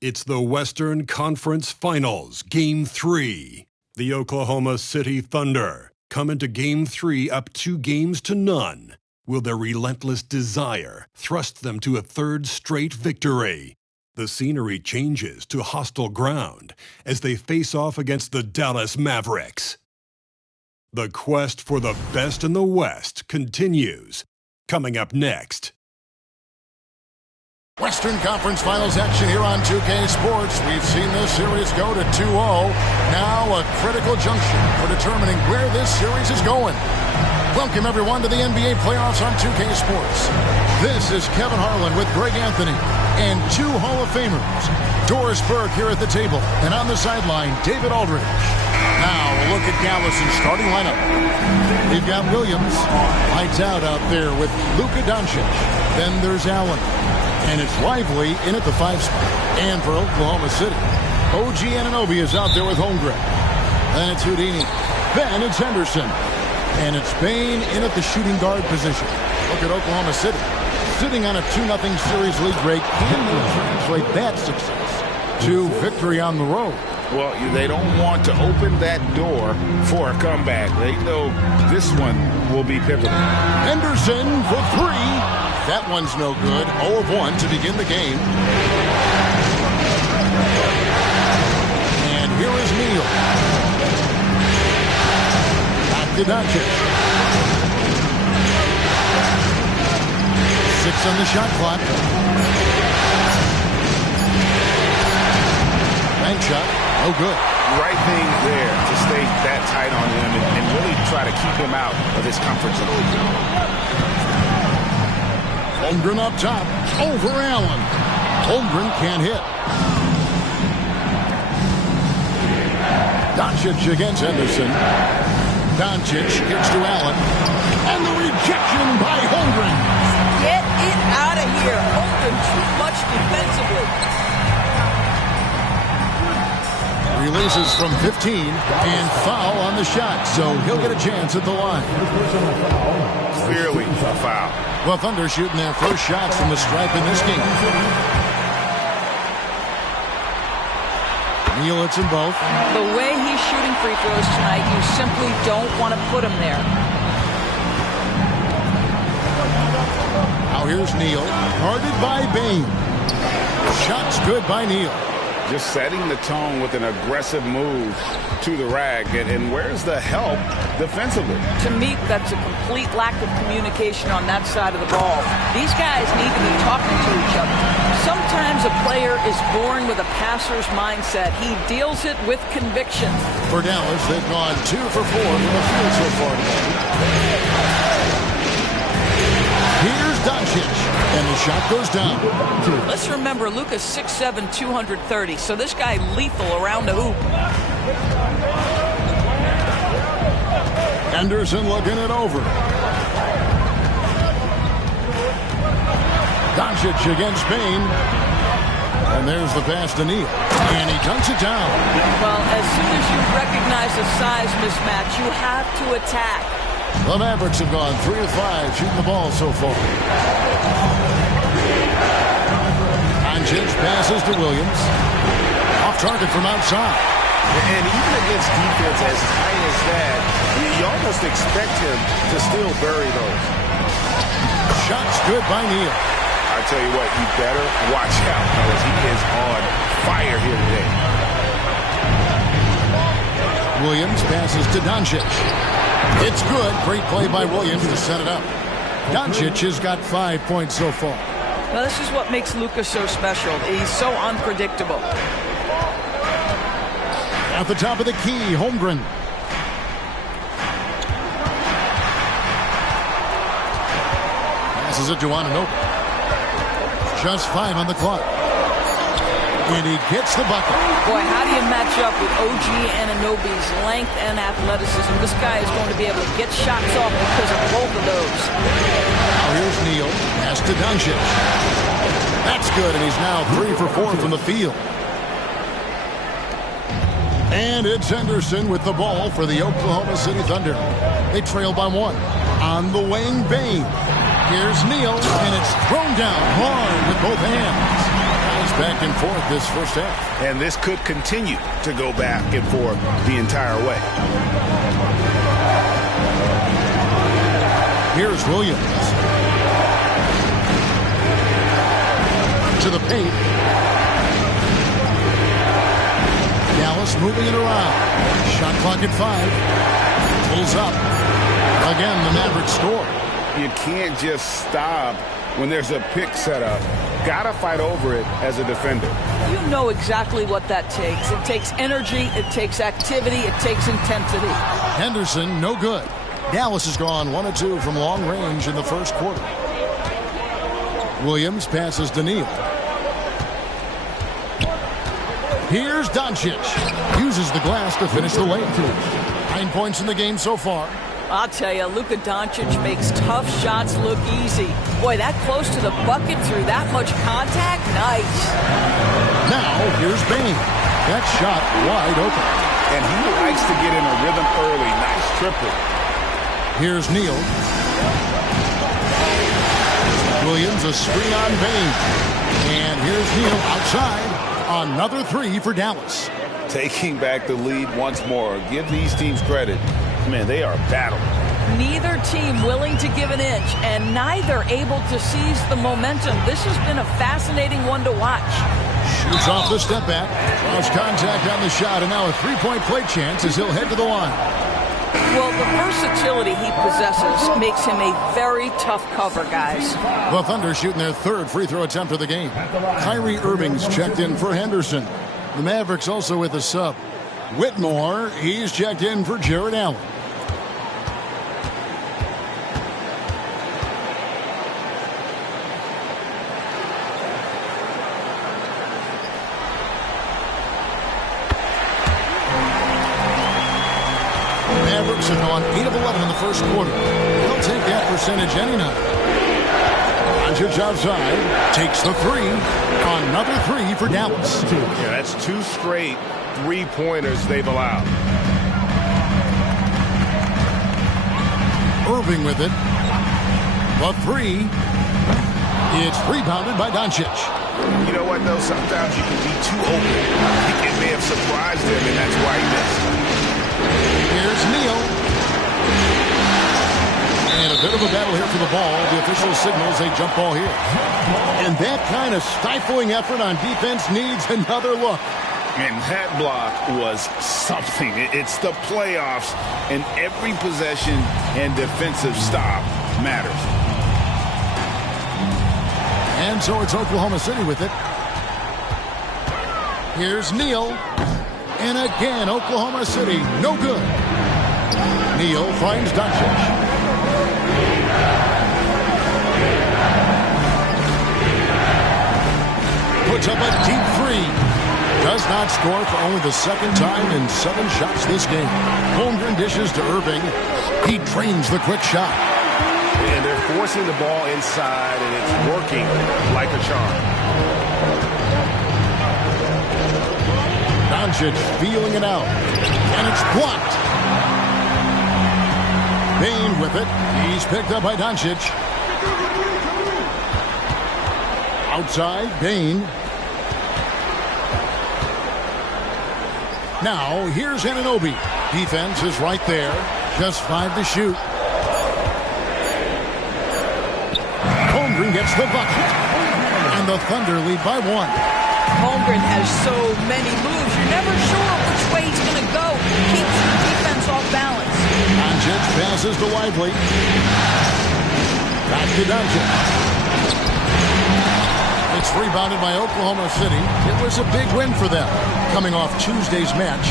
It's the Western Conference Finals, Game 3. The Oklahoma City Thunder come into Game 3 up 2-0. Will their relentless desire thrust them to a third straight victory? The scenery changes to hostile ground as they face off against the Dallas Mavericks. The quest for the best in the West continues. Coming up next. Western Conference Finals action here on 2K Sports. We've seen this series go to 2-0. Now a critical junction for determining where this series is going. Welcome everyone to the NBA playoffs on 2K Sports. This is Kevin Harlan with Greg Anthony and two Hall of Famers. Doris Burke here at the table, and on the sideline, David Aldridge. Now a look at Dallas' starting lineup. We've got Williams, lights out there with Luka Doncic. Then there's Allen. And it's Lively in at the 5 spot. And for Oklahoma City, OG Anunoby is out there with Holmgren. Then it's Houdini. Then it's Henderson. And it's Bain in at the shooting guard position. Look at Oklahoma City. Sitting on a 2-0 series lead break. Can they translate that success to victory on the road? Well, they don't want to open that door for a comeback. They know this one will be pivotal. Henderson for 3. That one's no good. 0 of 1 to begin the game. And here is Neal. Back to Doncic. 6 on the shot clock. Bank shot. No good. Right thing there to stay that tight on him and really try to keep him out of his comfort zone. Holmgren up top, over Allen. Holmgren can't hit. Doncic against Henderson. Doncic gets to Allen. And the rejection by Holmgren. Get it out of here. Holmgren too much defensively. Releases from 15 and foul on the shot. So he'll get a chance at the line. Clearly a foul. Well, Thunder shooting their first shots from the stripe in this game. Neal hits them both. The way he's shooting free throws tonight, you simply don't want to put him there. Now here's Neal, guarded by Bain. Shots good by Neal. Just setting the tone with an aggressive move to the rag. And where's the help defensively? To me, that's a complete lack of communication on that side of the ball. These guys need to be talking to each other. Sometimes a player is born with a passer's mindset. He deals it with conviction. For Dallas, they've gone 2 for 4 from the field so far today. Here's Doncic, and the shot goes down. Let's remember, Luka's 6'7", 230, so this guy lethal around the hoop. Henderson looking it over. Doncic against Bain. And there's the pass to Neal. And he dunks it down. Well, as soon as you recognize a size mismatch, you have to attack. The Mavericks have gone 3 of 5 shooting the ball so far. Doncic passes to Williams. Off target from outside. And even against defense as tight as that, you almost expect him to still bury those. Shots good by Neal. I tell you what, you better watch out because he is on fire here today. Williams passes to Doncic. It's good. Great play by Williams to set it up. Doncic has got 5 points so far. Well, this is what makes Luka so special. He's so unpredictable. At the top of the key, Holmgren. Passes it to Anunoby. Just 5 on the clock. And he gets the bucket. Boy, how do you match up with OG Anunoby's length and athleticism? This guy is going to be able to get shots off because of both of those. Now here's Neal. Pass to Doncic. That's good, and he's now 3 for 4 from the field. And it's Henderson with the ball for the Oklahoma City Thunder. They trail by 1. On the wing, Bain. Here's Neal, and it's thrown down hard with both hands. It's back and forth this first half. And this could continue to go back and forth the entire way. Here's Williams. To the paint. Dallas moving it around. Shot clock at 5. Pulls up. Again, the Mavericks score. You can't just stop when there's a pick set up. Gotta fight over it as a defender. You know exactly what that takes. It takes energy, it takes activity, it takes intensity. Henderson, no good. Dallas has gone 1 of 2 from long range in the first quarter. Williams passes to Neal. Here's Doncic. Uses the glass to finish the layup. 9 points in the game so far. I'll tell you, Luka Doncic makes tough shots look easy. Boy, that close to the bucket through that much contact, nice. Now, here's Bane. That shot wide open. And he likes to get in a rhythm early. Nice triple. Here's Neal. Williams, a screen on Bane. And here's Neal outside. Another 3 for Dallas. Taking back the lead once more. Give these teams credit. Man, they are battling. Neither team willing to give an inch, and neither able to seize the momentum. This has been a fascinating one to watch. Shoots off the step back. Lost contact on the shot, and now a 3-point play chance as he'll head to the line. Well, the versatility he possesses makes him a very tough cover, guys. The Thunder shooting their 3rd free throw attempt of the game. Kyrie Irving's checked in for Henderson. The Mavericks also with a sub. Whitmore, he's checked in for Jared Allen. Mavericks have gone 8 of 11 in the first quarter. They'll take that percentage any night. Doncic outside, takes the 3. Another 3 for Dallas. Yeah, that's 2 straight 3-pointers they've allowed. Irving with it. The 3. It's rebounded by Doncic. You know what, though? Sometimes you can be too open. I think it may have surprised him, and that's why he missed. Here's Neal. And a bit of a battle here for the ball. The official signals a jump ball here. And that kind of stifling effort on defense needs another look. And that block was something. It's the playoffs, and every possession and defensive stop matters. And so it's Oklahoma City with it. Here's Neal. And again, Oklahoma City, no good. Neal finds Doncic. Puts up a deep 3. Does not score for only the 2nd time in 7 shots this game. Holmgren dishes to Irving. He drains the quick shot. And they're forcing the ball inside, and it's working like a charm. Doncic feeling it out. And it's blocked. Bane with it. He's picked up by Doncic. Outside, Bane. Now, here's Anunoby. Defense is right there. Just 5 to shoot. Holmgren gets the bucket. And the Thunder lead by 1. Holmgren has so many moves. You're never sure which way he's going to go. Keeps your defense off balance. Doncic passes to Lively. Back to Doncic. It's rebounded by Oklahoma City. It was a big win for them, coming off Tuesday's match.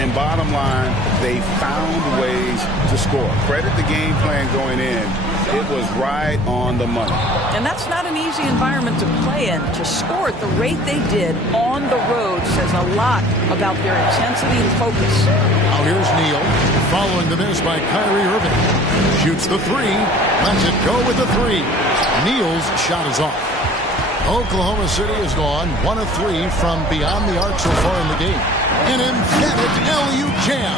And bottom line, they found ways to score. Credit the game plan going in. It was right on the money. And that's not an easy environment to play in. To score at the rate they did on the road says a lot about their intensity and focus. Now here's Neal, following the miss by Kyrie Irving. Shoots the 3, lets it go with the 3. Neal's shot is off. Oklahoma City has gone 1 of 3 from beyond the arc so far in the game. An emphatic LU jam.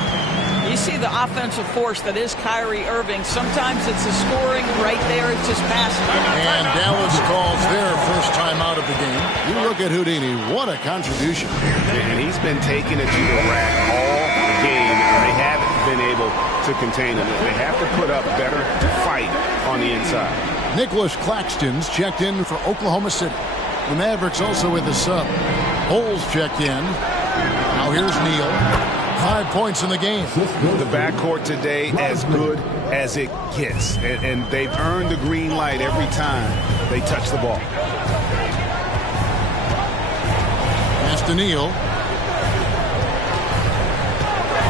You see the offensive force that is Kyrie Irving. Sometimes it's the scoring. Right there, it's just passing. And Dallas calls their first time out of the game. You look at Houdini. What a contribution. And he's been taking it to the rack all game. They haven't been able to contain him. They have to put up better fight on the inside. Nicholas Claxton's checked in for Oklahoma City. The Mavericks also with a sub. Holes checked in. Now here's Neal. 5 points in the game. The backcourt today as good as it gets. And they've earned the green light every time they touch the ball. Pass to Neal.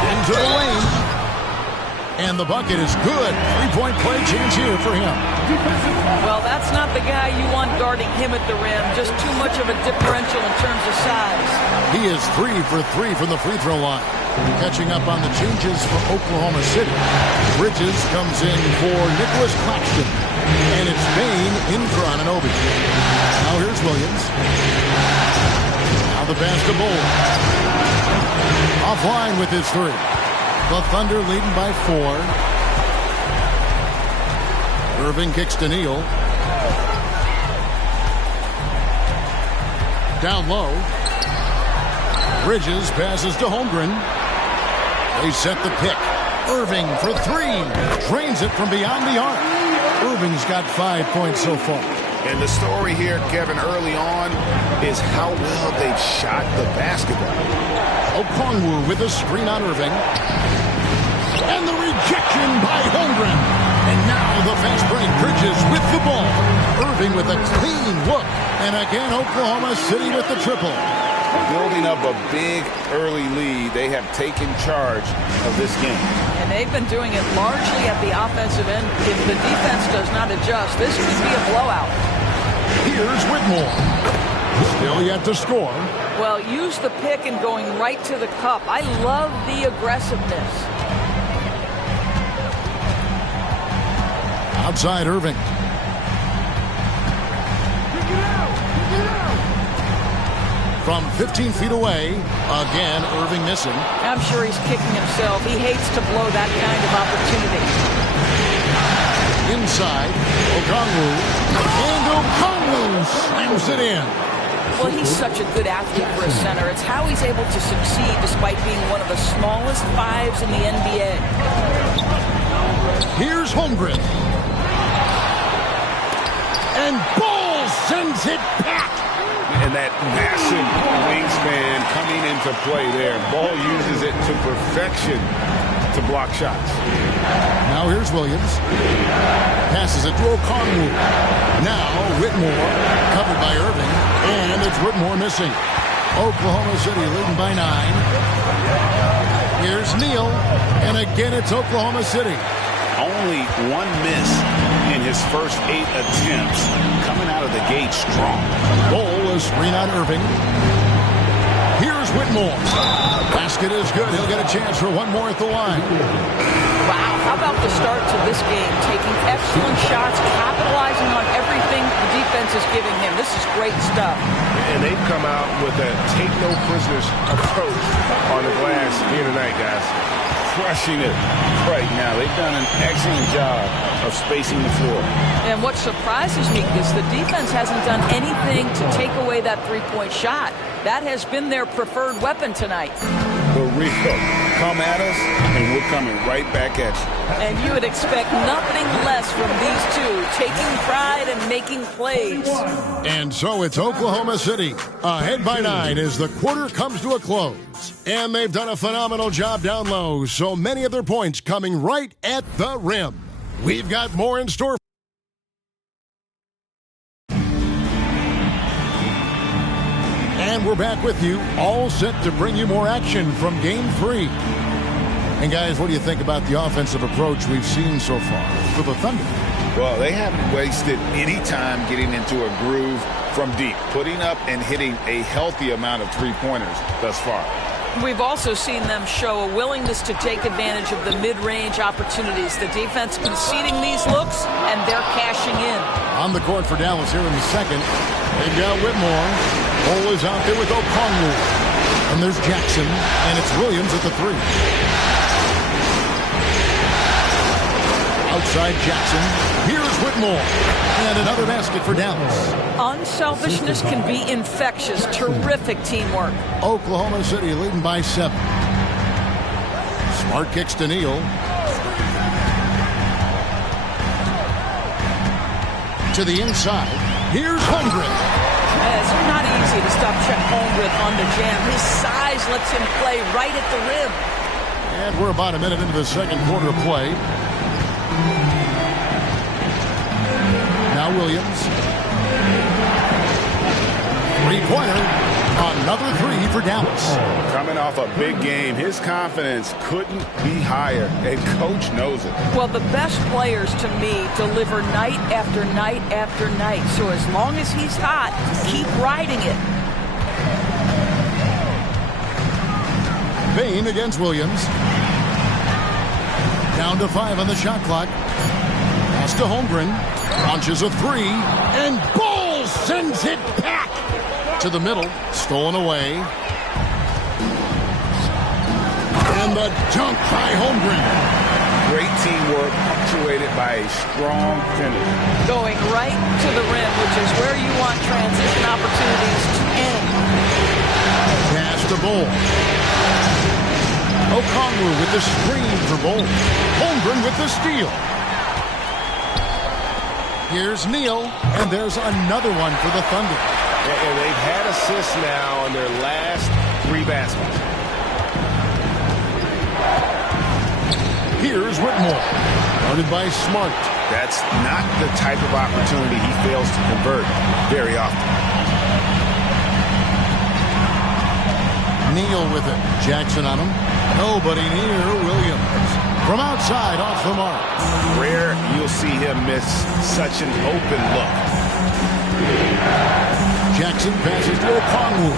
Into the lane. And the bucket is good. 3-point play chance here for him. Well, that's not the guy you want guarding him at the rim. Just too much of a differential in terms of size. He is 3 for 3 from the free throw line. Catching up on the changes for Oklahoma City. Bridges comes in for Nicholas Claxton. And it's Bain in for Anunoby. Now here's Williams. Now the pass to Bull. Offline with his 3. The Thunder leading by 4. Irving kicks to Neal. Down low. Bridges passes to Holmgren. They set the pick. Irving for 3. Drains it from beyond the arc. Irving's got 5 points so far. And the story here, Kevin, early on is how well they've shot the basketball. Okongwu with a screen on Irving. And the rejection by Holmgren. And now the fast break. Bridges with the ball. Irving with a clean look. And again, Oklahoma City with the triple. Building up a big early lead, they have taken charge of this game. And they've been doing it largely at the offensive end. If the defense does not adjust, this could be a blowout. Here's Whitmore. Still yet to score. Well, use the pick and going right to the cup. I love the aggressiveness. Outside Irving. From 15 feet away, again, Irving missing. I'm sure he's kicking himself. He hates to blow that kind of opportunity. Inside, Okongwu. And Okongwu slams it in. Well, he's such a good athlete for a center. It's how he's able to succeed despite being one of the smallest 5s in the NBA. Here's Holmgren. And Ball sends it back. And that massive wingspan coming into play there. Ball uses it to perfection to block shots. Now here's Williams. Passes it to Okongwu. Now Whitmore, covered by Irving. And it's Whitmore missing. Oklahoma City leading by 9. Here's Neal. And again, it's Oklahoma City. Only one miss in his first 8 attempts. Coming out of the gate strong. Bull is screen on Irving. Here's Whitmore. Basket is good. He'll get a chance for one more at the line. Wow, how about the start to this game? Taking excellent shots, capitalizing on everything the defense is giving him. This is great stuff. And they've come out with a take-no-prisoners approach on the glass here tonight, guys. Crushing it right now. They've done an excellent job of spacing the floor. And what surprises me is the defense hasn't done anything to take away that three-point shot. That has been their preferred weapon tonight. The real come at us, and we're coming right back at you. And you would expect nothing less from these two, taking pride and making plays. And so it's Oklahoma City, ahead by 9 as the quarter comes to a close. And they've done a phenomenal job down low, so many of their points coming right at the rim. We've got more in store. And we're back with you, all set to bring you more action from Game 3. And guys, what do you think about the offensive approach we've seen so far for the Thunder? Well, they haven't wasted any time getting into a groove from deep, putting up and hitting a healthy amount of three-pointers thus far. We've also seen them show a willingness to take advantage of the mid-range opportunities. The defense conceding these looks, and they're cashing in. On the court for Dallas here in the second. They've got Whitmore. Cole is out there with Okongwu. And there's Jackson, and it's Williams at the 3. Outside Jackson. Here's Whitmore. And another basket for Dallas. Unselfishness can be infectious. Terrific teamwork. Oklahoma City leading by 7. Smart kicks to Neal. To the inside. Here's Holmgren. It's not easy to stop Chet Holmgren on the jam. His size lets him play right at the rim. And we're about a minute into the second quarter of play. Now Williams. Three-pointer. Another 3 for Dallas. Coming off a big game, his confidence couldn't be higher, and coach knows it. Well, the best players to me deliver night after night after night. So as long as he's hot, keep riding it. Bain against Williams. Down to 5 on the shot clock. Pass to Holmgren. Launches a 3. And Ball sends it back to the middle. Stolen away. And the dunk by Holmgren. Great teamwork, punctuated by a strong finish. Going right to the rim, which is where you want transition opportunities to end. Pass to Ball. Okongwu with the screen for Ball. Holmgren with the steal. Here's Neal, and there's another one for the Thunder. And they've had assists now on their last 3 baskets. Here's Whitmore. Guarded by Smart. That's not the type of opportunity he fails to convert very often. Neal with it. Jackson on him. Nobody near Williams. From outside, off the mark. Rare you'll see him miss such an open look. Jackson passes to Okongwu.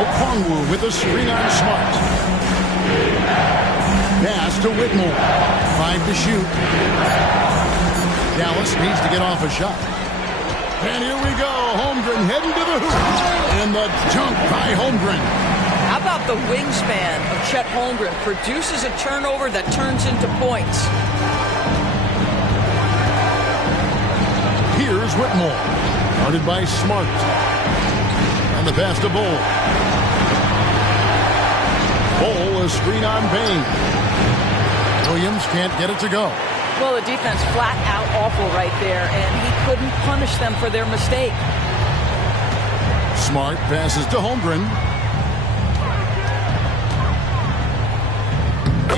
Okongwu with a screen on Smart. Pass to Whitmore. 5 to shoot. Dallas needs to get off a shot. And here we go. Holmgren heading to the hoop. And the dunk by Holmgren. How about the wingspan of Chet Holmgren? Produces a turnover that turns into points. Here's Whitmore. Guarded by Smart. And the pass to Ball. Ball, a screen on Bain. Williams can't get it to go. Well, the defense flat out awful right there, and he couldn't punish them for their mistake. Smart passes to Holmgren.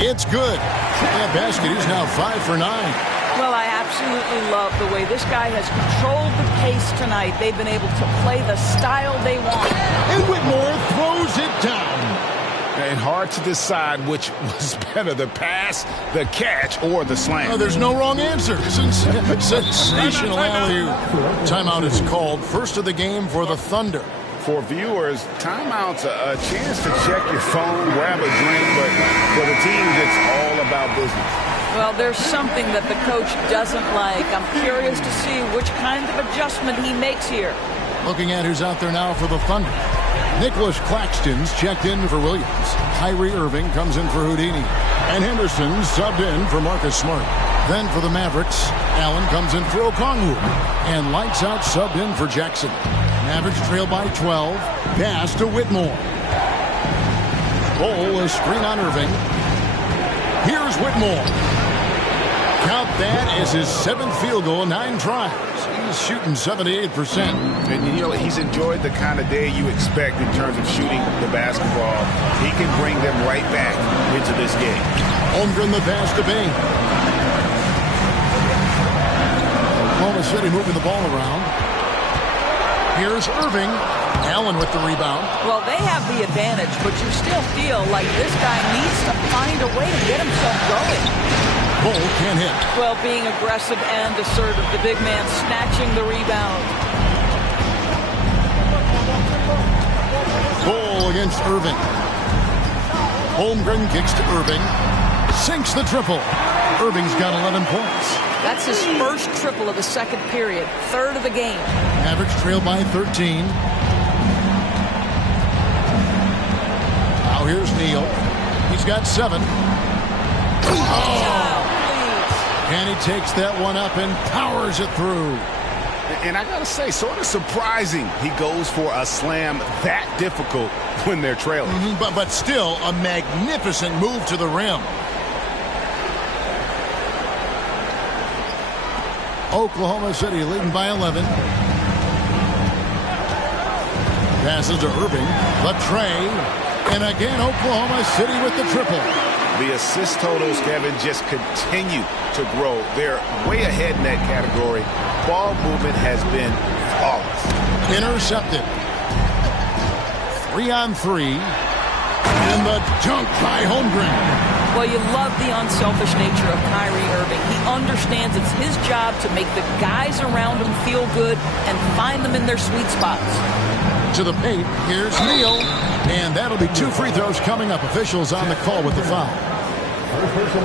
It's good. That basket is now 5 for 9. Well, I absolutely love the way this guy has controlled the pace tonight. They've been able to play the style they want. And Whitmore throws it down. And hard to decide which was better, the pass, the catch, or the slam. There's no wrong answer. Sensational alley-oop. Timeout is called. First of the game for the Thunder. For viewers, timeout's a chance to check your phone, grab a drink, but for the teams, it's all about business. Well, there's something that the coach doesn't like. I'm curious to see which kind of adjustment he makes here. Looking at who's out there now for the Thunder. Nicholas Claxton's checked in for Williams. Kyrie Irving comes in for Houdini. And Henderson subbed in for Marcus Smart. Then for the Mavericks, Allen comes in for Okongwu. And Lights Out subbed in for Jackson. Mavericks trail by 12. Pass to Whitmore. Ball, a screen on Irving. Here's Whitmore. Count that as his 7th field goal in 9 tries. He's shooting 78%. And you know, he's enjoyed the kind of day you expect in terms of shooting the basketball. He can bring them right back into this game. Holmgren the pass to Bain. Oklahoma City moving the ball around. Here's Irving. Allen with the rebound. Well, they have the advantage, but you still feel like this guy needs to find a way to get himself going. Bull can't hit. Well, being aggressive and assertive, the big man snatching the rebound. Bull against Irving. Holmgren kicks to Irving. Sinks the triple. Irving's got 11 points. That's his first triple of the second period. 3rd of the game. Mavericks trail by 13. Now here's Neal. He's got 7. Oh! And he takes that one up and powers it through. And I got to say, sort of surprising he goes for a slam that difficult when they're trailing. But still a magnificent move to the rim. Oklahoma City leading by 11. Passes to Irving. The tray. And again, Oklahoma City with the triple. The assist totals, Kevin, just continue to grow. They're way ahead in that category. Ball movement has been flawless. Intercepted. 3-on-3. And the dunk by Holmgren. Well, you love the unselfish nature of Kyrie Irving. He understands it's his job to make the guys around him feel good and find them in their sweet spots. To the paint, here's Neal. And that'll be 2 free throws coming up. Officials on the call with the foul.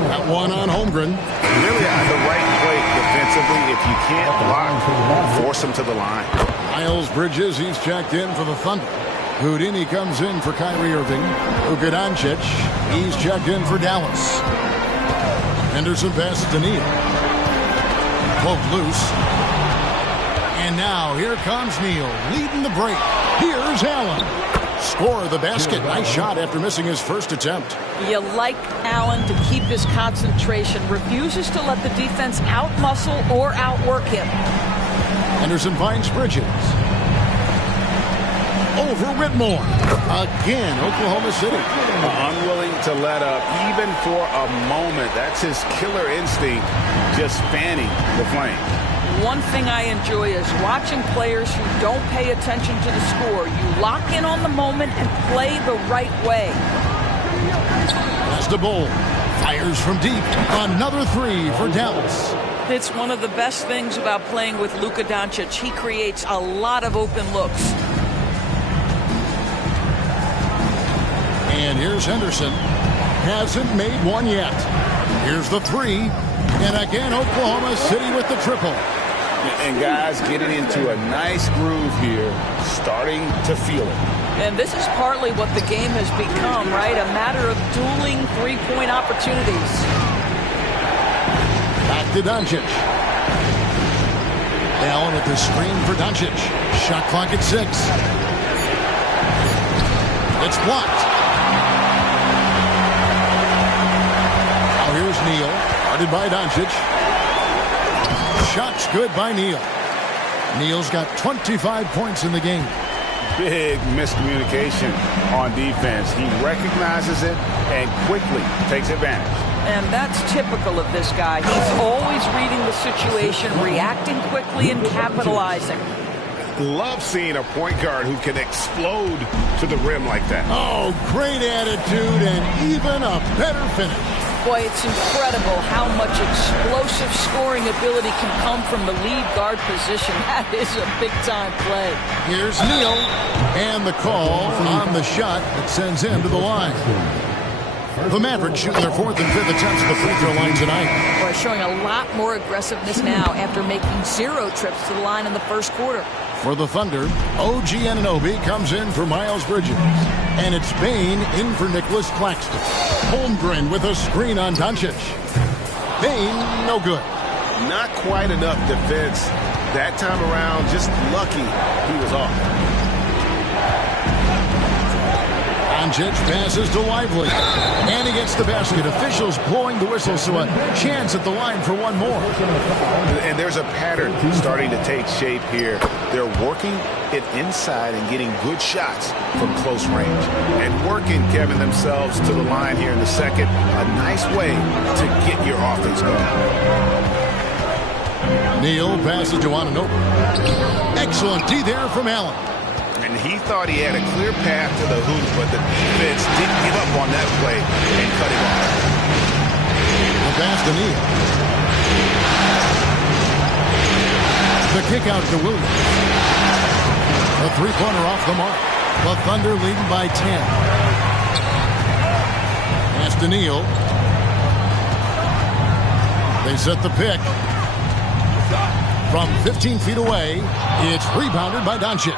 That one on Holmgren. Really the right play defensively. If you can't block, force him to the line. Miles Bridges, he's checked in for the Thunder. Houdini comes in for Kyrie Irving. Luka Doncic, he's checked in for Dallas. Henderson passes to Neal. Poked loose. And now here comes Neal leading the break. Here's Allen. Score the basket. Nice shot after missing his first attempt. You like Allen to keep his concentration. Refuses to let the defense out-muscle or outwork him. Henderson finds Bridges. Over Whitmore. Again, Oklahoma City. Unwilling to let up even for a moment. That's his killer instinct, just fanning the flame. One thing I enjoy is watching players who don't pay attention to the score. You lock in on the moment and play the right way. As the Bull fires from deep. Another 3 for Dallas. It's one of the best things about playing with Luka Doncic. He creates a lot of open looks. And here's Henderson. Hasn't made one yet. Here's the 3. And again, Oklahoma City with the triple. And guys getting into a nice groove here, starting to feel it. And this is partly what the game has become, right? A matter of dueling three-point opportunities. Back to Doncic. Allen with the screen for Doncic. Shot clock at 6. It's blocked. Now here's Neal. Guarded by Doncic. Shots good by Neal. Neal's got 25 points in the game. Big miscommunication on defense. He recognizes it and quickly takes advantage. And that's typical of this guy. He's always reading the situation, reacting quickly, and capitalizing. Love seeing a point guard who can explode to the rim like that. Oh, great attitude and even a better finish. Boy, it's incredible how much explosive scoring ability can come from the lead guard position. That is a big-time play. Here's Neal, and the call on the shot that sends him to the line. The Mavericks shooting their 4th and 5th attempts at the free throw line tonight. Boy, showing a lot more aggressiveness now after making 0 trips to the line in the first quarter. For the Thunder, OG Anunoby comes in for Miles Bridges. And it's Bain in for Nicholas Claxton. Holmgren with a screen on Doncic. Bain, no good. Not quite enough defense. That time around, just lucky he was off. Doncic passes to Lively. And he gets the basket. Officials blowing the whistle, so a chance at the line for one more. And there's a pattern starting to take shape here. They're working it inside and getting good shots from close range. And working, Kevin, themselves to the line here in the second. A nice way to get your offense going. Neal passes to Anunoby. Excellent D there from Allen. And he thought he had a clear path to the hoop, but the defense didn't give up on that play and cut him off. The pass to Neal. The kick out to Williams. A three-pointer off the mark. The Thunder leading by 10. Pass to Neal. They set the pick. From 15 feet away, it's rebounded by Doncic.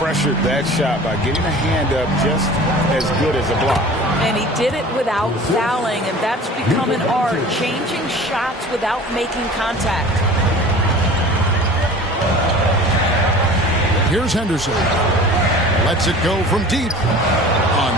pressured that shot by getting a hand up just as good as a block. And he did it without fouling, and that's become an art, changing shots without making contact. Here's Henderson. Lets it go from deep.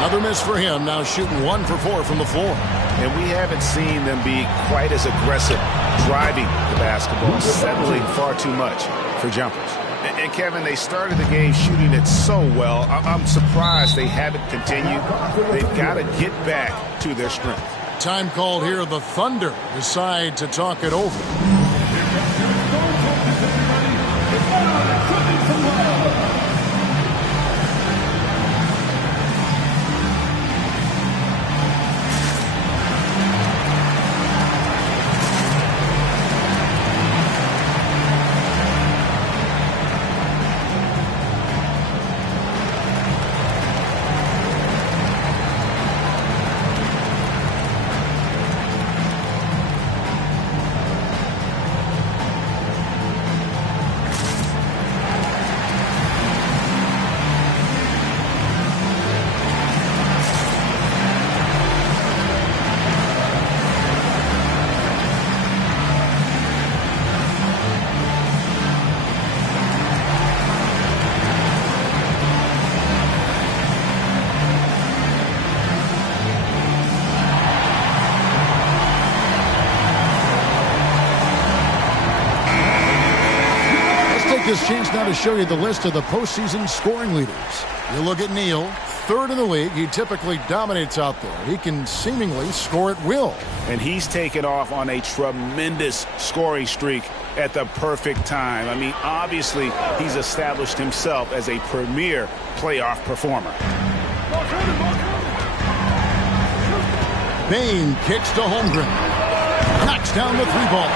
Another miss for him, now shooting 1 for 4 from the floor. And we haven't seen them be quite as aggressive driving the basketball, settling far too much for jumpers. And Kevin, they started the game shooting it so well. I'm surprised they haven't continued. They've got to get back to their strength. Time called here. The Thunder decide to talk it over. This chance now to show you the list of the postseason scoring leaders. You look at Neal, third in the league. He typically dominates out there. He can seemingly score at will. And he's taken off on a tremendous scoring streak at the perfect time. I mean, obviously, he's established himself as a premier playoff performer. Bain kicks to Holmgren. Knocks down the 3-ball.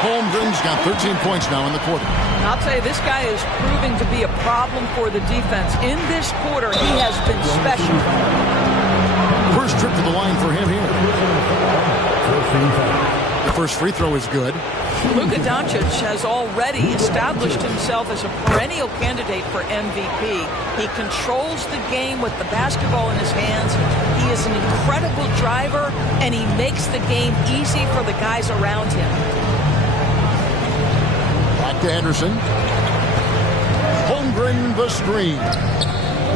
Holmgren's got 13 points now in the quarter. I'll tell you, this guy is proving to be a problem for the defense. In this quarter, he has been special. First trip to the line for him here. The first free throw is good. Luka Doncic has already established himself as a perennial candidate for MVP. He controls the game with the basketball in his hands. He is an incredible driver, and he makes the game easy for the guys around him. Back to Henderson. Holmgren the screen.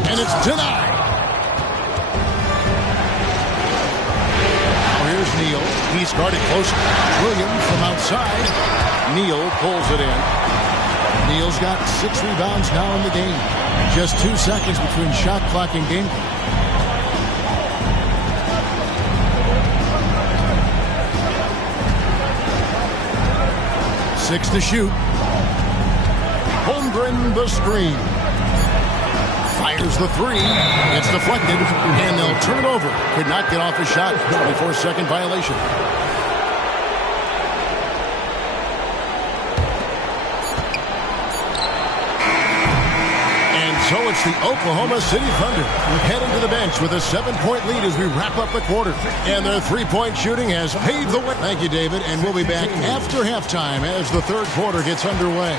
And it's denied. Now here's Neal. He's guarded closely. Williams from outside. Neal pulls it in. Neal's got 6 rebounds now in the game. Just 2 seconds between shot clock and game clock. Six to shoot. Holmgren the screen. Fires the 3. It's deflected, and they'll turn it over. Could not get off his shot. 24-second violation. And so it's the Oklahoma City Thunder heading to the bench with a 7-point lead as we wrap up the quarter. And their 3-point shooting has paved the way. Thank you, David. And we'll be back after halftime as the third quarter gets underway.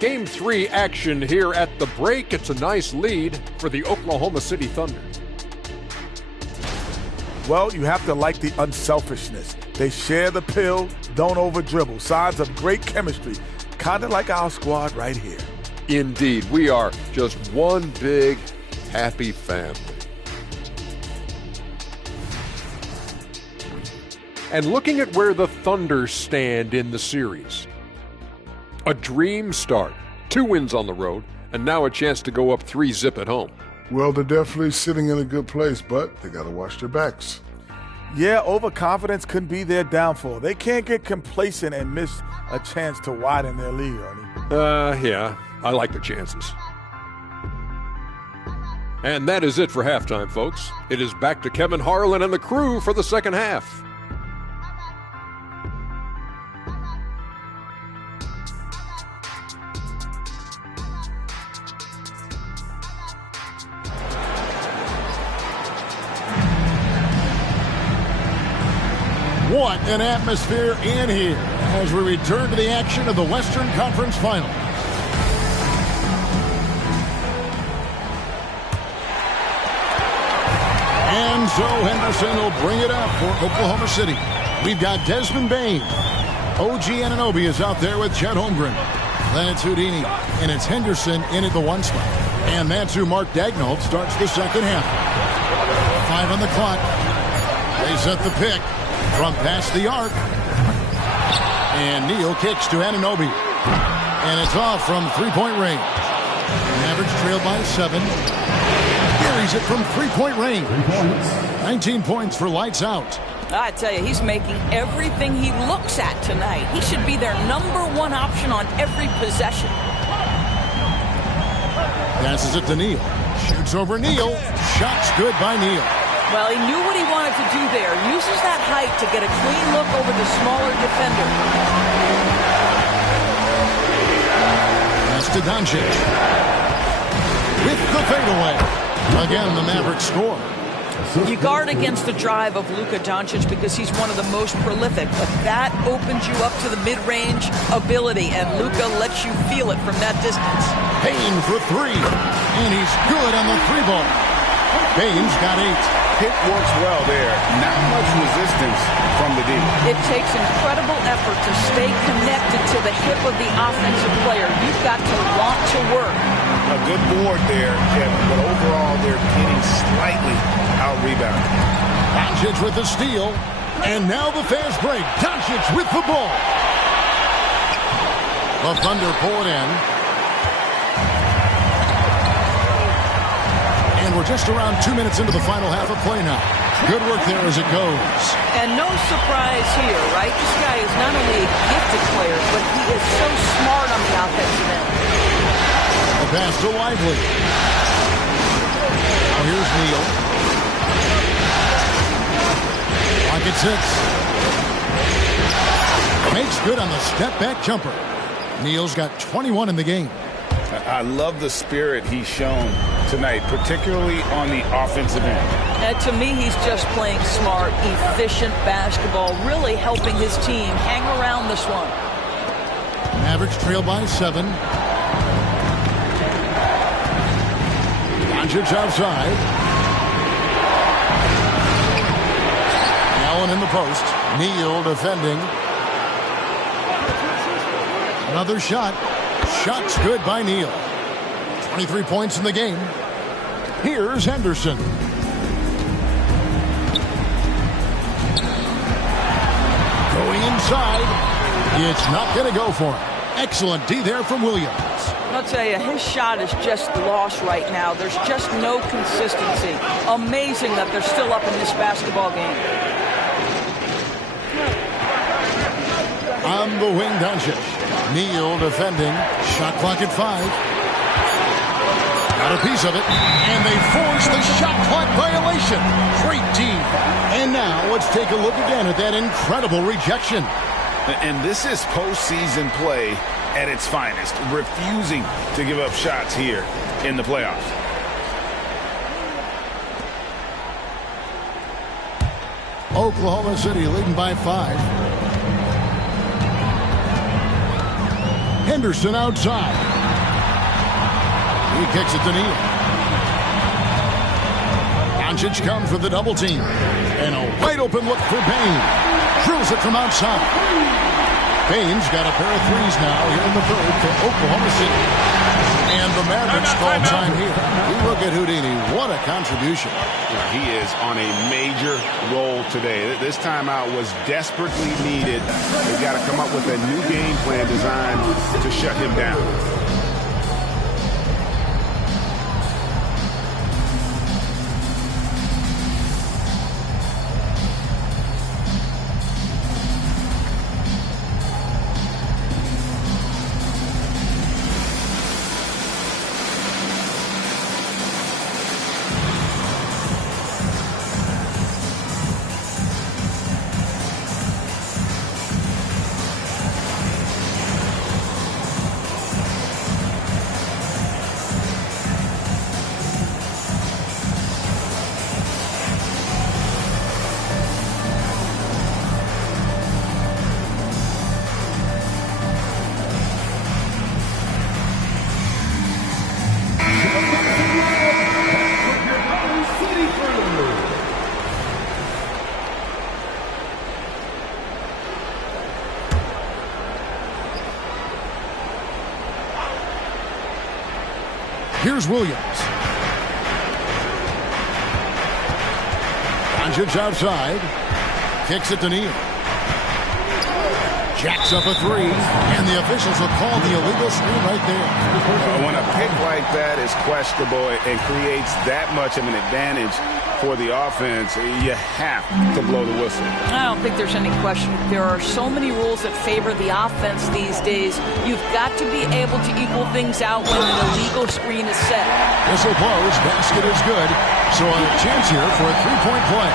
Game 3 action here at the break. It's a nice lead for the Oklahoma City Thunder. Well, you have to like the unselfishness. They share the pill, don't over-dribble. Signs of great chemistry, kind of like our squad right here. Indeed, we are just one big, happy family. And looking at where the Thunder stand in the series. A dream start, 2 wins on the road, and now a chance to go up 3-zip at home. Well, they're definitely sitting in a good place, but they got to watch their backs. Yeah, overconfidence could be their downfall. They can't get complacent and miss a chance to widen their lead, Ernie. Yeah, I like the chances. And that is it for halftime, folks. It is back to Kevin Harlan and the crew for the second half. What an atmosphere in here as we return to the action of the Western Conference Finals. And so Henderson will bring it up for Oklahoma City. We've got Desmond Bain. OG Anunoby is out there with Chet Holmgren. Then it's Houdini, and it's Henderson in at the 1 spot. And that's who Mark Daigneault starts the second half. 5 on the clock. They set the pick from past the arc. And Neal kicks to Anunoby. And it's off from three-point range. Mavericks trail by 7. Carries it from three-point range. 19 points for lights out. I tell you, he's making everything he looks at tonight. He should be their #1 option on every possession. Passes it to Neal. Shoots over Neal. Shots good by Neal. Well, he knew what he wanted to do there. Uses that height to get a clean look over the smaller defender. Pass to Doncic. With the fadeaway. Again, the Mavericks score. You guard against the drive of Luka Doncic because he's one of the most prolific, but that opens you up to the mid-range ability, and Luka lets you feel it from that distance. Payne for 3, and he's good on the 3 ball. Payne's got 8. Pick works well there. Not much resistance from the D. It takes incredible effort to stay connected to the hip of the offensive player. You've got to want to work. A good board there, Kevin, but overall they're getting slightly out-rebounded. Doncic with the steal, and now the fast break. Doncic with the ball. The Thunder pull it in. And we're just around 2 minutes into the final half of play now. Good work there as it goes. And no surprise here, right? This guy is not only a gifted player, but he is so smart on the offensive end. A pass to Lively. Now here's Neal. Pocket 6. Makes good on the step-back jumper. Neal's got 21 in the game. I love the spirit he's shown tonight, particularly on the offensive end. And to me, he's just playing smart, efficient basketball, really helping his team hang around this one. Mavericks trail by 7. Doncic outside. Allen in the post. Neal defending. Another shot. Shot's good by Neal. 23 points in the game. Here's Henderson. Going inside. It's not going to go for him. Excellent D there from Williams. I'll tell you, his shot is just lost right now. There's just no consistency. Amazing that they're still up in this basketball game. On the wing, Doncic. Neal defending. Shot clock at 5. Got a piece of it. And they force the shot clock violation. Great D. And now let's take a look again at that incredible rejection. And this is postseason play at its finest, refusing to give up shots here in the playoffs. Oklahoma City leading by 5. Henderson outside. He kicks it to Neal. Doncic comes with the double team. And a wide open look for Payne. Drills it from outside. Payne's got a pair of threes now here in the third for Oklahoma City. And the Mavericks call time here. We look at Houdini. What a contribution. He is on a major role today. This timeout was desperately needed. They've got to come up with a new game plan designed to shut him down. Here's Williams. Doncic outside. Kicks it to Neal. Jacks up a three, and the officials will call the illegal screen right there. When a pick like that is questionable and creates that much of an advantage for the offense, you have to blow the whistle. I don't think there's any question. There are so many rules that favor the offense these days. You've got to be able to equal things out when an illegal screen is set. Whistle blows, basket is good, so a chance here for a three-point play.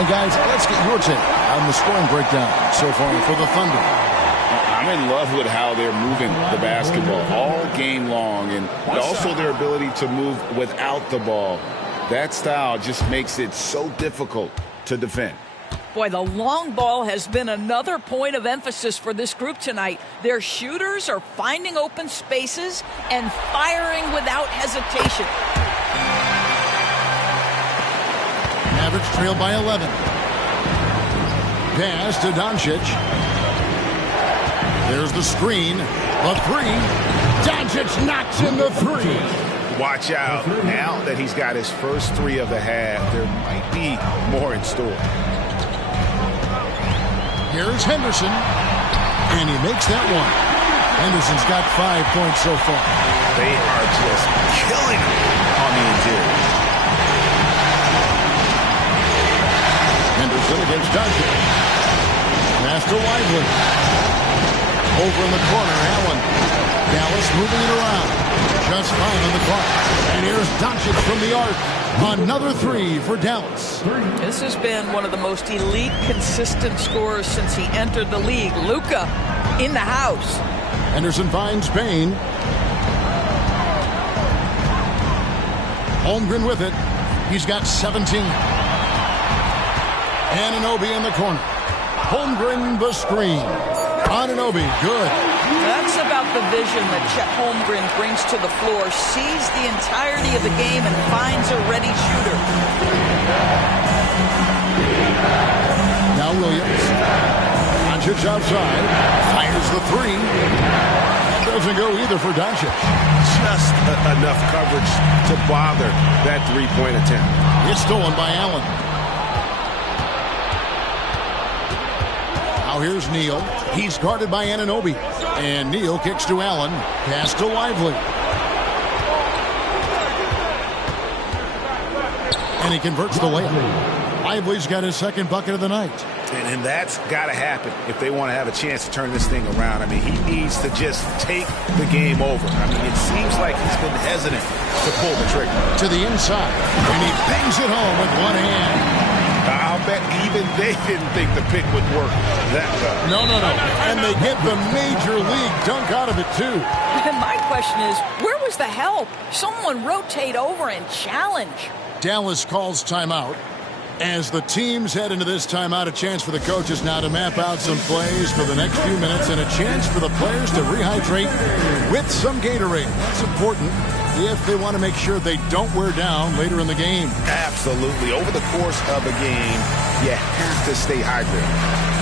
And guys, let's get your take on the scoring breakdown so far for the Thunder. I'm in love with how they're moving the basketball all game long, and also their ability to move without the ball. That style just makes it so difficult to defend. Boy, the long ball has been another point of emphasis for this group tonight. Their shooters are finding open spaces and firing without hesitation. Mavericks trail by 11. Pass to Doncic. There's the screen. A three. Doncic knocks in the three. Watch out. Now that he's got his first three of the half, there might be more in store. Here's Henderson. And he makes that one. Henderson's got 5 points so far. They are just killing him on the interior. Henderson against Doncic. Pass to Lively. Over in the corner, Allen. Dallas moving it around. Just 5 on the clock. And here's Doncic from the arc. Another three for Dallas. This has been one of the most elite, consistent scorers since he entered the league. Luka in the house. Henderson finds Payne. Holmgren with it. He's got 17. Anunoby in the corner. Holmgren the screen. Anunoby, good. That's about the vision that Chet Holmgren brings to the floor. Sees the entirety of the game and finds a ready shooter. Now Williams. Doncic outside. Fires the three. Doesn't go either for Doncic. Just enough coverage to bother that three-point attempt. It's stolen by Allen. Now here's Neal. He's guarded by Anunoby. And Neal kicks to Allen. Pass to Lively. And he converts the layup. Lively's got his second bucket of the night. And that's got to happen if they want to have a chance to turn this thing around. I mean, he needs to just take the game over. I mean, it seems like he's been hesitant to pull the trigger. To the inside. And he bangs it home with one hand. I'll bet even they didn't think the pick would work that well. No. And they get the major league dunk out of it, too. And my question is, where was the help? Someone rotate over and challenge. Dallas calls timeout. As the teams head into this timeout, a chance for the coaches now to map out some plays for the next few minutes and a chance for the players to rehydrate with some Gatorade. That's important if they want to make sure they don't wear down later in the game. Absolutely. Over the course of a game, you have to stay hydrated.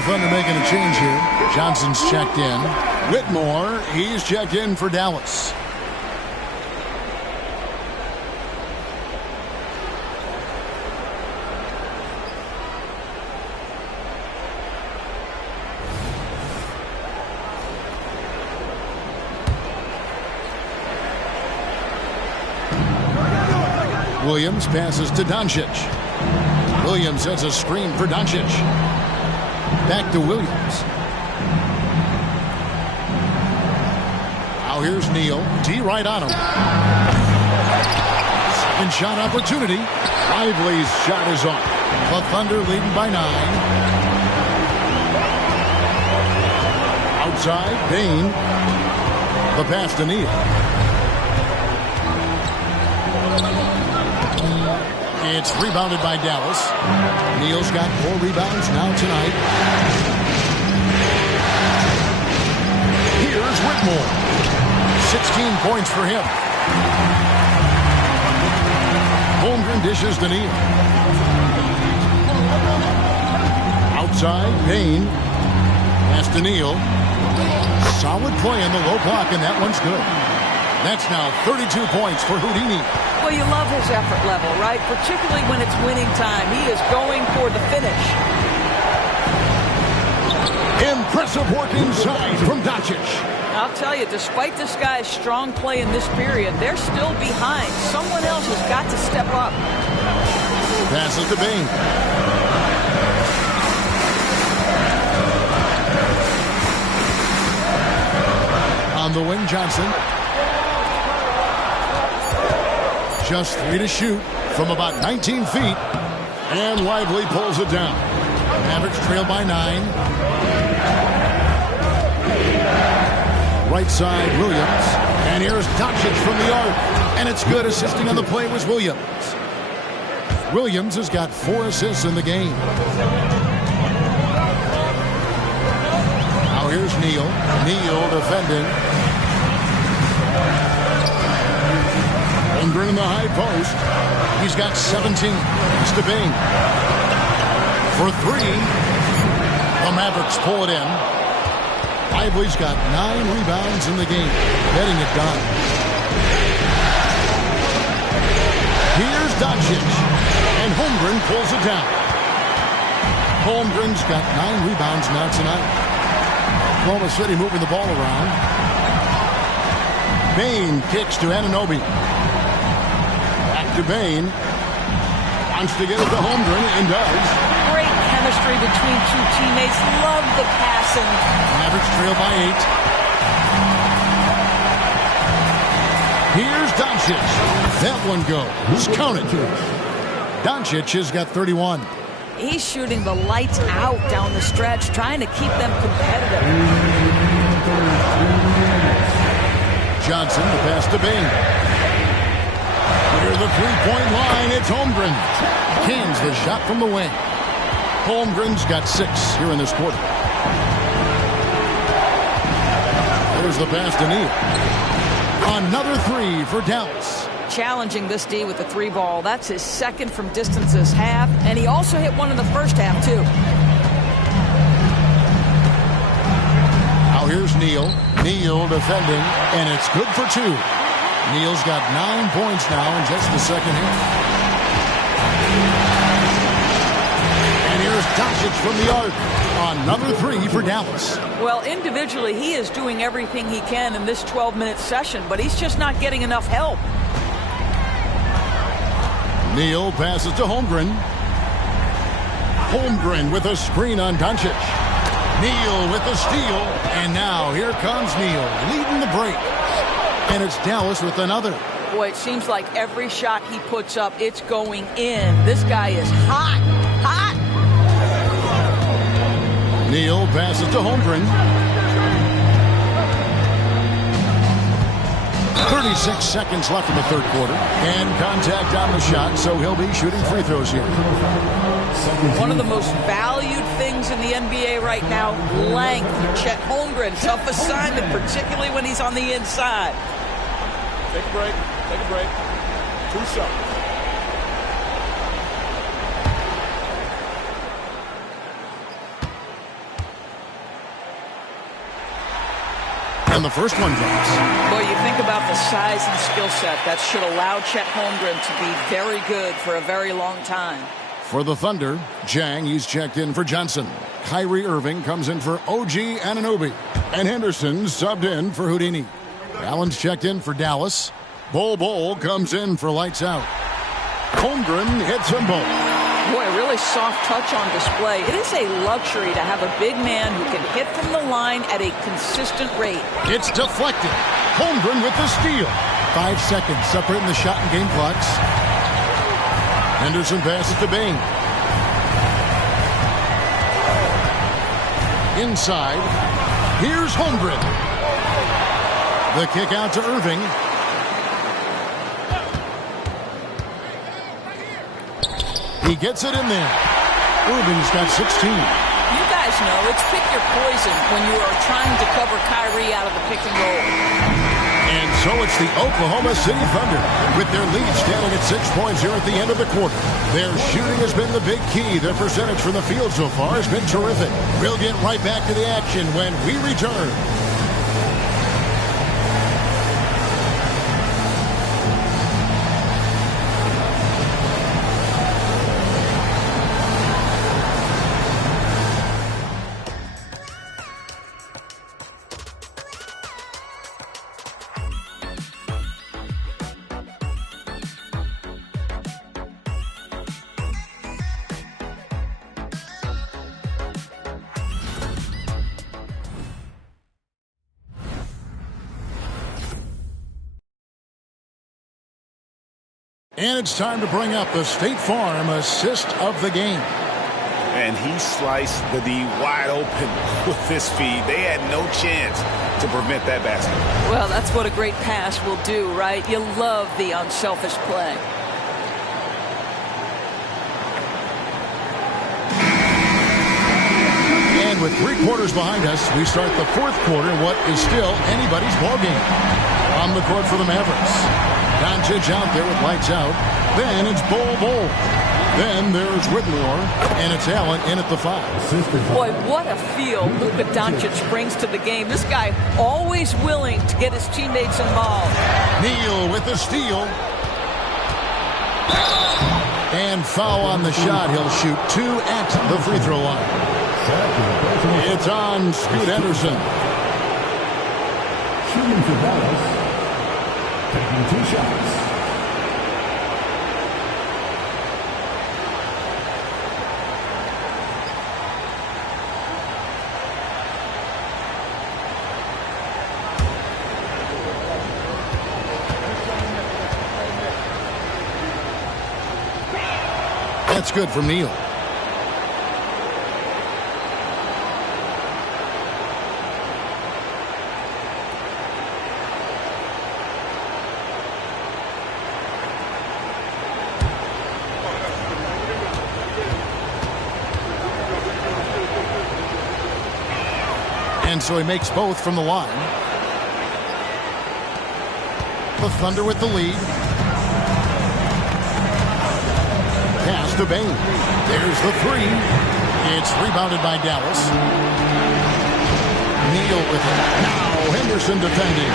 Thunder making a change here. Johnson's checked in. Whitmore, he's checked in for Dallas. Williams passes to Doncic. Williams sets a screen for Doncic. Back to Williams. Now here's Neal. D right on him. Second shot opportunity. Lively's shot is off. The Thunder leading by 9. Outside, Bain. The pass to Neal. It's rebounded by Dallas. Neal's got 4 rebounds now tonight. Here's Whitmore. 16 points for him. Holmgren dishes to Neal. Outside, Bain. Pass to Neal. Solid play in the low block, and that one's good. That's now 32 points for Houdini. Well, you love his effort level, right? Particularly when it's winning time. He is going for the finish. Impressive work inside from Doncic. I'll tell you, despite this guy's strong play in this period, they're still behind. Someone else has got to step up. Passes to Bain. On the wing, Johnson. Just 3 to shoot from about 19 feet. And Lively pulls it down. Mavericks trail by 9. Right side, Williams. And here's Doncic from the arc. And it's good. Assisting on the play was Williams. Williams has got 4 assists in the game. Now here's Neal. Neal defending. Holmgren in the high post. He's got 17. It's to Bain. For 3. The Mavericks pull it in. Lively's got 9 rebounds in the game. Getting it done. Here's Doncic. And Holmgren pulls it down. Holmgren's got 9 rebounds now tonight. Oklahoma City moving the ball around. Bain kicks to Anunoby. Back to Bain. Wants to get it to Holmgren and does. Great chemistry between two teammates. Love the passing. Mavericks trail by 8. Here's Doncic. That one goes. Count it. Doncic has got 31. He's shooting the lights out down the stretch, trying to keep them competitive. Johnson, the pass to Bain. Near the three-point line, it's Holmgren. Cans the shot from the wing. Holmgren's got 6 here in this quarter. There's the pass to Neal. Another 3 for Dallas. Challenging this D with the 3 ball. That's his second from distance this half, and he also hit one in the first half, too. Now here's Neal. Neal defending, and it's good for 2. Neal's got 9 points now in just the second half. And here's Doncic from the arc. Another 3 for Dallas. Well, individually, he is doing everything he can in this 12-minute session, but he's just not getting enough help. Neal passes to Holmgren. Holmgren with a screen on Doncic. Neal with the steal. And now here comes Neal leading the break. And it's Dallas with another. Boy, it seems like every shot he puts up, it's going in. This guy is hot. Hot. Neal passes to Holmgren. 36 seconds left in the third quarter. And contact on the shot, so he'll be shooting free throws here. One of the most valued things in the NBA right now, length. Chet Holmgren, tough assignment, particularly when he's on the inside. Take a break. Take a break. 2 shots. And the first one drops. Boy, you think about the size and skill set that should allow Chet Holmgren to be very good for a very long time. For the Thunder, Jang, he's checked in for Johnson. Kyrie Irving comes in for OG Anunoby. And Henderson subbed in for Houdini. Allen's checked in for Dallas. Bol comes in for lights out. Holmgren hits them both. Boy, really soft touch on display. It is a luxury to have a big man who can hit from the line at a consistent rate. It's deflected. Holmgren with the steal. 5 seconds separating the shot and game clocks. Henderson passes to Bain. Inside. Here's Holmgren. The kick out to Irving. He gets it in there. Irving's got 16. You guys know it's pick your poison when you are trying to cover Kyrie out of the pick and roll. And so it's the Oklahoma City Thunder with their lead standing at 6 points here at the end of the quarter. Their shooting has been the big key. Their percentage from the field so far has been terrific. We'll get right back to the action when we return. And it's time to bring up the State Farm assist of the game. And he sliced the D wide open with this feed. They had no chance to prevent that basket. Well, that's what a great pass will do, right? You love the unselfish play. And with 3 quarters behind us, we start the 4th quarter in what is still anybody's ballgame. On the court for the Mavericks. Doncic out there with lights out. Then it's Bol. Then there's Whitmore, and it's Allen in at the 5. Boy, what a feel Luka Doncic brings to the game. This guy always willing to get his teammates involved. Neal with the steal. And foul on the shot. He'll shoot 2 at the free throw line. It's on Scoot Henderson. Shooting for Dallas. Taking 2 shots. That's good from Neal. And so he makes both from the line. The Thunder with the lead. Pass to Bain. There's the 3. It's rebounded by Dallas. Neal with it. Now Henderson defending.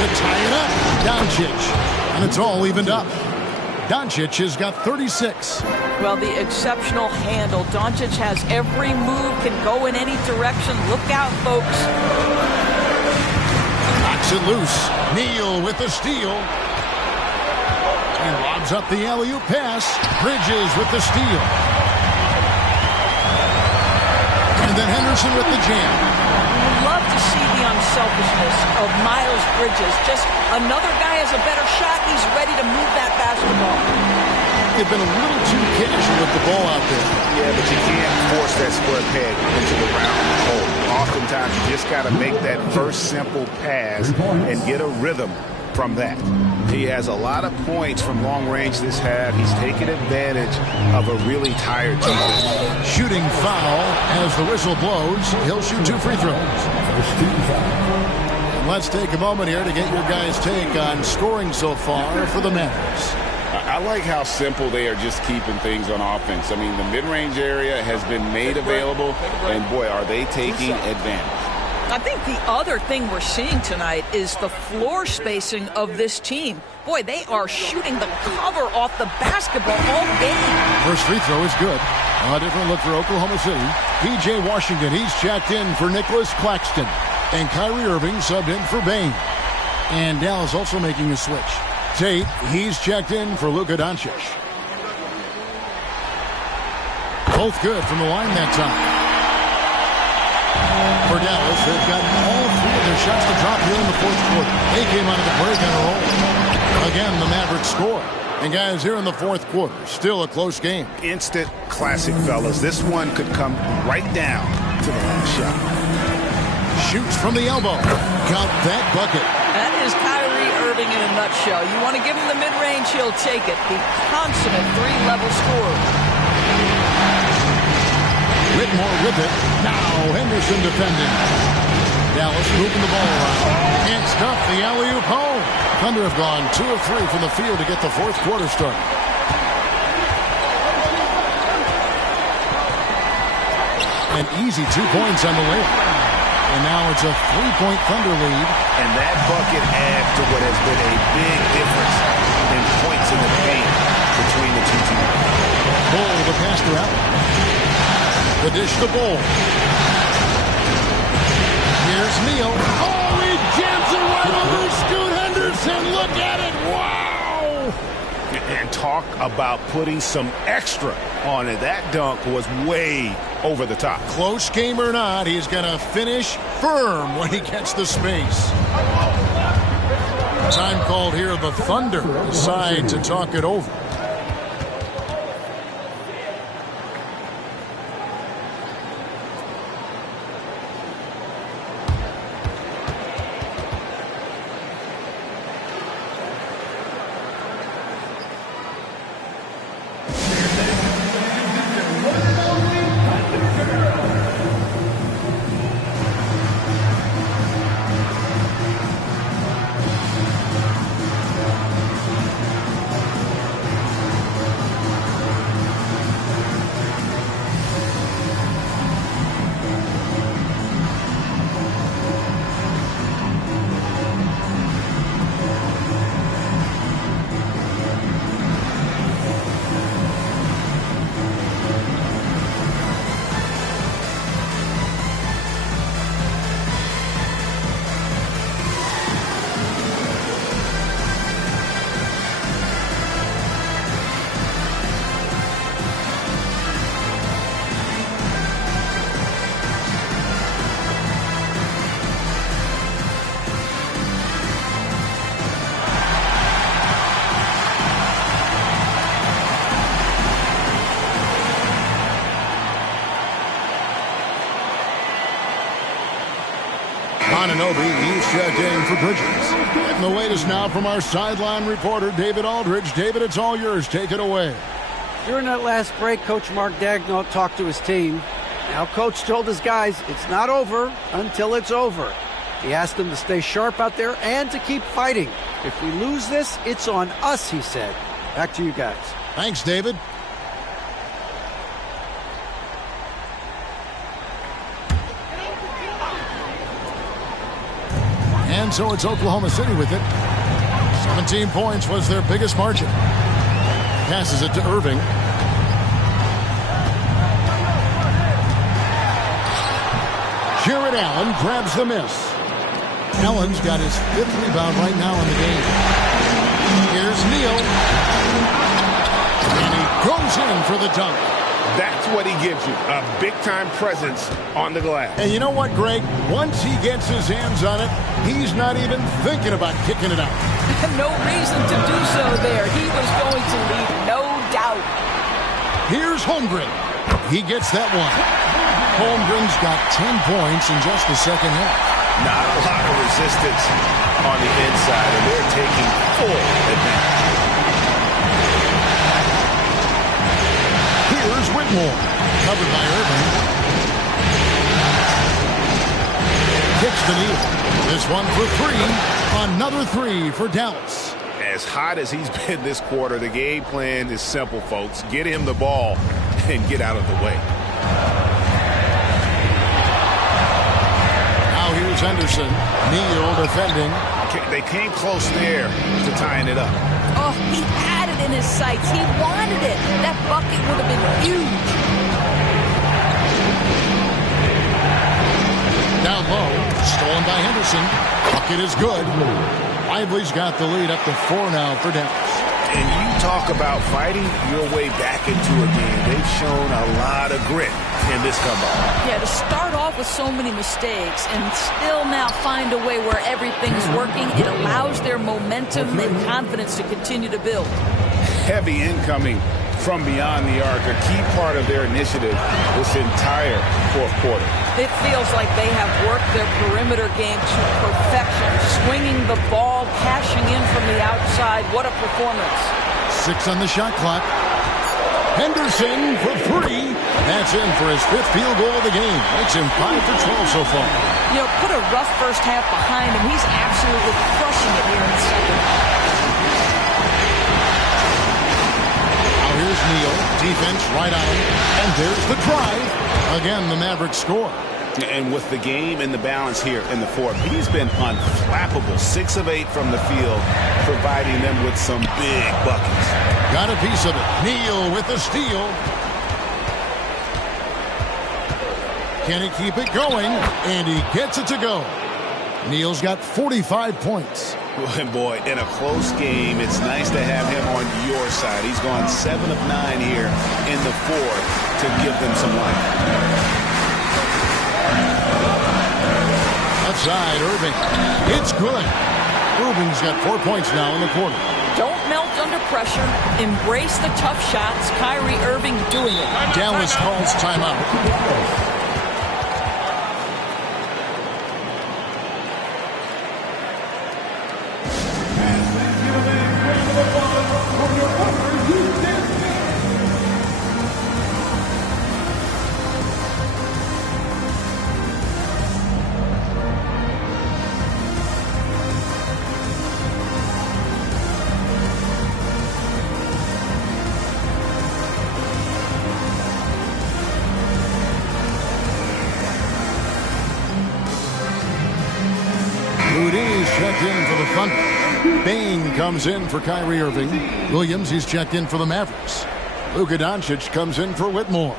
To tie it up. Doncic. And it's all evened up. Doncic has got 36. Well, the exceptional handle. Doncic has every move, can go in any direction. Look out, folks. Knocks it loose. Neal with the steal. And lobs up the alley-oop pass. Bridges with the steal. And then Henderson with the jam. Love to see the unselfishness of Miles Bridges. Just another guy has a better shot. He's ready to move that basketball. They've been a little too casual with the ball out there. Yeah, but you can't force that square peg into the round hole. Oftentimes, you just got to make that first simple pass and get a rhythm from that. He has a lot of points from long range this half. He's taken advantage of a really tired defense. Shooting foul as the whistle blows. He'll shoot 2 free throws. Let's take a moment here to get your guys' take on scoring so far for the Mavericks. I like how simple they are just keeping things on offense. I mean, the mid-range area has been made available, and boy, are they taking advantage. I think the other thing we're seeing tonight is the floor spacing of this team. Boy, they are shooting the cover off the basketball all game. First free throw is good. A different look for Oklahoma City. P.J. Washington, he's checked in for Nicholas Claxton. And Kyrie Irving subbed in for Bain. And Dallas also making a switch. Tate, he's checked in for Luka Doncic. Both good from the line that time. For Dallas, they've got all three of their shots to drop here in the fourth quarter. They came out of the break on a roll. Again, the Mavericks score. And guys, here in the fourth quarter, still a close game. Instant classic, fellas. This one could come right down to the last shot. Shoots from the elbow. Got that bucket. That is Kyrie Irving in a nutshell. You want to give him the mid-range, he'll take it. The consummate three-level scorer. Whitmore with it. Now Henderson defending. Dallas moving the ball around. Can't stuff the alley-oop home. Thunder have gone 2 of 3 from the field to get the fourth quarter started. An easy 2 points on the layup. And now it's a 3-point Thunder lead. And that bucket adds to what has been a big difference in points in the paint between the two teams. Bull the pass to Allen. The dish to Bull. Here's Neal. Oh, he jams it right over Scoot Henderson. Look at it. Wow. And talk about putting some extra on it. That dunk was way over the top. Close game or not, he's going to finish firm when he gets the space. Time called here. The Thunder decide to talk it over. He's checked in for Bridges. And the latest now from our sideline reporter, David Aldridge. David, it's all yours. Take it away. During that last break, Coach Mark Daigneault talked to his team. Now, Coach told his guys it's not over until it's over. He asked them to stay sharp out there and to keep fighting. If we lose this, it's on us, he said. Back to you guys. Thanks, David. And so it's Oklahoma City with it. 17 points was their biggest margin. Passes it to Irving. Jared Allen grabs the miss. Allen's got his 5th rebound right now in the game. Here's Neal. And he goes in for the dunk. That's what he gives you, a big-time presence on the glass. And you know what, Greg? Once he gets his hands on it, he's not even thinking about kicking it out. No reason to do so there. He was going to leave, no doubt. Here's Holmgren. He gets that one. Holmgren's got 10 points in just the second half. Not a lot of resistance on the inside, and they're taking full advantage. Here's Whitmore. Covered by Irving. Kicks the Neal. This one for 3. Another 3 for Dallas. As hot as he's been this quarter, the game plan is simple, folks. Get him the ball and get out of the way. Now here's Henderson. Neal defending. They came close there to tying it up. Oh, he had it in his sights. He wanted it. That bucket would have been huge. Down low. Stolen by Henderson. Bucket is good. Lively's got the lead up to 4 now for Dallas. And you talk about fighting your way back into a game. They've shown a lot of grit in this comeback. Yeah, to start off with so many mistakes and still now find a way where everything's working, it allows their momentum and confidence to continue to build. Heavy incoming from beyond the arc, a key part of their initiative this entire fourth quarter. It feels like they have worked their perimeter game to perfection, swinging the ball, cashing in from the outside. What a performance. 6 on the shot clock. Henderson for 3. That's in for his 5th field goal of the game. Makes him 5 for 12 so far. You know, put a rough first half behind him. He's absolutely crushing it here in the second. Here's Neal, defense right on him, and there's the drive. Again, the Mavericks score. And with the game and the balance here in the fourth, he's been unflappable. 6 of 8 from the field, providing them with some big buckets. Got a piece of it. Neal with the steal. Can he keep it going? And he gets it to go. Neal's got 45 points. Boy, in a close game, it's nice to have him on your side. He's gone 7 of 9 here in the fourth to give them some life. Outside, Irving. It's good. Irving's got 4 points now in the quarter. Don't melt under pressure. Embrace the tough shots. Kyrie Irving doing it. Dallas calls timeout. Checked in for the Thunder. Bain comes in for Kyrie Irving. Williams, he's checked in for the Mavericks. Luka Doncic comes in for Whitmore.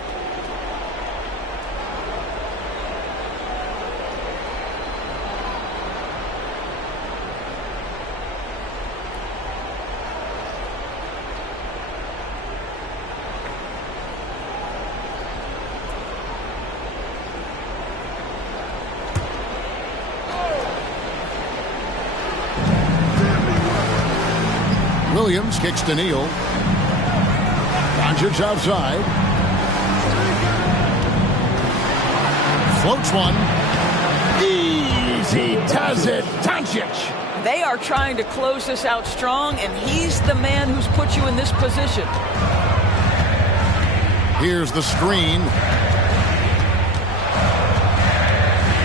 Williams kicks to Neal. Doncic outside. Floats one. Easy does it. Doncic. They are trying to close this out strong, and he's the man who's put you in this position. Here's the screen.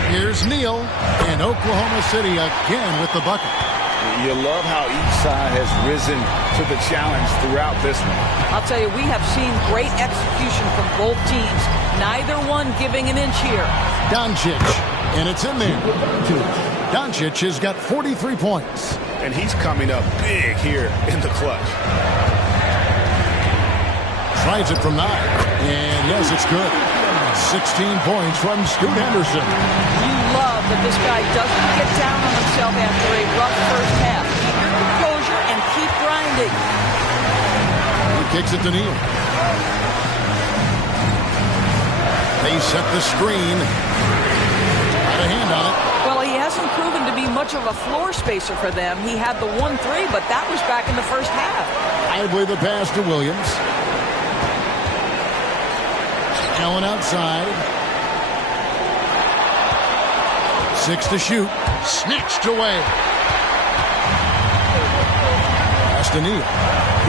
Here's Neal. And Oklahoma City again with the bucket. You love how each side has risen to the challenge throughout this one. I'll tell you, we have seen great execution from both teams. Neither one giving an inch here. Doncic, and it's in there. Doncic has got 43 points. And he's coming up big here in the clutch. Tries it from 9. And yes, it's good. 16 points from Scoot Henderson. You love that this guy doesn't get down on himself after a rough first half. Keep your composure and keep grinding. He kicks it to Neal. They set the screen. Got a hand on it. Well, he hasn't proven to be much of a floor spacer for them. He had the 1-3, but that was back in the first half. Lively the pass to Williams. Allen outside. 6 to shoot. Snatched away. Pass to Neal.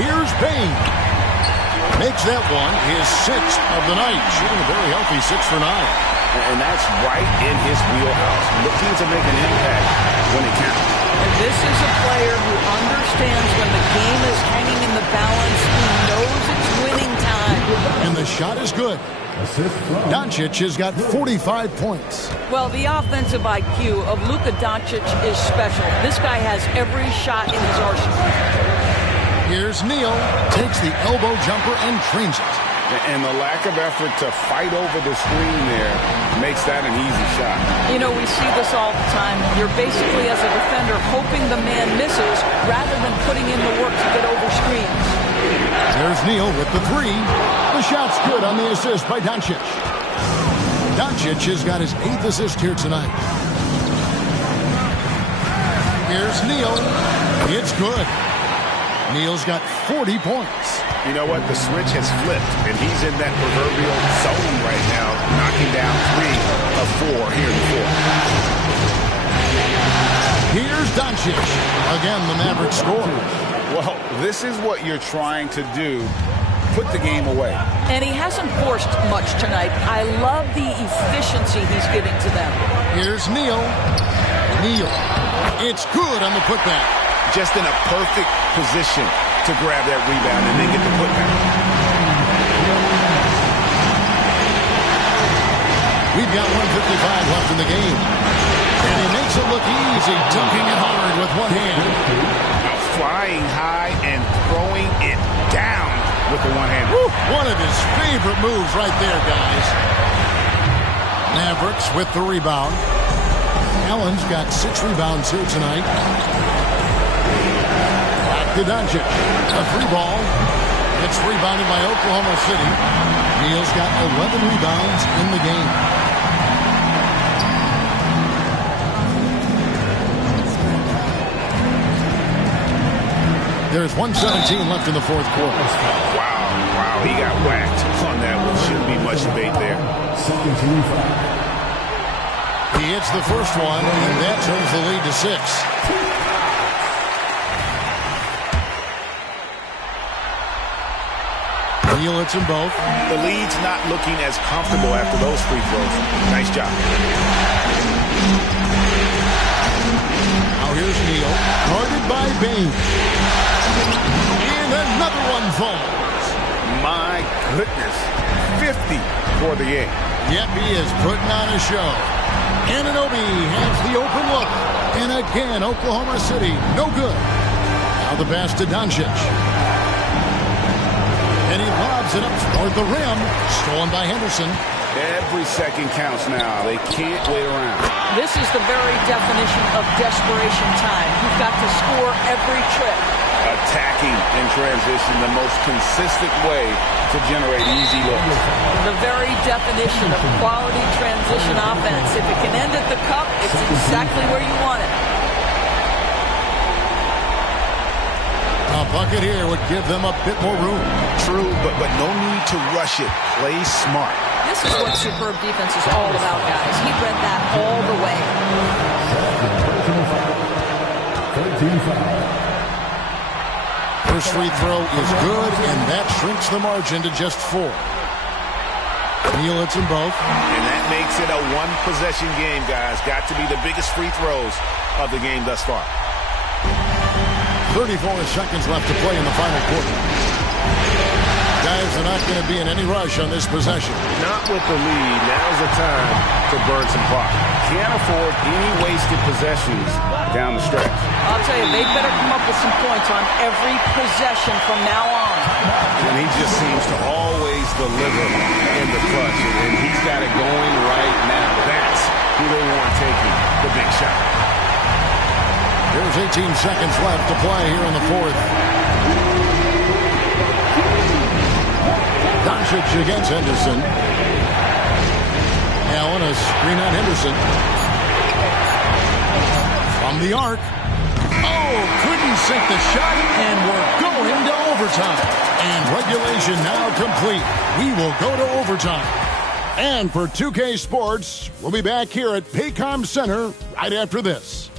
Here's Bain. Makes that one his 6th of the night. Shooting a very healthy 6 for 9. And that's right in his wheelhouse. Looking to make an impact when it counts. And this is a player who understands when the game is hanging in the balance. He knows it's winning time. And the shot is good. Doncic has got 45 points. Well, the offensive IQ of Luka Doncic is special. This guy has every shot in his arsenal. Here's Neal. Takes the elbow jumper and trains it. And the lack of effort to fight over the screen there makes that an easy shot. You know, we see this all the time. You're basically, as a defender, hoping the man misses rather than putting in the work to get over screens. Neal with the three. The shot's good on the assist by Doncic. Doncic has got his 8th assist here tonight. Here's Neal. It's good. Neal's got 40 points. You know what? The switch has flipped, and he's in that proverbial zone right now, knocking down 3 of 4 here in the fourth. Here's Doncic. Again, the Mavericks score. Well, this is what you're trying to do. Put the game away. And he hasn't forced much tonight. I love the efficiency he's giving to them. Here's Neal. Neal. It's good on the putback. Just in a perfect position to grab that rebound and then get the putback. We've got 1:55 left in the game. And he makes it look easy, dunking it hard with one hand. Now flying high and throwing it down with the one hand. One of his favorite moves right there, guys. Mavericks with the rebound. Allen's got 6 rebounds here tonight. Back to Doncic. A free ball. It's rebounded by Oklahoma City. Neal's got 11 rebounds in the game. There's 1:17 left in the fourth quarter. Wow, he got whacked on that one. Shouldn't be much debate there. He hits the first one, and that turns the lead to 6. Neal hits them both. The lead's not looking as comfortable after those free throws. Nice job. Now here's Neal, guarded by Bain. And another one falls. My goodness. 50 for the game. Yep, he is putting on a show. Anunoby has the open look. And again, Oklahoma City, no good. Now the pass to Doncic. And he lobs it up toward the rim. Stolen by Henderson. Every second counts now. They can't wait around. This is the very definition of desperation time. You've got to score every trip. Attacking in transition, the most consistent way to generate easy looks. The very definition of quality transition offense. If it can end at the cup, it's exactly where you want it. A bucket here would give them a bit more room. True, but no need to rush it. Play smart. This is what superb defense is all about, guys. He read that all the way. First free throw is good, and that shrinks the margin to just 4. Neal hits them both. And that makes it a one-possession game, guys. Got to be the biggest free throws of the game thus far. 34 seconds left to play in the final quarter. Guys are not going to be in any rush on this possession. Not with the lead. Now's the time to burn some clock. Can't afford any wasted possessions down the stretch. I'll tell you, they better come up with some points on every possession from now on. And he just seems to always deliver in the clutch. And he's got it going right now. That's who they want taking the big shot. There's 18 seconds left to play here in the fourth. Doncic against Henderson. Allen, a screen on Henderson. From the arc. Oh, couldn't sink the shot, and we're going to overtime. And regulation now complete. We will go to overtime. And for 2K Sports, we'll be back here at Paycom Center right after this.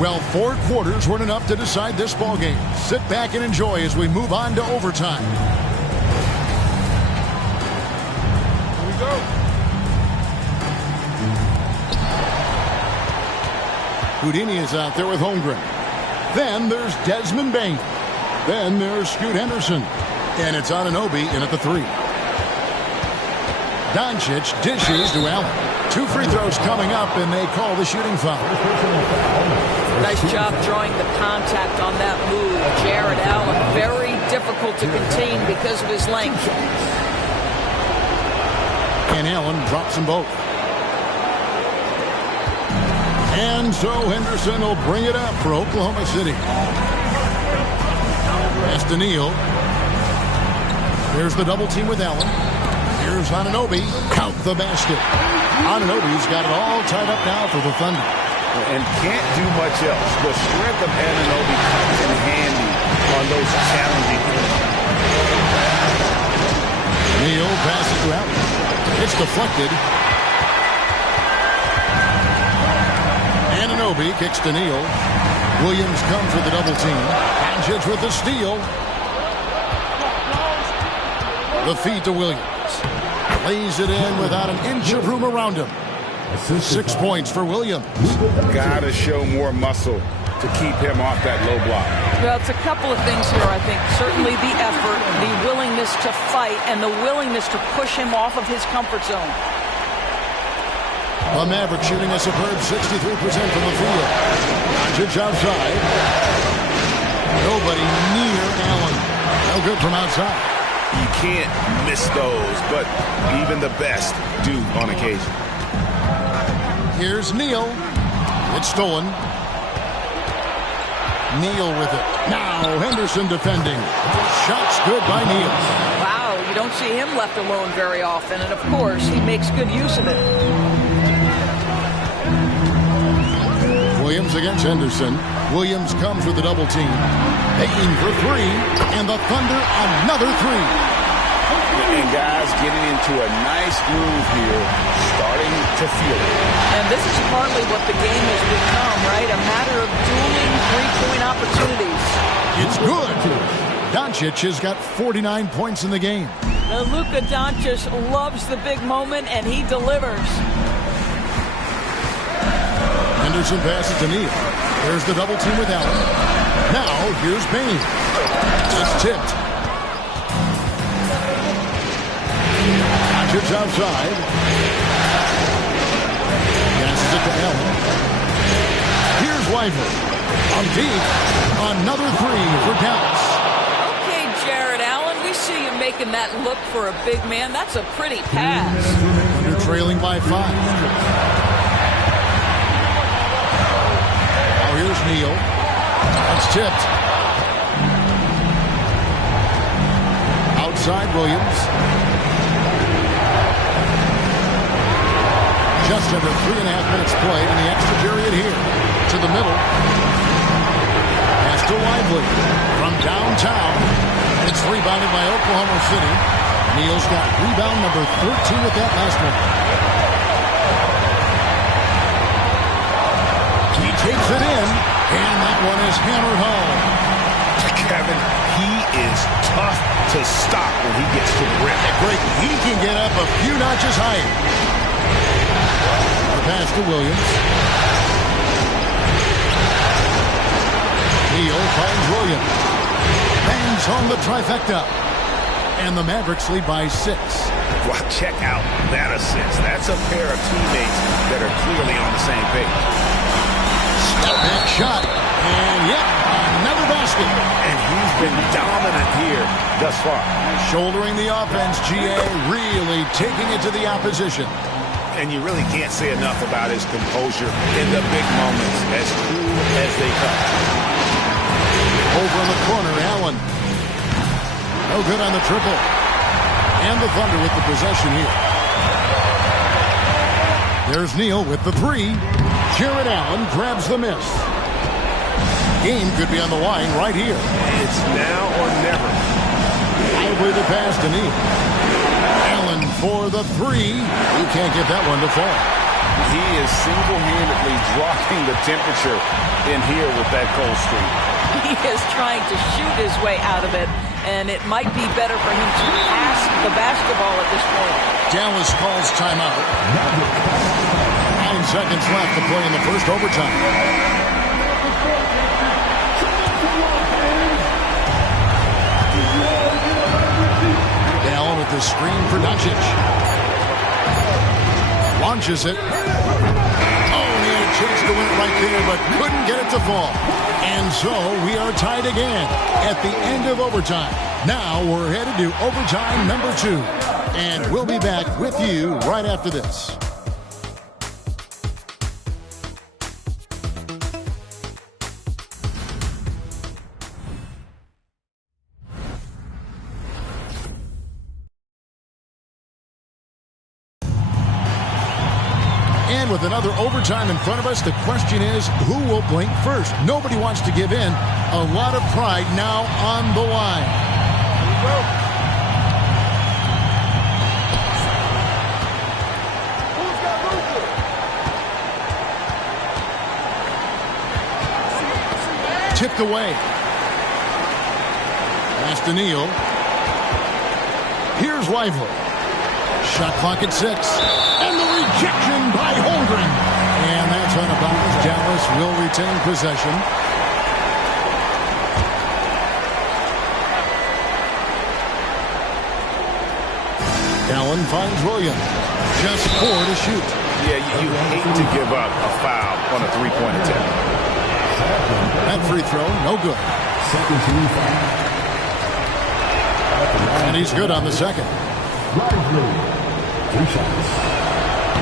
Well, 4 quarters weren't enough to decide this ballgame. Sit back and enjoy as we move on to overtime. Here we go. Houdini is out there with Holmgren. Then there's Desmond Bain. Then there's Scoot Henderson. And it's Anunoby in at the 3. Doncic dishes to Allen. 2 free throws coming up, and they call the shooting foul. Nice job drawing the contact on that move. Jared Allen, very difficult to contain because of his length. And Allen drops them both. And so Henderson will bring it up for Oklahoma City. Pass to Neal. There's the double team with Allen. Here's Anunoby. Count the basket. Anunoby's got it all tied up now for the Thunder. And can't do much else. The strength of Anunoby comes in handy on those challenging plays. Neal passes to Allen. It's deflected. Anunoby kicks to Neal. Williams comes with the double team. Doncic with the steal. The feed to Williams. Lays it in without an inch of room around him. 6 points for Williams. Got to show more muscle to keep him off that low block. Well, it's a couple of things here, I think. Certainly the effort, the willingness to fight, and the willingness to push him off of his comfort zone. The Mavericks shooting a superb 63% from the field. Doncic outside. Nobody near Allen. No good from outside. You can't miss those, but even the best do on occasion. Here's Neal. It's stolen. Neal with it. Now Henderson defending. Shots good by Neal. Wow, you don't see him left alone very often, and of course, he makes good use of it. Williams against Henderson. Williams comes with the double team. They aim for three, and the Thunder another three. And guys getting into a nice groove here, starting to feel it. And this is partly what the game has become, right? A matter of dueling three-point opportunities. It's good. Doncic has got 49 points in the game. Now, Luka Doncic loves the big moment, and he delivers. Henderson passes to Neal. There's the double team with Allen. Now, here's Bain. It's tipped. Doncic outside. Passes it to Allen. Here's Lively. On deep. Another three for Dallas. Okay, Jared Allen, we see you making that look for a big man. That's a pretty pass. Thunder trailing by 5. Now here's Neal. That's tipped. Outside Williams. Just under 3.5 minutes played in the extra period here. To the middle. Pass to Lively. From downtown. It's rebounded by Oklahoma City. Neal's got rebound number 13 with that last one. He takes it in, and that one is hammered home. Kevin, he is tough to stop when he gets to the rim. Great, he can get up a few notches higher. The pass to Williams. Neal finds Williams. Bangs home the trifecta. And the Mavericks lead by 6. Well, check out that assist. That's a pair of teammates that are clearly on the same page. Step back shot. And yep, another basket. And he's been dominant here thus far. Shouldering the offense, GA really taking it to the opposition. And you really can't say enough about his composure in the big moments, as cool as they come. Over in the corner, Allen. No good on the triple. And the Thunder with the possession here. There's Neal with the 3. Jared Allen grabs the miss. Game could be on the line right here. It's now or never. Lively the pass to Neal. Allen for the 3. He can't get that one to fall. He is single-handedly dropping the temperature in here with that cold streak. He is trying to shoot his way out of it, and it might be better for him to pass the basketball at this point. Dallas calls timeout. 9 seconds left to play in the first overtime. Allen with the screen for Doncic. Launches it. Oh, near chance to win it right there, but couldn't get it to fall. And so we are tied again at the end of overtime. Now we're headed to overtime number 2. And we'll be back with you right after this. And with another overtime in front of us, the question is, who will blink first? Nobody wants to give in. A lot of pride now on the line. Here we go. Tipped away. Pass to Neal. Here's Lively. Shot clock at 6. And the rejection by Holmgren. And that's on a bounce. Dallas will retain possession. Allen finds Williams. Just 4 to shoot. Yeah, you hate to give up a foul on a three-point attempt. That free throw, no good. And he's good on the second.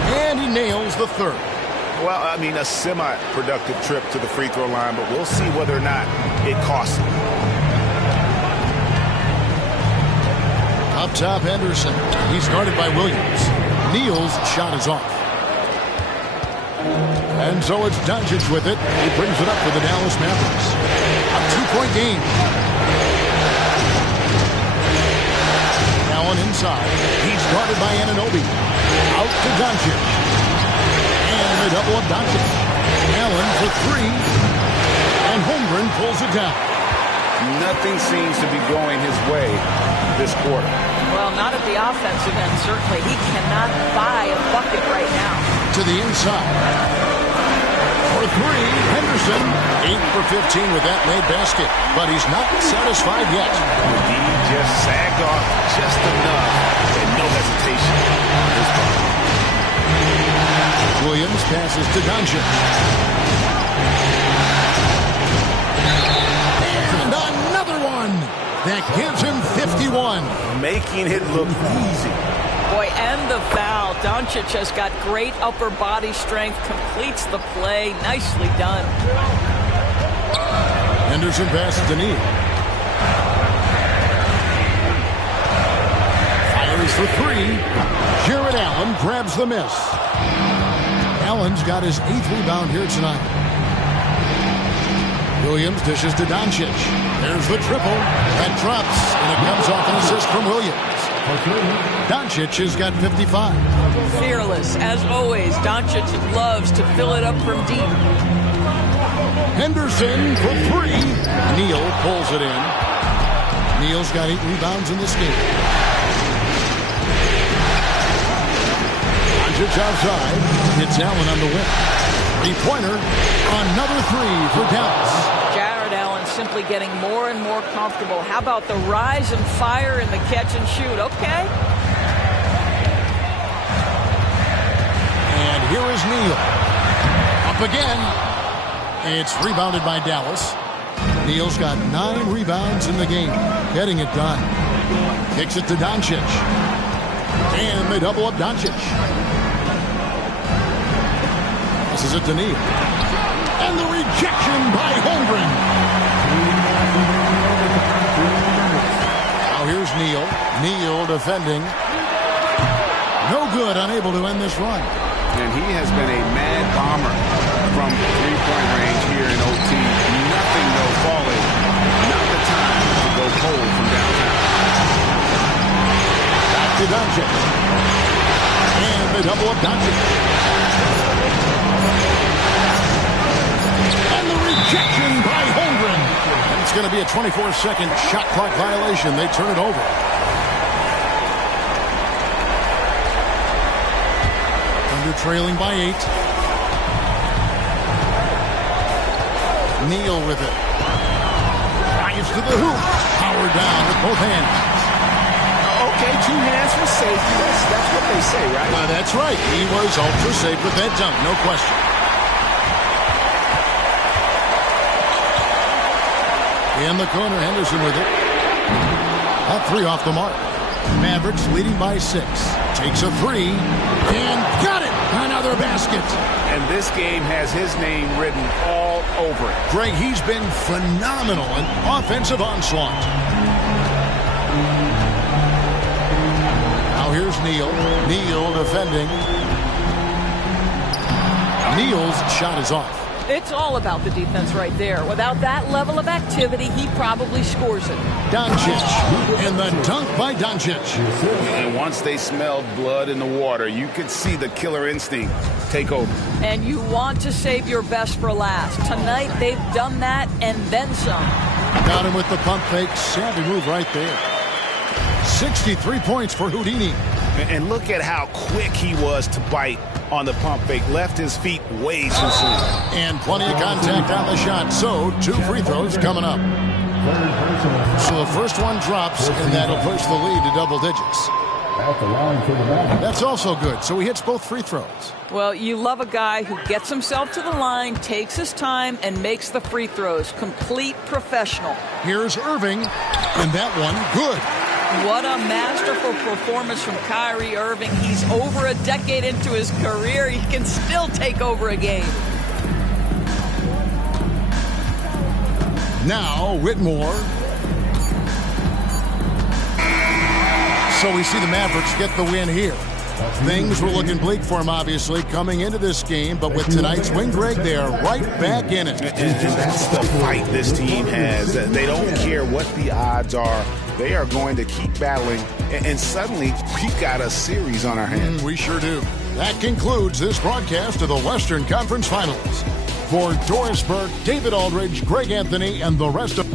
And he nails the third. Well, I mean, a semi-productive trip to the free throw line, but we'll see whether or not it costs him. Up top, Henderson. He's guarded by Williams. Neal's shot is off. And so it's Doncic with it. He brings it up for the Dallas Mavericks. A 2-point game. Allen inside. He's guarded by Anunoby. Out to Doncic. And they double up Doncic. Allen for 3. And Holmgren pulls it down. Nothing seems to be going his way this quarter. Well, not at the offensive end, certainly. He cannot buy a bucket right now. To the inside. For 3, Henderson. 8 for 15 with that made basket. But he's not satisfied yet. He just sagged off just enough and no hesitation on his part. Williams passes to Doncic. And another one. That gives him 51. Making it look easy. Boy, and the foul. Doncic has got great upper body strength, completes the play. Nicely done. Henderson passes to Neal. Fires for 3. Jared Allen grabs the miss. Allen's got his 8th rebound here tonight. Williams dishes to Doncic. There's the triple. That drops, and it comes off an assist from Williams. Doncic has got 55. Fearless, as always. Doncic loves to fill it up from deep. Henderson for 3. Neal pulls it in. Neal's got 8 rebounds in this game. Doncic outside. Hits Allen on the win. 3-pointer. Another 3 for Dallas. Jared Allen simply getting more and more comfortable. How about the rise and fire in the catch and shoot? Okay. And here is Neal. Up again. It's rebounded by Dallas. Neal's got 9 rebounds in the game. Getting it done. Kicks it to Doncic. And they double up Doncic. Passes it to Neal. And the rejection by Holmgren. Now here's Neal. Neal defending. No good, unable to end this run. And he has been a mad bomber from three-point range here in OT. Nothing, though, falling. Not the time to go cold from downtown. Back to Doncic. And they double up Doncic. And the rejection by Holmgren. And it's going to be a 24-second shot clock violation. They turn it over. Thunder trailing by 8. Neal with it. Drives to the hoop. Power down with both hands. Okay, 2 hands for safety. That's what they say, right? That's right. He was ultra safe with that dunk, no question. In the corner, Henderson with it. A three off the mark. Mavericks leading by 6. Takes a three. And got it! Another basket. And this game has his name written all over it. Greg, he's been phenomenal in offensive onslaught. Now here's Neal. Neal defending. Neal's shot is off. It's all about the defense right there. Without that level of activity, he probably scores it. Doncic, and the dunk by Doncic. And once they smelled blood in the water, you could see the killer instinct take over. And you want to save your best for last. Tonight, they've done that and then some. Got him with the pump fake. Savvy move right there. 63 points for Houdini. And look at how quick he was to bite on the pump fake. Left his feet way too soon. And plenty of contact on the shot. So 2 free throws coming up. So the first one drops, and that'll push the lead to double digits. That's also good. So he hits both free throws. Well, you love a guy who gets himself to the line, takes his time, and makes the free throws. Complete professional. Here's Irving, and that one good. What a masterful performance from Kyrie Irving. He's over a decade into his career. He can still take over a game. Now, Whitmore. So we see the Mavericks get the win here. Things were looking bleak for him, obviously, coming into this game. But with tonight's win, Greg, they are right back in it. And that's the fight this team has. They don't care what the odds are. They are going to keep battling. And suddenly, we've got a series on our hands. We sure do. That concludes this broadcast of the Western Conference Finals. For Doris Burke, David Aldridge, Greg Anthony, and the rest of...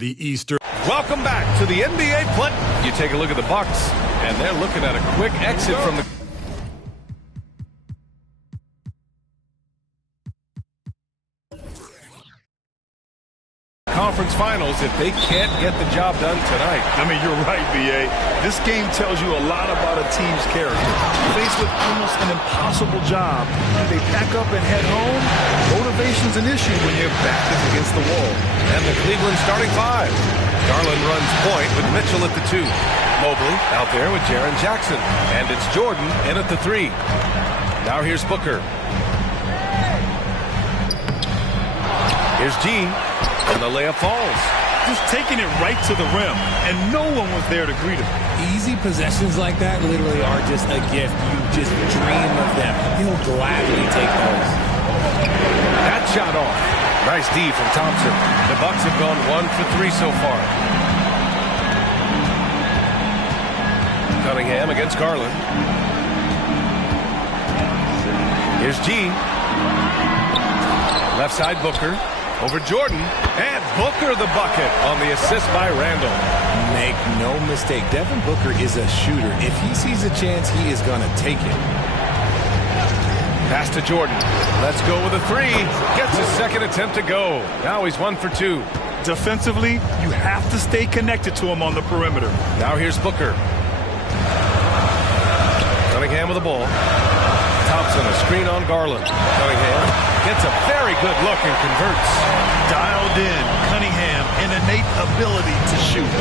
The Eastern. Welcome back to the NBA play. You take a look at the Bucks, and they're looking at a quick exit from the conference conference finals if they can't get the job done tonight. I mean, you're right, B.A. This game tells you a lot about a team's character. Faced with almost an impossible job, do they pack up and head home? Motivation's an issue when your back is against the wall. And the Cleveland starting five. Garland runs point with Mitchell at the 2. Mobley out there with Jaren Jackson. And it's Jordan in at the 3. Now here's Booker. Here's G, and the layup falls. Just taking it right to the rim, and no one was there to greet him. Easy possessions like that literally are just a gift. You just dream of them. He'll gladly take those. That shot off. Nice D from Thompson. The Bucks have gone 1 for 3 so far. Cunningham against Garland. Here's G. Left side Booker. Over Jordan, and Booker the bucket on the assist by Randall. Make no mistake, Devin Booker is a shooter. If he sees a chance, he is going to take it. Pass to Jordan. Let's go with a 3. Gets his second attempt to go. Now he's 1 for 2. Defensively, you have to stay connected to him on the perimeter. Now here's Booker. Cunningham with the ball. Thompson, a screen on Garland. Cunningham gets a very good look and converts. Dialed in, Cunningham, an innate ability to shoot.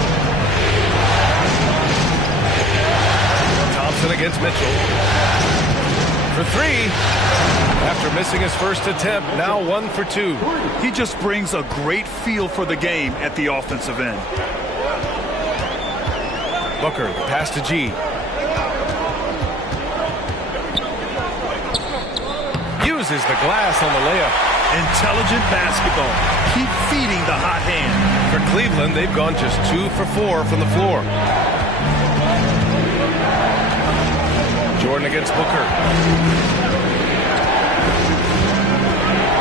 Thompson against Mitchell. For 3. After missing his first attempt, now 1 for 2. He just brings a great feel for the game at the offensive end. Booker, pass to G. Uses the glass on the layup. Intelligent basketball. Keep feeding the hot hand. For Cleveland, they've gone just 2 for 4 from the floor. Jordan against Booker.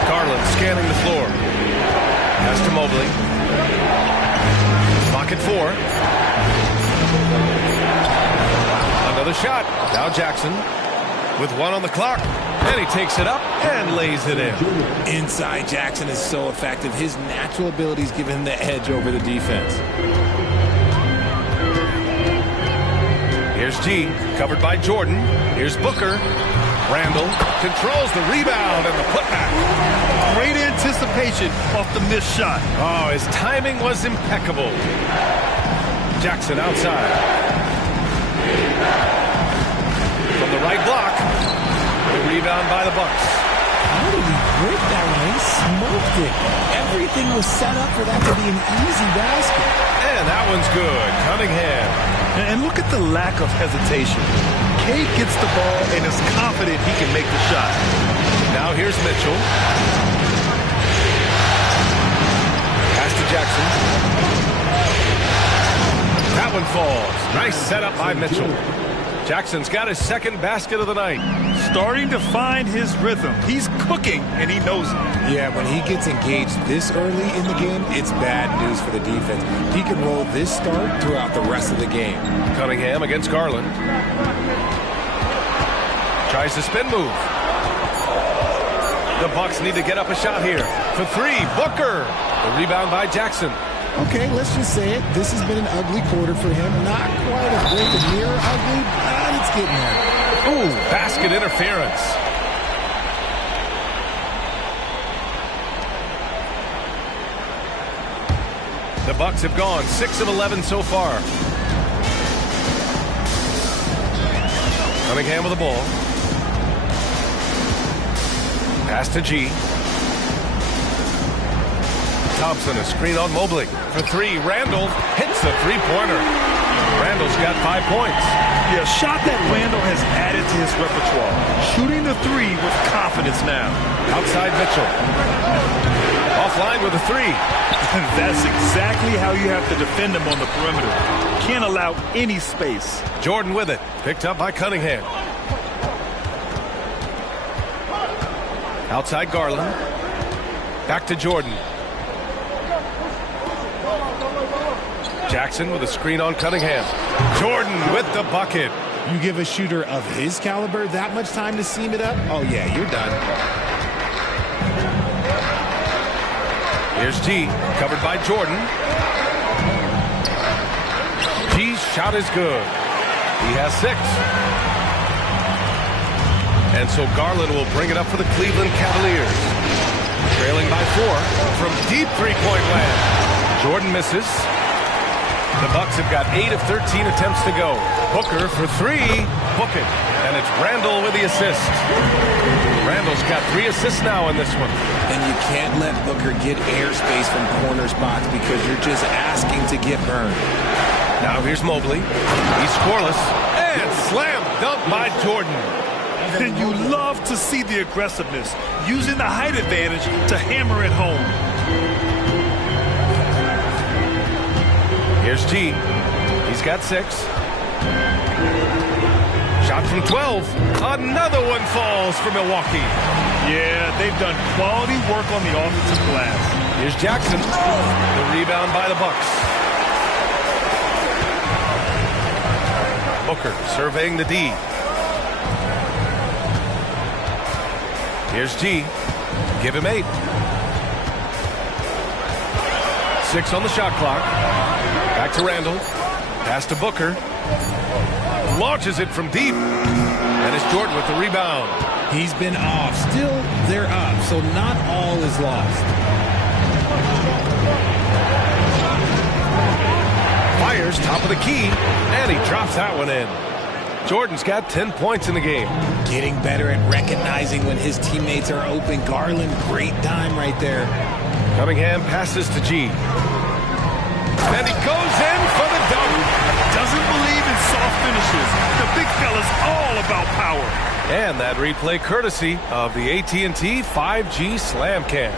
Garland scanning the floor. Pass to Mobley. Pocket 4. Another shot. Now Jackson with 1 on the clock. And he takes it up and lays it in. Inside Jackson is so effective. His natural abilities give him the edge over the defense. Here's G, covered by Jordan. Here's Booker. Randall controls the rebound and the putback. Great anticipation off the missed shot. Oh, his timing was impeccable. Jackson outside. From the right block. The rebound by the Bucks. How did he break that one? He smoked it. Everything was set up for that to be an easy basket. And that one's good. Cunningham. And look at the lack of hesitation. Cade gets the ball and is confident he can make the shot. Now here's Mitchell. Pass to Jackson. That one falls. Nice setup by Mitchell. Jackson's got his second basket of the night. Starting to find his rhythm. He's cooking, and he knows it. Yeah, when he gets engaged this early in the game, it's bad news for the defense. He can roll this start throughout the rest of the game. Cunningham against Garland. Tries the spin move. The Bucks need to get up a shot here. For 3, Booker. The rebound by Jackson. Okay, let's just say it. This has been an ugly quarter for him. Not quite a great near ugly, but it's getting there. Ooh, basket interference. The Bucks have gone 6 of 11 so far. Cunningham with the ball. Pass to G. Thompson, a screen on Mobley. For 3, Randall hits a three-pointer. Randall's got 5 points. Yeah, a shot that Randall has added to his repertoire. Shooting the 3 with confidence now. Outside Mitchell. Offline with a 3. That's exactly how you have to defend him on the perimeter. Can't allow any space. Jordan with it. Picked up by Cunningham. Outside Garland. Back to Jordan. Jackson with a screen on Cunningham. Jordan with the bucket. You give a shooter of his caliber that much time to seam it up? Oh, yeah, you're done. Here's G, covered by Jordan. G's shot is good. He has 6. And so Garland will bring it up for the Cleveland Cavaliers. Trailing by 4 from deep three-point land. Jordan misses. The Bucks have got 8 of 13 attempts to go. Booker for 3. Book it. And it's Randall with the assist. Randall's got 3 assists now in this one. And you can't let Booker get airspace from corner spots because you're just asking to get burned. Now here's Mobley. He's scoreless. And slam dunk by Jordan. And you love to see the aggressiveness, using the height advantage to hammer it home. Here's G. He's got 6. Shot from 12. Another one falls for Milwaukee. Yeah, they've done quality work on the offensive glass. Here's Jackson. The rebound by the Bucks. Booker surveying the D. Here's G. Give him 8. 6 on the shot clock. Back to Randall. Pass to Booker. Launches it from deep. And it's Jordan with the rebound. He's been off. Still, they're up, so not all is lost. Fires top of the key, and he drops that one in. Jordan's got 10 points in the game. Getting better at recognizing when his teammates are open. Garland, great time right there. Cunningham passes to G. And he goes in for the dunk. Doesn't believe in soft finishes. The big fella's all about power. And that replay courtesy of the AT&T 5G Slam Cam.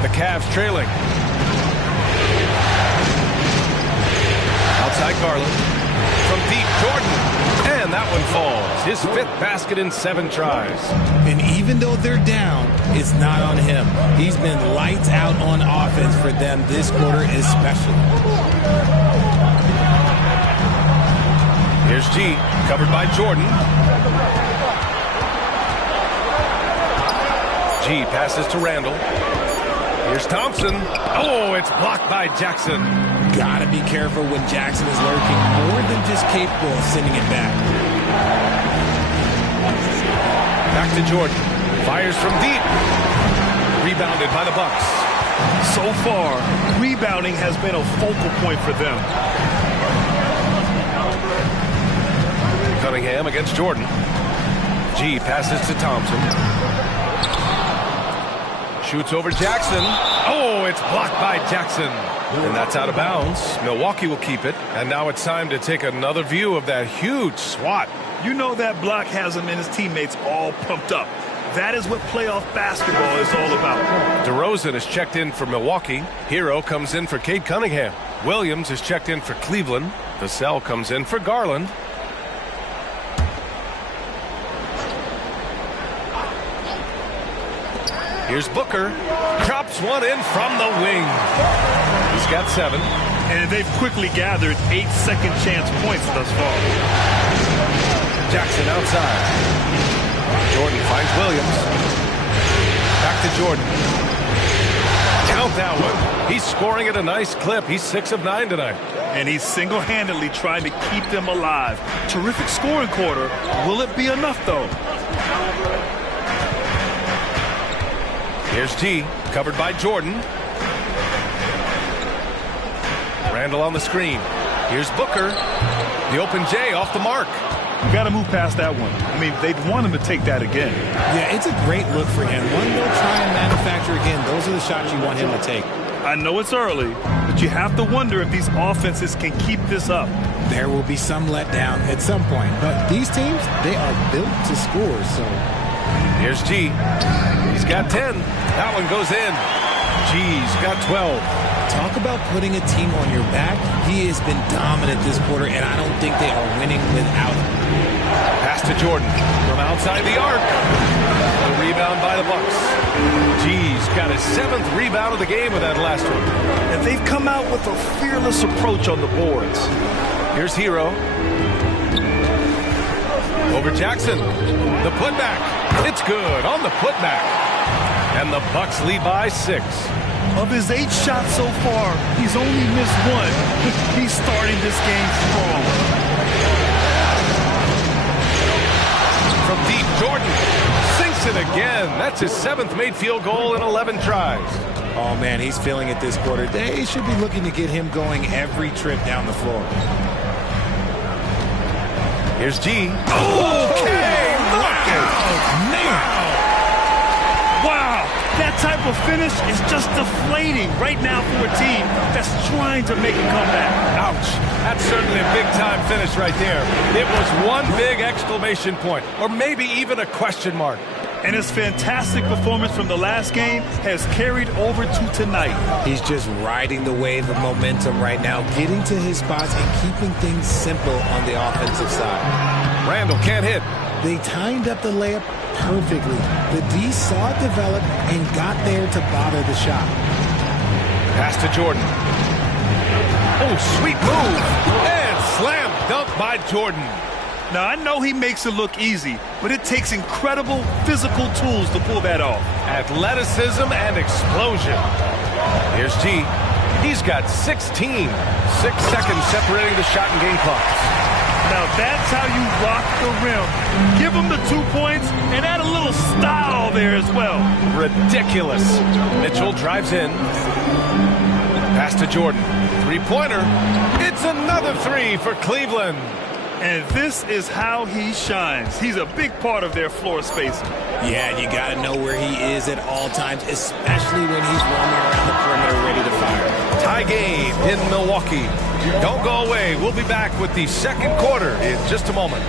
The Cavs trailing. Outside Garland. From deep, Jordan. And that one falls. His 5th basket in 7 tries. And even though they're down, it's not on him. He's been lights out on offense for them this quarter especially. Here's G, covered by Jordan. G passes to Randall. Here's Thompson. Oh, it's blocked by Jackson. Gotta be careful when Jackson is lurking, more than just capable of sending it back. Back to Jordan. Fires from deep. Rebounded by the Bucks. So far, rebounding has been a focal point for them. Cunningham against Jordan. G passes to Thompson. Shoots over Jackson. Oh, it's blocked by Jackson. And that's out of bounds. Milwaukee will keep it. And now it's time to take another view of that huge swat. You know that block has him and his teammates all pumped up. That is what playoff basketball is all about. DeRozan is checked in for Milwaukee. Hero comes in for Cade Cunningham. Williams is checked in for Cleveland. Vassell comes in for Garland. Here's Booker. Drops one in from the wing. He's got 7. And they've quickly gathered 8 second chance points thus far. Jackson outside. Jordan finds Williams. Back to Jordan. Count that one. He's scoring at a nice clip. He's 6 of 9 tonight. And he's single-handedly trying to keep them alive. Terrific scoring quarter. Will it be enough, though? Here's T, covered by Jordan. Randall on the screen. Here's Booker. The open J off the mark. You got to move past that one. I mean, they'd want him to take that again. Yeah, it's a great look for him. One they'll try and manufacture again. Those are the shots you want him to take. I know it's early, but you have to wonder if these offenses can keep this up. There will be some letdown at some point, but these teams, they are built to score, so. Here's G. He's got 10. That one goes in. G's got 12. Talk about putting a team on your back. He has been dominant this quarter, and I don't think they are winning without him. Pass to Jordan from outside the arc. The rebound by the Bucks. G's got his 7th rebound of the game with that last one. And they've come out with a fearless approach on the boards. Here's Hero. Over Jackson. The putback. It's good on the putback. And the Bucks lead by 6. Of his 8 shots so far, he's only missed 1. He's starting this game strong. From deep, Jordan sinks it again. That's his 7th made field goal in 11 tries. Oh, man, he's feeling it this quarter. They should be looking to get him going every trip down the floor. Here's G. Okay, look it. Man. Wow, that type of finish is just deflating right now for a team that's trying to make a comeback. Ouch. That's certainly a big-time finish right there. It was one big exclamation point, or maybe even a question mark. And his fantastic performance from the last game has carried over to tonight. He's just riding the wave of momentum right now, getting to his spots and keeping things simple on the offensive side. Randall can't hit. They timed up the layup perfectly. The D saw it develop and got there to bother the shot. Pass to Jordan. Oh, sweet move. And slam dunk by Jordan. Now, I know he makes it look easy, but it takes incredible physical tools to pull that off. Athleticism and explosion. Here's G. He's got 16. 6 seconds separating the shot and game clocks. Now, that's how you rock the rim. Give him the 2 points and add a little style there as well. Ridiculous. Mitchell drives in. Pass to Jordan. 3-pointer. It's another 3 for Cleveland. And this is how he shines. He's a big part of their floor spacing. Yeah, you got to know where he is at all times, especially when he's roaming around the perimeter ready to fire. Tie game in Milwaukee. Don't go away. We'll be back with the second quarter in just a moment.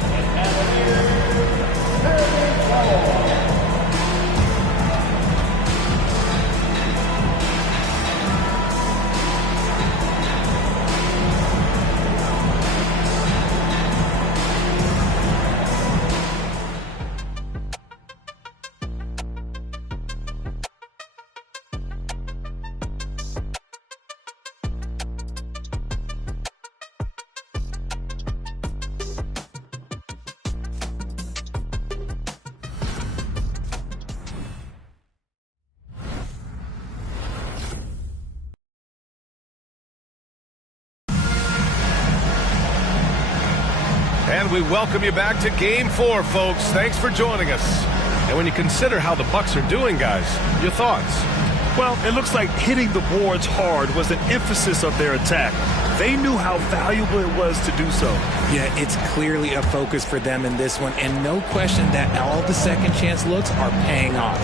And we welcome you back to Game 4, folks. Thanks for joining us. And when you consider how the Bucks are doing, guys, your thoughts? Well, it looks like hitting the boards hard was an emphasis of their attack. They knew how valuable it was to do so. Yeah, it's clearly a focus for them in this one, and no question that all the second chance looks are paying off.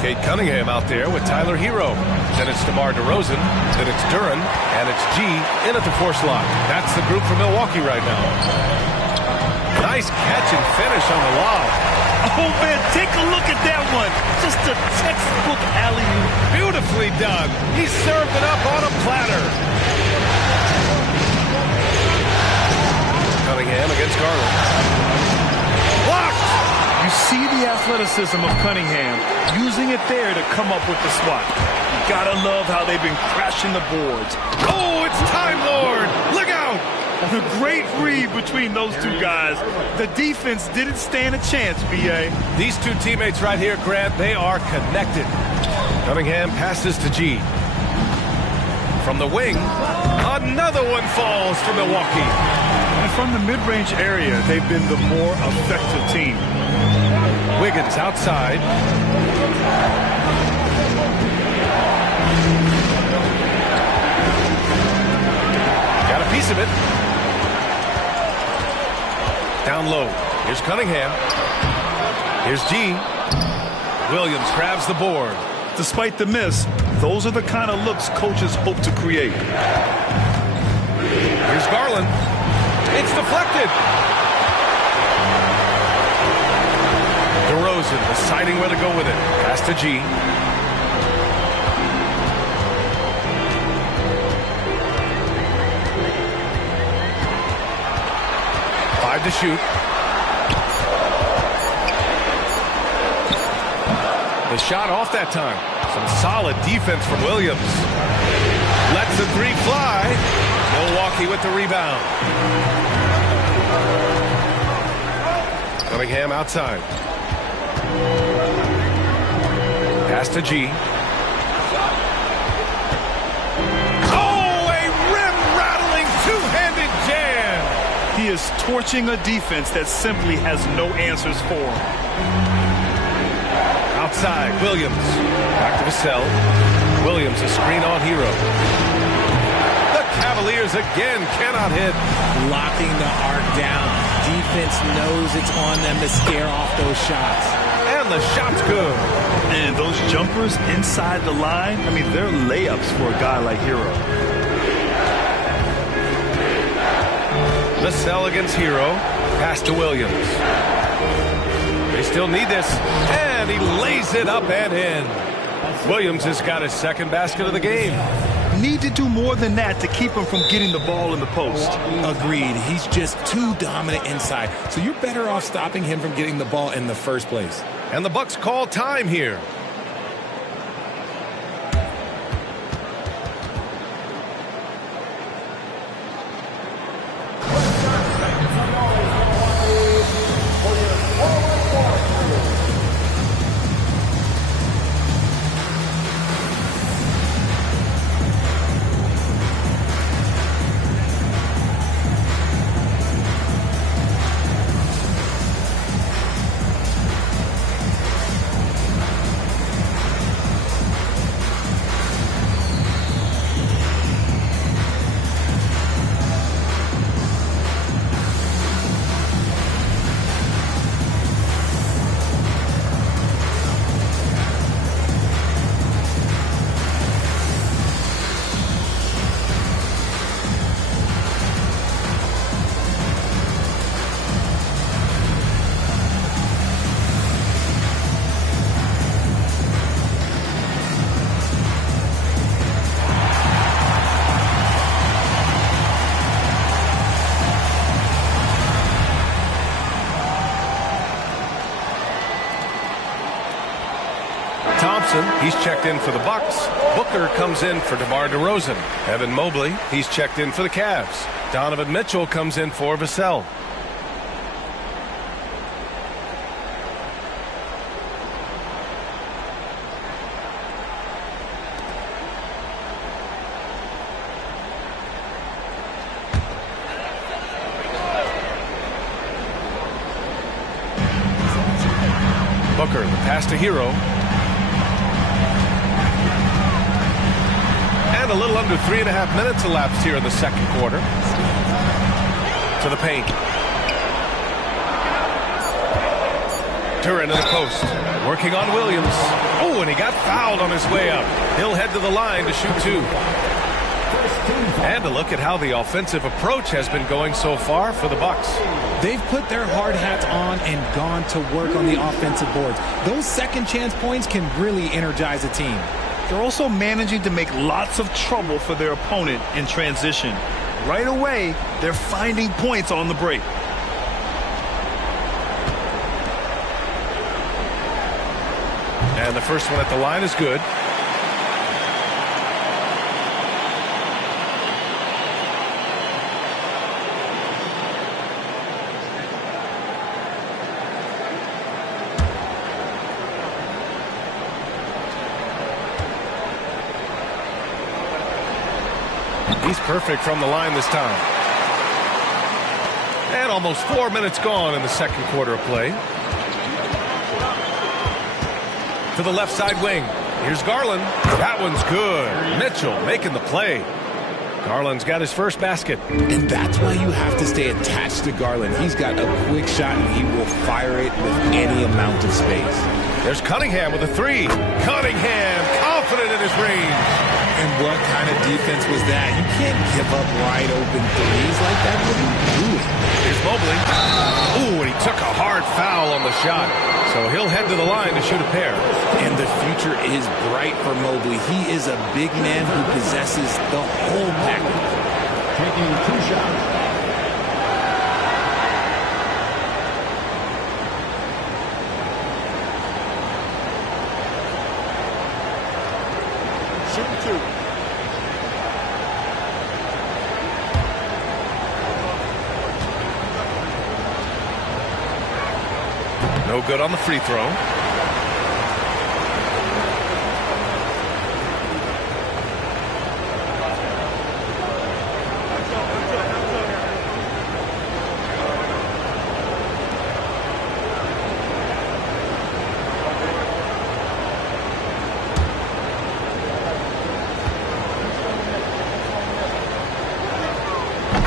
Cade Cunningham out there with Tyler Hero. Then it's DeMar DeRozan. Then it's Duren. And it's G in at the force lock. That's the group for Milwaukee right now. Nice catch and finish on the lob. Oh, man, take a look at that one. Just a textbook alley-oop. Beautifully done. He served it up on a platter. Cunningham against Garland. Blocked! You see the athleticism of Cunningham, using it there to come up with the swat. You gotta love how they've been crashing the boards. Oh, it's Time Lord! Look out! A great read between those two guys. The defense didn't stand a chance, B.A. These two teammates right here, Grant, they are connected. Cunningham passes to G. From the wing, another one falls for Milwaukee. And from the mid-range area, they've been the more effective team. Wiggins outside. Got a piece of it. Down low. Here's Cunningham. Here's G. Williams grabs the board. Despite the miss, those are the kind of looks coaches hope to create. Here's Garland. It's deflected. DeRozan deciding where to go with it. Pass to G. To shoot. The shot off that time. Some solid defense from Williams. Lets the 3 fly. Milwaukee with the rebound. Cunningham outside. Pass to G. Oh, a rim-rattling two-handed jam. He is torching a defense that simply has no answers for him. Outside, Williams. Back to Vassell. Williams, a screen on Hero. The Cavaliers again cannot hit. Locking the arc down. Defense knows it's on them to scare off those shots. And the shot's good. And those jumpers inside the line, I mean, they're layups for a guy like Hero. Vassell against Hero. Pass to Williams. They still need this. And he lays it up and in. Williams has got his second basket of the game. Need to do more than that to keep him from getting the ball in the post. Agreed. He's just too dominant inside. So you're better off stopping him from getting the ball in the first place. And the Bucks call time here. He's checked in for the Bucks. Booker comes in for DeMar DeRozan. Evan Mobley, he's checked in for the Cavs. Donovan Mitchell comes in for Vassell. Booker, the pass to Hero. And a little under 3.5 minutes elapsed here in the second quarter. To the paint. Duran in the post. Working on Williams. Oh, and he got fouled on his way up. He'll head to the line to shoot two. And a look at how the offensive approach has been going so far for the Bucks. They've put their hard hats on and gone to work on the offensive boards. Those second chance points can really energize a team. They're also managing to make lots of trouble for their opponent in transition. Right away, they're finding points on the break. And the first one at the line is good. He's perfect from the line this time. And almost 4 minutes gone in the second quarter of play. To the left side wing. Here's Garland. That one's good. Mitchell making the play. Garland's got his first basket. And that's why you have to stay attached to Garland. He's got a quick shot and he will fire it with any amount of space. There's Cunningham with a three. Cunningham confident in his range. And what kind of defense was that? You can't give up wide open threes like that. What are you doing? Here's Mobley. Ooh, and he took a hard foul on the shot. So he'll head to the line to shoot a pair. And the future is bright for Mobley. He is a big man who possesses the whole package. Taking two shots. No good on the free throw.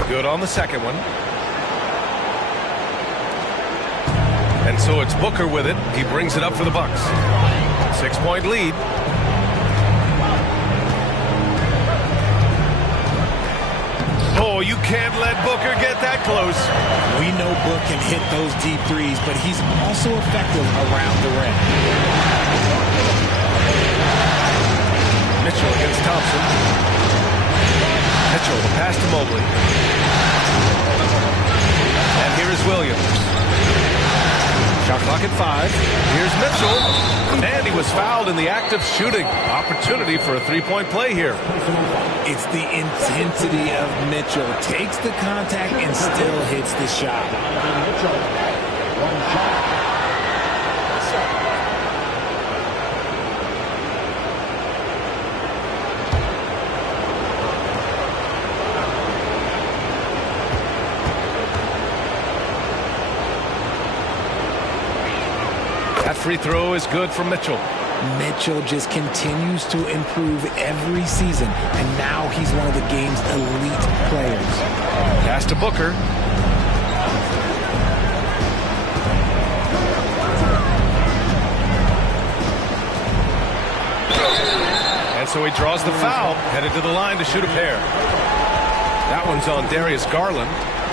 Good on the second one. And so it's Booker with it. He brings it up for the Bucks. 6-point lead. Oh, you can't let Booker get that close. We know Book can hit those deep threes, but he's also effective around the rim. Mitchell against Thompson. Mitchell, the pass to Mobley. And here is Williams. Shot clock at 5. Here's Mitchell. And he was fouled in the act of shooting. Opportunity for a three-point play here. It's the intensity of Mitchell. Takes the contact and still hits the shot. One shot. That free throw is good for Mitchell. Mitchell just continues to improve every season, and now he's one of the game's elite players. Pass to Booker. And so he draws the foul, headed to the line to shoot a pair. That one's on Darius Garland.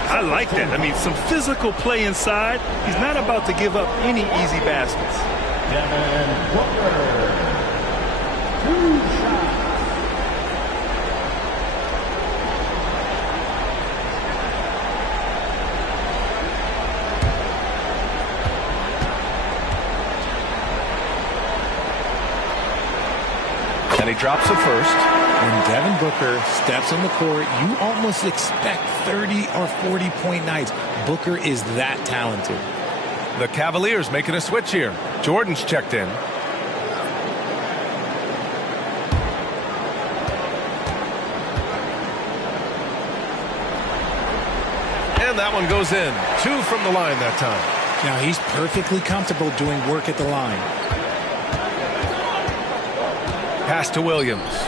I like that. I mean, some physical play inside. He's not about to give up any easy baskets. Devin Booker. 2 shots. And he drops the first. When Devin Booker steps on the court, you almost expect 30 or 40-point nights. Booker is that talented. The Cavaliers making a switch here. Jordan's checked in. And that one goes in. 2 from the line that time. Now he's perfectly comfortable doing work at the line. Pass to Williams.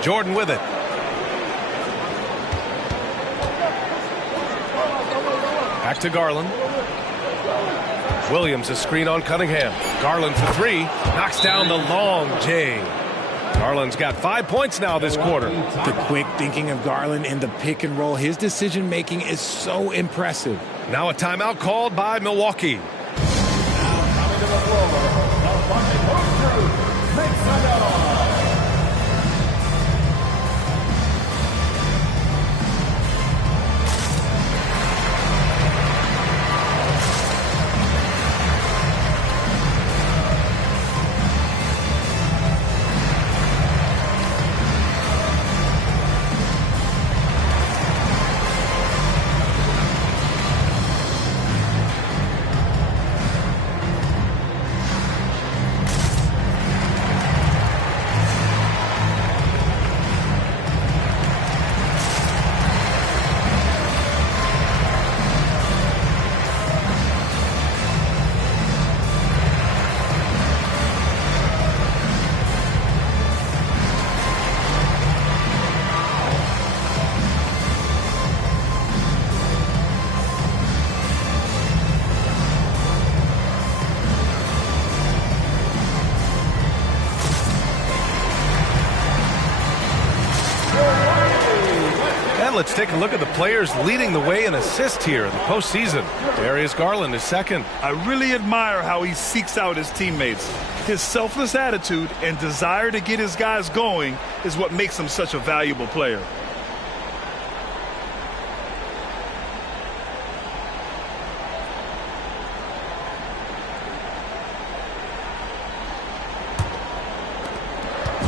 Jordan with it. Back to Garland. Williams, a screen on Cunningham. Garland for 3. Knocks down the long J. Garland's got 5 points now this quarter. The quick thinking of Garland in the pick and roll. His decision making is so impressive. Now a timeout called by Milwaukee. Now coming to the floor, the Bucket Crew makes another. Let's take a look at the players leading the way in assists here in the postseason. Darius Garland is second. I really admire how he seeks out his teammates. His selfless attitude and desire to get his guys going is what makes him such a valuable player.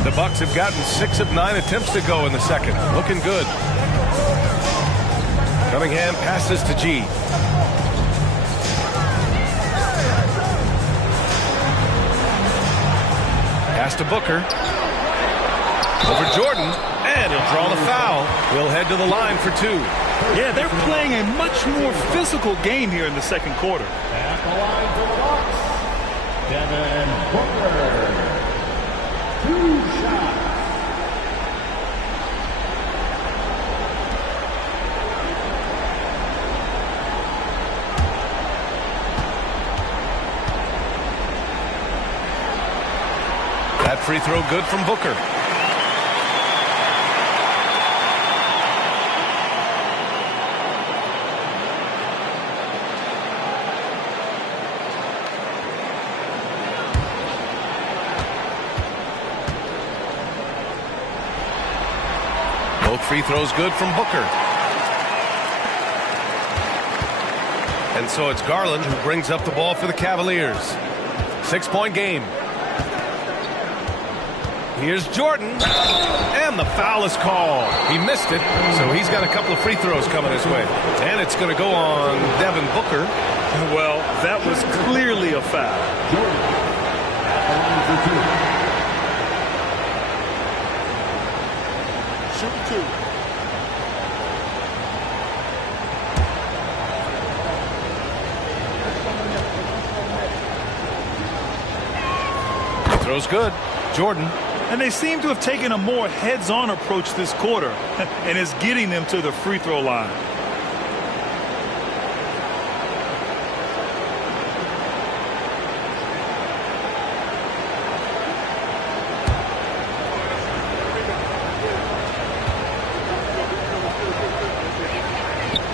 The Bucks have gotten 6 of 9 attempts to go in the second. Looking good. Cunningham passes to G. Pass to Booker. Over Jordan, and he'll draw the foul. He'll head to the line for 2. Yeah, they're playing a much more physical game here in the second quarter. At the line for the Bucks, Devin Booker. 2 shots. That free throw good from Booker. Both free throws good from Booker. And so it's Garland who brings up the ball for the Cavaliers. 6-point game. Here's Jordan, and the foul is called. He missed it, so he's got a couple of free throws coming his way. And it's going to go on Devin Booker. Well, that was clearly a foul. Shoot 2. Throw's good. Jordan. And they seem to have taken a more heads-on approach this quarter, and it's getting them to the free throw line.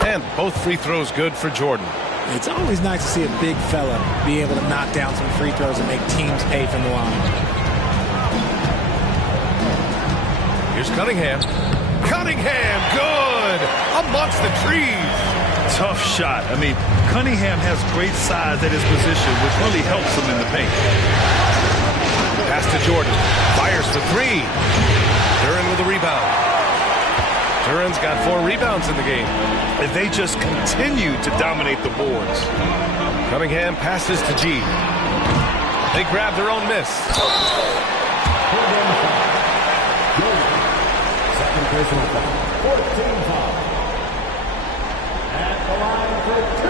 And both free throws good for Jordan. It's always nice to see a big fella be able to knock down some free throws and make teams pay from the line. Here's Cunningham. Cunningham, good! Amongst the trees. Tough shot. I mean, Cunningham has great size at his position, which really helps him in the paint. Pass to Jordan. Fires for 3. Duran with a rebound. Duran's got 4 rebounds in the game. And they just continue to dominate the boards. Cunningham passes to G. They grab their own miss. Personal foul. 14 foul. At the line for 2.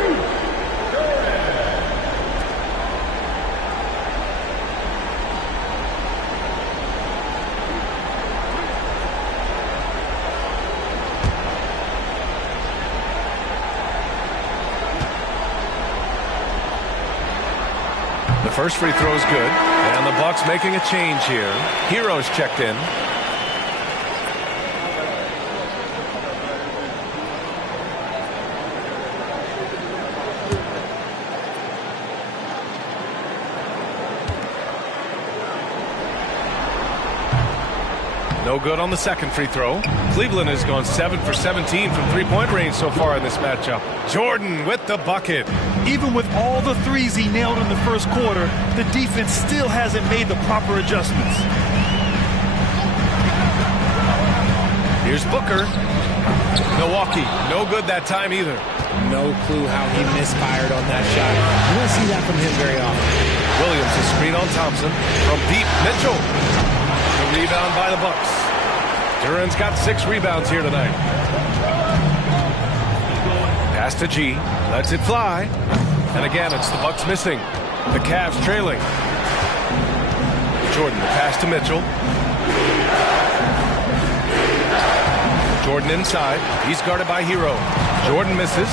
The first free throw is good, and the Bucks making a change here. Hero's checked in. No good on the second free throw. Cleveland has gone 7 for 17 from three-point range so far in this matchup. Jordan with the bucket. Even with all the threes he nailed in the first quarter, the defense still hasn't made the proper adjustments. Here's Booker. Milwaukee, no good that time either. No clue how he misfired on that shot. You don't see that from him very often. Williams, a screen on Thompson. From deep, Mitchell. The rebound by the Bucks. Duran's got 6 rebounds here tonight. Pass to G. Lets it fly. And again, it's the Bucks missing. The Cavs trailing. Jordan, the pass to Mitchell. Jordan inside. He's guarded by Hero. Jordan misses.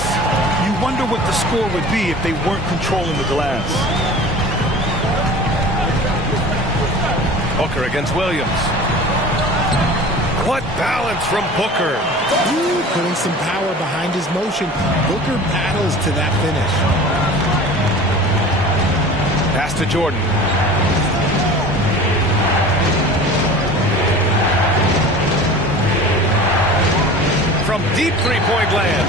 You wonder what the score would be if they weren't controlling the glass. Booker against Williams. What balance from Booker. Ooh, putting some power behind his motion. Booker paddles to that finish. Pass to Jordan. From deep three-point land.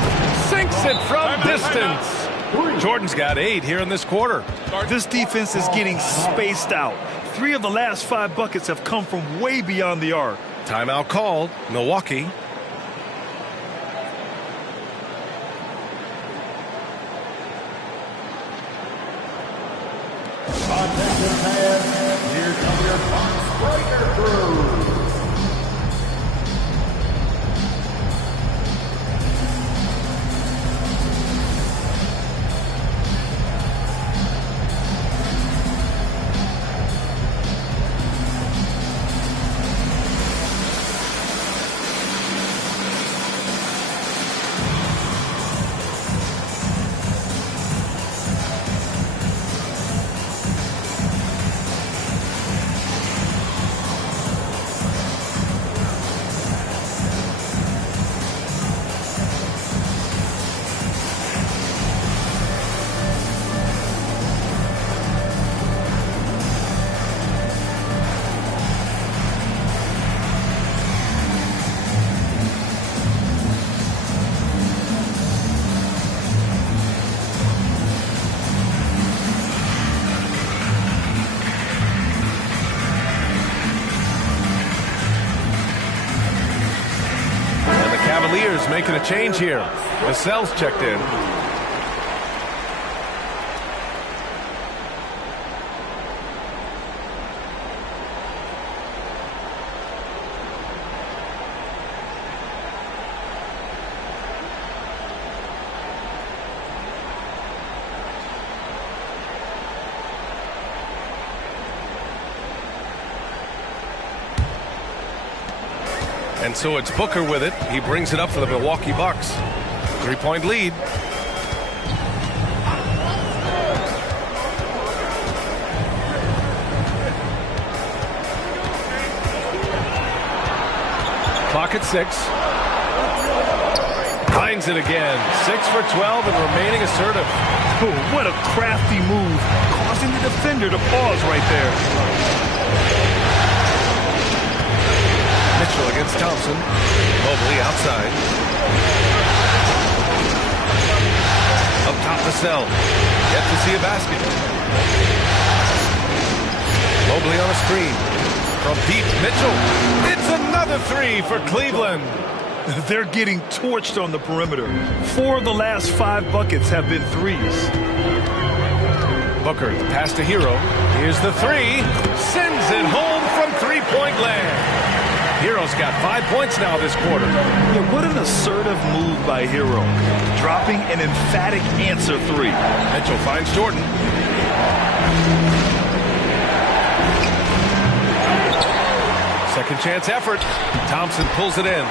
Sinks it from distance. Jordan's got 8 here in this quarter. This defense is getting spaced out. 3 of the last 5 buckets have come from way beyond the arc. Timeout called. Milwaukee. Attention fans, here come your Bucks Heroes making a change here. Vassell's checked in. And so it's Booker with it. He brings it up for the Milwaukee Bucks. 3-point lead. Clock at 6. Finds it again. 6 for 12 and remaining assertive. Oh, what a crafty move, causing the defender to pause right there. Mitchell against Thompson. Mobley outside. Up top Vassell. Yet to see a basket. Mobley on a screen. From deep, Mitchell. It's another 3 for Cleveland. They're getting torched on the perimeter. 4 of the last 5 buckets have been threes. Booker, the pass to Hero. Here's the 3. Sends it home from three-point land. Hero's got 5 points now this quarter. Yeah, what an assertive move by Hero. Dropping an emphatic answer 3. Mitchell finds Jordan. Second chance effort. Thompson pulls it in.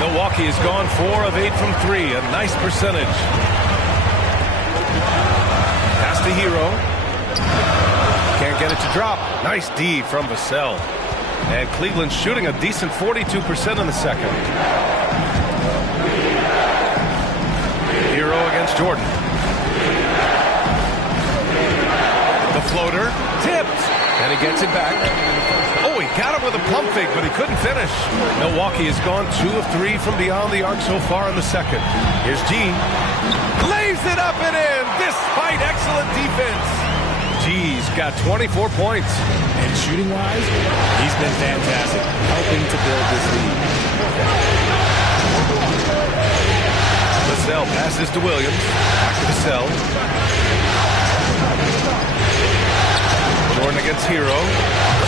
Milwaukee has gone 4 of 8 from 3. A nice percentage. Pass to Hero. Can't get it to drop. Nice D from Vassell. And Cleveland shooting a decent 42% in the second. Hero against Jordan. The floater tipped. And he gets it back. Oh, he got it with a pump fake, but he couldn't finish. Milwaukee has gone 2 of 3 from beyond the arc so far in the second. Here's G. Lays it up and in despite excellent defense. G's got 24 points. And shooting-wise, he's been fantastic, helping to build this lead. Vassell passes to Williams. Back to Vassell. Jordan against Hero.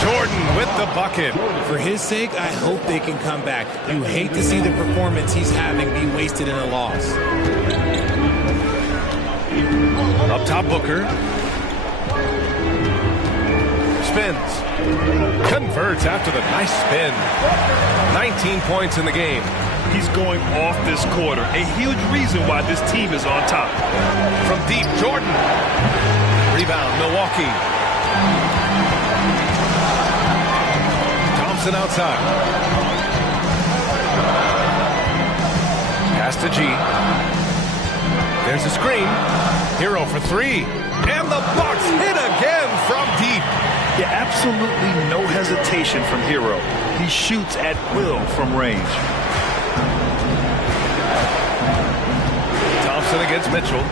Jordan with the bucket. For his sake, I hope they can come back. You hate to see the performance he's having be wasted in a loss. Up top, Booker. Spins. Converts after the nice spin. 19 points in the game. He's going off this quarter. A huge reason why this team is on top. From deep, Jordan. Rebound, Milwaukee. Thompson outside. Pass to G. There's a screen. Hero for 3. And the Bucks hit again from deep. Yeah, absolutely no hesitation from Hero. He shoots at will from range. Thompson against Mitchell.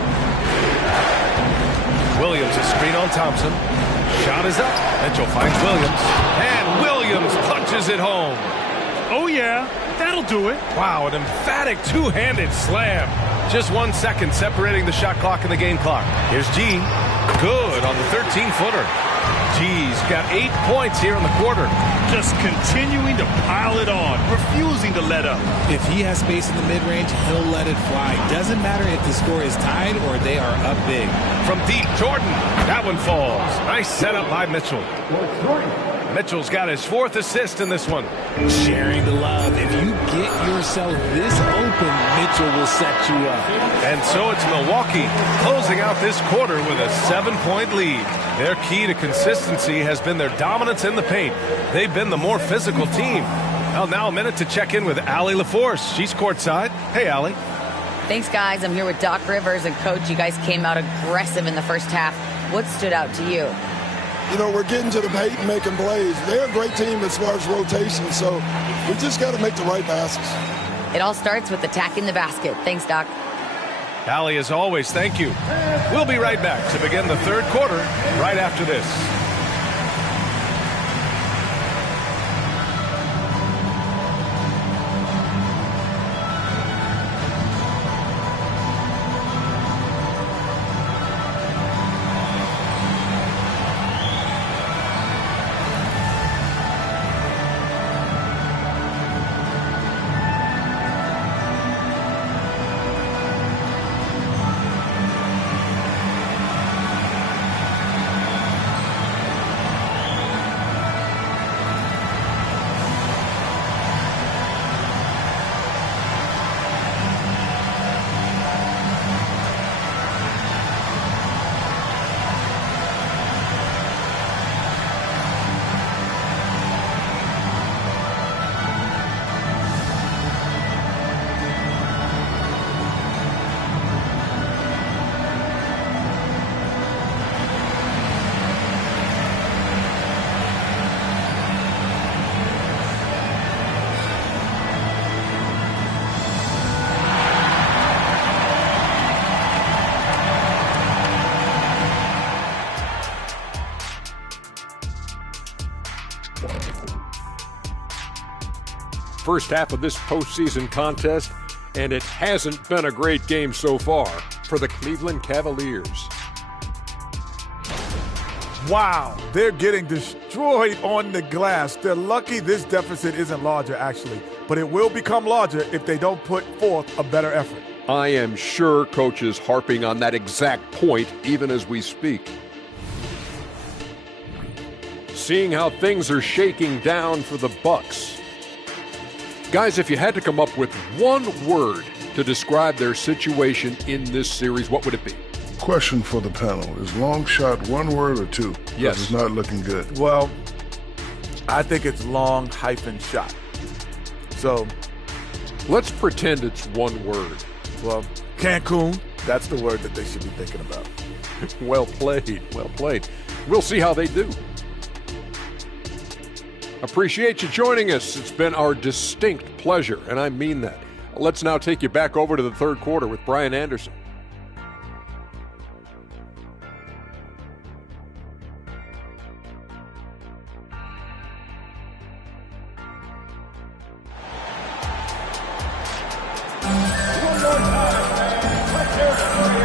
Williams, a screen on Thompson. Shot is up. Mitchell finds Williams. And Williams punches it home. Oh, yeah. That'll do it. Wow, an emphatic two-handed slam. Just 1 second separating the shot clock and the game clock. Here's G. Good on the 13-footer. G's got 8 points here in the quarter. Just continuing to pile it on, refusing to let up. If he has space in the mid-range, he'll let it fly. Doesn't matter if the score is tied or they are up big. From deep, Jordan. That one falls. Nice setup by Mitchell. Mitchell's got his 4th assist in this one. Sharing the love. If you get yourself this open, Mitchell will set you up. And so it's Milwaukee closing out this quarter with a 7-point lead. Their key to consistency has been their dominance in the paint. They've been the more physical team. Well, now a minute to check in with Allie LaForce. She's courtside. Hey, Allie. Thanks, guys. I'm here with Doc Rivers and Coach. You guys came out aggressive in the first half. What stood out to you? You know, we're getting to the paint and making plays. They're a great team as far as rotation, so we just got to make the right passes. It all starts with attacking the basket. Thanks, Doc. Allie, as always, thank you. We'll be right back to begin the third quarter right after this. First half of this postseason contest, and it hasn't been a great game so far for the Cleveland Cavaliers. Wow, they're getting destroyed on the glass. They're lucky this deficit isn't larger, actually, but it will become larger if they don't put forth a better effort. I am sure Coach is harping on that exact point even as we speak. Seeing how things are shaking down for the Bucks. Guys, if you had to come up with one word to describe their situation in this series, what would it be? Question for the panel. Is long shot one word or two? Yes. It's not looking good. Well, I think it's long-shot. So let's pretend it's one word. Well, Cancun, that's the word that they should be thinking about. Well played, well played. We'll see how they do. Appreciate you joining us. It's been our distinct pleasure, and I mean that. Let's now take you back over to the third quarter with Brian Anderson.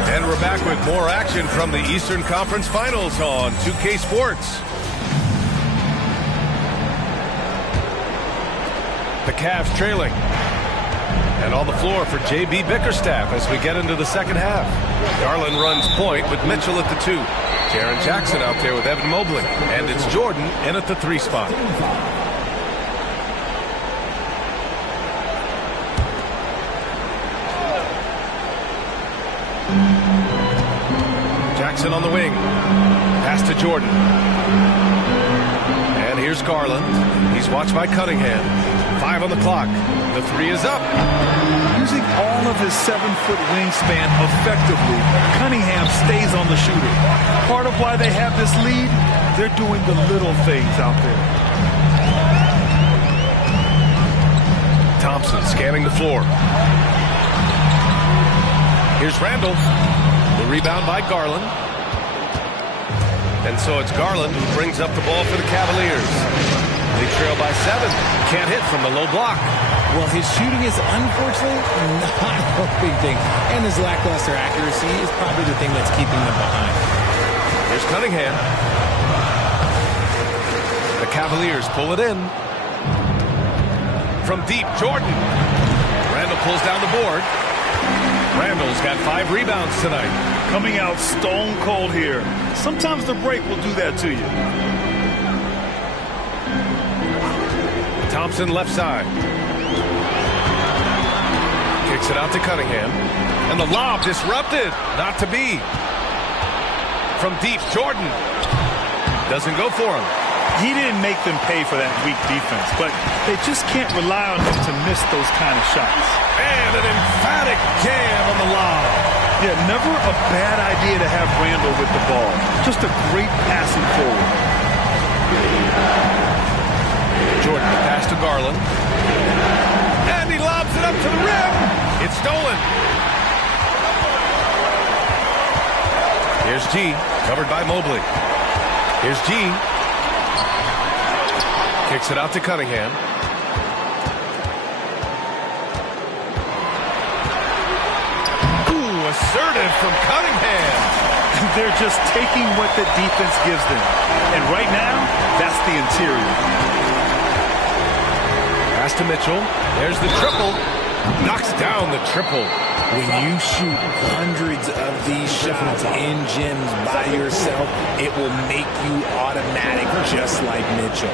And we're back with more action from the Eastern Conference Finals on 2K Sports. The Cavs trailing. And on the floor for J.B. Bickerstaff as we get into the second half. Garland runs point with Mitchell at the 2. Jaren Jackson out there with Evan Mobley. And it's Jordan in at the 3 spot. Jackson on the wing. Pass to Jordan. And here's Garland. He's watched by Cunningham. 5 on the clock. The 3 is up. Using all of his 7-foot wingspan effectively, Cunningham stays on the shooter. Part of why they have this lead, they're doing the little things out there. Thompson scanning the floor. Here's Randall. The rebound by Garland. And so it's Garland who brings up the ball for the Cavaliers. They trail by 7. Can't hit from the low block. Well, his shooting is unfortunately not a big thing. And his lackluster accuracy is probably the thing that's keeping them behind. Here's Cunningham. The Cavaliers pull it in. From deep, Jordan. Randall pulls down the board. Randall's got 5 rebounds tonight. Coming out stone cold here. Sometimes the break will do that to you. Thompson left side. Kicks it out to Cunningham. And the lob disrupted. Not to be. From deep, Jordan. Doesn't go for him. He didn't make them pay for that weak defense, but they just can't rely on him to miss those kind of shots. And an emphatic jam on the lob. Yeah, never a bad idea to have Randall with the ball. Just a great passing forward. Jordan pass to Garland. And he lobs it up to the rim. It's stolen. Here's G, covered by Mobley. Here's G. Kicks it out to Cunningham. Ooh, assertive from Cunningham. They're just taking what the defense gives them. And right now, that's the interior. Pass to Mitchell. There's the triple. Knocks down the triple. When you shoot hundreds of these shots in gyms by yourself, it will make you automatic, just like Mitchell.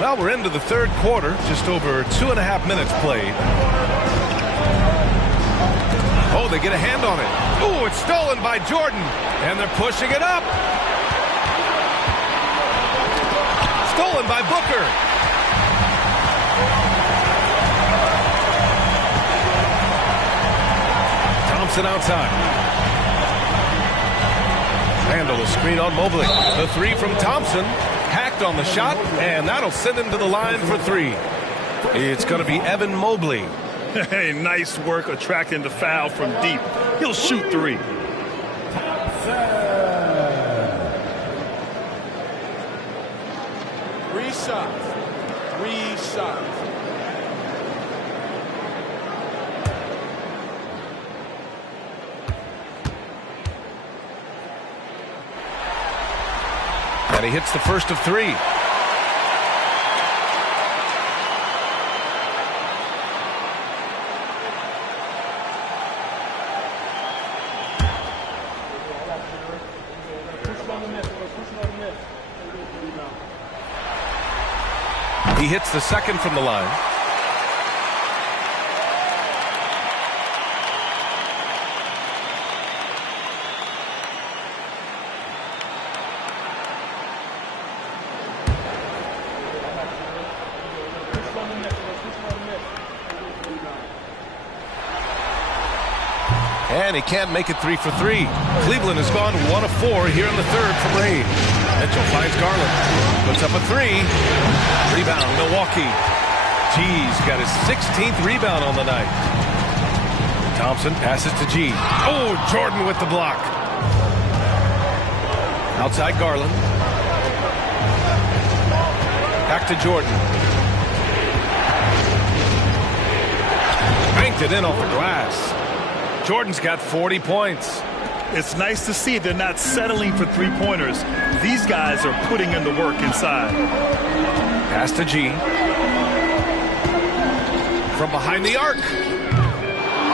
Well, we're into the third quarter, just over 2.5 minutes played. Oh, they get a hand on it. Oh, it's stolen by Jordan, and they're pushing it up. Stolen by Booker. Thompson outside. Randall, a screen on Mobley. The three from Thompson. Hacked on the shot, and that'll send him to the line for three. It's going to be Evan Mobley. Hey, nice work attracting the foul from deep. He'll shoot three. Three shots. And he hits the first of three. He hits the second from the line. And he can't make it 3 for 3. Cleveland has gone 1 of 4 here in the third from range. Mitchell finds Garland. Puts up a three. Rebound, Milwaukee. G's got his 16th rebound on the night. Thompson passes to G. Oh, Jordan with the block. Outside Garland. Back to Jordan. Banked it in off the glass. Jordan's got 40 points. It's nice to see they're not settling for three-pointers. These guys are putting in the work inside. Pass to G. From behind the arc.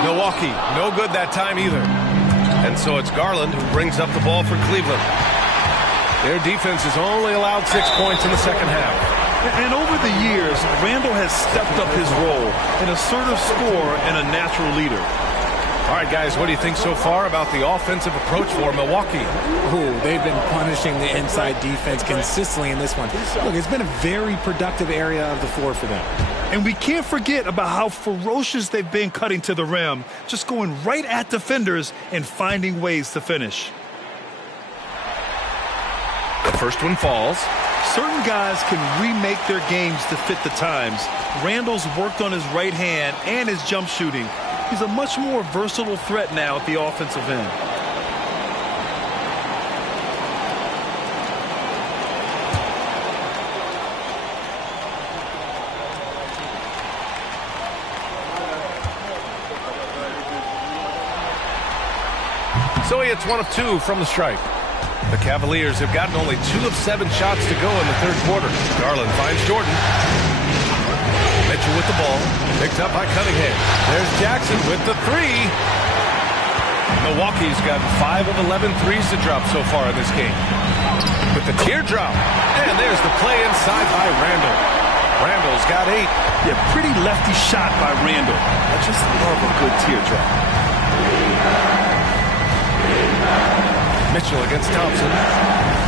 Milwaukee, no good that time either. And so it's Garland who brings up the ball for Cleveland. Their defense has only allowed 6 points in the second half. And over the years, Randall has stepped up his role, an assertive scorer and a natural leader. All right, guys, what do you think so far about the offensive approach for Milwaukee? Ooh, they've been punishing the inside defense consistently in this one. Look, it's been a very productive area of the floor for them. And we can't forget about how ferocious they've been cutting to the rim, just going right at defenders and finding ways to finish. The first one falls. Certain guys can remake their games to fit the times. Randall's worked on his right hand and his jump shooting. He's a much more versatile threat now at the offensive end. So he hits 1 of 2 from the stripe. The Cavaliers have gotten only 2 of 7 shots to go in the third quarter. Garland finds Jordan. Mitchell with the ball. Picked up by Cunningham. There's Jackson with the three. Milwaukee's gotten 5 of 11 threes to drop so far in this game. With the teardrop. And there's the play inside by Randall. Randall's got 8. Yeah, pretty lefty shot by Randall. I just love a good teardrop. Mitchell against Thompson.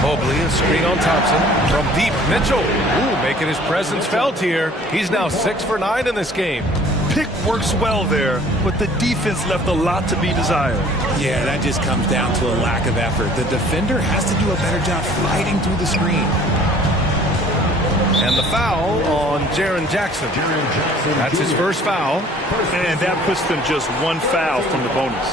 Mobley, a screen on Thompson. From deep, Mitchell. Ooh, making his presence felt here. He's now 6 for 9 in this game. Pick works well there, but the defense left a lot to be desired. Yeah, that just comes down to a lack of effort. The defender has to do a better job fighting through the screen. And the foul on Jaren Jackson. That's his first foul. And that puts them just 1 foul from the bonus.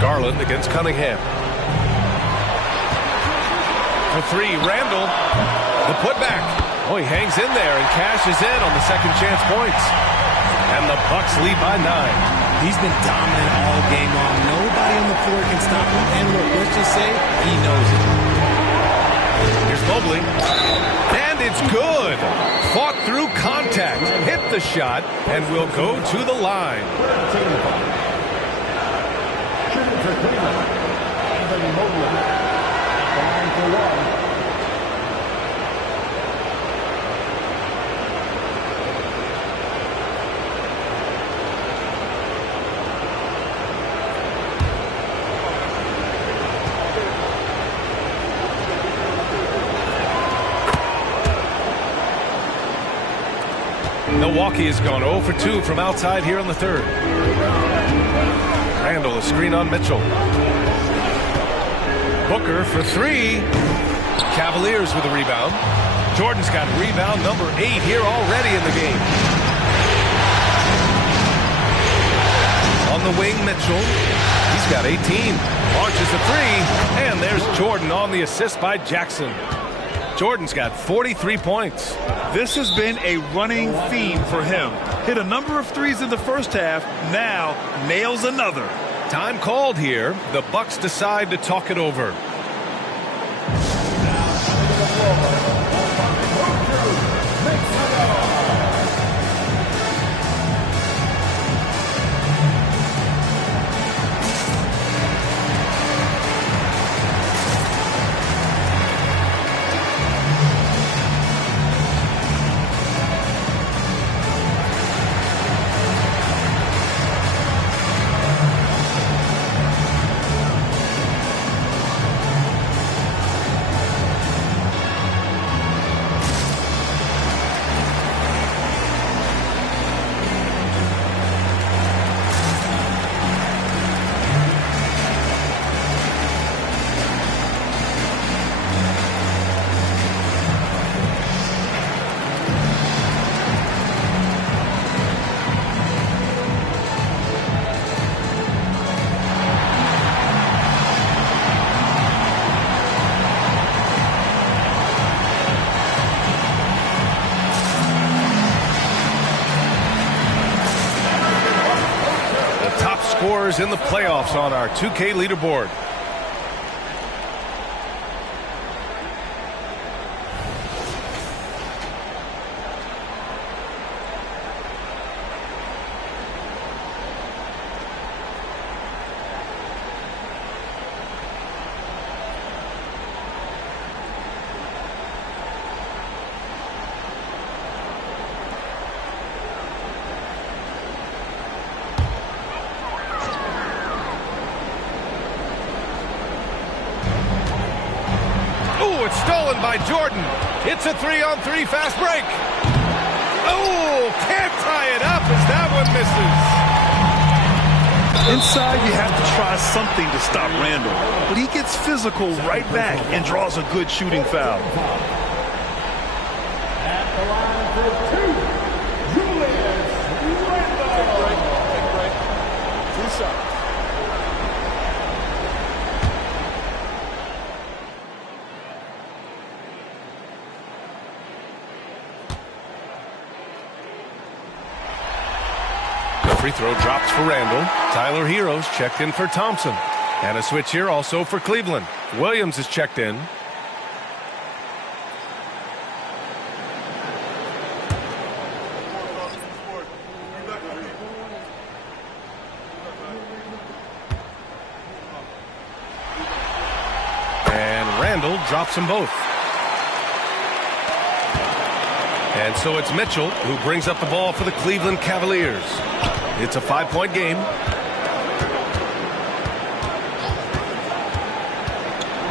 Garland against Cunningham. For 3, Randall. The putback. Oh, he hangs in there and cashes in on the second chance points. And the Bucks lead by 9. He's been dominant all game long. Nobody on the floor can stop him. And look, let's just say he knows it. Here's Mobley. And it's good. Fought through contact. Hit the shot and will go to the line. Milwaukee has gone 0 for 2 from outside here in the third. Randall, a screen on Mitchell. Booker for 3. Cavaliers with a rebound. Jordan's got rebound number 8 here already in the game. On the wing, Mitchell. He's got 18. Launches a 3. And there's Jordan on the assist by Jackson. Jordan's got 43 points. This has been a running theme for him. Hit a number of threes in the first half. Now nails another. Time called here. The Bucks decide to talk it over. Scorers in the playoffs on our 2K leaderboard. Stolen by Jordan. It's a 3-on-3 fast break. Oh, can't tie it up as that one misses. Inside, you have to try something to stop Randall. But he gets physical right back and draws a good shooting foul. At the line for 2, Julius Randall. Take a break. 2 shots. Free throw drops for Randall. Tyler Hero's checked in for Thompson. And a switch here also for Cleveland. Williams is checked in. And Randall drops them both. And so it's Mitchell who brings up the ball for the Cleveland Cavaliers. It's a 5-point game.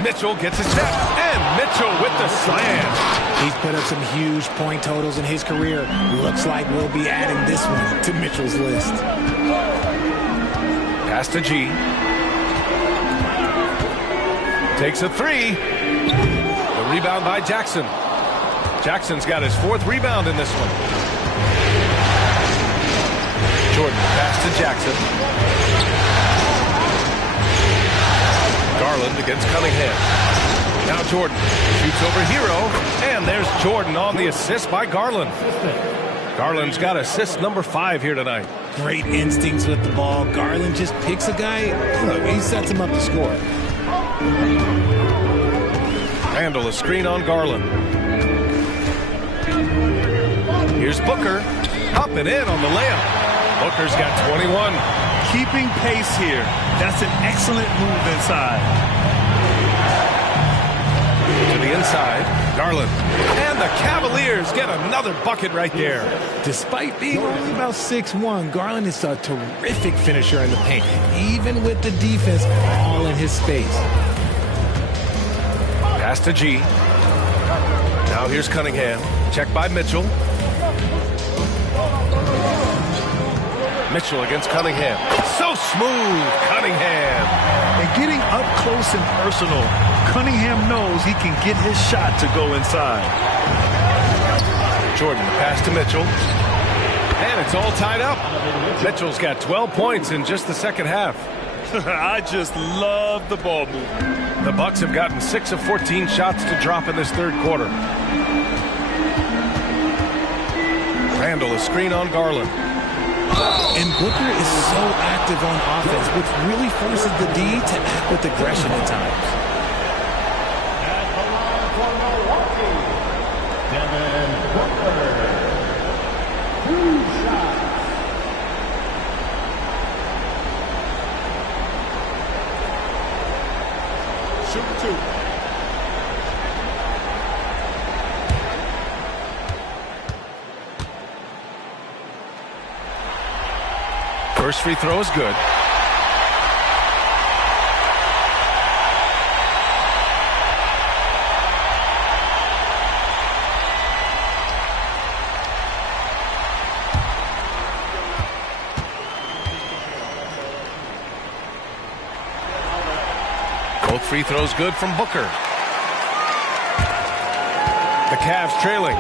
Mitchell gets his step, and Mitchell with the slam. He's put up some huge point totals in his career. Looks like we'll be adding this one to Mitchell's list. Pass to G. Takes a 3. The rebound by Jackson. Jackson's got his 4th rebound in this one. Jordan pass to Jackson. Garland against Cunningham. Now Jordan shoots over Hero, and there's Jordan on the assist by Garland. Garland's got assist number 5 here tonight. Great instincts with the ball. Garland just picks a guy. Look, he sets him up to score. Randall, a screen on Garland. Here's Booker, up and in on the layup. Booker's got 21. Keeping pace here. That's an excellent move inside. To the inside, Garland. And the Cavaliers get another bucket right there. Despite being only about 6'1", Garland is a terrific finisher in the paint, even with the defense all in his space. Pass to G. Now here's Cunningham. Checked by Mitchell. Mitchell against Cunningham. So smooth, Cunningham. And getting up close and personal, Cunningham knows he can get his shot to go inside. Jordan, the pass to Mitchell. And it's all tied up. Mitchell's got 12 points in just the second half. I just love the ball movement. The Bucks have gotten 6 of 14 shots to drop in this third quarter. Randall, a screen on Garland. And Booker is so active on offense, which really forces the D to act with aggression at times. Shoot 2. First free throw is good. Both free throws good from Booker. The Cavs trailing.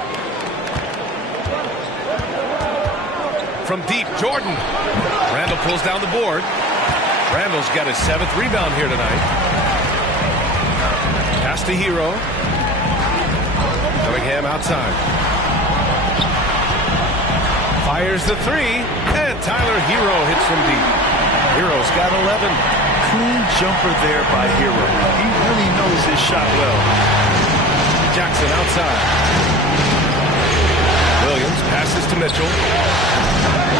From deep, Jordan. Randall pulls down the board. Randall's got his 7th rebound here tonight. Pass to Hero. Cunningham outside. Fires the 3, and Tyler Hero hits from deep. Hero's got 11. Clean jumper there by Hero. He really knows his shot well. Jackson outside. Williams passes to Mitchell.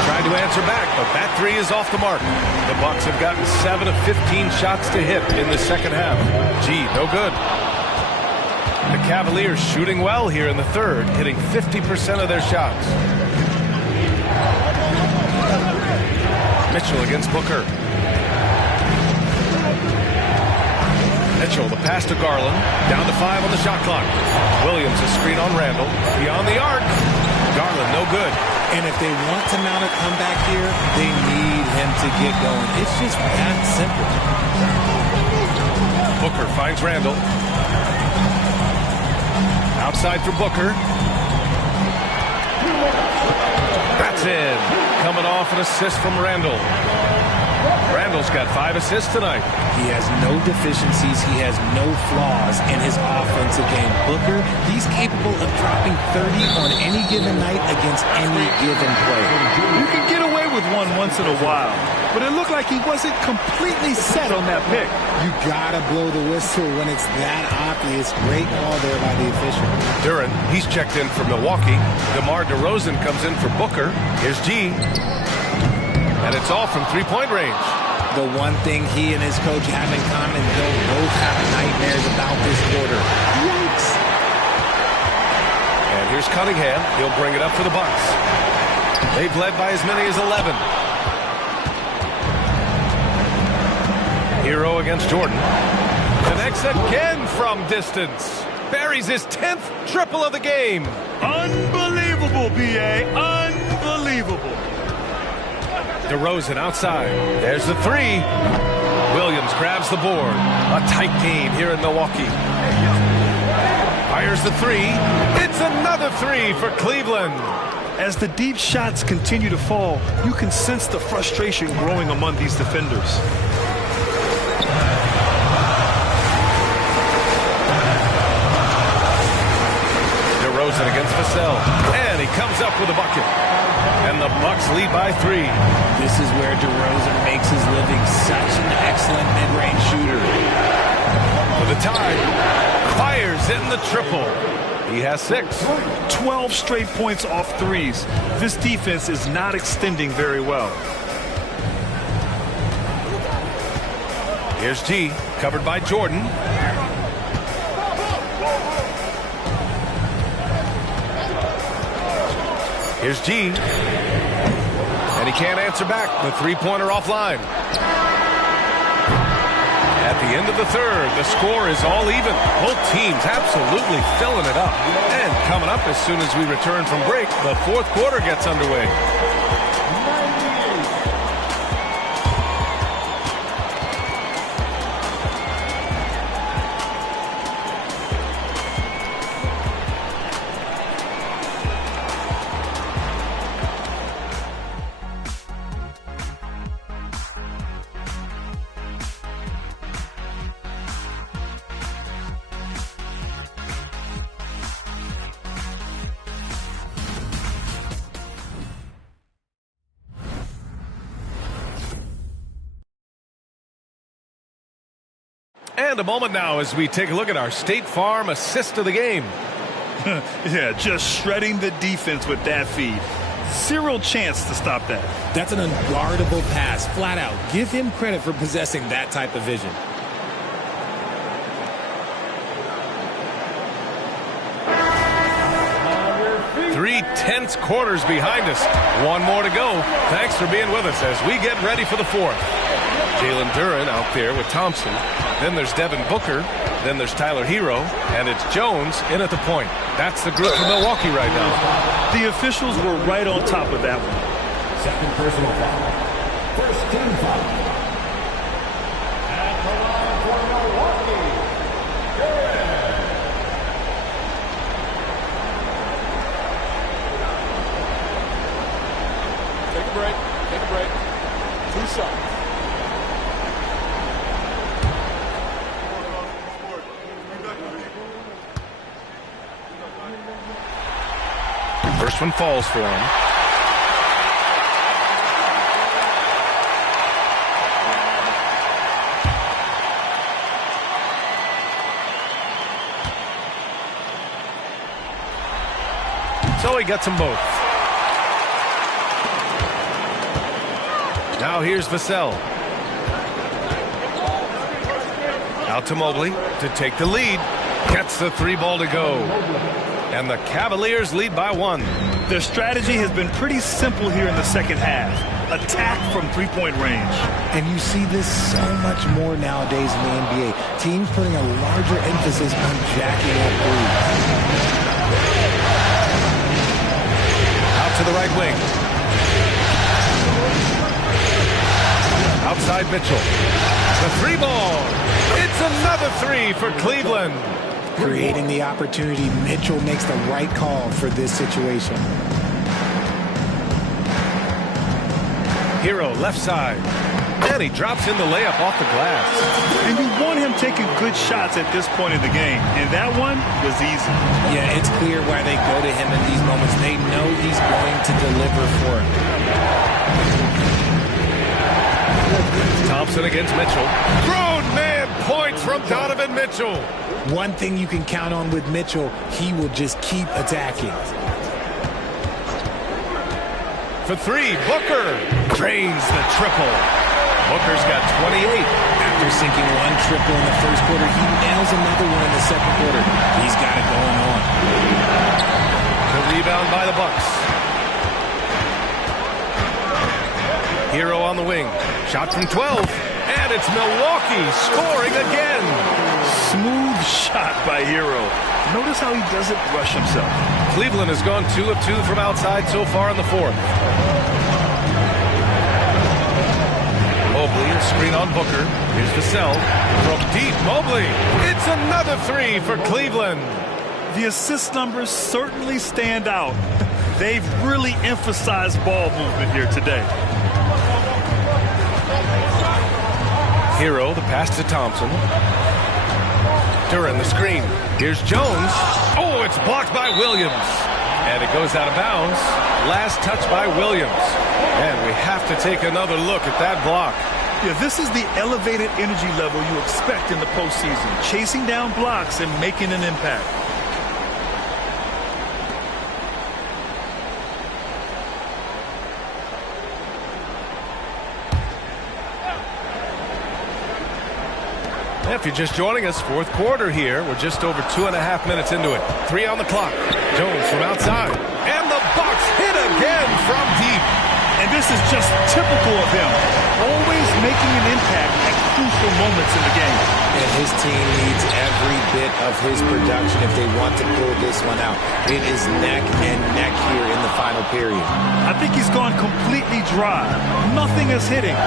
Trying to answer back, but that 3 is off the mark. The Bucks have gotten 7 of 15 shots to hit in the second half. Gee, no good. The Cavaliers shooting well here in the third, hitting 50% of their shots. Mitchell against Booker. Mitchell, the pass to Garland. Down to 5 on the shot clock. Williams, a screen on Randall. Beyond the arc. Garland, no good. And if they want to mount a comeback here, they need him to get going. It's just that simple. Booker finds Randall. Outside for Booker. That's in. Coming off an assist from Randall. Randall's got 5 assists tonight. He has no deficiencies. He has no flaws in his offensive game. Booker, he's capable of dropping 30 on any given night against any given player. You can get away with one once in a while, but it looked like he wasn't completely set on that pick. You gotta blow the whistle when it's that obvious. Great call there by the official. Duran, he's checked in for Milwaukee. DeMar DeRozan comes in for Booker. Here's G. And it's all from three-point range. The one thing he and his coach have in common, they'll both have nightmares about this quarter. Yikes. And here's Cunningham. He'll bring it up for the Bucks. They've led by as many as 11. Hero against Jordan. Connects again from distance. Buries his 10th triple of the game. Unbelievable, B.A. Unbelievable. DeRozan outside. There's the 3. Williams grabs the board. A tight game here in Milwaukee. Fires the 3. It's another 3 for Cleveland. As the deep shots continue to fall, you can sense the frustration growing among these defenders. DeRozan against Vassell. And he comes up with a bucket. And the Bucks lead by 3. This is where DeRozan makes his living. Such an excellent mid-range shooter. For the tie. Fires in the triple. He has 6. 12 straight points off threes. This defense is not extending very well. Here's G, covered by Jordan. Here's G. And he can't answer back. The three-pointer offline. At the end of the third, the score is all even. Both teams absolutely filling it up. And coming up as soon as we return from break, the fourth quarter gets underway. And a moment now as we take a look at our State Farm assist of the game. Yeah, just shredding the defense with that feed. Zero chance to stop that. That's an unguardable pass, flat out. Give him credit for possessing that type of vision. Three tense quarters behind us. One more to go. Thanks for being with us as we get ready for the fourth. Jalen Duren out there with Thompson. Then there's Devin Booker. Then there's Tyler Hero. And it's Jones in at the point. That's the group for Milwaukee right now. The officials were right on top of that one. Second personal foul. First team foul. At the line for Milwaukee, Duren. Take a break. Take a break. 2 shots. First one falls for him. So he gets them both. Now here's Vassell. Out to Mobley to take the lead. Gets the 3 ball to go. And the Cavaliers lead by 1. Their strategy has been pretty simple here in the second half. Attack from three-point range. And you see this so much more nowadays in the NBA. Teams putting a larger emphasis on jacking up threes. Out to the right wing. Outside Mitchell. The 3 ball. It's another 3 for Cleveland. Creating the opportunity, Mitchell makes the right call for this situation. Hero left side. And he drops in the layup off the glass. And you want him taking good shots at this point in the game. And that one was easy. Yeah, it's clear why they go to him in these moments. They know he's going to deliver for him. Thompson against Mitchell. Grown man points from Donovan Mitchell. One thing you can count on with Mitchell, he will just keep attacking. For 3, Booker drains the triple. Booker's got 28. After sinking 1 triple in the first quarter, he nails another one in the second quarter. He's got it going on. The rebound by the Bucks. Hero on the wing. Shot from 12. And it's Milwaukee scoring again. Smooth shot by Hero. Notice how he doesn't rush himself. Cleveland has gone 2 of 2 from outside so far in the fourth. Mobley, a screen on Booker. Here's Vassell. From deep, Mobley. It's another 3 for Cleveland. The assist numbers certainly stand out. They've really emphasized ball movement here today. Hero, the pass to Thompson. Duren, the screen. Here's Jones. Oh, it's blocked by Williams. And it goes out of bounds. Last touch by Williams. And we have to take another look at that block. Yeah, this is the elevated energy level you expect in the postseason. Chasing down blocks and making an impact. If you're just joining us, fourth quarter here. We're just over 2.5 minutes into it. 3 on the clock. Jones from outside. And the Bucks hit again from deep. And this is just typical of him. Always making an impact at crucial moments in the game. And his team needs every bit of his production if they want to pull this one out. It is neck and neck here in the final period. I think he's gone completely dry. Nothing is hitting.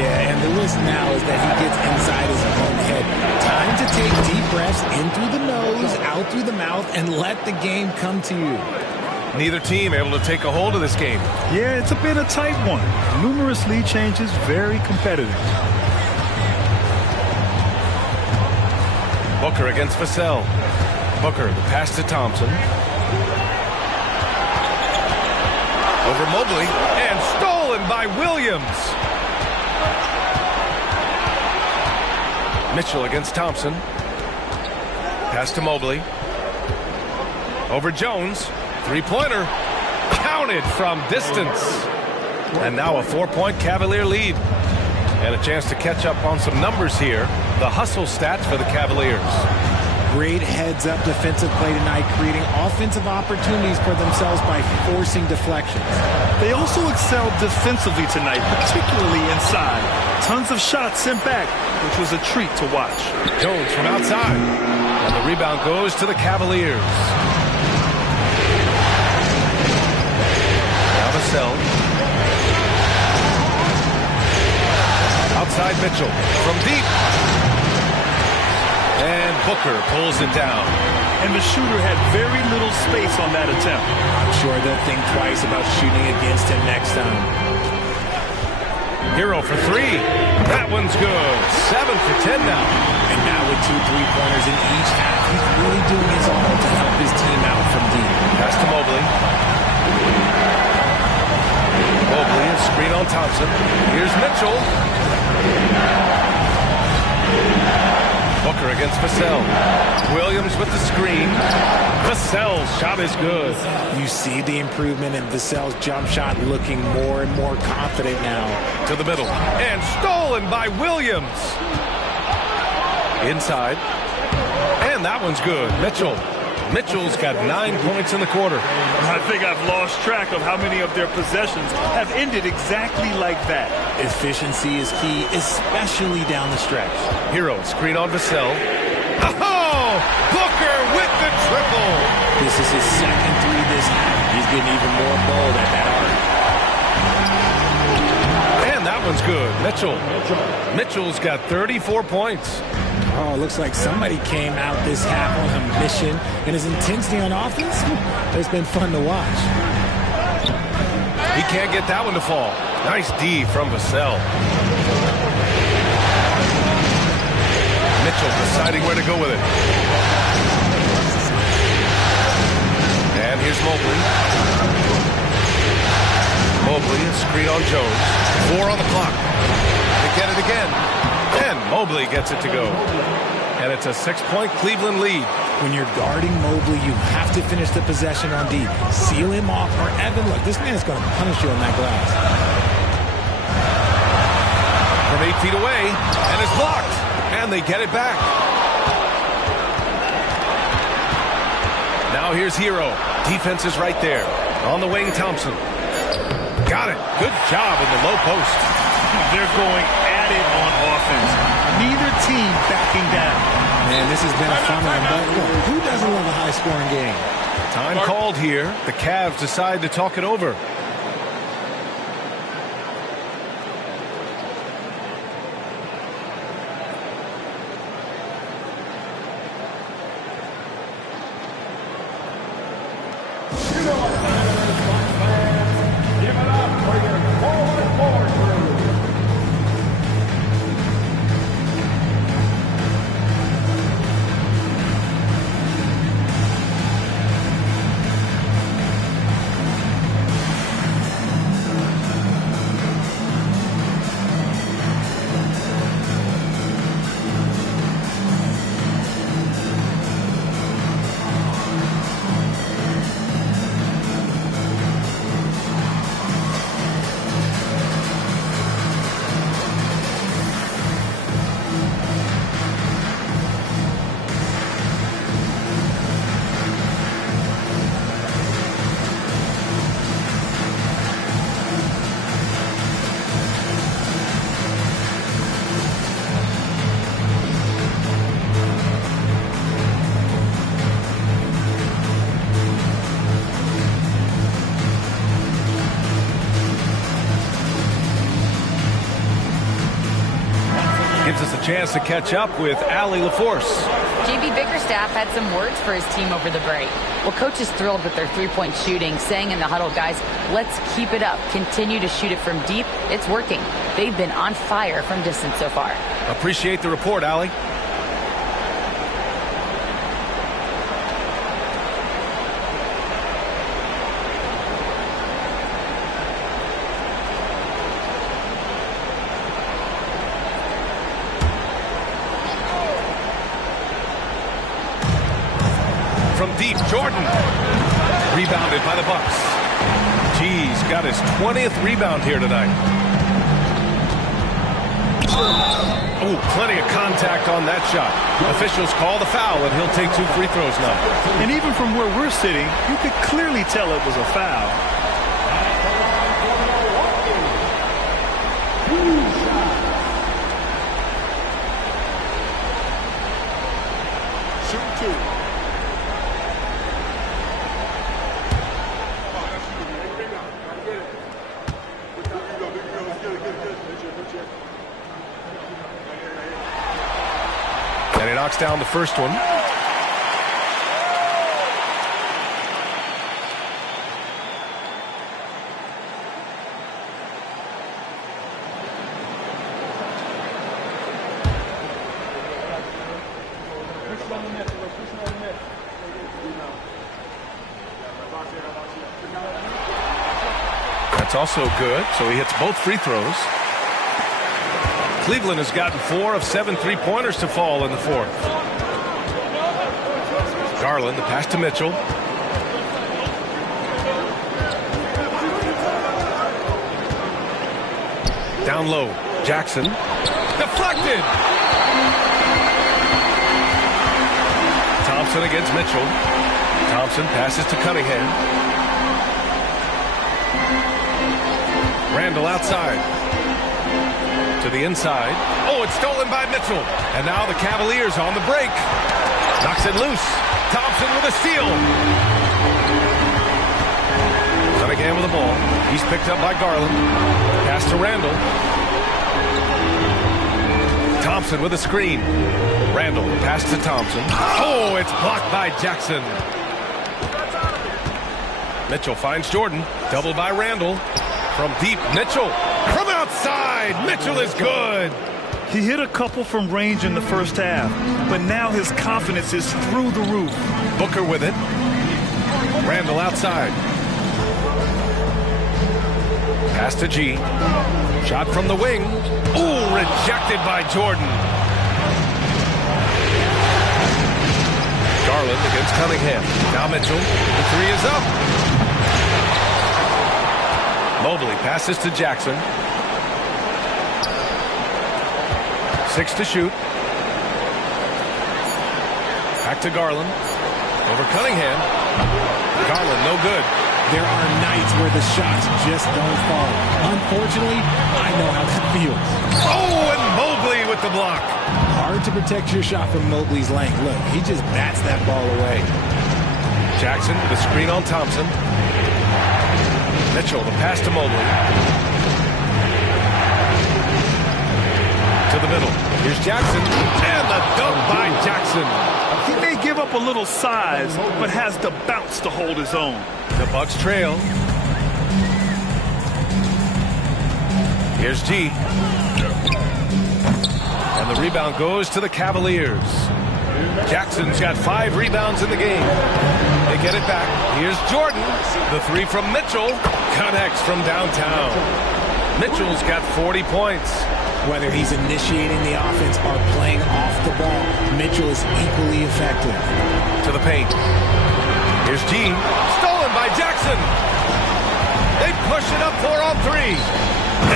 Yeah, and the risk now is that he gets inside his own head. Time to take deep breaths in through the nose, out through the mouth, and let the game come to you. Neither team able to take a hold of this game. Yeah, it's been a tight one. Numerous lead changes, very competitive. Booker against Vassell. Booker, the pass to Thompson. Over Mobley, and stolen by Williams. Mitchell against Thompson. Pass to Mobley. Over Jones. Three-pointer. Counted from distance. And now a 4-point Cavalier lead. And a chance to catch up on some numbers here. The hustle stats for the Cavaliers. Great heads-up defensive play tonight, creating offensive opportunities for themselves by forcing deflections. They also excelled defensively tonight, particularly inside. Tons of shots sent back, which was a treat to watch. Jones from outside. And the rebound goes to the Cavaliers. Now Vassell. Outside Mitchell from deep. And Booker pulls it down. And the shooter had very little space on that attempt. I'm sure they'll think twice about shooting against him next time. Hero for three. That one's good. 7 for 10 now. And now with 2 3-pointers in each half, he's really doing his all to help his team out from deep. Pass to Mobley. Mobley, a screen on Thompson. Here's Mitchell. Booker against Vassell. Williams with the screen. Vassell's shot is good. You see the improvement in Vassell's jump shot, looking more and more confident now. To the middle. And stolen by Williams. Inside. And that one's good. Mitchell's got 9 points in the quarter. I think I've lost track of how many of their possessions have ended exactly like that. Efficiency is key, especially down the stretch. Hero, screen on Vassell. Oh! Booker with the triple! This is his second three this half. He's getting even more bold at that arc. And that one's good. Mitchell's got 34 points. Oh, it looks like somebody came out this half on a mission, and his intensity on offense, it's been fun to watch. He can't get that one to fall. Nice D from Vassell. Mitchell deciding where to go with it. And here's Mobley. Mobley, a screen on Jones. 4 on the clock. To get it again. And Mobley gets it to go. And it's a 6-point Cleveland lead. When you're guarding Mobley, you have to finish the possession on D. Seal him off, or Evan, look, this man's going to punish you on that glass. From 8 feet away, and it's blocked. And they get it back. Now here's Hero. Defense is right there. On the wing, Thompson. Got it. Good job in the low post. They're going at it on offense. Neither team backing down. Man, this has been a fun one, but look, who doesn't love a high-scoring game? Time called here. The Cavs decide to talk it over. chance to catch up with Allie LaForce. JB Bickerstaff had some words for his team over the break. Well, coach is thrilled with their three-point shooting, saying in the huddle, guys, let's keep it up. Continue to shoot it from deep. It's working. They've been on fire from distance so far. Appreciate the report, Allie. From deep, Jordan. Rebounded by the Bucks. G's got his 20th rebound here tonight. Oh, plenty of contact on that shot. Officials call the foul, and he'll take 2 free throws now. And even from where we're sitting, you could clearly tell it was a foul. Shoot 2. And he knocks down the first one. That's also good, so he hits both free throws. Cleveland has gotten 4 of 7 three-pointers to fall in the fourth. Garland, the pass to Mitchell. Down low, Jackson. Deflected! Thompson against Mitchell. Thompson passes to Cunningham. Randall outside. To the inside. Oh, it's stolen by Mitchell. And now the Cavaliers on the break. Knocks it loose. Thompson with a steal. Cunningham with the ball. He's picked up by Garland. Pass to Randall. Thompson with a screen. Randall pass to Thompson. Oh, it's blocked by Jackson. Mitchell finds Jordan. Doubled by Randall. From deep, Mitchell. From outside, Mitchell is good. He hit a couple from range in the first half, but now his confidence is through the roof. Booker with it. Randall outside. Pass to G. Shot from the wing. Ooh, rejected by Jordan. Garland against Cunningham. Now Mitchell. The three is up. Mobley passes to Jackson. 6 to shoot. Back to Garland. Over Cunningham. Garland, no good. There are nights where the shots just don't fall. Unfortunately, I know how that feels. Oh, and Mobley with the block. Hard to protect your shot from Mobley's length. Look, he just bats that ball away. Jackson with a screen on Thompson. Mitchell, the pass to Mobley. To the middle. Here's Jackson. And the dunk by Jackson. He may give up a little size, but has the bounce to hold his own. The Bucks trail. Here's G. And the rebound goes to the Cavaliers. Jackson's got 5 rebounds in the game. They get it back. Here's Jordan. The three from Mitchell. Connects from downtown. Mitchell's got 40 points. Whether he's initiating the offense or playing off the ball, Mitchell is equally effective. To the paint. Here's G. Stolen by Jackson. They push it up 4 on 3.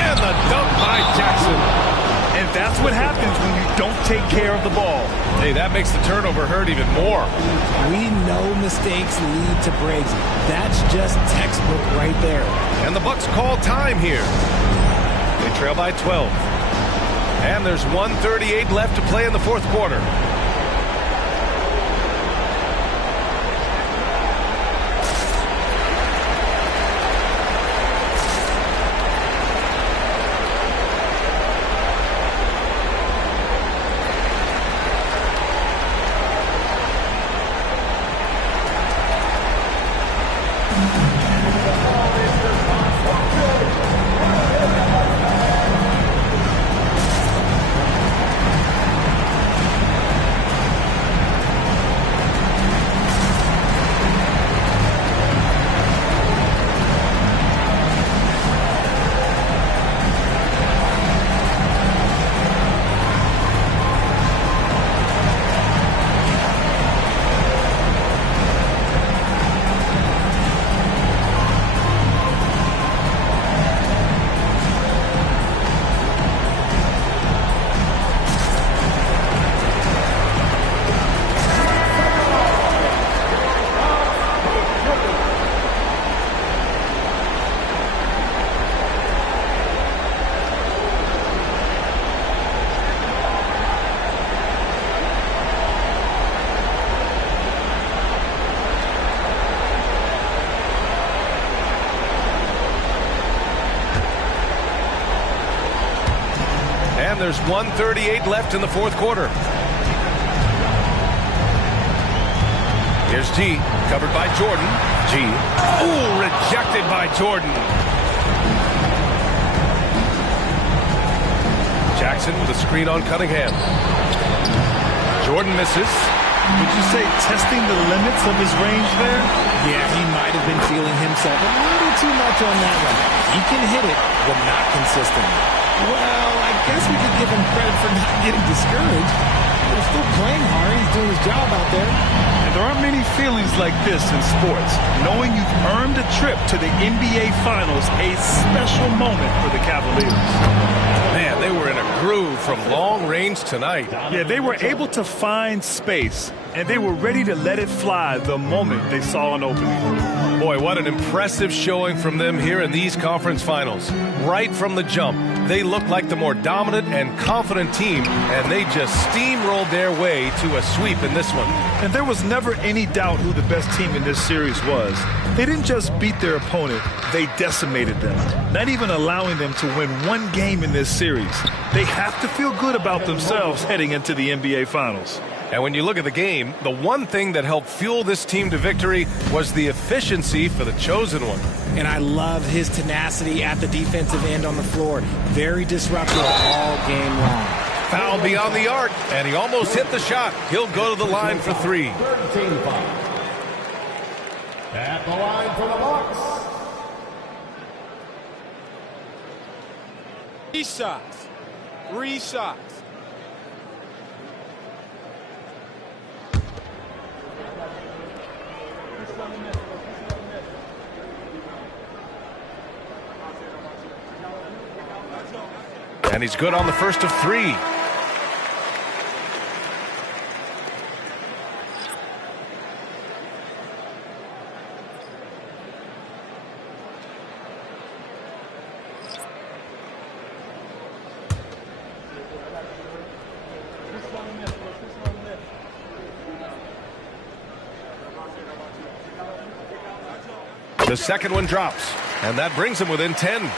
And the dunk by Jackson. And that's what happens when you don't take care of the ball. Hey, that makes the turnover hurt even more. We know mistakes lead to breaks. That's just textbook right there. And the Bucks call time here. They trail by 12. And there's 1:38 left to play in the fourth quarter. and there's 1:38 left in the fourth quarter. Here's G, covered by Jordan. G. Ooh, rejected by Jordan. Jackson with a screen on Cunningham. Jordan misses. Would you say testing the limits of his range there? Yeah, he might have been feeling himself a little too much on that one. He can hit it, but not consistently. Well, I guess we could give him credit for not getting discouraged. He's still playing hard. He's doing his job out there. And there aren't many feelings like this in sports. Knowing you've earned a trip to the NBA Finals, a special moment for the Cavaliers. Man, they were in a groove from long range tonight. Yeah, they were able to find space, and they were ready to let it fly the moment they saw an opening. Boy, what an impressive showing from them here in these conference finals. Right from the jump, they looked like the more dominant and confident team, and they just steamrolled their way to a sweep in this one. And there was never any doubt who the best team in this series was. They didn't just beat their opponent, they decimated them, not even allowing them to win one game in this series. They have to feel good about themselves heading into the NBA Finals. And when you look at the game, the one thing that helped fuel this team to victory was the efficiency for the chosen one. And I love his tenacity at the defensive end on the floor. Very disruptive all game long. Foul beyond the arc, and he almost hit the shot. He'll go to the line for three. At the line for the Bucks. 3 shots. 3 shots. And he's good on the first of 3. The second one drops, and that brings him within 10.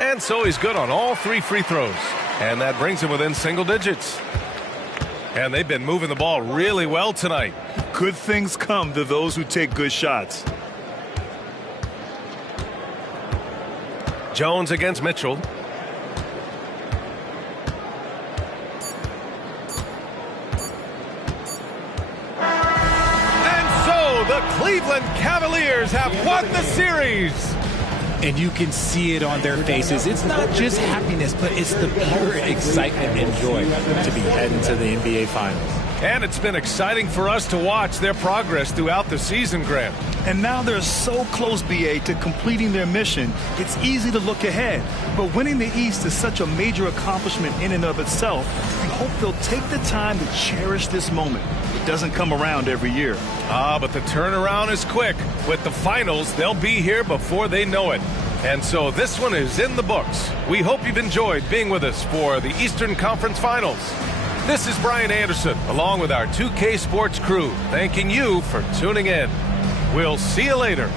And so he's good on all 3 free throws. And that brings him within single digits. And they've been moving the ball really well tonight. Good things come to those who take good shots. Jones against Mitchell. And so the Cleveland Cavaliers have won the series. And you can see it on their faces. It's not just happiness, but it's the pure excitement and joy to be heading to the NBA Finals. And it's been exciting for us to watch their progress throughout the season, Grant. And now they're so close, BA, to completing their mission, it's easy to look ahead. But winning the East is such a major accomplishment in and of itself. We hope they'll take the time to cherish this moment. It doesn't come around every year. But the turnaround is quick. With the finals, they'll be here before they know it. And so this one is in the books. We hope you've enjoyed being with us for the Eastern Conference Finals. This is Brian Anderson, along with our 2K Sports crew, thanking you for tuning in. We'll see you later.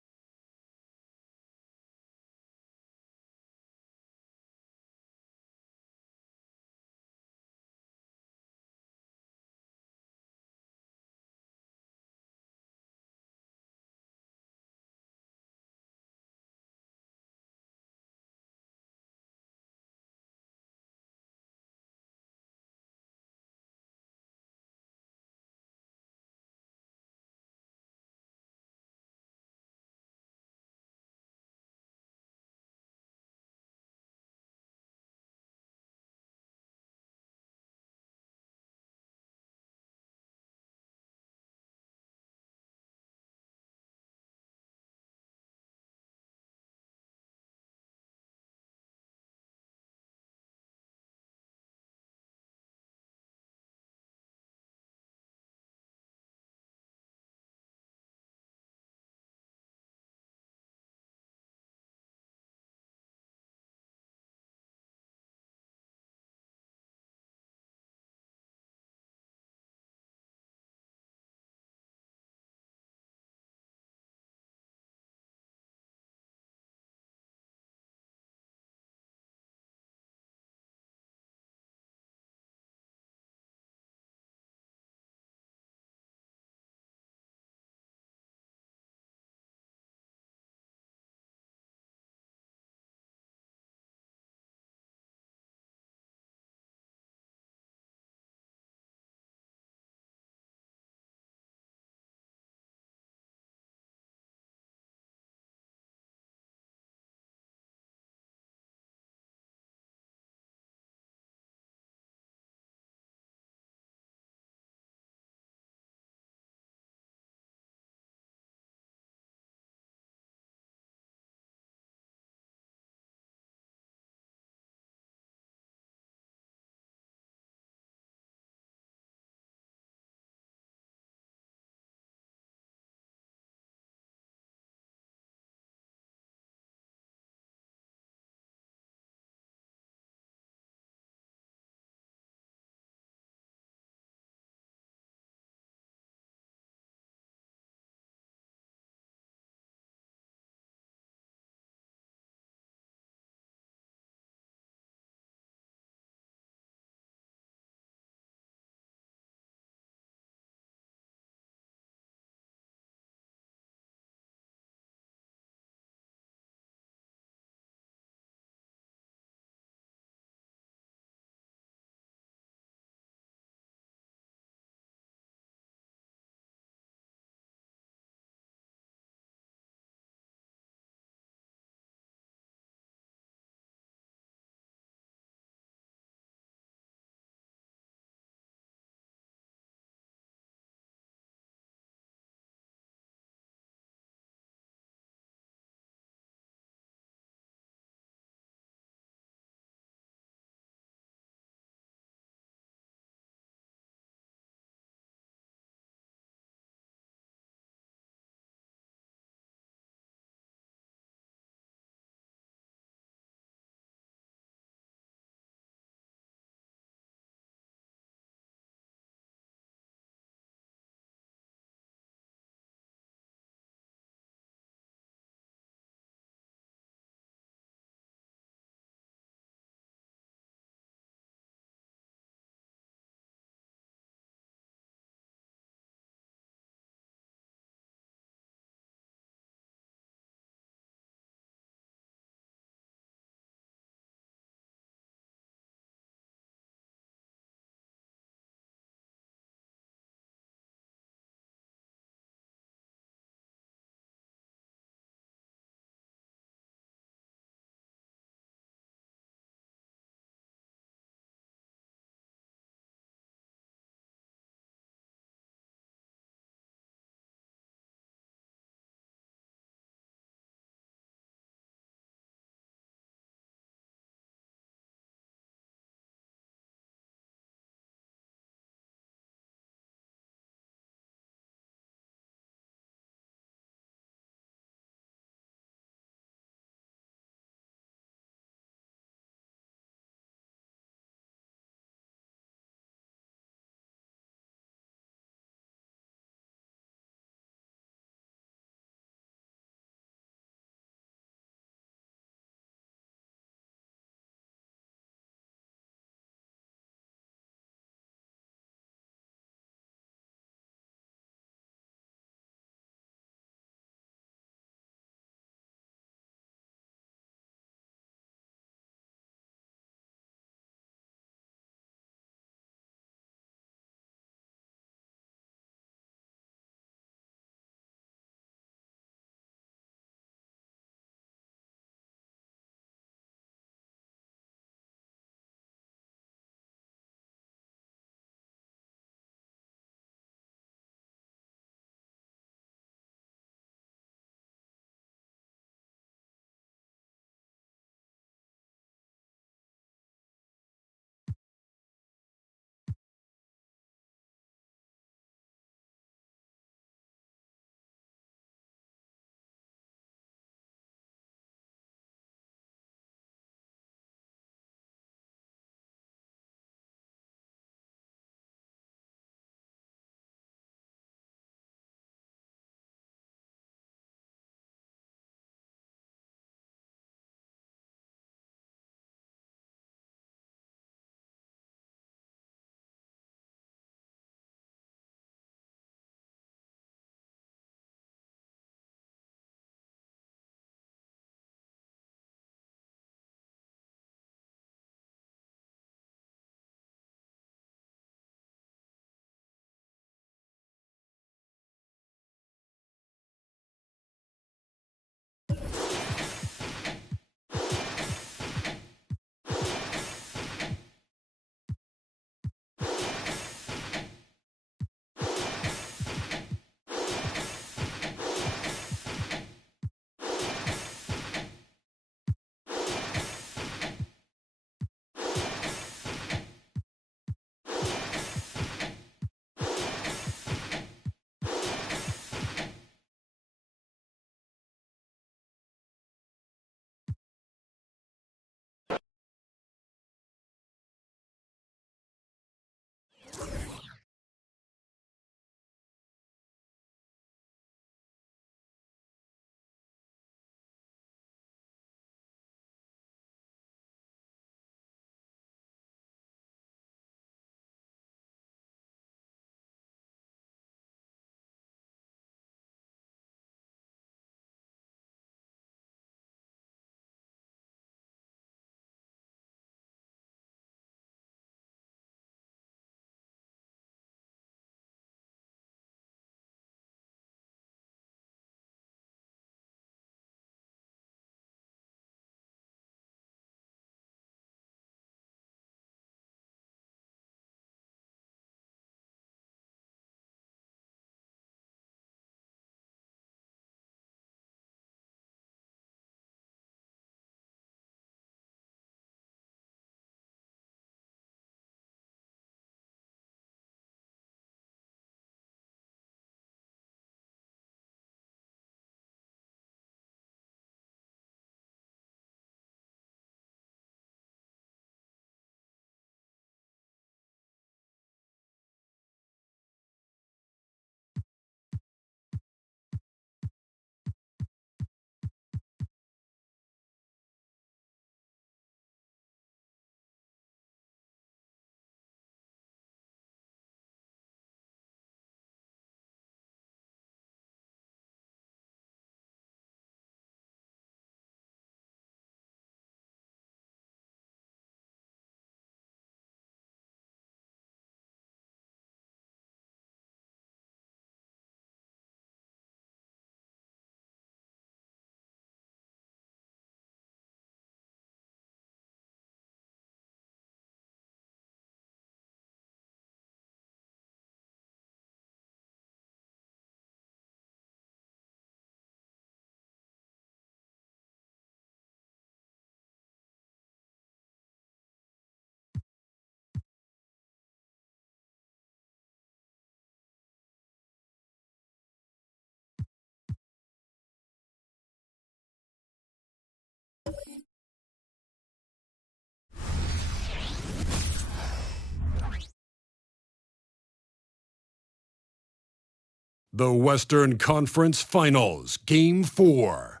The Western Conference Finals, Game 4.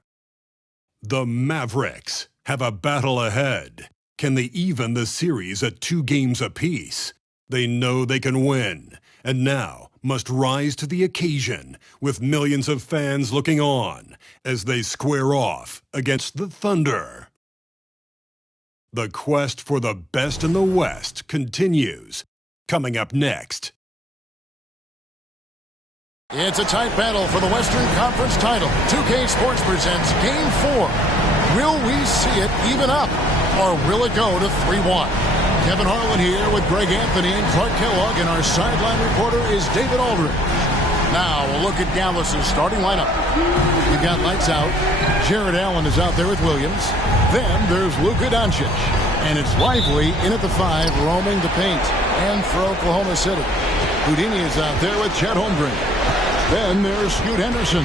The Mavericks have a battle ahead. Can they even the series at 2 games apiece? They know they can win, and now must rise to the occasion with millions of fans looking on as they square off against the Thunder. The quest for the best in the West continues. Coming up next. It's a tight battle for the Western Conference title. 2K Sports presents Game 4. Will we see it even up, or will it go to 3-1? Kevin Harlan here with Greg Anthony and Clark Kellogg, and our sideline reporter is David Aldridge. Now we'll look at Dallas's starting lineup. We've got lights out. Jared Allen is out there with Williams. Then there's Luka Doncic. And it's Lively in at the 5, roaming the paint. And for Oklahoma City, Houdini is out there with Chet Holmgren. Then there's Scoot Henderson.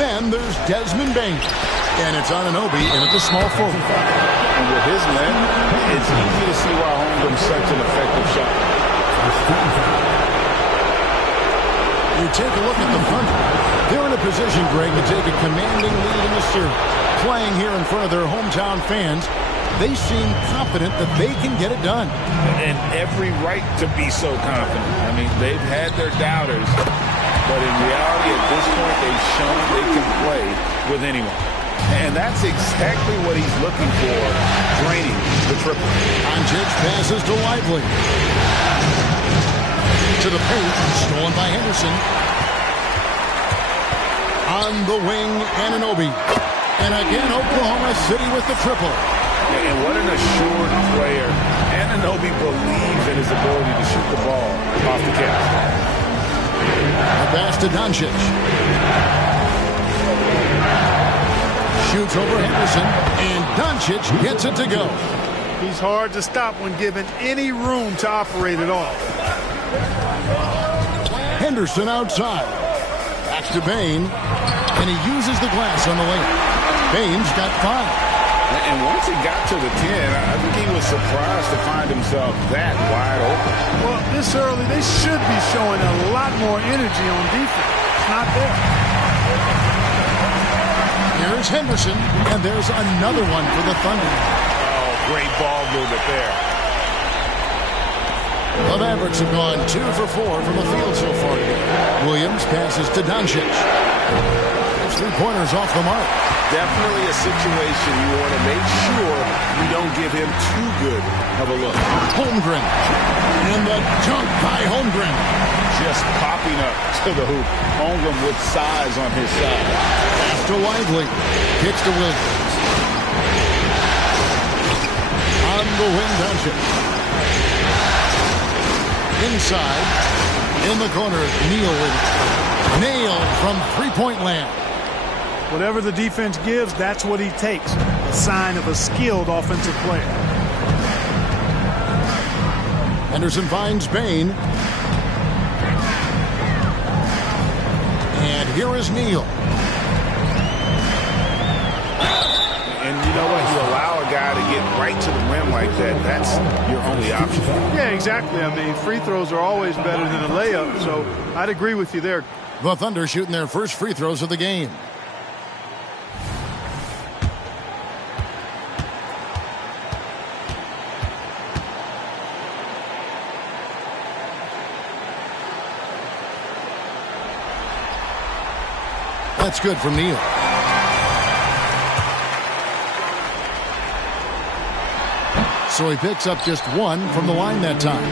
Then there's Desmond Bane. And it's Anunoby in at the small forward. And with his length, it's easy to see why Holmgren's such an effective shot. You take a look at the Thunder. They're in a position, Greg, to take a commanding lead in the series. Playing here in front of their hometown fans, they seem confident that they can get it done. And every right to be so confident. I mean, they've had their doubters, but in reality, at this point, they've shown they can play with anyone. And that's exactly what he's looking for, draining the triple. Doncic passes to Lively. To the paint, stolen by Henderson. On the wing, Anunoby. And again, Oklahoma City with the triple. And what an assured player. Anunoby believes in his ability to shoot the ball off the catch. A pass to Doncic. Shoots over Henderson, and Doncic gets it to go. He's hard to stop when given any room to operate at all. Henderson outside. Back to Bane, and he uses the glass on the lane. Bane's got 5. And once he got to the 10, I think he was surprised to find himself that wide open. Well, this early, they should be showing a lot more energy on defense. It's not there. Here's Henderson, and there's another one for the Thunder. Oh, great ball movement there. The Mavericks have gone 2 for 4 from the field so far today. Williams passes to Doncic. It's 3-pointers off the mark. Definitely a situation you want to make sure you don't give him too good of a look. Holmgren. And the dunk by Holmgren. Just popping up to the hoop. Holmgren with size on his side. Pass to Lively. Kicks to Williams. On the wing, Doncic. Inside. In the corner, Neal with it. Nailed from 3-point land. Whatever the defense gives, that's what he takes. A sign of a skilled offensive player. Henderson finds Bane. And here is Neal. And you know what? You allow a guy to get right to the rim like that. That's your only option. Yeah, exactly. I mean, free throws are always better than a layup, so I'd agree with you there. The Thunder shooting their first free throws of the game. That's good from Neal. So he picks up just 1 from the line that time.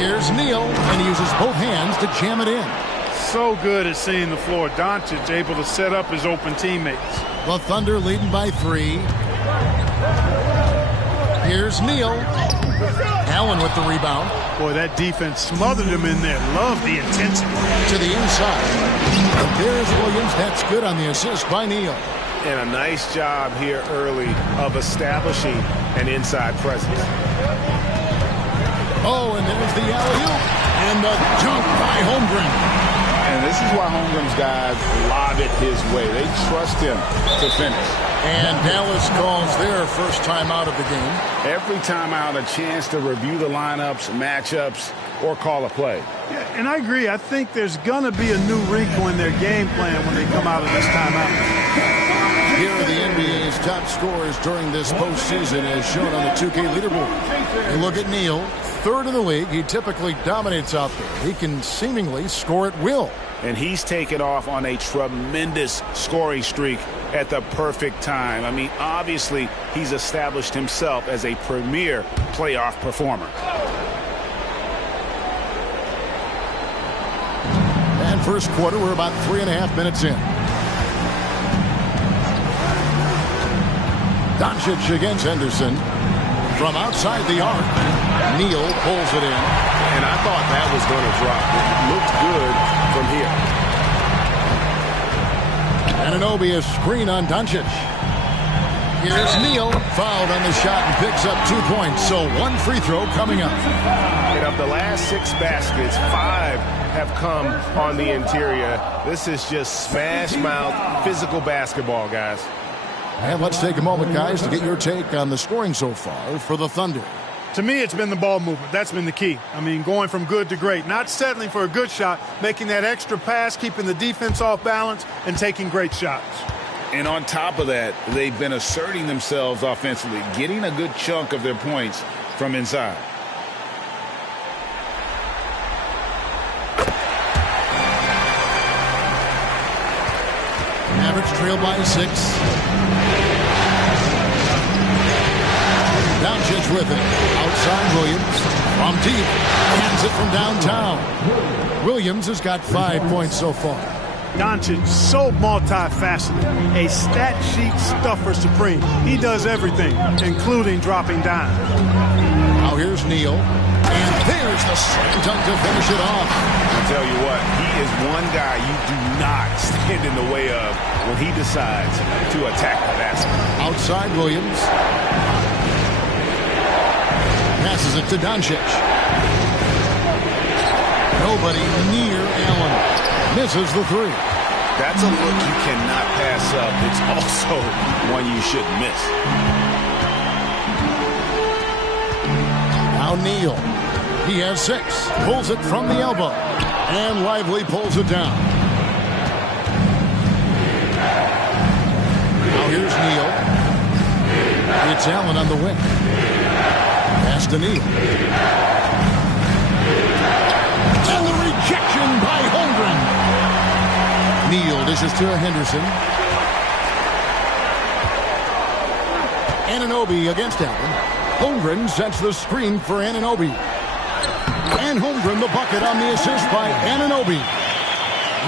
Here's Neal, and he uses both hands to jam it in. So good at seeing the floor. Doncic able to set up his open teammates. The Thunder leading by 3. Here's Neal. Allen with the rebound. Boy, that defense smothered him in there. Love the intensity. To the inside. And there's Williams. That's good on the assist by Neal. And a nice job here early of establishing an inside presence. Oh, and there's the alley-oop. And the dunk by Holmgren. And this is why Holmgren's guys lob it his way. They trust him to finish. And Dallas calls their first timeout of the game. Every timeout, a chance to review the lineups, matchups, or call a play. Yeah, and I agree. I think there's going to be a new wrinkle in their game plan when they come out of this timeout. Here are the NBA's top scorers during this postseason as shown on the 2K leaderboard. You look at Neal, third in the league. He typically dominates out there. He can seemingly score at will. And he's taken off on a tremendous scoring streak at the perfect time. I mean, obviously, he's established himself as a premier playoff performer. And first quarter, we're about 3.5 minutes in. Doncic against Henderson. From outside the arc, Neal pulls it in. And I thought that was going to drop. It looked good from here. Anunoby a screen on Doncic. Here's Neal, fouled on the shot and picks up 2 points. So 1 free throw coming up. And of the last 6 baskets, 5 have come on the interior. This is just smash mouth physical basketball, guys. And let's take a moment, guys, to get your take on the scoring so far for the Thunder. To me, it's been the ball movement. That's been the key. I mean, going from good to great. Not settling for a good shot, making that extra pass, keeping the defense off balance, and taking great shots. And on top of that, they've been asserting themselves offensively, getting a good chunk of their points from inside. Mavericks trail by 6. Doncic with it. Outside Williams. From deep. Hands it from downtown. Williams has got 5 points so far. Doncic, so multifaceted. A stat sheet stuffer supreme. He does everything, including dropping dimes. Now here's Neal. And there's the slam dunk to finish it off. I'll tell you what, he is one guy you do not stand in the way of when he decides to attack the basket. Outside Williams. Passes it to Doncic. Nobody near Allen. Misses the 3. That's a look you cannot pass up. It's also one you shouldn't miss. Now Neal. He has 6. Pulls it from the elbow. And Lively pulls it down. Now here's Neal. It's Allen on the wing. Pass to Neal. And the rejection by Holmgren. Neal dishes to Henderson. Anunoby against Allen. Holmgren sets the screen for Anunoby. And Holmgren the bucket on the assist by Anunoby.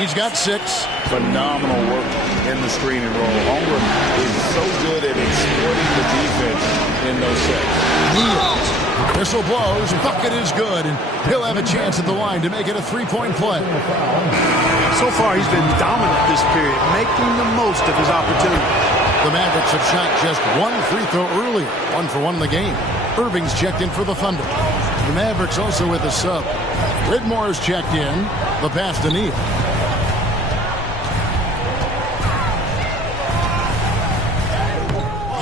He's got 6. Phenomenal work in the screen and roll. Holmgren is so good at exploiting the defense in those sets. Neal. Whistle blows. Bucket is good. And he'll have a chance at the line to make it a 3-point play. So far, he's been dominant this period, making the most of his opportunity. The Mavericks have shot just 1 free throw earlier. 1 for 1 in the game. Irving's checked in for the Thunder. The Mavericks also with a sub. Whitmore's checked in. The pass to Neal.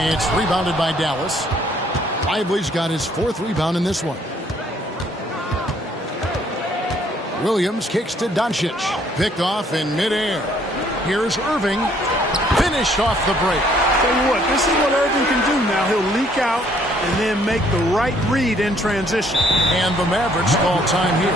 It's rebounded by Dallas. Lively's got his 4th rebound in this one. Williams kicks to Doncic. Picked off in midair. Here's Irving. Finished off the break. Tell you what, this is what Irving can do now. He'll leak out and then make the right read in transition. And the Mavericks call time here.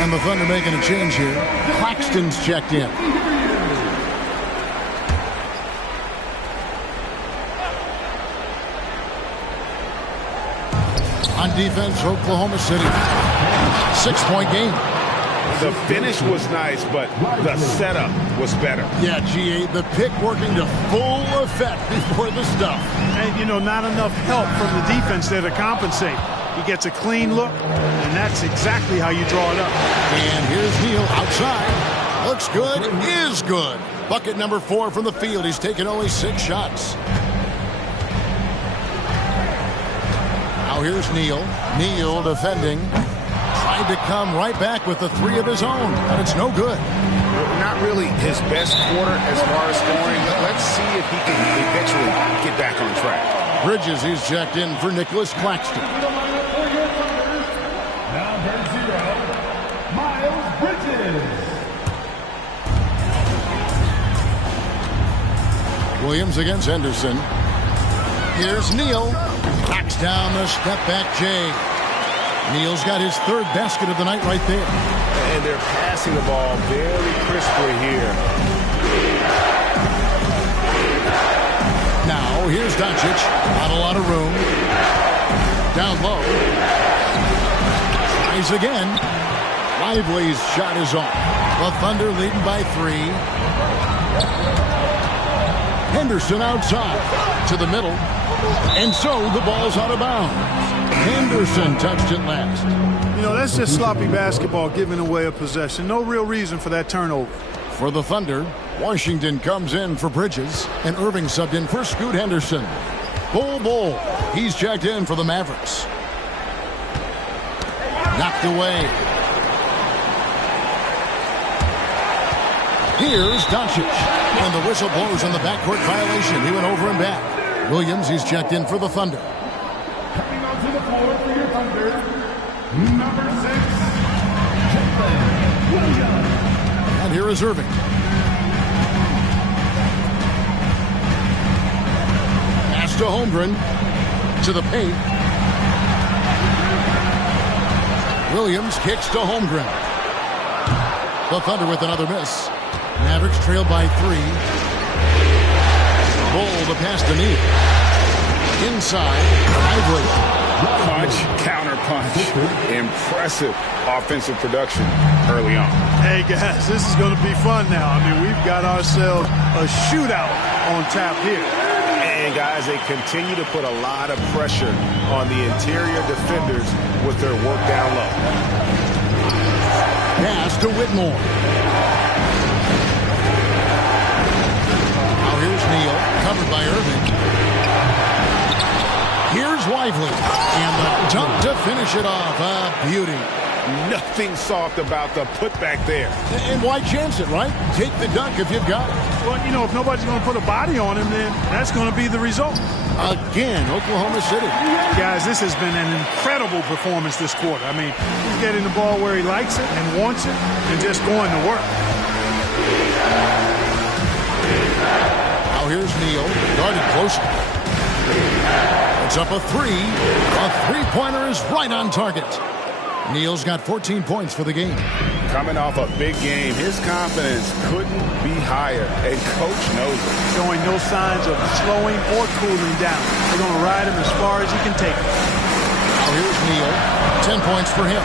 And the Thunder making a change here. Claxton's checked in. On defense, Oklahoma City. 6-point game. The finish was nice, but the setup was better. Yeah, GA, the pick working to full effect before the stuff. And, you know, not enough help from the defense there to compensate. He gets a clean look, and that's exactly how you draw it up. And here's Neal outside. Looks good, is good. Bucket number 4 from the field. He's taken only 6 shots. Now here's Neal. Neal defending. Tried to come right back with the three of his own, but it's no good. Not really his best quarter as far as scoring, but let's see if he can eventually get back on track. Bridges is checked in for Nicholas Claxton. Number 0, Miles Bridges. Williams against Henderson. Here's Neal. Knocks down the step-back J. Neal's got his third basket of the night right there. And they're passing the ball very crisply here. Now, here's Doncic. Not a lot of room. Down low. Tries again. Lively's shot is off. The Thunder leading by 3. Henderson outside to the middle. And so the ball's out of bounds. Henderson touched it last. You know, that's just sloppy basketball, giving away a possession. No real reason for that turnover. For the Thunder, Washington comes in for Bridges, and Irving subbed in for Scoot Henderson. Bull. He's checked in for the Mavericks. Knocked away. Here's Doncic. And the whistle blows on the backcourt violation. He went over and back. Williams, he's checked in for the Thunder. Coming onto the floor for your Thunder, number 6, Jalen Williams. And here is Irving. Pass to Holmgren. To the paint. Williams kicks to Holmgren. The Thunder with another miss. Mavericks trail by 3. Bull to pass to Neal. Inside, Lively. Punch, counter punch. Impressive offensive production early on. Hey, guys, this is going to be fun now. I mean, we've got ourselves a shootout on tap here. And, guys, they continue to put a lot of pressure on the interior defenders with their work down low. Pass to Whitmore. Now here's Neal, covered by Irving. Here's Lively, and the dunk to finish it off. A beauty. Nothing soft about the putback there. And why chance it, right? Take the dunk if you've got it. Well, you know, if nobody's going to put a body on him, then that's going to be the result. Again, Oklahoma City. Guys, this has been an incredible performance this quarter. I mean, he's getting the ball where he likes it and wants it and just going to work. Now here's Neal, guarded closely. It's up a 3. A three-pointer is right on target. Neal's got 14 points for the game. Coming off a big game, his confidence couldn't be higher, and Coach knows it. Showing no signs of slowing or cooling down. They're going to ride him as far as he can take it. Now here's Neal. 10 points for him.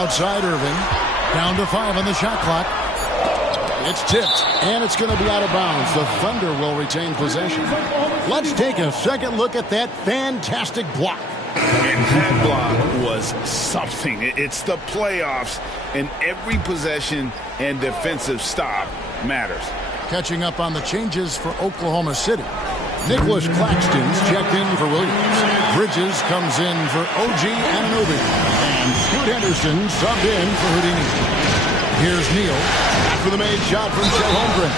Outside Irving. Down to 5 on the shot clock. It's tipped, and it's going to be out of bounds. The Thunder will retain possession. Let's take a second look at that fantastic block. And that block was something. It's the playoffs, and every possession and defensive stop matters. Catching up on the changes for Oklahoma City. Nicholas Claxton's checked in for Williams. Bridges comes in for OG Anunoby. And Scoot Henderson subbed in for Houdini. Here's Neal after the made shot from Chet Holmgren.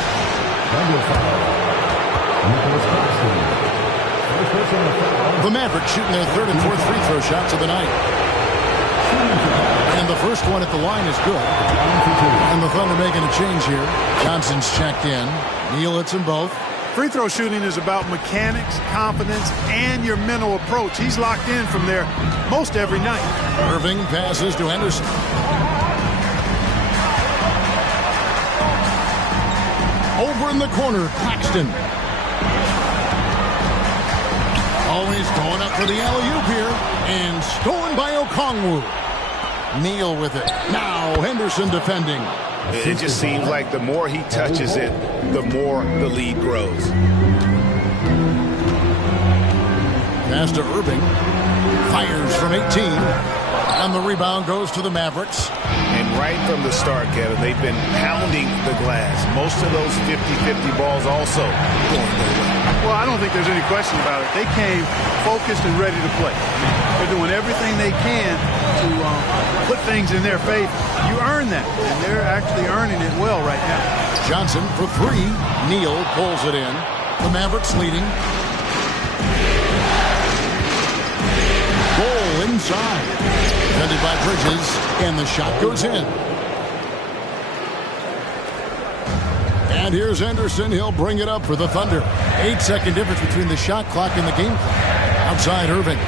The Mavericks shooting their third and fourth free throw shots of the night. And the first one at the line is good. And the Thunder making a change here. Johnson's checked in. Neal hits them both. Free throw shooting is about mechanics, confidence, and your mental approach. He's locked in from there most every night. Irving passes to Henderson. Over in the corner, Claxton. Always going up for the alley-oop here. And stolen by Okongwu. Neal with it. Now Henderson defending. It just seems like the more he touches it, the more the lead grows. Pass to Irving. Fires from 18. And the rebound goes to the Mavericks. And right from the start, Kevin, they've been pounding the glass. Most of those 50-50 balls also going their way. Well, I don't think there's any question about it. They came focused and ready to play. They're doing everything they can to put things in their favor. You earn that, and they're actually earning it well right now. Johnson for three. Neal pulls it in. The Mavericks leading. Goal inside. Defended by Bridges, and the shot goes in. And here's Anderson. He'll bring it up for the Thunder. 8-second difference between the shot clock and the game clock. Outside Irving.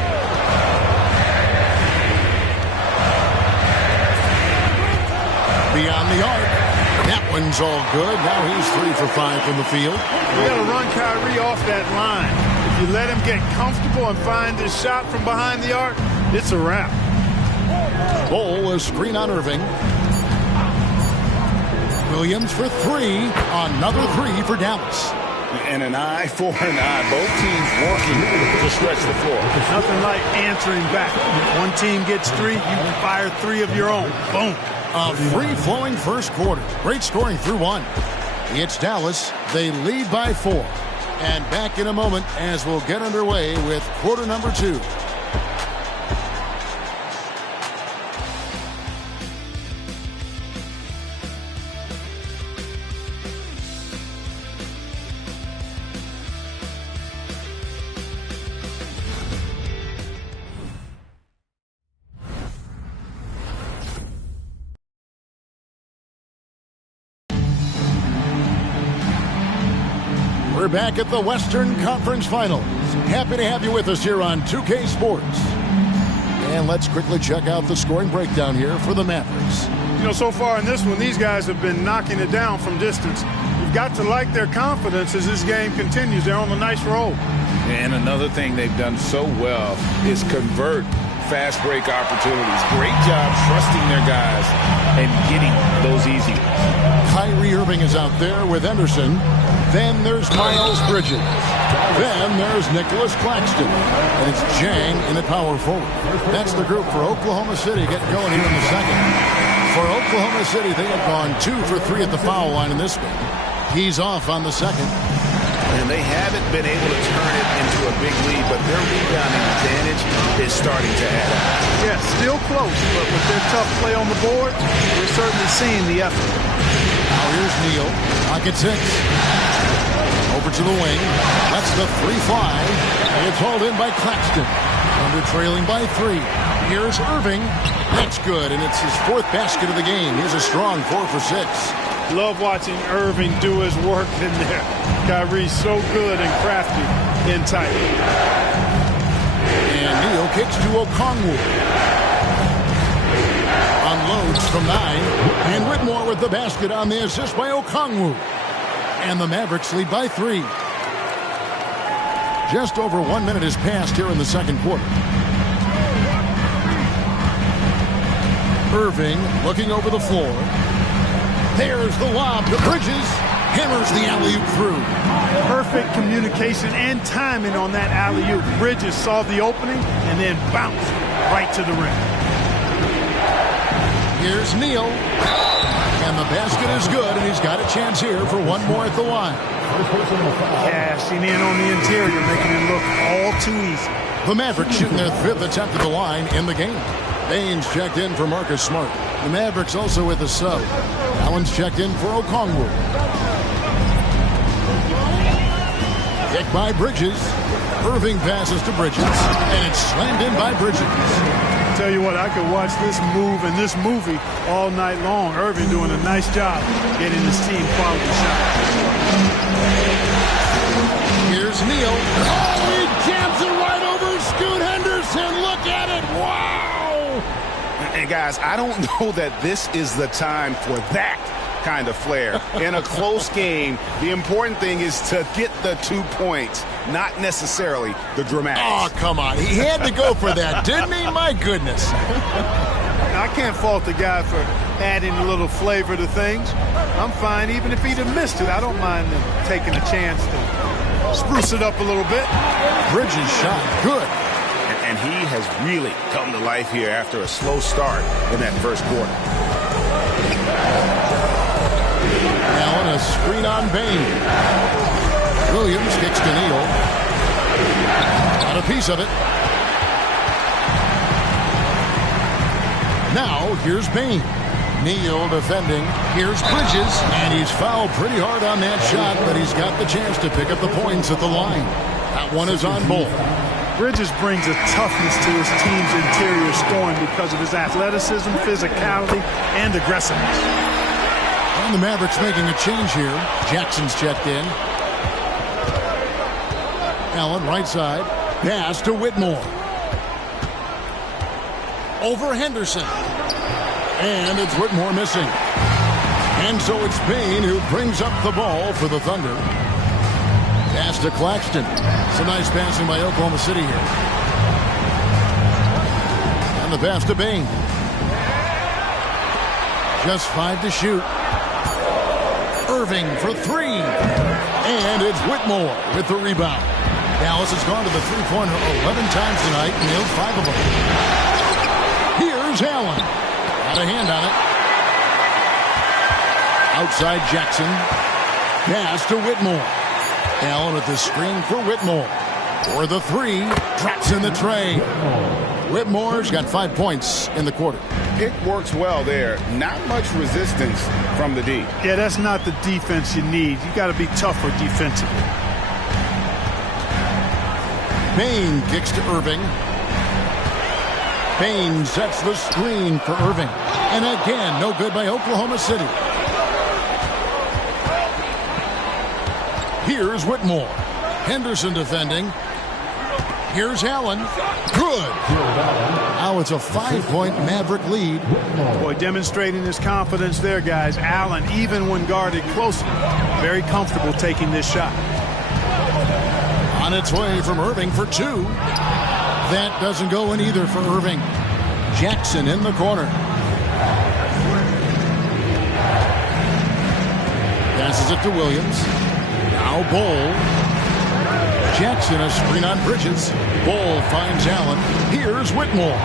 Beyond the arc. That one's all good. Now he's 3 for 5 from the field. You got to run Kyrie off that line. If you let him get comfortable and find his shot from behind the arc, it's a wrap. Bol, a screen on Irving. Williams for three. Another three for Dallas. And an eye for an eye. Both teams working to stretch the floor. Nothing like answering back. One team gets three, you fire three of your own. Boom. A free-flowing first quarter. Great scoring through one. It's Dallas. They lead by 4. And back in a moment as we'll get underway with quarter number 2. We're back at the Western Conference Finals. Happy to have you with us here on 2K Sports. And let's quickly check out the scoring breakdown here for the Mavericks. You know, so far in this one, these guys have been knocking it down from distance. You've got to like their confidence as this game continues. They're on a nice roll. And another thing they've done so well is convert fast break opportunities. Great job trusting their guys and getting those easy ones. Kyrie Irving is out there with Anderson. Then there's Miles Bridges. Then there's Nicholas Claxton. And it's Jang in at power forward. That's the group for Oklahoma City getting going here in the second. For Oklahoma City, they have gone 2 for 3 at the foul line in this one. He's off on the second. And they haven't been able to turn it into a big lead, but their rebounding advantage is starting to add up. Yeah, still close, but with their tough play on the board, we're certainly seeing the effort. Now here's Neal. Pocket 6. Over to the wing. That's the 3 fly. It's hauled in by Claxton. Under trailing by 3. Here's Irving. That's good, and it's his 4th basket of the game. Here's a strong 4 for 6. Love watching Irving do his work in there. Kyrie's so good and crafty in tight. And Neal kicks to Okongwu. Unloads from 9. And Whitmore with the basket on the assist by Okongwu. And the Mavericks lead by 3. Just over 1 minute has passed here in the second quarter. Irving looking over the floor. There's the lob to Bridges. Hammers the alley-oop through. Perfect communication and timing on that alley-oop. Bridges saw the opening and then bounced right to the rim. Here's Neal. And the basket is good, and he's got a chance here for one more at the line. Cashing in on the interior, making it look all too easy. The Mavericks shooting their 5th attempt at the line in the game. Baines checked in for Marcus Smart. The Mavericks also with a sub. Allen's checked in for Okongwu. Kick by Bridges. Irving passes to Bridges, and it's slammed in by Bridges. Tell you what, I could watch this move and this movie all night long. Irving doing a nice job getting his team quality shots. Here's Neal. Oh, he jams it right over Scoot Henderson. Look at it. Wow. And guys, I don't know that this is the time for that kind of flair. In a close game, the important thing is to get the 2 points, not necessarily the dramatics. Oh, come on. He had to go for that, didn't he? My goodness. I can't fault the guy for adding a little flavor to things. I'm fine even if he'd have missed it. I don't mind him taking a chance to spruce it up a little bit. Bridges shot good. And he has really come to life here after a slow start in that first quarter. Allen, a screen on Bain. Williams kicks to Neal. Got a piece of it. Now, here's Bain. Neal defending. Here's Bridges. And he's fouled pretty hard on that shot, but he's got the chance to pick up the points at the line. That one is on Bull. Bridges brings a toughness to his team's interior scoring because of his athleticism, physicality, and aggressiveness. And the Mavericks making a change here. Jackson's checked in. Allen right side. Pass to Whitmore. Over Henderson. And it's Whitmore missing. And so it's Bain who brings up the ball for the Thunder. Pass to Claxton. Some nice passing by Oklahoma City here. And the pass to Bain. Just 5 to shoot. Irving for 3. And it's Whitmore with the rebound. Dallas has gone to the three-pointer 11 times tonight and nailed 5 of them. Here's Allen. Got a hand on it. Outside Jackson. Pass to Whitmore. Allen with the screen for Whitmore. For the 3. Drops in the tray. Whitmore's got 5 points in the quarter. Pick works well there. Not much resistance from the D. Yeah, that's not the defense you need. You got to be tougher defensively. Bain kicks to Irving. Bain sets the screen for Irving. And again, no good by Oklahoma City. Here's Whitmore. Henderson defending. Here's Allen. Good. Now it's a 5-point Maverick lead. Boy, demonstrating his confidence there, guys. Allen, even when guarded closely, very comfortable taking this shot. On its way from Irving for 2. That doesn't go in either for Irving. Jackson in the corner. Passes it to Williams. Now Bull. Jackson a screen on Bridges. Bull finds Allen. Here's Whitmore.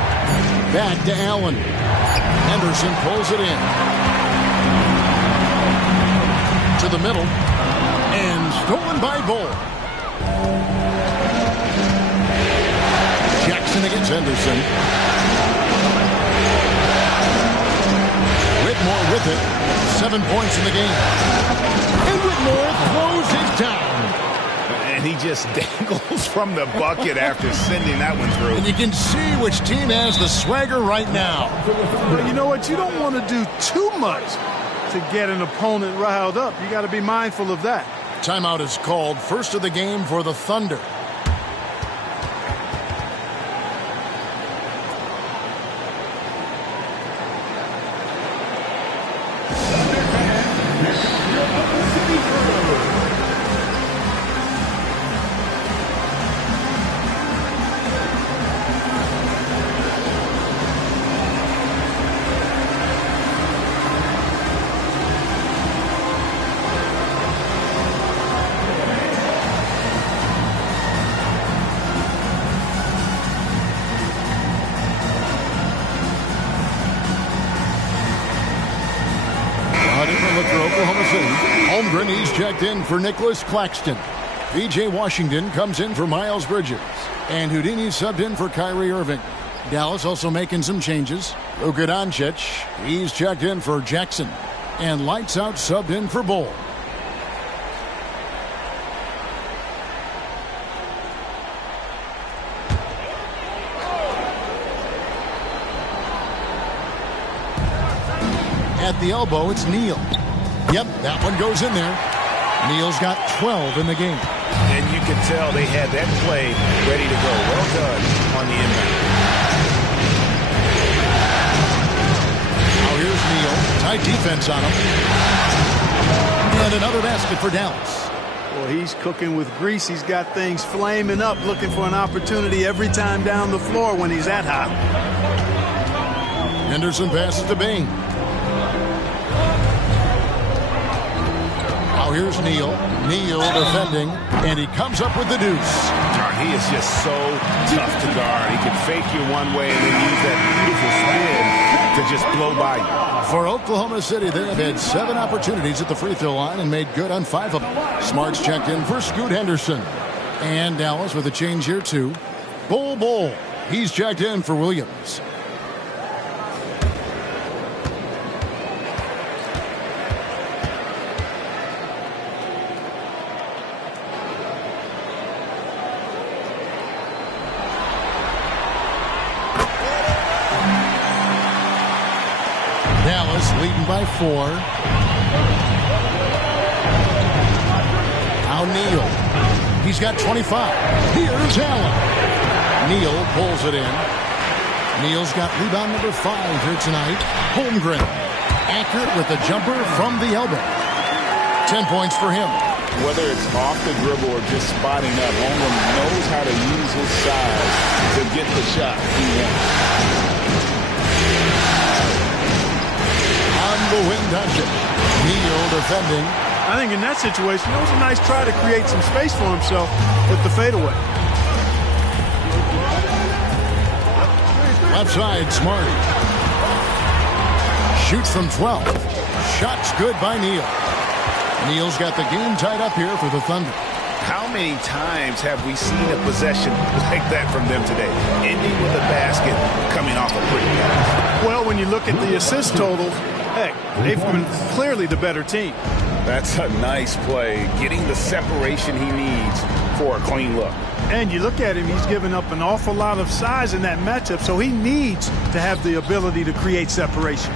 Back to Allen. Henderson pulls it in. To the middle. And stolen by Bull. Jackson against Henderson. Whitmore with it. 7 points in the game. And Whitmore throws it down. And he just dangles from the bucket after sending that one through. And you can see which team has the swagger right now. Well, you know what? You don't want to do too much to get an opponent riled up. You got to be mindful of that. Timeout is called. First of the game for the Thunder. He's checked in for Nicholas Claxton. B.J. Washington comes in for Miles Bridges. And Houdini subbed in for Kyrie Irving. Dallas also making some changes. Luka Doncic, he's checked in for Jackson. And Lights Out subbed in for Bull. At the elbow, it's Neal. Yep, that one goes in there. Neal's got 12 in the game. And you can tell they had that play ready to go. Well done on the inbound. Now here's Neal. Tight defense on him. And another basket for Dallas. Well, he's cooking with grease. He's got things flaming up, looking for an opportunity every time down the floor when he's that hot. Henderson passes to Bain. Now here's Neal. Neal defending, and he comes up with the deuce. He is just so tough to guard. He can fake you one way and then use that beautiful spin to just blow by you. For Oklahoma City, they have had 7 opportunities at the free throw line and made good on 5 of them. Smart's checked in for Scoot Henderson. And Dallas with a change here too. Bull. He's checked in for Williams. Dallas leading by 4. Now Neal. He's got 25. Here's Allen. Neal pulls it in. Neal's got rebound number 5 here tonight. Holmgren. Accurate with the jumper from the elbow. 10 points for him. Whether it's off the dribble or just spotting up, Holmgren knows how to use his size to get the shot he wants. The win does it. Neal defending. I think in that situation, it was a nice try to create some space for himself with the fadeaway. Left side, Smart. Shoots from 12. Shot's good by Neal. Neal's got the game tied up here for the Thunder. How many times have we seen a possession like that from them today? Ending with a basket, coming off a pretty pass. Well, when you look at the assist totals, heck, they've been clearly the better team. That's a nice play, getting the separation he needs for a clean look. And you look at him, he's given up an awful lot of size in that matchup, so he needs to have the ability to create separation.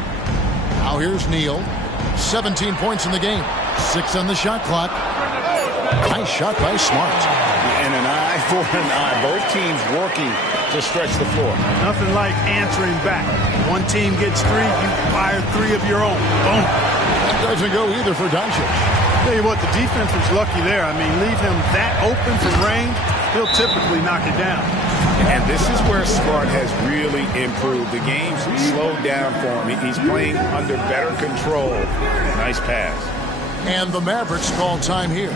Now here's Neal. 17 points in the game. 6 on the shot clock. Nice shot by Smart. And an eye for an eye. Both teams working to stretch the floor. Nothing like answering back. One team gets 3, you fire 3 of your own. Boom. That doesn't go either for Doncic. Tell you what, the defense was lucky there. I mean, leave him that open from range, he'll typically knock it down. And this is where Smart has really improved. The game's slowed down for him. He's playing under better control. Nice pass. And the Mavericks call time here.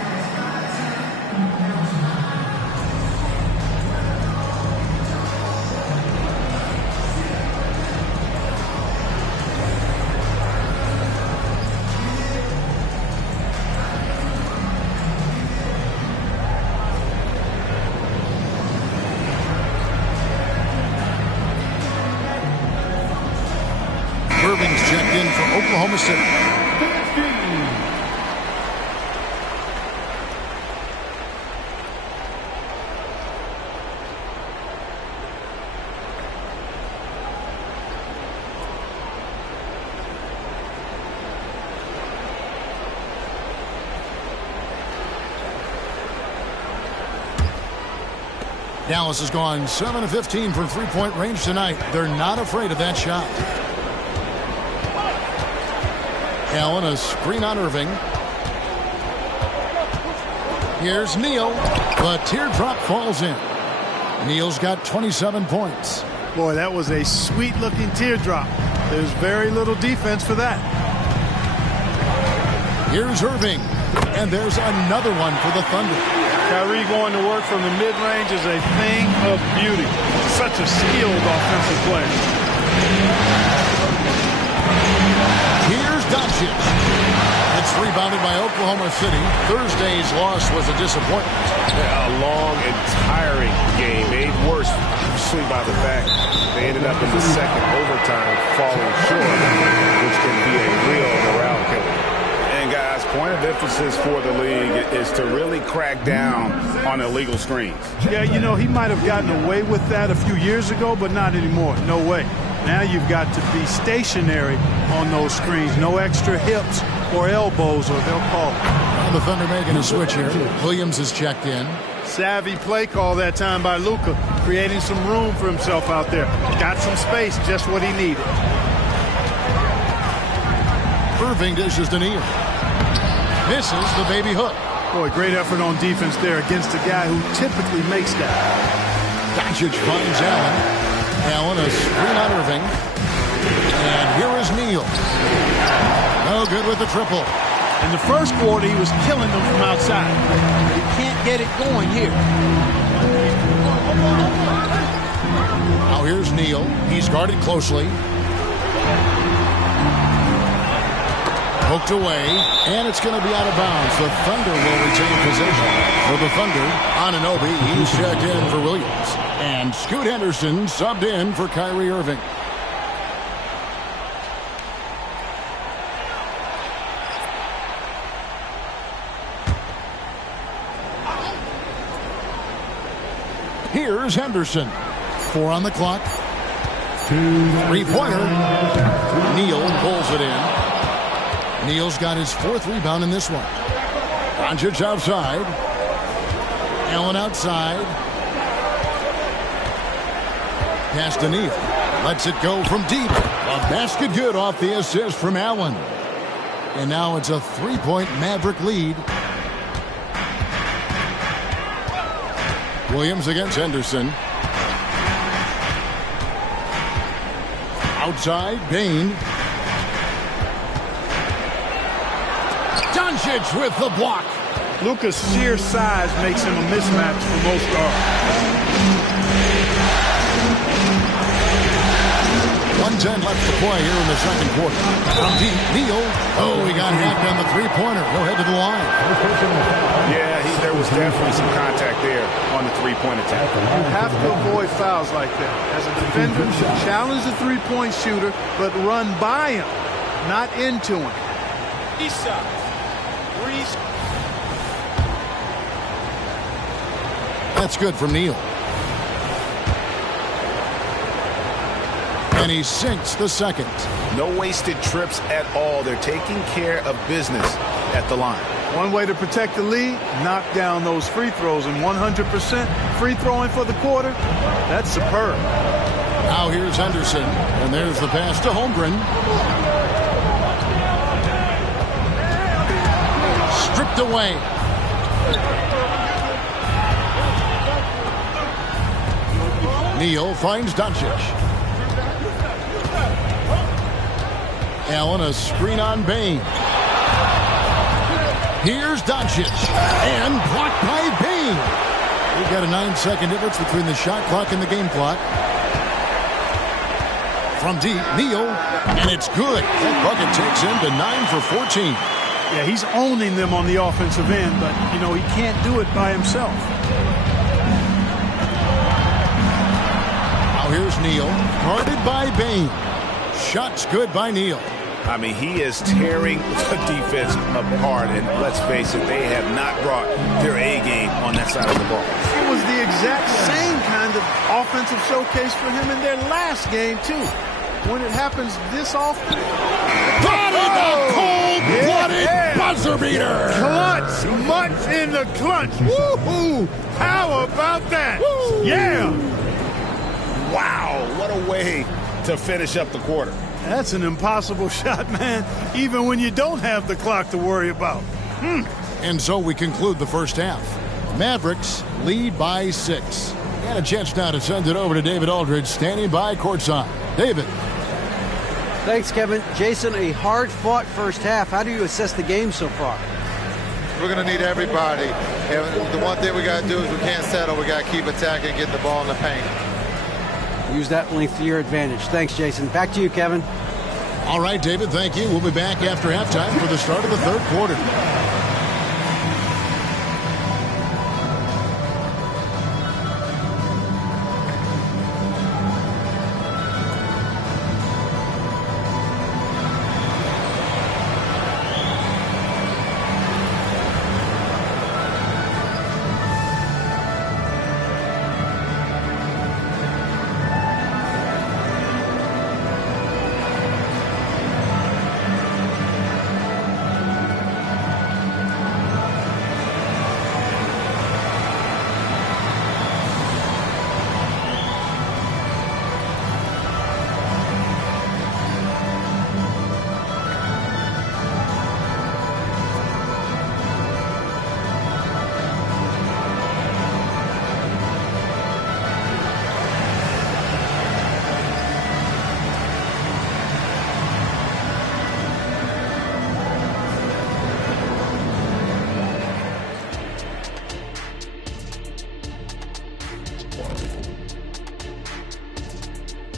Irving's checked in for Oklahoma City. Dallas has gone 7 of 15 from three-point range tonight. They're not afraid of that shot. Allen, a screen on Irving. Here's Neal. The teardrop falls in. Neal's got 27 points. Boy, that was a sweet-looking teardrop. There's very little defense for that. Here's Irving. And there's another one for the Thunder. Kyrie going to work from the mid-range is a thing of beauty. Such a skilled offensive player. Here's Doncic. It's rebounded by Oklahoma City. Thursday's loss was a disappointment. A long and tiring game, made worse obviously by the fact they ended up in the second overtime falling short, which can be a real morale killer. And guys, point of emphasis for the league is to really crack down on illegal screens. Yeah, you know, he might have gotten away with that a few years ago, but not anymore. No way. Now you've got to be stationary on those screens. No extra hips or elbows, or they'll call it. Well, the Thunder making a switch here. Williams is checked in. Savvy play call that time by Luka, creating some room for himself out there. Got some space, just what he needed. Irving dishes to Neal. Misses the baby hook. Boy, great effort on defense there against a guy who typically makes that. Doncic finds Allen. Allen, a screen on Irving. And here is Neal. No good with the triple. In the first quarter, he was killing them from outside. He can't get it going here. Now here's Neal. He's guarded closely. Poked away, and it's going to be out of bounds. The Thunder will retain possession. For the Thunder, Anunoby, he's checked in for Williams. And Scoot Henderson subbed in for Kyrie Irving. Here's Henderson. 4 on the clock. 3-pointer. Neal pulls it in. Neal's got his 4th rebound in this one. Doncic outside. Allen outside. Pass to Neal. Lets it go from deep. A basket good off the assist from Allen. And now it's a 3-point Maverick lead. Williams against Henderson. Outside, Bain. Doncic with the block. Luka's sheer size makes him a mismatch for most guards. 1:10 left to play here in the second quarter. From deep, Neal. Oh, he got hacked on the 3-pointer. He'll head to the line. Yeah, there was definitely some contact there on the 3-point attack. You have to avoid fouls like that. As a defender, challenge the 3-point shooter, but run by him, not into him. That's good from Neal. And he sinks the second. No wasted trips at all. They're taking care of business at the line. One way to protect the lead, knock down those free throws, and 100% free throwing for the quarter, that's superb. Now here's Henderson, and there's the pass to Holmgren. Stripped away. Neal finds Doncic. Allen, a screen on Bain. Here's Doncic. And blocked by Bain. We've got a 9-second difference between the shot clock and the game clock. From deep, Neal. And it's good. That bucket takes him to 9 for 14. Yeah, he's owning them on the offensive end, but, you know, he can't do it by himself. Now here's Neal. Guarded by Bain. Shots good by Neal. I mean, he is tearing the defense apart, and let's face it, they have not brought their A game on that side of the ball. It was the exact same kind of offensive showcase for him in their last game, too. When it happens this often. Got it! A cold-blooded buzzer beater! Clutch! Much in the clutch! Woo-hoo! How about that? Woo. Yeah! Wow, what a way to finish up the quarter. That's an impossible shot, man, even when you don't have the clock to worry about. And so we conclude the first half. Mavericks lead by 6. And a chance now to send it over to David Aldridge, standing by courtside. David. Thanks, Kevin. Jason, a hard-fought first half. How do you assess the game so far? We're going to need everybody. And the one thing we got to do is we can't settle. We got to keep attacking and get the ball in the paint. Use that length to your advantage. Thanks, Jason. Back to you, Kevin. All right, David, thank you. We'll be back after halftime for the start of the third quarter.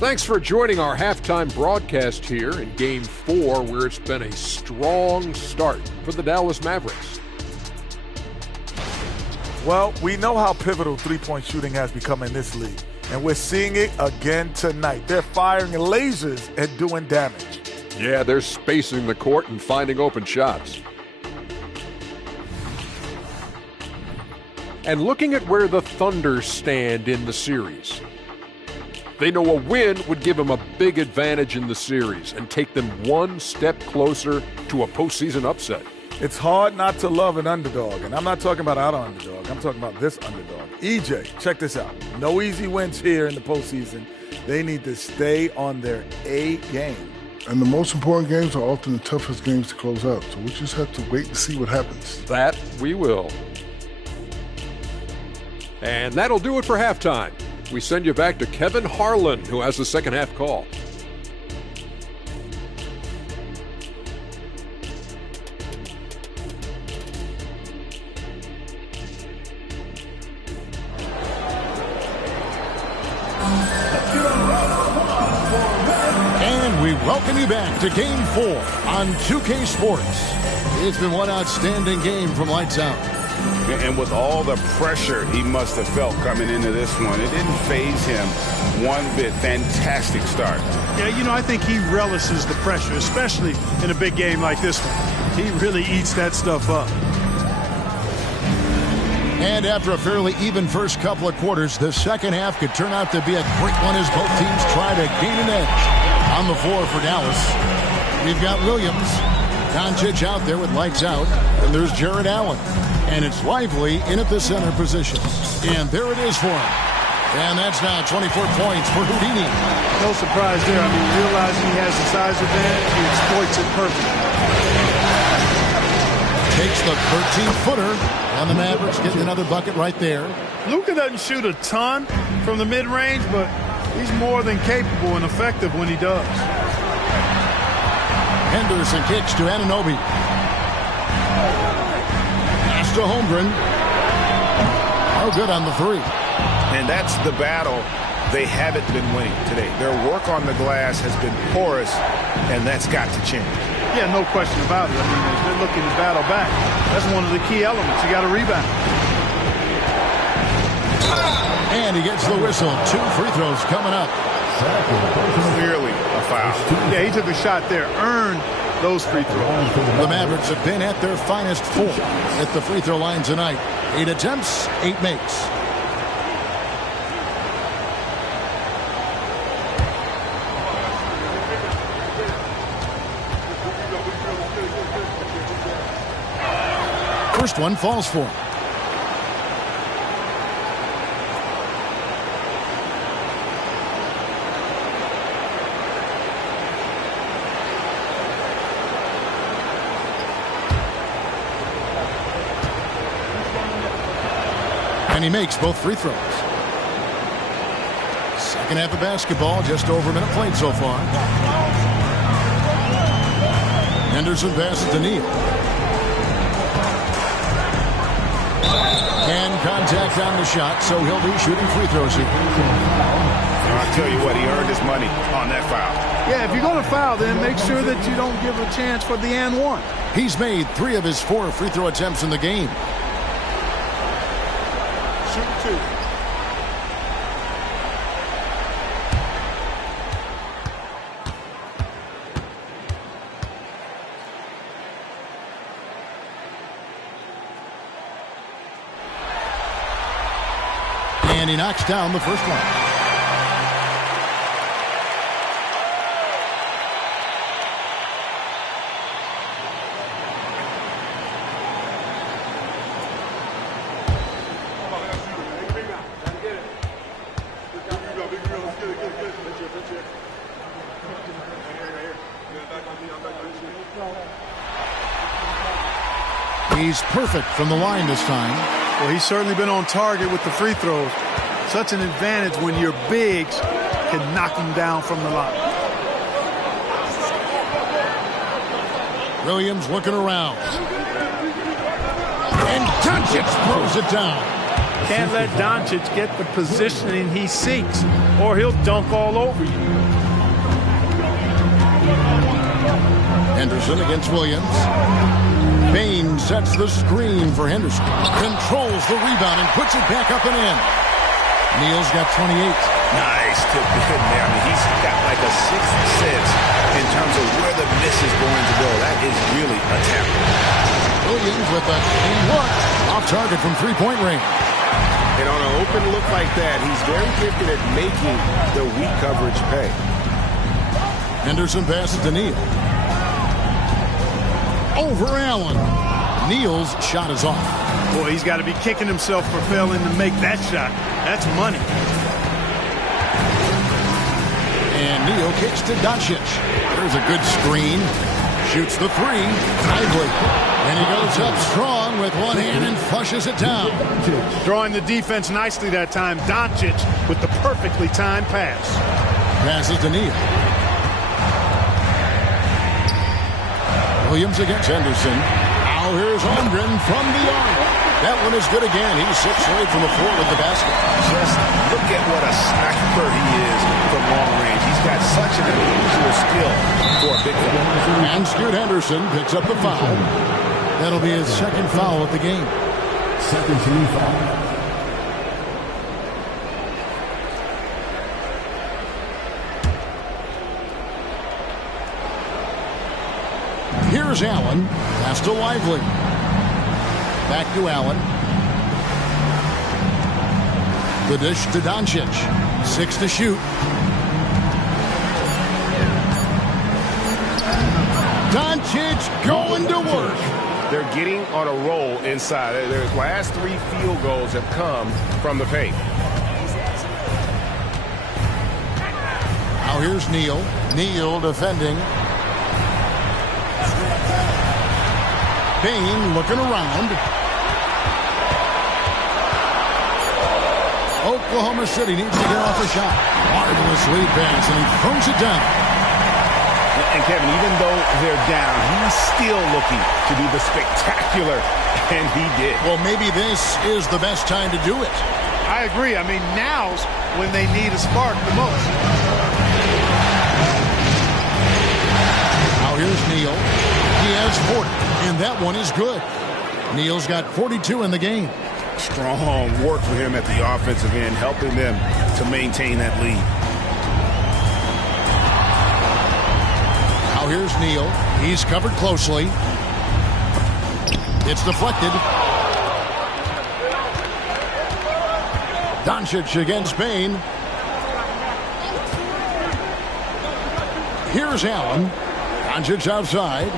Thanks for joining our halftime broadcast here in Game 4, where it's been a strong start for the Dallas Mavericks. Well, we know how pivotal three-point shooting has become in this league, and we're seeing it again tonight. They're firing lasers and doing damage. Yeah, they're spacing the court and finding open shots. And looking at where the Thunder stand in the series, they know a win would give them a big advantage in the series and take them one step closer to a postseason upset. It's hard not to love an underdog, and I'm not talking about our underdog. I'm talking about this underdog. EJ, check this out. No easy wins here in the postseason. They need to stay on their A game. And the most important games are often the toughest games to close out, so we just have to wait to see what happens. That we will. And that'll do it for halftime. We send you back to Kevin Harlan, who has the second half call. And we welcome you back to Game 4 on 2K Sports. It's been one outstanding game from lights out. And with all the pressure he must have felt coming into this one, it didn't faze him one bit. Fantastic start. Yeah, you know, I think he relishes the pressure, especially in a big game like this one. He really eats that stuff up. And after a fairly even first couple of quarters, the second half could turn out to be a great one as both teams try to gain an edge. On the floor for Dallas, we've got Williams. Doncic out there with lights out, and there's Jared Allen. And it's Lively in at the center position. And there it is for him. And that's now 24 points for Houdini. No surprise there. I mean, realizing he has the size advantage, he exploits it perfectly. Takes the 13-footer, and the Mavericks getting another bucket right there. Luka doesn't shoot a ton from the mid-range, but he's more than capable and effective when he does. Henderson kicks to Anunoby. Pass to Holmgren. Oh, good on the three. And that's the battle they haven't been winning today. Their work on the glass has been porous, and that's got to change. Yeah, no question about it. I mean, they're looking to battle back. That's one of the key elements. You got to rebound. And he gets the whistle. 2 free throws coming up. Clearly a foul. Yeah, he took a shot there. Earned those free throws. The Mavericks have been at their finest 4 at the free throw line tonight. 8 attempts, 8 makes. First one falls for him. And he makes both free throws. Second half of basketball, just over a minute played so far. Henderson passes to Neal. And contact on the shot, so he'll be shooting free throws here. I'll tell you what, he earned his money on that foul. Yeah, if you're going to foul, then make sure that you don't give a chance for the and one. He's made 3 of his 4 free throw attempts in the game. Shoot 2. And he knocks down the first one. He's perfect from the line this time. Well, he's certainly been on target with the free throws. Such an advantage when your bigs can knock him down from the line. Williams looking around. And Doncic throws it down. Can't let Doncic get the positioning he seeks, or he'll dunk all over you. Henderson against Williams. Bain sets the screen for Henderson. Controls the rebound and puts it back up and in. Neal's got 28. Nice tip in there. I mean, he's got like a sixth sense in terms of where the miss is going to go. That is really a tap. Williams with a clean look. Off target from three-point range. And on an open look like that, he's very gifted at making the weak coverage pay. Henderson passes to Neal. Over Allen. Neal's shot is off. Boy, he's got to be kicking himself for failing to make that shot. That's money. And Neal kicks to Doncic. There's a good screen. Shoots the three. Lively. And he goes up strong with one hand and flushes it down. Drawing the defense nicely that time. Doncic with the perfectly timed pass. Passes to Neal. Williams against Henderson. Now here's Holmgren from the arc. That one is good again. He's 6 away from the floor with the basket. Just look at what a sniper he is from long range. He's got such an unusual skill for a big guy. And Scoot Henderson picks up the foul. That'll be his second foul of the game. Second team foul. Here's Allen. Pass to Lively. Back to Allen. The dish to Doncic. 6 to shoot. Doncic going to work. They're getting on a roll inside. Their last 3 field goals have come from the paint. Now here's Neal. Neal defending. Bain looking around. Oklahoma City needs to get off a shot. Marvelous lead pass, and he throws it down. And Kevin, even though they're down, he's still looking to do the spectacular, and he did. Well, maybe this is the best time to do it. I agree. I mean, now's when they need a spark the most. Now here's Neal. He has 40, and that one is good. Neal's got 42 in the game. Strong work for him at the offensive end, helping them to maintain that lead. Now here's Neal. He's covered closely. It's deflected. Doncic against Bain. Here's Allen. Doncic outside.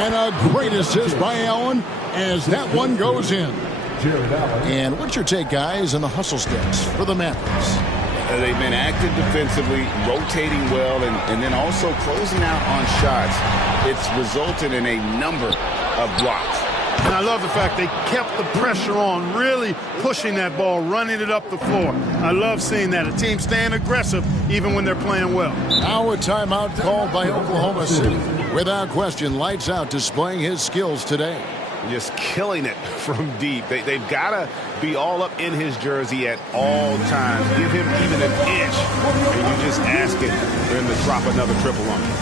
And a great assist by Allen as that one goes in. And what's your take, guys, on the hustle steps for the Mavericks? They've been active defensively, rotating well, and then also closing out on shots. It's resulted in a number of blocks. And I love the fact they kept the pressure on, really pushing that ball, running it up the floor. I love seeing that. A team staying aggressive even when they're playing well. Now a timeout called by Oklahoma City. Without question, lights out displaying his skills today. Just killing it from deep. They've got to be all up in his jersey at all times. Give him even an inch, and you just ask it for him to drop another triple on you.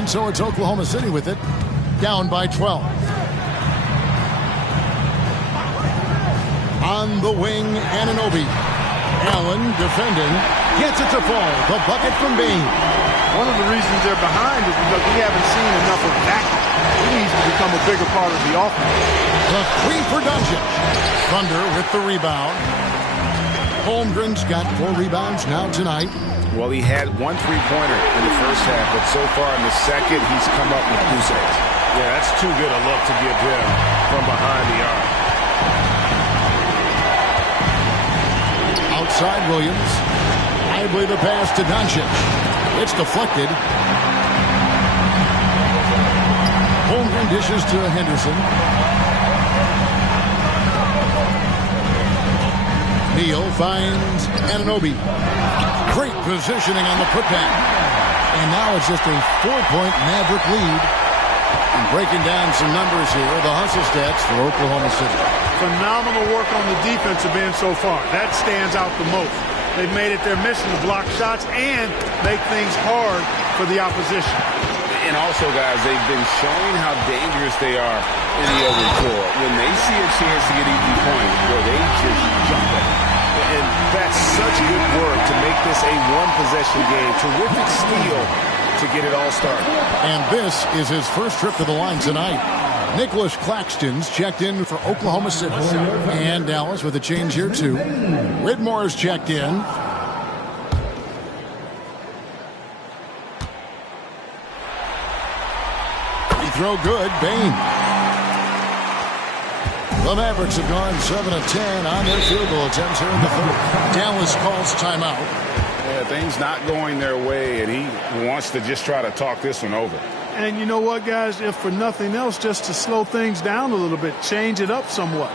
And so it's Oklahoma City with it, down by 12. On the wing, Anunoby. Allen defending, gets it to fall. The bucket from Bain. One of the reasons they're behind is because we haven't seen enough of that. He needs to become a bigger part of the offense. The three for Doncic. Thunder with the rebound. Holmgren's got 4 rebounds now tonight. Well, he had 1 3-pointer in the first half, but so far in the second, he's come up with 2 sets. Yeah, that's too good a look to give him from behind the arc. Outside Williams. Lively the pass to Doncic. It's deflected. Holmgren dishes to Henderson. Neal finds Anunoby. Great positioning on the putback. And now it's just a 4-point Maverick lead. And breaking down some numbers here, the hustle stats for Oklahoma City. Phenomenal work on the defensive end so far. That stands out the most. They've made it their mission to block shots and make things hard for the opposition. And also, guys, they've been showing how dangerous they are in the open floor. When they see a chance to get easy points, where they just jump it. And that's such good work to make this a one-possession game. Terrific steal to get it all started. And this is his first trip to the line tonight. Nicholas Claxton's checked in for Oklahoma City. And Dallas with a change here, too. Whitmore's checked in. Free throw good. Bain. The Mavericks have gone 7 of 10 on their field goal attempts here in the third. Dallas calls timeout. Yeah, things not going their way, and he wants to just try to talk this one over. And you know what, guys? If for nothing else, just to slow things down a little bit, change it up somewhat.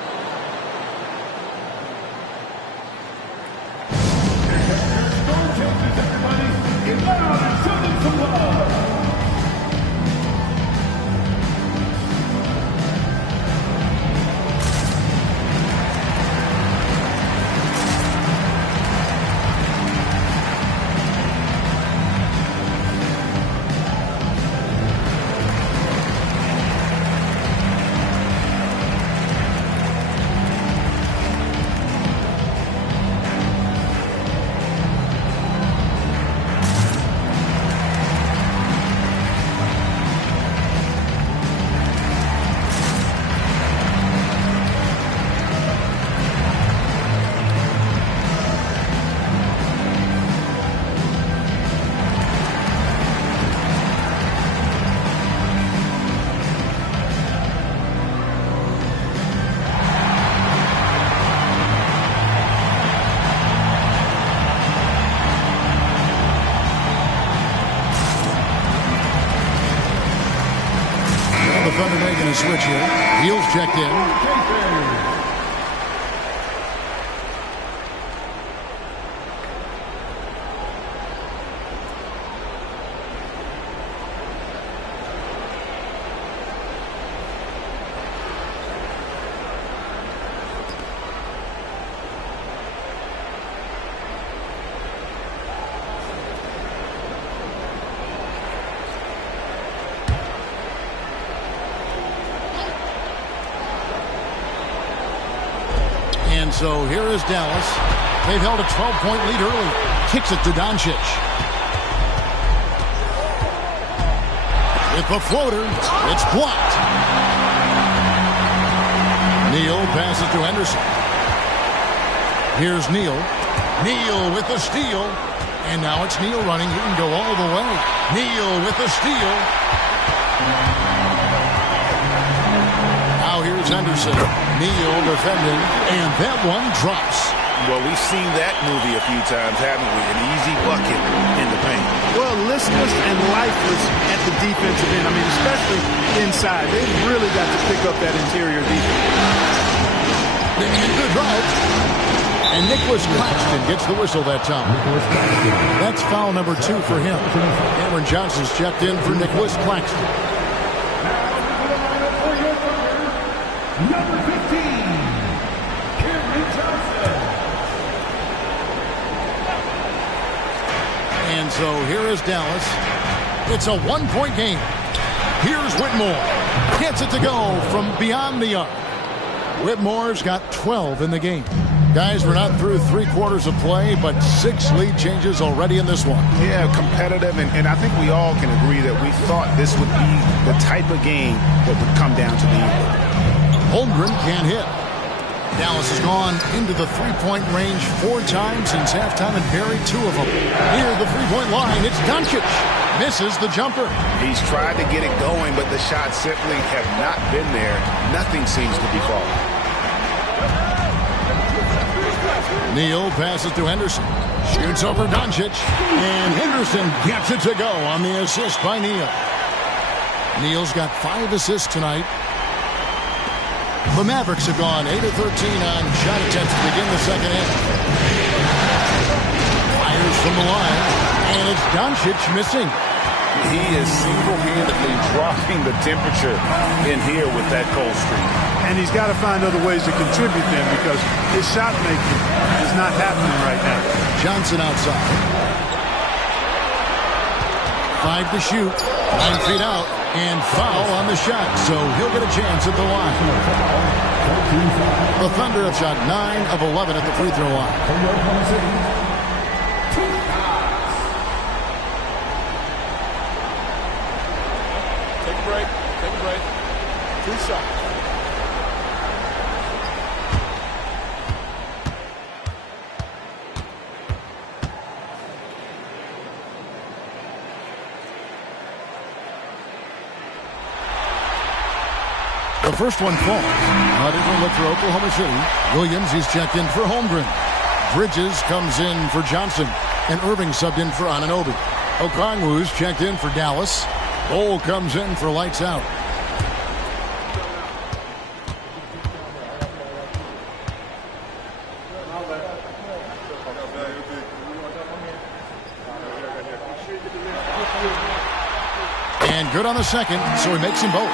Thunder making a switch here. Heels checked in. And so here is Dallas. They've held a 12-point lead early. Kicks it to Doncic. With the floater, it's blocked. Neal passes to Henderson. Here's Neal. Neal with the steal. And now it's Neal running. He can go all the way. Neal with the steal. Now here's Henderson. Neal defending, and that one drops. Well, we've seen that movie a few times, haven't we? An easy bucket in the paint. Well, listless and lifeless at the defensive end. I mean, especially inside. They've really got to pick up that interior defense. Good drive. And Nicholas Claxton gets the whistle that time. That's foul number 2 for him. Cameron Johnson's checked in for Nicholas Claxton. Number 15, Cameron Johnson. And so here is Dallas. It's a one-point game. Here's Whitmore. Gets it to go from beyond the arc. Whitmore's got 12 in the game. Guys, we're not through 3 quarters of play, but 6 lead changes already in this one. Yeah, competitive, and I think we all can agree that we thought this would be the type of game that would come down to the end. Holmgren can't hit. Dallas has gone into the three-point range 4 times since halftime and buried 2 of them. Near the three-point line, it's Doncic. Misses the jumper. He's tried to get it going, but the shots simply have not been there. Nothing seems to be falling. Neal passes to Henderson. Shoots over Doncic. And Henderson gets it to go on the assist by Neal. Neal's got 5 assists tonight. The Mavericks have gone 8 of 13 on shot attempts to begin the second half. Fires from the line, and it's Doncic missing. He is single-handedly dropping the temperature in here with that cold streak. And he's got to find other ways to contribute then, because his shot making is not happening right now. Johnson outside. 5 to shoot. 9 feet out. And foul on the shot, so he'll get a chance at the line. The Thunder have shot 9 of 11 at the free throw line. Take a break. Take a break. 2 shots. The first one falls. A different look for Oklahoma City. Williams, he's checked in for Holmgren. Bridges comes in for Johnson. And Irving subbed in for Anunoby. Okongwu's checked in for Dallas. Bol comes in for lights out. And good on the second, so he makes them both.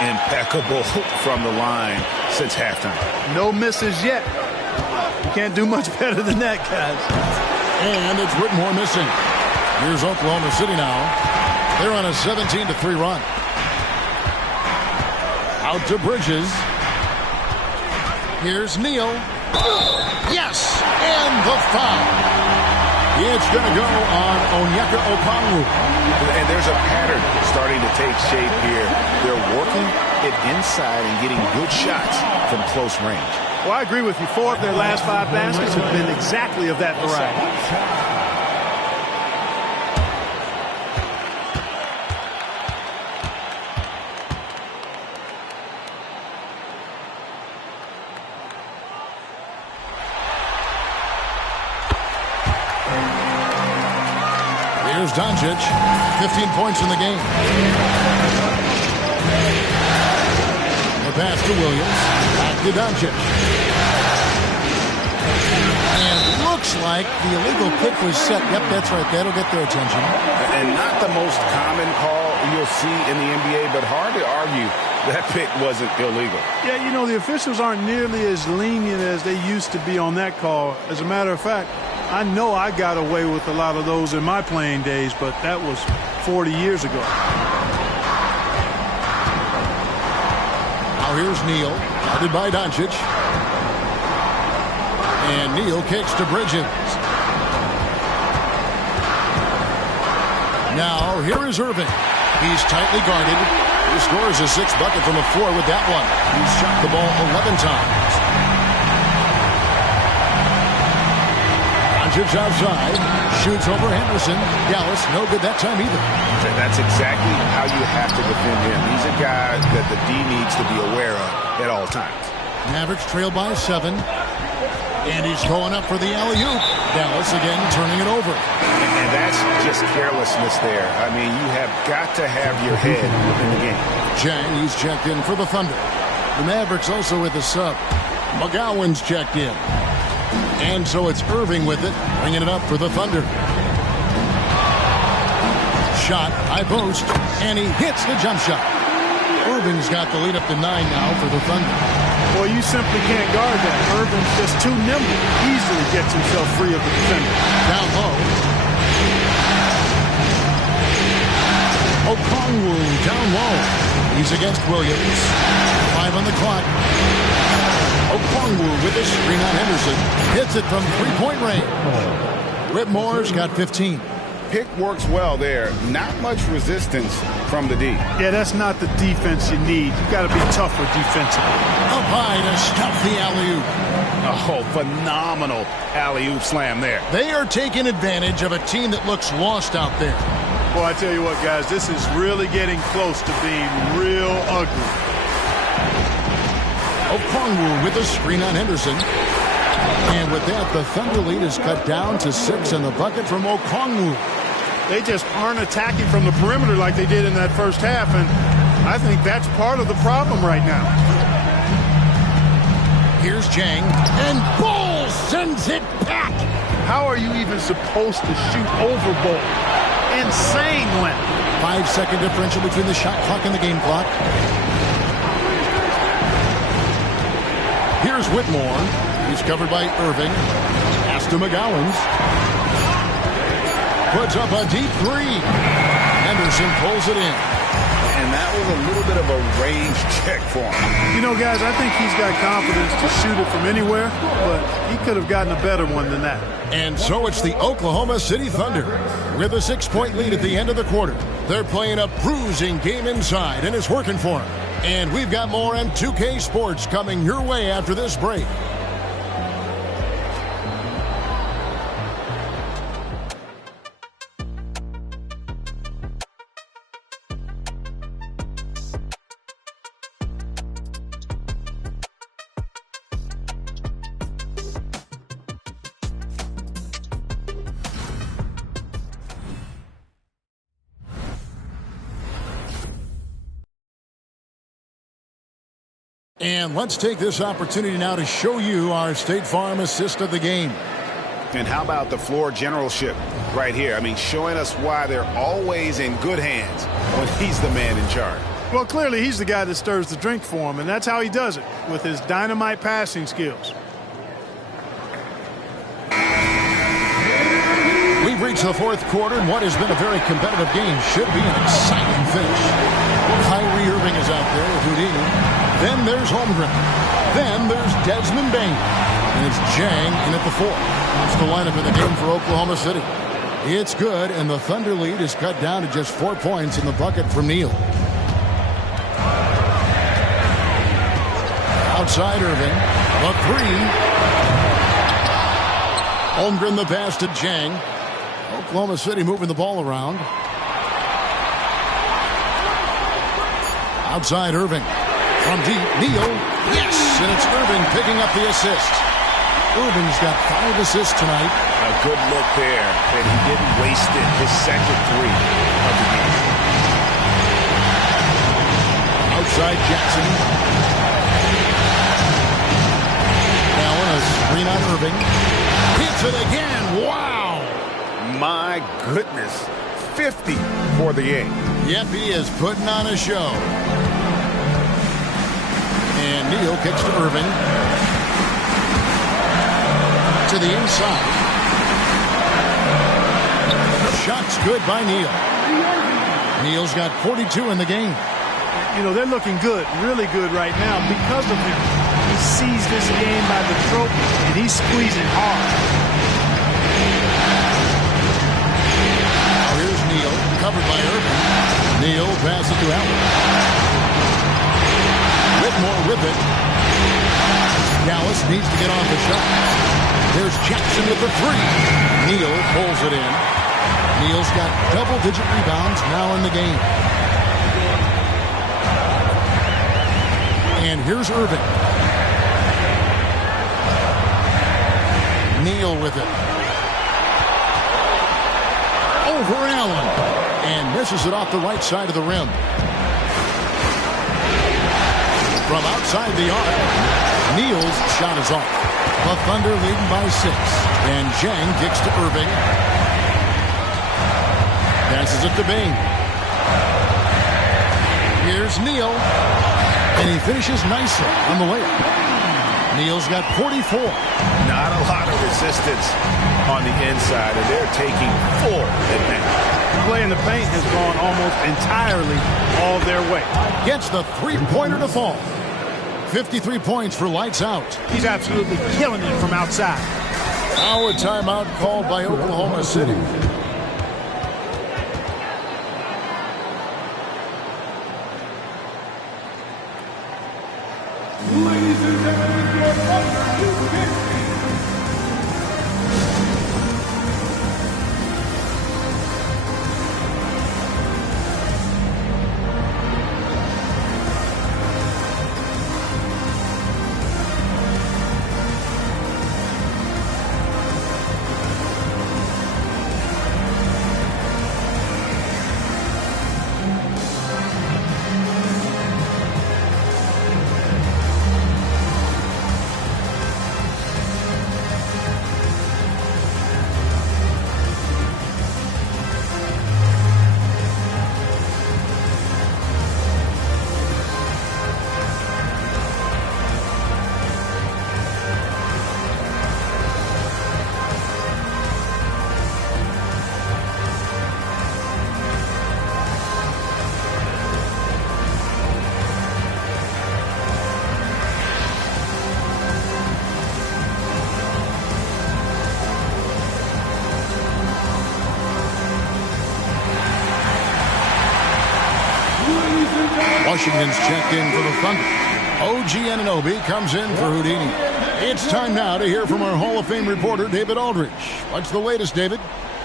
Impeccable from the line since halftime. No misses yet. You can't do much better than that, guys. And it's Whitmore missing. Here's Oklahoma City now. They're on a 17-3 run. Out to Bridges. Here's Neal. Yes! And the foul. It's going to go on Onyeka Okongwu. And there's a pattern starting to take shape here. They're working it inside and getting good shots from close range. Well, I agree with you. 4 of their last 5 baskets have been exactly of that variety. Here's Doncic, 15 points in the game. The pass to Williams, back to Doncic. And looks like the illegal kick was set. Yep, that's right. That'll get their attention. And not the most common call you'll see in the NBA, but hard to argue that pick wasn't illegal. Yeah, you know, the officials aren't nearly as lenient as they used to be on that call. As a matter of fact, I know I got away with a lot of those in my playing days, but that was 40 years ago. Now here's Neal, guarded by Doncic. And Neal kicks to Bridges. Now here is Irving. He's tightly guarded. He scores a 6th bucket from the floor with that one. He's shot the ball 11 times. Doncic outside, shoots over Henderson. Dallas, no good that time either. That's exactly how you have to defend him. He's a guy that the D needs to be aware of at all times. Mavericks trail by 7. And he's going up for the alley-oop. Dallas again turning it over. And that's just carelessness there. I mean, you have got to have your head in the game. Chang, he's checked in for the Thunder. The Mavericks also with a sub. McGowan's checked in. And so it's Irving with it, bringing it up for the Thunder. Shot, high post, and he hits the jump shot. Irving's got the lead up to 9 now for the Thunder. Well, you simply can't guard that. Irving's just too nimble. Easily gets himself free of the defender. Down low. Okongwu down low. He's against Williams. 5 on the clock. Okongwu with a screen on Henderson. Hits it from three-point range. Whitmore's got 15. Pick works well there. Not much resistance from the D. Yeah, that's not the defense you need. You got to be tougher defensively. Up high to stop the alley-oop. Oh, phenomenal alley-oop slam there. They are taking advantage of a team that looks lost out there. Boy, I tell you what, guys, this is really getting close to being real ugly. Okongwu with a screen on Henderson. And with that, the Thunder lead is cut down to 6 in the bucket from Okongwu. They just aren't attacking from the perimeter like they did in that first half, and I think that's part of the problem right now. Here's Jang, and Bull sends it back. How are you even supposed to shoot over Bull? Insane length. 5-second differential between the shot clock and the game clock. Here's Whitmore. He's covered by Irving. Pass to McGowans. Puts up a deep three. Henderson pulls it in. And that was a little bit of a range check for him. You know, guys, I think he's got confidence to shoot it from anywhere, but he could have gotten a better one than that. And so it's the Oklahoma City Thunder with a 6-point lead at the end of the quarter. They're playing a bruising game inside, and it's working for them. And we've got more M2K Sports coming your way after this break. And let's take this opportunity now to show you our State Farm assist of the game. And how about the floor generalship right here? I mean, showing us why they're always in good hands when he's the man in charge. Well, clearly he's the guy that stirs the drink for him, and that's how he does it, with his dynamite passing skills. We've reached the fourth quarter, and what has been a very competitive game should be an exciting finish. Kyrie Irving is out there with Houdini. Then there's Holmgren. Then there's Desmond Bain. And it's Jang in at the 4. That's the lineup in the game for Oklahoma City. It's good, and the Thunder lead is cut down to just 4 points in the bucket from Neal. Outside Irving. The 3. Holmgren the pass to Jang. Oklahoma City moving the ball around. Outside Irving. From deep, Neal. Yes, and it's Irving picking up the assist. Irving's got 5 assists tonight. A good look there, and he didn't waste it. His second 3 of the game. Outside Jackson. Allen, a screen on Irving. Hits it again. Wow. My goodness. 50 for the game. Yep, he is putting on a show. And Neal kicks to Irving. To the inside. Shot's good by Neal. Neal's got 42 in the game. You know, they're looking good, really good right now because of him. He sees this game by the throat, and he's squeezing hard. Now here's Neal, covered by Irving. Neal passes to Allen. Whitmore with it. Dallas needs to get off the shot. There's Jackson with the 3. Neal pulls it in. Neal's got double-digit rebounds now in the game. And here's Irving. Neal with it. Over Allen. And misses it off the right side of the rim. From outside the arc, Neal's shot is off. The Thunder leading by 6. And Jang kicks to Irving. Passes it to Bain. Here's Neal. And he finishes nicely on the layup. Neal's got 44. Not a lot of resistance on the inside, and they're taking full advantage. Play in the paint has gone almost entirely all their way. Gets the three-pointer to fall. 53 points for lights out. He's absolutely killing it from outside. Now a timeout called by Oklahoma City. Ladies and gentlemen, your number 2 pick. Washington's checked in for the Thunder. OG Anunoby comes in for Houdini. It's time now to hear from our Hall of Fame reporter, David Aldridge. What's the latest, David?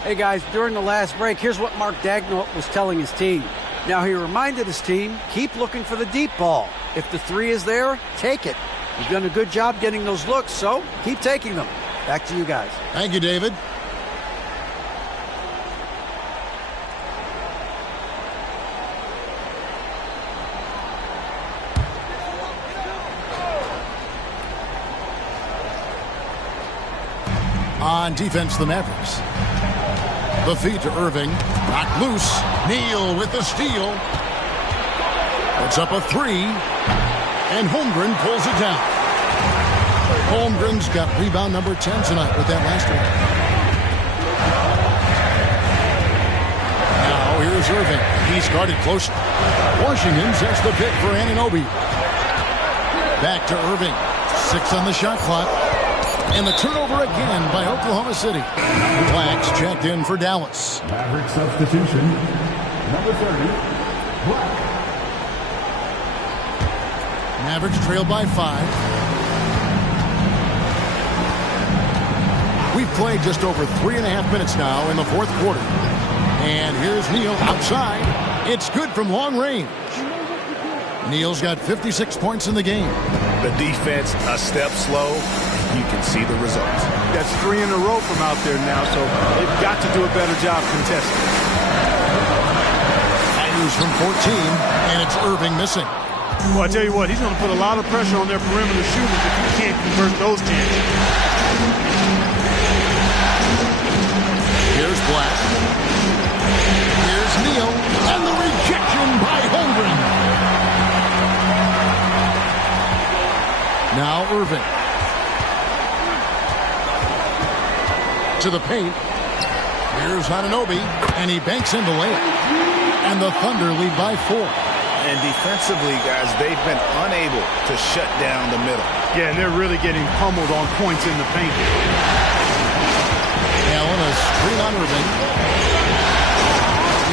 Hey, guys, during the last break, here's what Mark Daigneault was telling his team. Now, he reminded his team, keep looking for the deep ball. If the three is there, take it. You've done a good job getting those looks, so keep taking them. Back to you guys. Thank you, David. On defense, the Mavericks. The feed to Irving. Knocked loose. Neal with the steal. Puts up a three. And Holmgren pulls it down. Holmgren's got rebound number 10 tonight with that last one. Now here's Irving. He's guarded closely. Washington sets the pick for Anunoby. Back to Irving. 6 on the shot clock. And the turnover again by Oklahoma City. Blacks checked in for Dallas. Maverick substitution. Number 30, Black. Mavericks trail by 5. We've played just over 3.5 minutes now in the fourth quarter. And here's Neal outside. It's good from long range. Neal's got 56 points in the game. The defense a step slow. You can see the results. That's 3 in a row from out there now, so they've got to do a better job contesting. Fires from 14, and it's Irving missing. Well, I tell you what, he's going to put a lot of pressure on their perimeter shooters if he can't convert those chances. Here's Black. Here's Neal, and the rejection by Holmgren. Now Irving. To the paint. Here's Anunoby, and he banks in the layup. And the Thunder lead by 4. And defensively, guys, they've been unable to shut down the middle. Yeah, and they're really getting pummeled on points in the paint. Allen, a screen on Irving.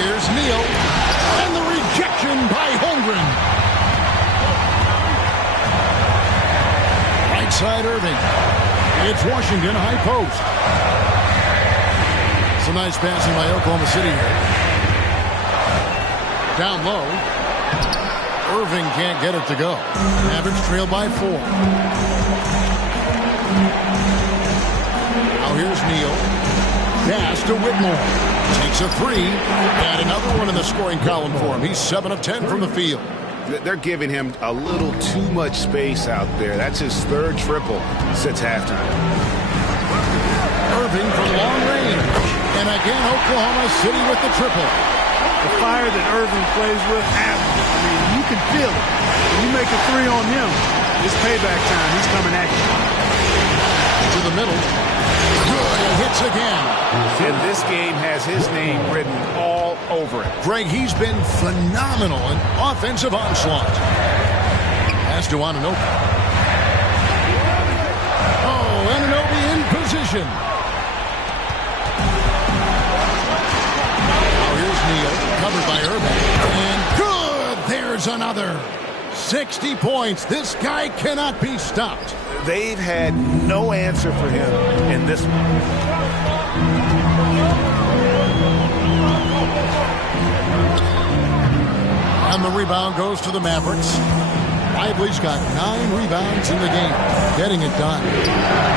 Here's Neal, and the rejection by Holmgren. Right side Irving. It's Washington high post. Some nice passing by Oklahoma City here. Down low. Irving can't get it to go. Mavericks trail by 4. Now here's Neal. Pass to Whitmore. Takes a 3. And another one in the scoring column for him. He's 7 of 10 from the field. They're giving him a little too much space out there. That's his 3rd triple since halftime. Irving from long range. And again, Oklahoma City with the triple. The fire that Irving plays with, I mean, you can feel it. When you make a 3 on him, It's payback time. He's coming at you. To the middle. Good hits again. And this game has his name written all over it. Greg, he's been phenomenal in offensive onslaught. Pass to Anunoby. Oh, Anunoby in position. Now here's Neal, covered by Irving. And good! There's another. 60 points. This guy cannot be stopped. They've had no answer for him in this one. And the rebound goes to the Mavericks. Lively's got 9 rebounds in the game. Getting it done.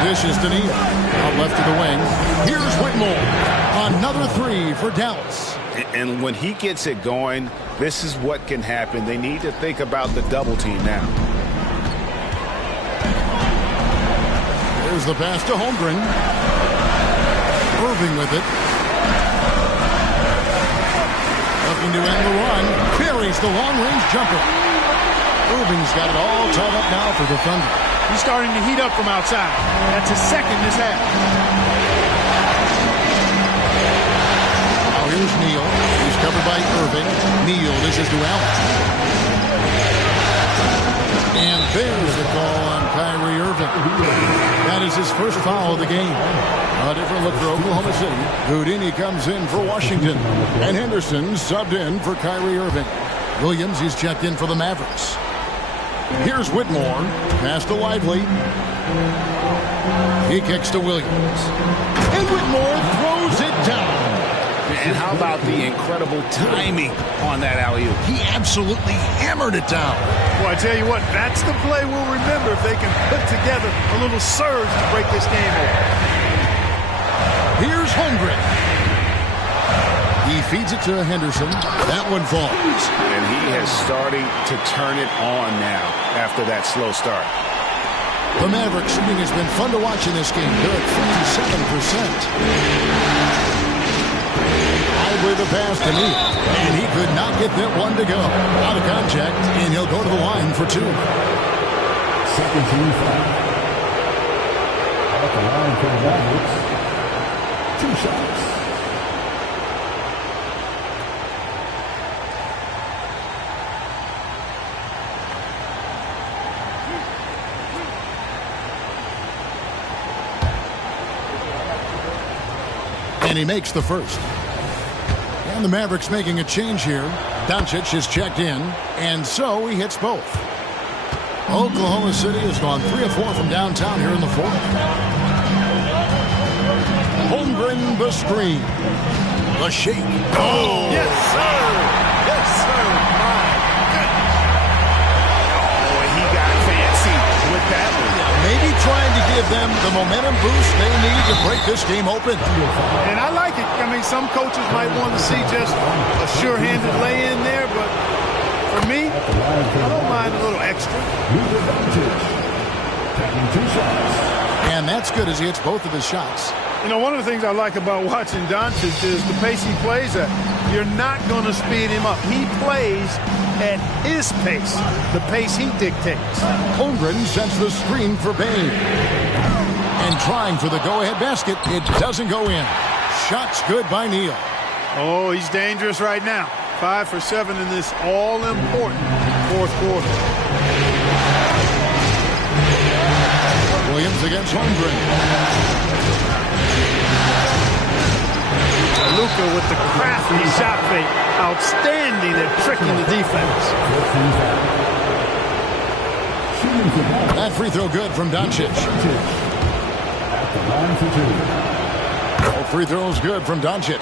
Dishes to Neal. Out left to the wing. Here's Whitmore. Another 3 for Dallas. And when he gets it going, this is what can happen. They need to think about the double team now. There's the pass to Holmgren. Irving with it. Looking to end the run. Carries the long-range jumper. Irving's got it all tied up now for the Thunder. He's starting to heat up from outside. That's his second this half. Now here's Neal. He's covered by Irving. Neal, this is to Allen. And there's the call on Kyrie Irving. That is his first foul of the game. A different look for Oklahoma City. Houdini comes in for Washington. And Henderson subbed in for Kyrie Irving. Williams is checked in for the Mavericks. Here's Whitmore. Pass to Lively. He kicks to Williams. And Whitmore throws it down. And how about the incredible timing on that alley-oop? He absolutely hammered it down. Well, I tell you what, that's the play we'll remember if they can put together a little surge to break this game open. Here's Holmgren. He feeds it to Henderson. That one falls. And he has starting to turn it on now after that slow start. The Mavericks shooting has been fun to watch in this game. They're at 57%. With the pass to Neal, and he could not get that one to go. Out of contact, and he'll go to the line for 2. Second team foul. At the line for the Mavericks. 2 shots. And he makes the first. And the Mavericks making a change here. Doncic is checked in, and so he hits both. Oklahoma City has gone 3 of 4 from downtown here in the fourth. Holmgren the screen. The shake. Oh! Yes, sir! Yes, sir! My goodness. Oh, he got fancy with that one. Maybe trying to give them the momentum boost they need to break this game open. And I like it. I mean, some coaches might want to see just a sure-handed lay-in there, but for me, I don't mind a little extra. And that's good as he hits both of his shots. You know, one of the things I like about watching Doncic is the pace he plays at. You're not going to speed him up. He plays at his pace, the pace he dictates. Holmgren sends the screen for Bain. And trying for the go-ahead basket, it doesn't go in. Shots good by Neal. Oh, he's dangerous right now. 5 for 7 in this all-important fourth quarter. Williams against Holmgren. Luka with the crafty shot fake. Outstanding at tricking the defense. That free throw good from Doncic. Both free throws good from Doncic.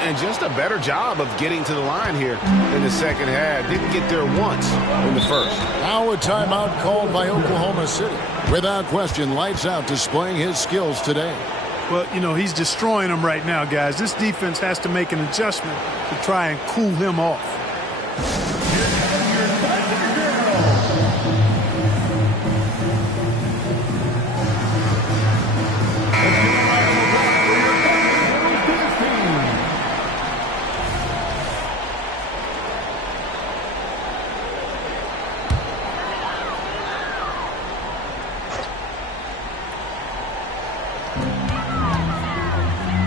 And just a better job of getting to the line here in the second half. Didn't get there once in the first. Now a timeout called by Oklahoma City. Without question, lights out displaying his skills today. Well, you know, he's destroying them right now, guys. This defense has to make an adjustment to try and cool him off.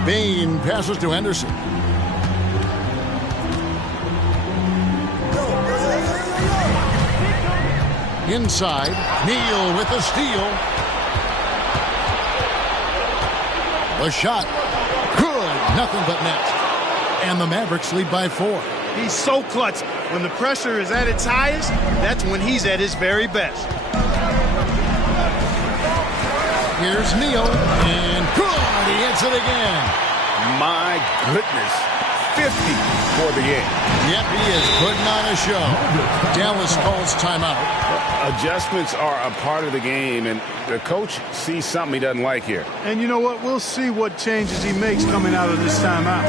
Bain passes to Henderson. Inside, Neal with the steal. The shot, good, nothing but net. And the Mavericks lead by 4. He's so clutch. When the pressure is at its highest, that's when he's at his very best. Here's Neal, and good, he hits it again. My goodness, 50 for the game. Yep, he is putting on a show. Dallas calls timeout. Adjustments are a part of the game, and the coach sees something he doesn't like here. And you know what? We'll see what changes he makes coming out of this timeout.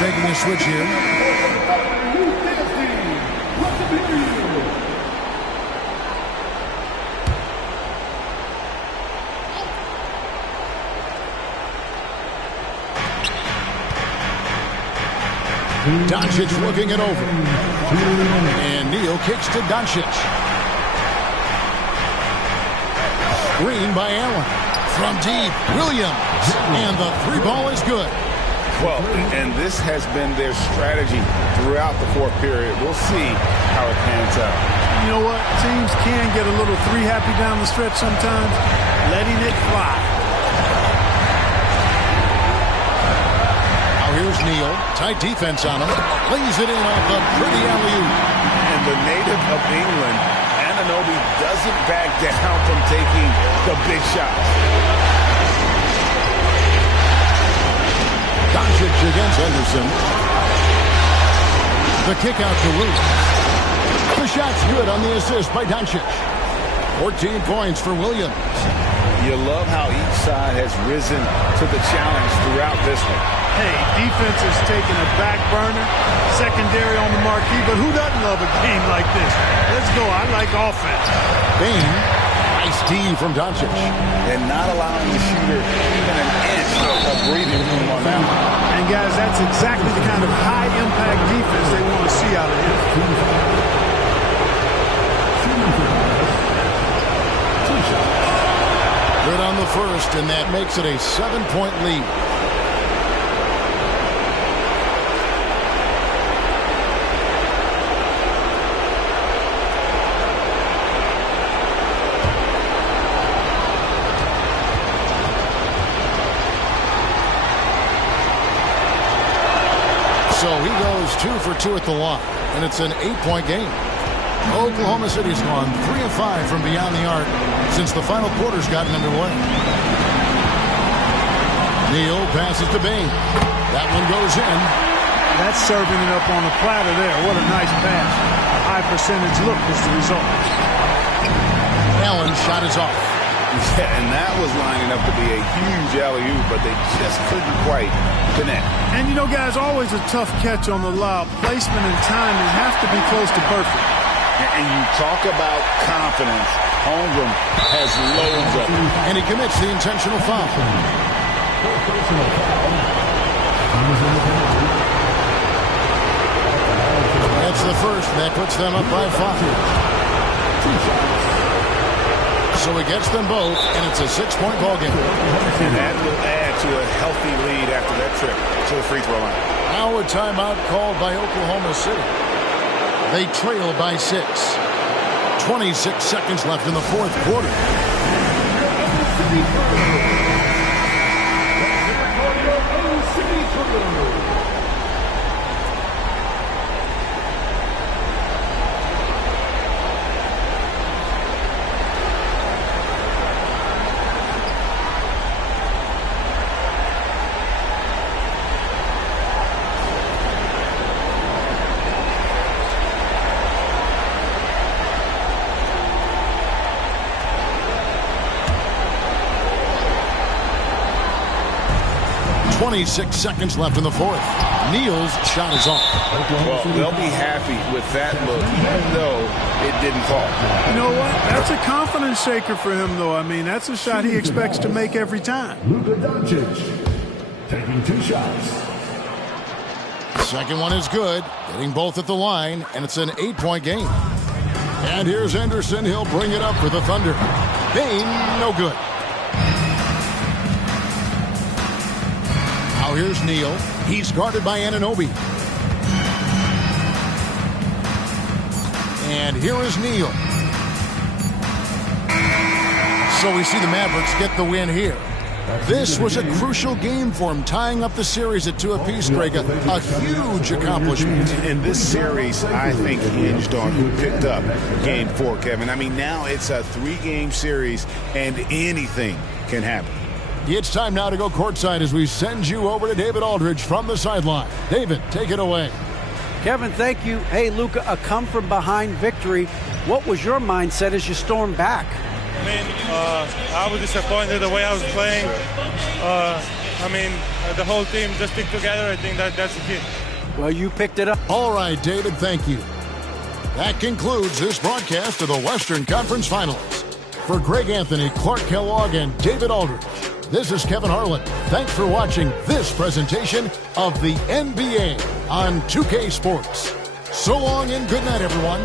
Making a switch here. Doncic looking it over. And Neal kicks to Doncic. Screen by Allen. From deep, Williams. And the three ball is good. Well, and this has been their strategy throughout the fourth period. We'll see how it pans out. You know what? Teams can get a little three happy down the stretch sometimes, letting it fly. Now here's Neal. Tight defense on him. Lays it in off a pretty alley-oop. And the native of England, Anunoby, doesn't back down from taking the big shots. Doncic against Henderson. The kick out to Williams. The shot's good on the assist by Doncic. 14 points for Williams. You love how each side has risen to the challenge throughout this one. Hey, defense is taking a back burner, secondary on the marquee, but who doesn't love a game like this? Let's go. I like offense. Bain, nice D from Doncic. And not allowing the shooter even an inch of breathing room on that one. And guys, that's exactly the kind of high-impact defense they want to see out of him. Good on the first, and that makes it a 7-point lead. So he goes 2 for 2 at the line, and it's an 8-point game. Oklahoma City's gone 3 of 5 from beyond the arc since the final quarter's gotten underway. Neal passes to Bain. That one goes in. That's serving it up on a platter there. What a nice pass. A high percentage look was the result. Allen's shot is off. Yeah, and that was lining up to be a huge alley-oop, but they just couldn't quite connect. And you know, guys, always a tough catch on the lob. Placement and timing have to be close to perfect. And you talk about confidence. Holmgren has loads of it. And he commits the intentional foul. That's the first. That puts them up by 5. So he gets them both, and it's a 6-point ball game. And that will add to a healthy lead after that trip to the free throw line. Now a timeout called by Oklahoma City. They trail by 6. 26 seconds left in the fourth quarter. 26 seconds left in the fourth. Neal's shot is off. Well, they'll be happy with that look, even though it didn't fall. You know what? That's a confidence shaker for him, though. I mean, that's a shot he expects to make every time. Luka Doncic taking 2 shots. The second one is good, getting both at the line, and it's an 8-point game. And here's Anderson. He'll bring it up for the Thunder. Bain, no good. Now here's Neal. He's guarded by Anunoby. And here is Neal. So we see the Mavericks get the win here. This was a crucial game for him, tying up the series at 2 apiece, Greg. A huge accomplishment. And this series, I think, hinged on who picked up Game 4, Kevin. I mean, now it's a 3-game series, and anything can happen. It's time now to go courtside as we send you over to David Aldridge from the sideline. David, take it away. Kevin, thank you. Hey, Luka, a come-from-behind victory. What was your mindset as you stormed back? I mean, I was disappointed the way I was playing. The whole team just stick together. I think that's the key. Well, you picked it up. All right, David, thank you. That concludes this broadcast of the Western Conference Finals. For Greg Anthony, Clark Kellogg, and David Aldridge, this is Kevin Harlan. Thanks for watching this presentation of the NBA on 2K Sports. So long and good night, everyone.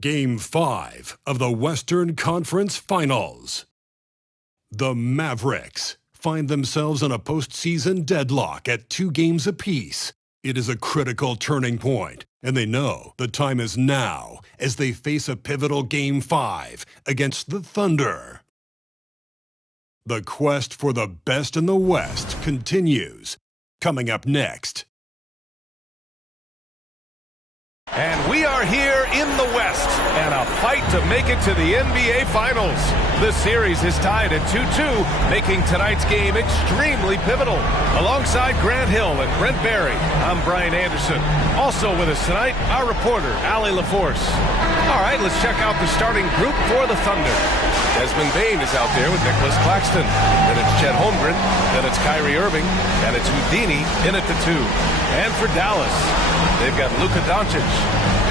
Game 5 of the Western Conference Finals. The Mavericks find themselves in a postseason deadlock at 2 games apiece. It is a critical turning point, and they know the time is now as they face a pivotal Game 5 against the Thunder. The quest for the best in the West continues. Coming up next. And we are here in the West, and a fight to make it to the NBA Finals. The series is tied at 2-2, making tonight's game extremely pivotal. Alongside Grant Hill and Brent Barry, I'm Brian Anderson. Also with us tonight, our reporter, Allie LaForce. All right, let's check out the starting group for the Thunder. Desmond Bane is out there with Nicholas Claxton. Then it's Chet Holmgren. Then it's Kyrie Irving. And it's Houdini in at the 2. And for Dallas, they've got Luka Doncic.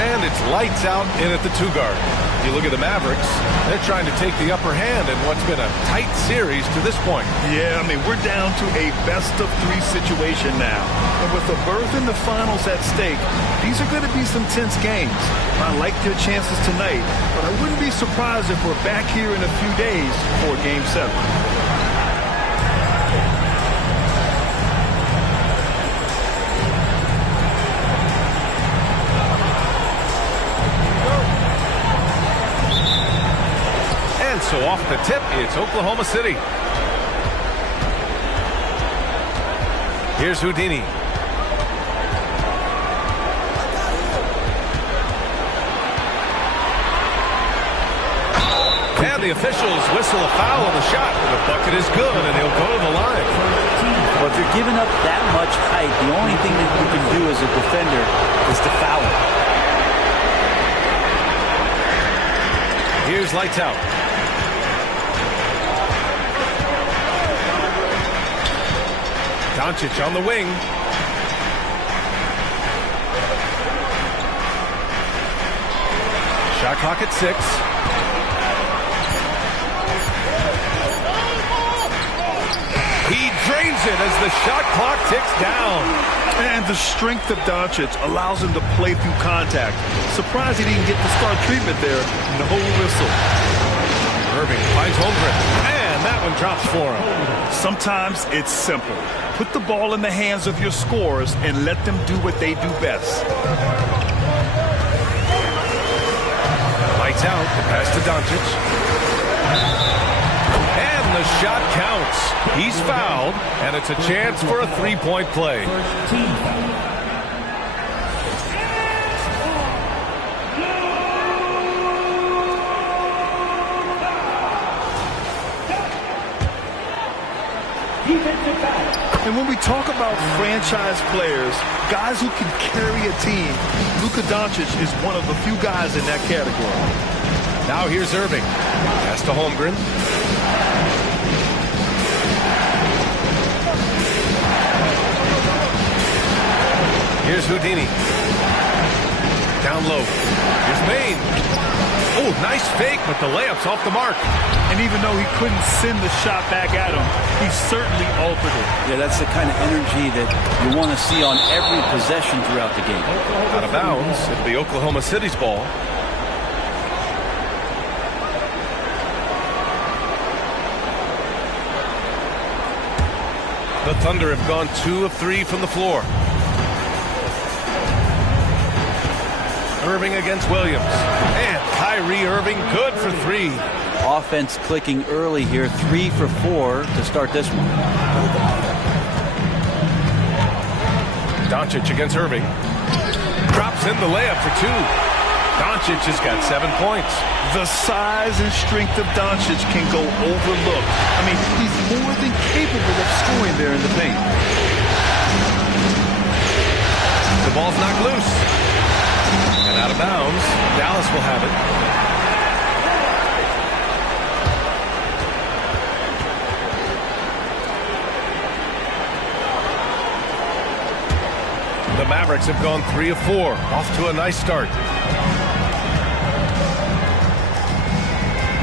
And it's lights out in at the 2 guard. If you look at the Mavericks, they're trying to take the upper hand in what's been a tight series to this point. Yeah, I mean, we're down to a best-of-3 situation now. And with a berth in the finals at stake, these are going to be some tense games. I like their chances tonight, but I wouldn't be surprised if we're back here in a few days for Game 7. So off the tip, it's Oklahoma City. Here's Houdini. And the officials whistle a foul on the shot. The bucket is good, and he'll go to the line. Well, if you're giving up that much height, the only thing that you can do as a defender is to foul it. Here's lights out. Doncic on the wing. Shot clock at 6. He drains it as the shot clock ticks down. And the strength of Doncic allows him to play through contact. Surprised he didn't get the star treatment there. No whistle. Irving finds Holmgren. And that one drops for him. Sometimes it's simple. Put the ball in the hands of your scorers and let them do what they do best. Lights out. The pass to Doncic. And the shot counts. He's fouled, and it's a chance for a 3-point play. And when we talk about franchise players, guys who can carry a team, Luka Doncic is one of the few guys in that category. Now here's Irving. Pass to Holmgren. Here's Houdini. Down low. Here's Bane. Oh, nice fake, but the layup's off the mark. And even though he couldn't send the shot back at him, he certainly altered it. Yeah, that's the kind of energy that you want to see on every possession throughout the game. Out of bounds. It'll be Oklahoma City's ball. The Thunder have gone 2 of 3 from the floor. Irving against Williams. And Kyrie Irving good for 3. Offense clicking early here, 3 for 4 to start this one. Doncic against Irving. Drops in the layup for 2. Doncic has got 7 points. The size and strength of Doncic can go overlooked. I mean, he's more than capable of scoring there in the paint. The ball's knocked loose. And out of bounds, Dallas will have it. The Mavericks have gone 3 of 4, off to a nice start.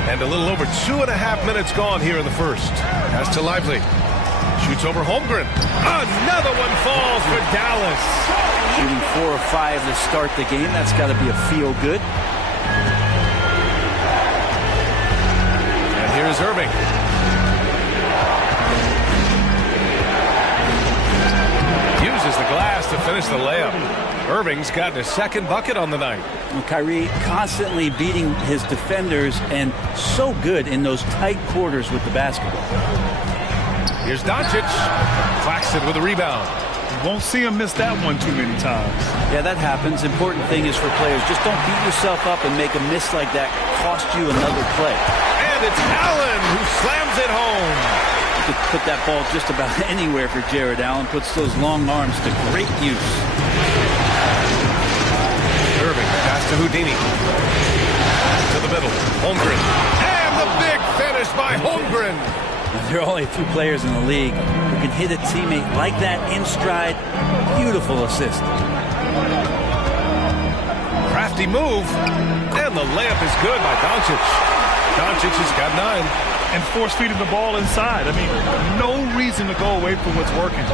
And a little over 2.5 minutes gone here in the first. Pass to Lively. Shoots over Holmgren. Another one falls for Dallas. Shooting 4 of 5 to start the game. That's got to be a feel good. Here's Irving. Uses the glass to finish the layup. Irving's gotten his second bucket on the night. And Kyrie constantly beating his defenders and so good in those tight quarters with the basketball. Here's Doncic. Claxton with a rebound. You won't see him miss that one too many times. Yeah, that happens. Important thing is for players, just don't beat yourself up and make a miss like that cost you another play. And it's Allen who slams it home. You could put that ball just about anywhere for Jared Allen. Puts those long arms to great use. Irving pass to Houdini. To the middle. Holmgren. And the big finish by Holmgren. There are only a few players in the league who can hit a teammate like that in stride. Beautiful assist. Crafty move. And the layup is good by Doncic. Doncic has got 9. And force-feeding the ball inside. I mean, no reason to go away from what's working.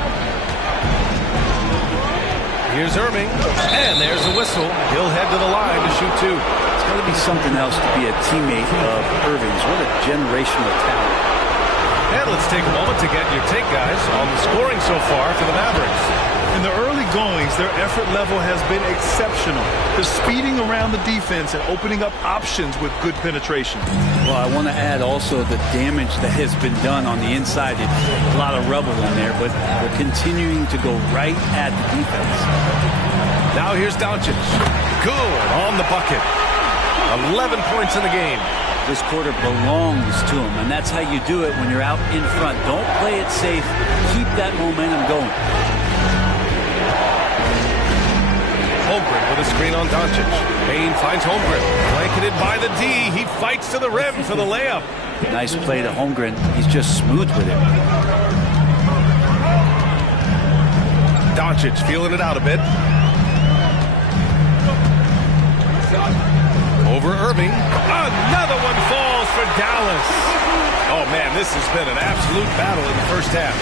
Here's Irving. And there's the whistle. He'll head to the line to shoot 2. It's got to be something else to be a teammate of Irving's. What a generational talent. And let's take a moment to get your take, guys, on the scoring so far for the Mavericks. In the early goings, their effort level has been exceptional. They're speeding around the defense and opening up options with good penetration. Well, I want to add also the damage that has been done on the inside. A lot of rubble in there, but they're continuing to go right at the defense. Now here's Doncic. Good on the bucket. 11 points in the game. This quarter belongs to him, and that's how you do it when you're out in front. Don't play it safe. Keep that momentum going. Holmgren with a screen on Doncic. Payne finds Holmgren. Blanketed by the D. He fights to the rim for the layup. Nice play to Holmgren. He's just smooth with it. Doncic feeling it out a bit. Over Irving. Another one falls for Dallas. Oh, man, this has been an absolute battle in the first half.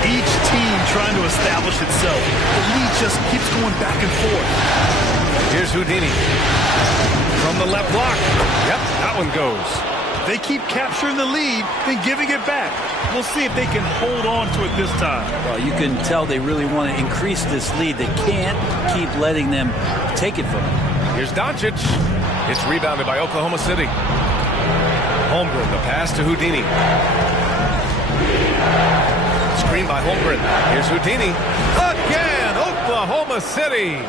Each team trying to establish itself. The lead just keeps going back and forth. Here's Houdini. From the left block. Yep, that one goes. They keep capturing the lead, then giving it back. We'll see if they can hold on to it this time. Well, you can tell they really want to increase this lead. They can't keep letting them take it from them. Here's Doncic. It's rebounded by Oklahoma City. Holmgren, the pass to Houdini. Screen by Holmgren. Here's Houdini. Again, Oklahoma City.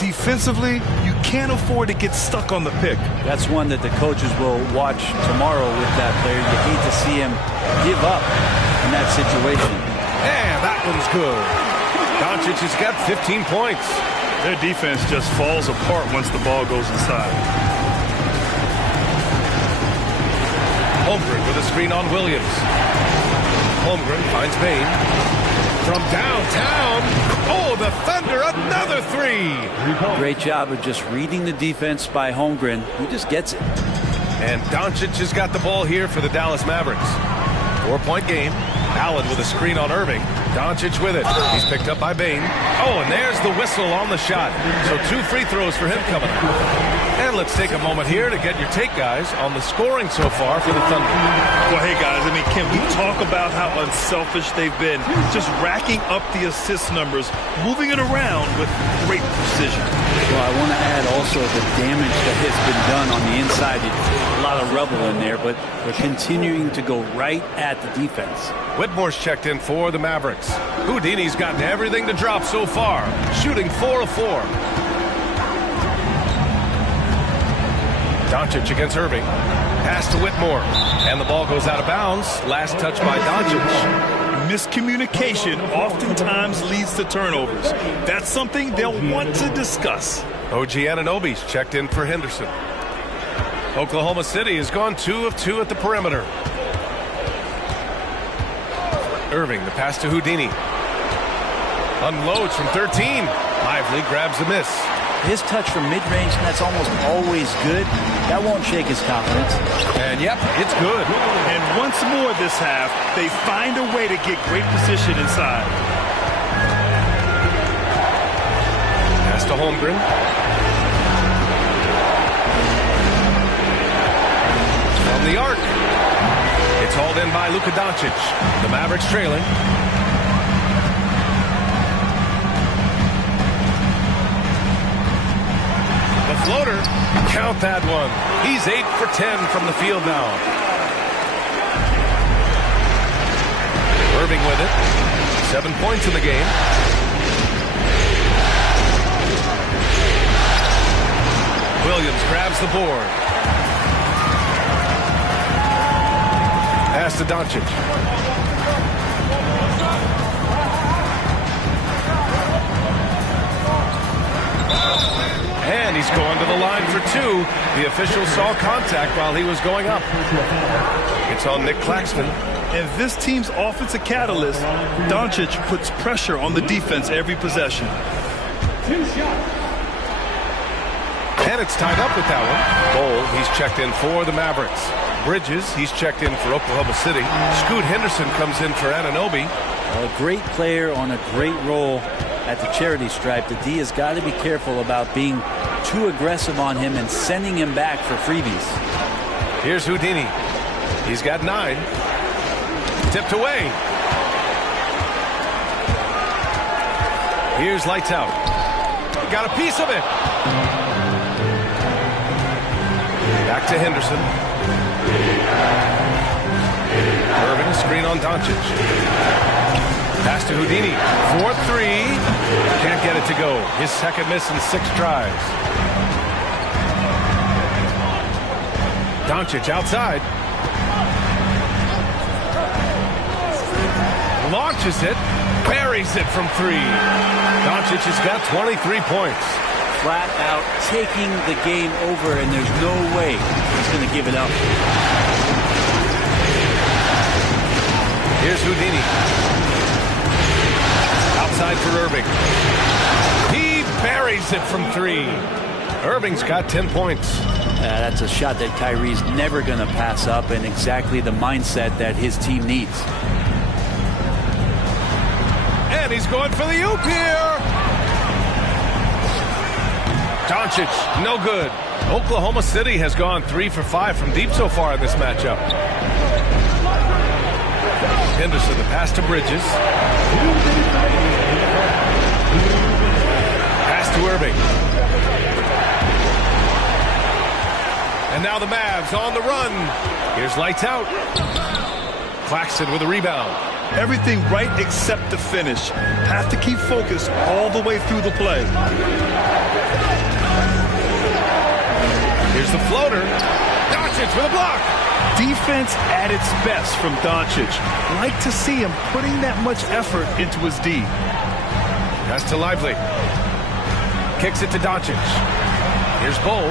Defensively, you can't afford to get stuck on the pick. That's one that the coaches will watch tomorrow with that player. You hate to see him give up in that situation. And that one's good. Doncic has got 15 points. Their defense just falls apart once the ball goes inside. Holmgren with a screen on Williams. Holmgren finds Payne. From downtown. Oh, the Thunder, another 3. Great job of just reading the defense by Holmgren. He just gets it. And Doncic has got the ball here for the Dallas Mavericks. 4-point game. Allen with a screen on Irving. Doncic with it. He's picked up by Payne. Oh, and there's the whistle on the shot. So 2 free throws for him coming up. And let's take a moment here to get your take, guys, on the scoring so far for the Thunder. Well, hey, guys, I mean, can we talk about how unselfish they've been? Just racking up the assist numbers, moving it around with great precision. Well, I want to add also the damage that has been done on the inside. A lot of rubble in there, but they're continuing to go right at the defense. Whitmore's checked in for the Mavericks. Houdini's gotten everything to drop so far, shooting 4 of 4. Doncic against Irving. Pass to Whitmore. And the ball goes out of bounds. Last touch by Doncic. Miscommunication oftentimes leads to turnovers. That's something they'll want to discuss. OG Anunoby's checked in for Henderson. Oklahoma City has gone 2 of 2 at the perimeter. Irving, the pass to Houdini. Unloads from 13. Lively grabs the miss. His touch from mid-range, that's almost always good. That won't shake his confidence. And yep, it's good. And once more this half, they find a way to get great position inside. Pass to Holmgren. From the arc. in by Luka Doncic. The Mavericks trailing. The floater. Count that one. He's 8 for 10 from the field now. Irving with it. 7 points in the game. Williams grabs the board. Pass to Doncic. And he's going to the line for 2. The official saw contact while he was going up. It's on Nick Claxton. And this team's offensive catalyst, Doncic, puts pressure on the defense every possession. And it's tied up with that one. Bol, he's checked in for the Mavericks. Bridges, he's checked in for Oklahoma City. Scoot Henderson comes in for Anunoby. A great player on a great role at the charity stripe. The D has got to be careful about being too aggressive on him and sending him back for freebies. Here's Houdini. He's got 9. Tipped away. Here's Lights Out. Got a piece of it. Back to Henderson. Irving, screen on Doncic. Pass to Houdini. 4-3. Can't get it to go. His second miss in 6 tries. Doncic outside. Launches it. Buries it from 3. Doncic has got 23 points. Flat out taking the game over, and there's no way he's going to give it up. Here's Houdini. Outside for Irving. He buries it from 3. Irving's got 10 points. That's a shot that Kyrie's never going to pass up, and exactly the mindset that his team needs. And he's going for the oop here. Doncic, no good. Oklahoma City has gone 3 for 5 from deep so far in this matchup. Henderson, the pass to Bridges. Pass to Irving. And now the Mavs on the run. Here's Lights Out. Claxton with a rebound. Everything right except the finish. Have to keep focused all the way through the play. Here's the floater. Doncic with a block. Defense at its best from Doncic. Like to see him putting that much effort into his D. Pass to Lively. Kicks it to Doncic. Here's Bol.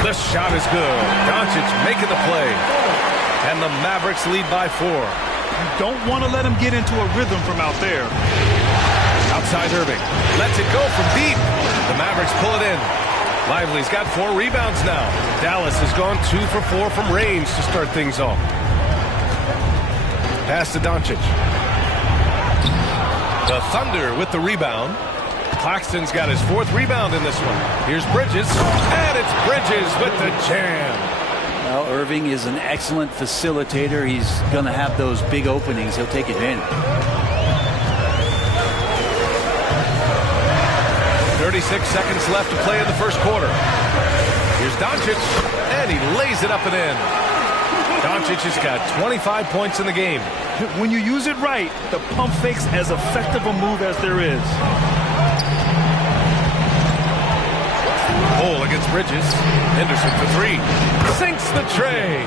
The shot is good. Doncic making the play. And the Mavericks lead by 4. You don't want to let him get into a rhythm from out there. Outside Irving. Lets it go from deep. The Mavericks pull it in. Lively's got 4 rebounds now. Dallas has gone 2 for 4 from range to start things off. Pass to Doncic. The Thunder with the rebound. Claxton's got his 4th rebound in this one. Here's Bridges. And it's Bridges with the jam. Well, Irving is an excellent facilitator. He's going to have those big openings. He'll take advantage. 36 seconds left to play in the first quarter. Here's Doncic, and he lays it up and in. Doncic has got 25 points in the game. When you use it right, the pump fake's as effective a move as there is. Bol against Bridges. Henderson for 3. Sinks the tray.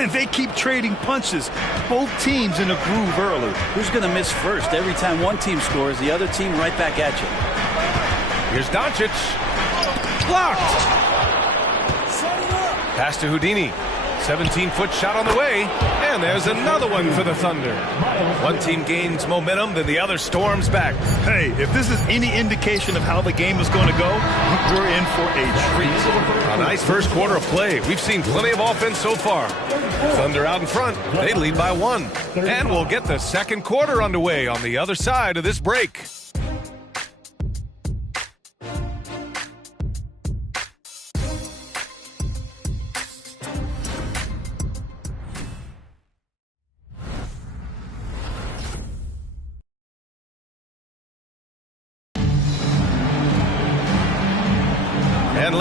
And they keep trading punches. Both teams in a groove early. Who's going to miss first? Every time one team scores, the other team right back at you. Here's Doncic. Blocked. Pass to Houdini. 17-foot shot on the way. And there's another one for the Thunder. One team gains momentum, then the other storms back. Hey, if this is any indication of how the game is going to go, we're in for a treat. A nice first quarter of play. We've seen plenty of offense so far. Thunder out in front. They lead by 1. And we'll get the second quarter underway on the other side of this break.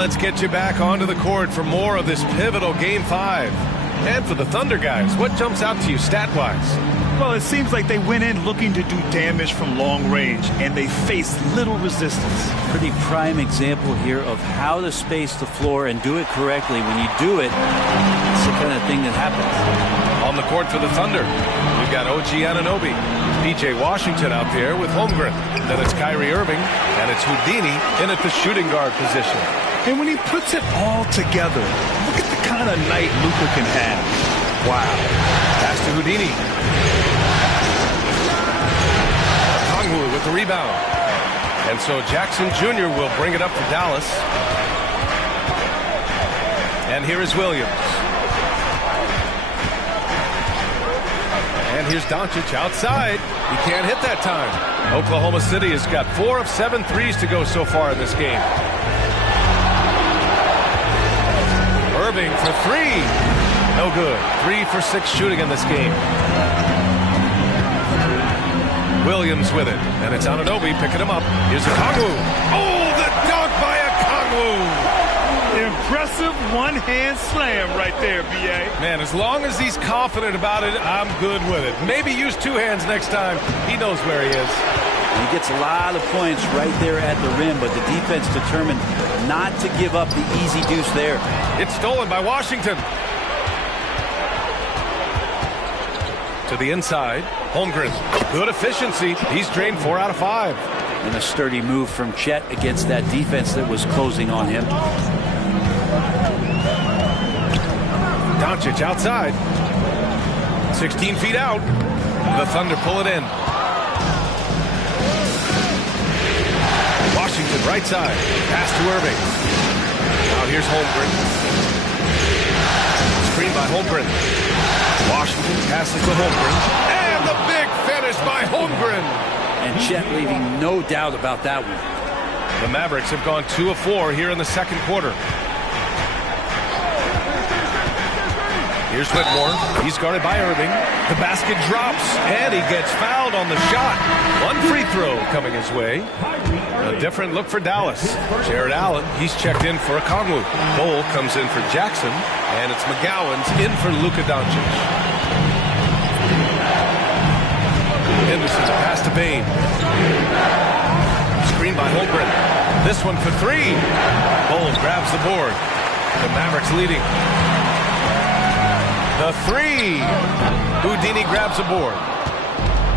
let's get you back onto the court for more of this pivotal Game 5. And for the Thunder guys, what jumps out to you stat-wise? Well, it seems like they went in looking to do damage from long range, and they faced little resistance. Pretty prime example here of how to space the floor and do it correctly. When you do it, it's the kind of thing that happens. On the court for the Thunder, we've got OG Anunoby, PJ Washington out there with Holmgren. Then it's Kyrie Irving, and it's Houdini in at the shooting guard position. And when he puts it all together, look at the kind of night Luka can have. Wow. Pass to Houdini. Kongwu with the rebound. And so Jackson Jr. will bring it up for Dallas. And here is Williams. And here's Doncic outside. He can't hit that time. Oklahoma City has got 4 of 7 threes to go so far in this game. Irving for 3. No good. 3 for 6 shooting in this game. Williams with it. And it's Anunoby picking him up. Here's Okongwu. Oh, the dunk by Okongwu. Impressive one-hand slam right there, B.A. Man, as long as he's confident about it, I'm good with it. Maybe use 2 hands next time. He knows where he is. He gets a lot of points right there at the rim, but the defense determined not to give up the easy deuce there. It's stolen by Washington. To the inside, Holmgren. Good efficiency. He's drained 4 out of 5. And a sturdy move from Chet against that defense that was closing on him. Doncic outside. 16 feet out. The Thunder pull it in. Washington right side. Pass to Irving. Now here's Holmgren. Screen by Holmgren. Washington passes to Holmgren. And the big finish by Holmgren. And Chet leaving no doubt about that one. The Mavericks have gone 2 of 4 here in the second quarter. Here's Whitmore. He's guarded by Irving. The basket drops, and he gets fouled on the shot. 1 free throw coming his way. A different look for Dallas. Jared Allen, he's checked in for Okongwu. Bol comes in for Jackson, and it's McGowan's in for Luka Doncic. Henderson pass to Bane. Screen by Holmgren. This one for 3. Bol grabs the board. The Mavericks leading. The 3. Houdini grabs a board.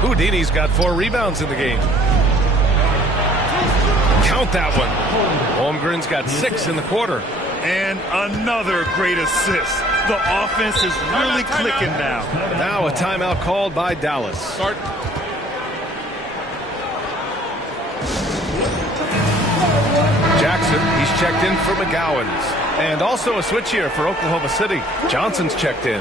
Houdini's got 4 rebounds in the game. Count that one. Holmgren's got 6 in the quarter. And another great assist. The offense is really clicking now. Now a timeout called by Dallas. Start. Jackson, he's checked in for McGowan's. And also a switch here for Oklahoma City. Johnson's checked in.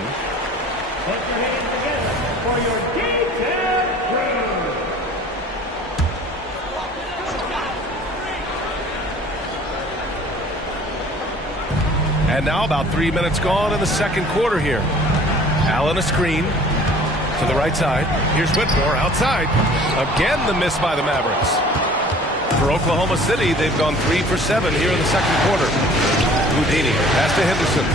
And now about 3 minutes gone in the second quarter here. Allen a screen to the right side. Here's Whitmore outside. Again the miss by the Mavericks. For Oklahoma City, they've gone 3 for 7 here in the second quarter. Houdini, pass to Henderson.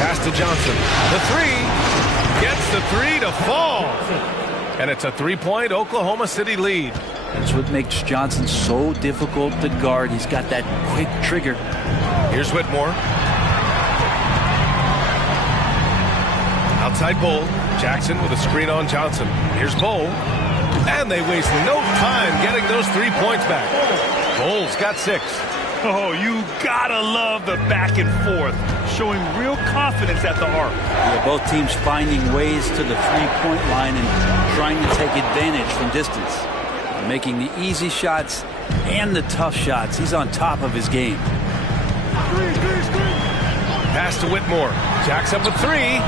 Pass to Johnson. The 3. Gets the 3 to fall. And it's a 3-point Oklahoma City lead. That's what makes Johnson so difficult to guard. He's got that quick trigger. Here's Whitmore. Outside Bol. Jackson with a screen on Johnson. Here's Bol. And they waste no time getting those 3 points back. Bol's got 6. Oh, you gotta love the back and forth. Showing real confidence at the arc. Yeah, both teams finding ways to the 3-point line and trying to take advantage from distance. Making the easy shots and the tough shots. He's on top of his game. Pass to Whitmore. Jacks up with 3.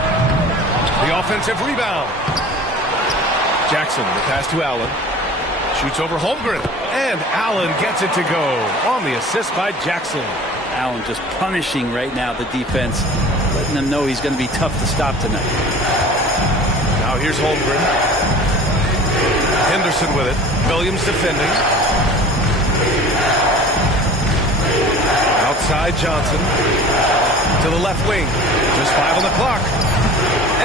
The offensive rebound. Jackson, the pass to Allen. Shoots over Holmgren. And Allen gets it to go on the assist by Jackson. Allen just punishing right now the defense, letting them know he's going to be tough to stop tonight. Now here's Holmgren. Henderson with it. Williams defending. Outside Johnson. To the left wing. Just 5 on the clock.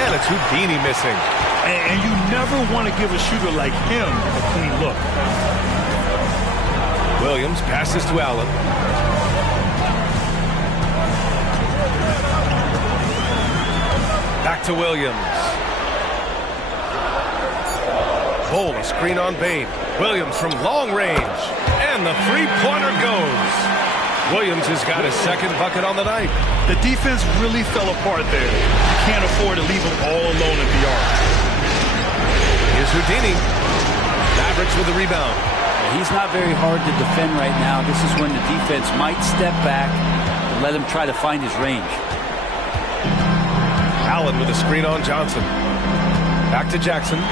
And it's Houdini missing. And you never want to give a shooter like him a clean look. Williams passes to Allen. Back to Williams. Bol, a screen on Bain. Williams from long range. And the three-pointer goes. Williams has got his second bucket on the night. The defense really fell apart there. You can't afford to leave them all alone at the arc. Here's Houdini. Mavericks with the rebound. He's not very hard to defend right now. This is when the defense might step back and let him try to find his range. Allen with a screen on Johnson. Back to Jackson.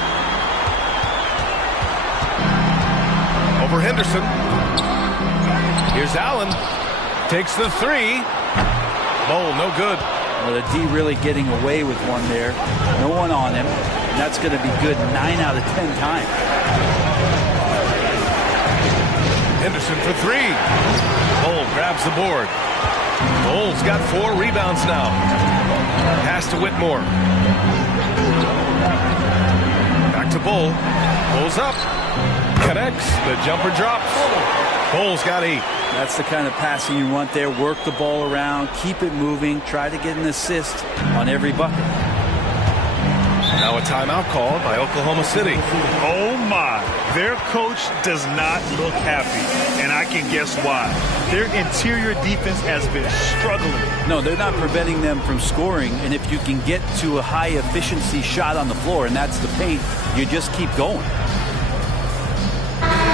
Over Henderson. Here's Allen. Takes the three. Bol, no good. Well, the D really getting away with one there. No one on him. And that's going to be good 9 out of 10 times. Henderson for three. Bol grabs the board. Bol's got 4 rebounds now. Pass to Whitmore. Back to Bol. Bol's up. Connects. The jumper drops. Bol's got 8. That's the kind of passing you want there. Work the ball around. Keep it moving. Try to get an assist on every bucket. Now a timeout called by Oklahoma City. Oh, my. Their coach does not look happy, and I can guess why. Their interior defense has been struggling. No, they're not preventing them from scoring, and if you can get to a high-efficiency shot on the floor, and that's the paint, you just keep going.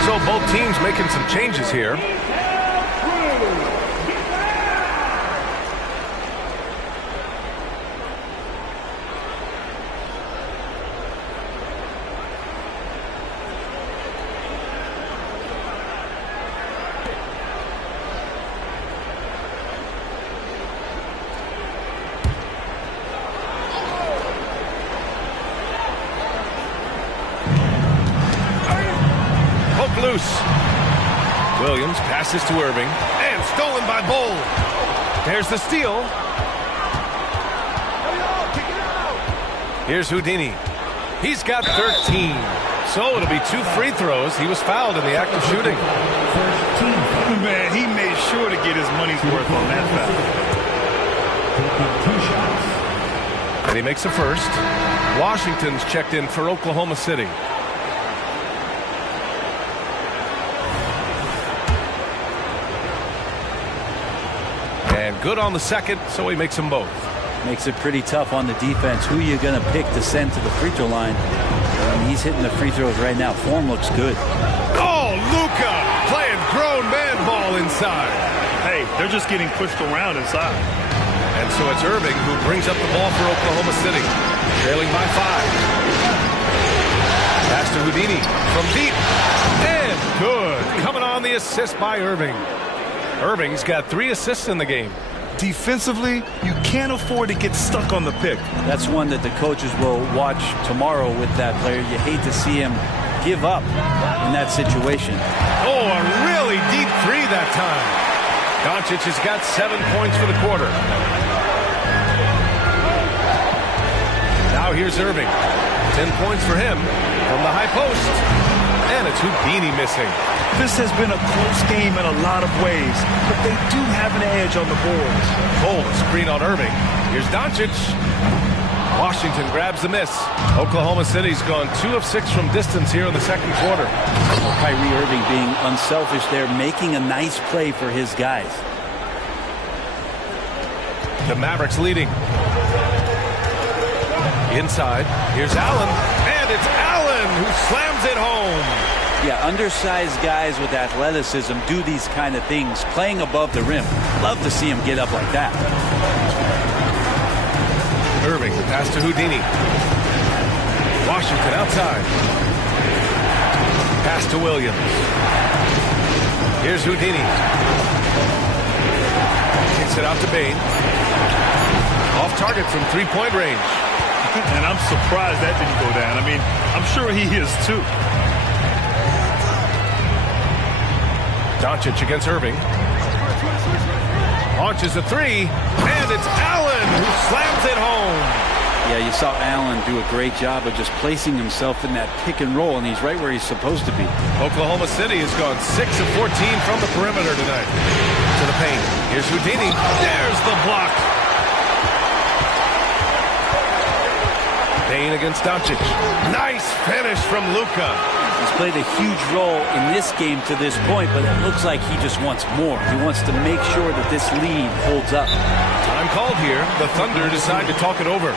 So both teams making some changes here. Loose. Williams passes to Irving and stolen by Bol. There's the steal. Here's Houdini. He's got 13. So it'll be 2 free throws. He was fouled in the act of shooting. Man, he made sure to get his money's worth on that foul. And he makes a first. Washington's checked in for Oklahoma City. And good on the second, so he makes them both. Makes it pretty tough on the defense. Who are you going to pick to send to the free throw line? I mean, he's hitting the free throws right now. Form looks good. Oh, Luka playing grown man ball inside. Hey, they're just getting pushed around inside. And so it's Irving who brings up the ball for Oklahoma City, trailing by 5. Pass to Houdini from deep. And good. Coming on the assist by Irving. Irving's got 3 assists in the game. Defensively, you can't afford to get stuck on the pick. That's one that the coaches will watch tomorrow with that player. You hate to see him give up in that situation. Oh, a really deep 3 that time. Doncic has got 7 points for the quarter. Now here's Irving. 10 points for him from the high post. And it's Houdini missing. This has been a close game in a lot of ways, but they do have an edge on the boards. Bol, screen on Irving. Here's Doncic. Washington grabs the miss. Oklahoma City's gone 2 of 6 from distance here in the second quarter. Kyrie Irving being unselfish there, making a nice play for his guys. The Mavericks leading. Inside, here's Allen, and it's Allen who slams it home. Yeah, undersized guys with athleticism do these kind of things, playing above the rim. Love to see him get up like that. Irving, the pass to Houdini. Washington outside. Pass to Williams. Here's Houdini. Kicks it out to Bain. Off target from 3-point range. And I'm surprised that didn't go down. I mean, I'm sure he is too. Doncic against Irving. Launches a three, and it's Allen who slams it home. Yeah, you saw Allen do a great job of just placing himself in that pick and roll, and he's right where he's supposed to be. Oklahoma City has gone 6 of 14 from the perimeter tonight. To the paint. Here's Houdini. There's the block. Payne against Doncic. Nice finish from Luka. He's played a huge role in this game to this point, but it looks like he just wants more. He wants to make sure that this lead holds up. Time called here. The Thunder decide to talk it over.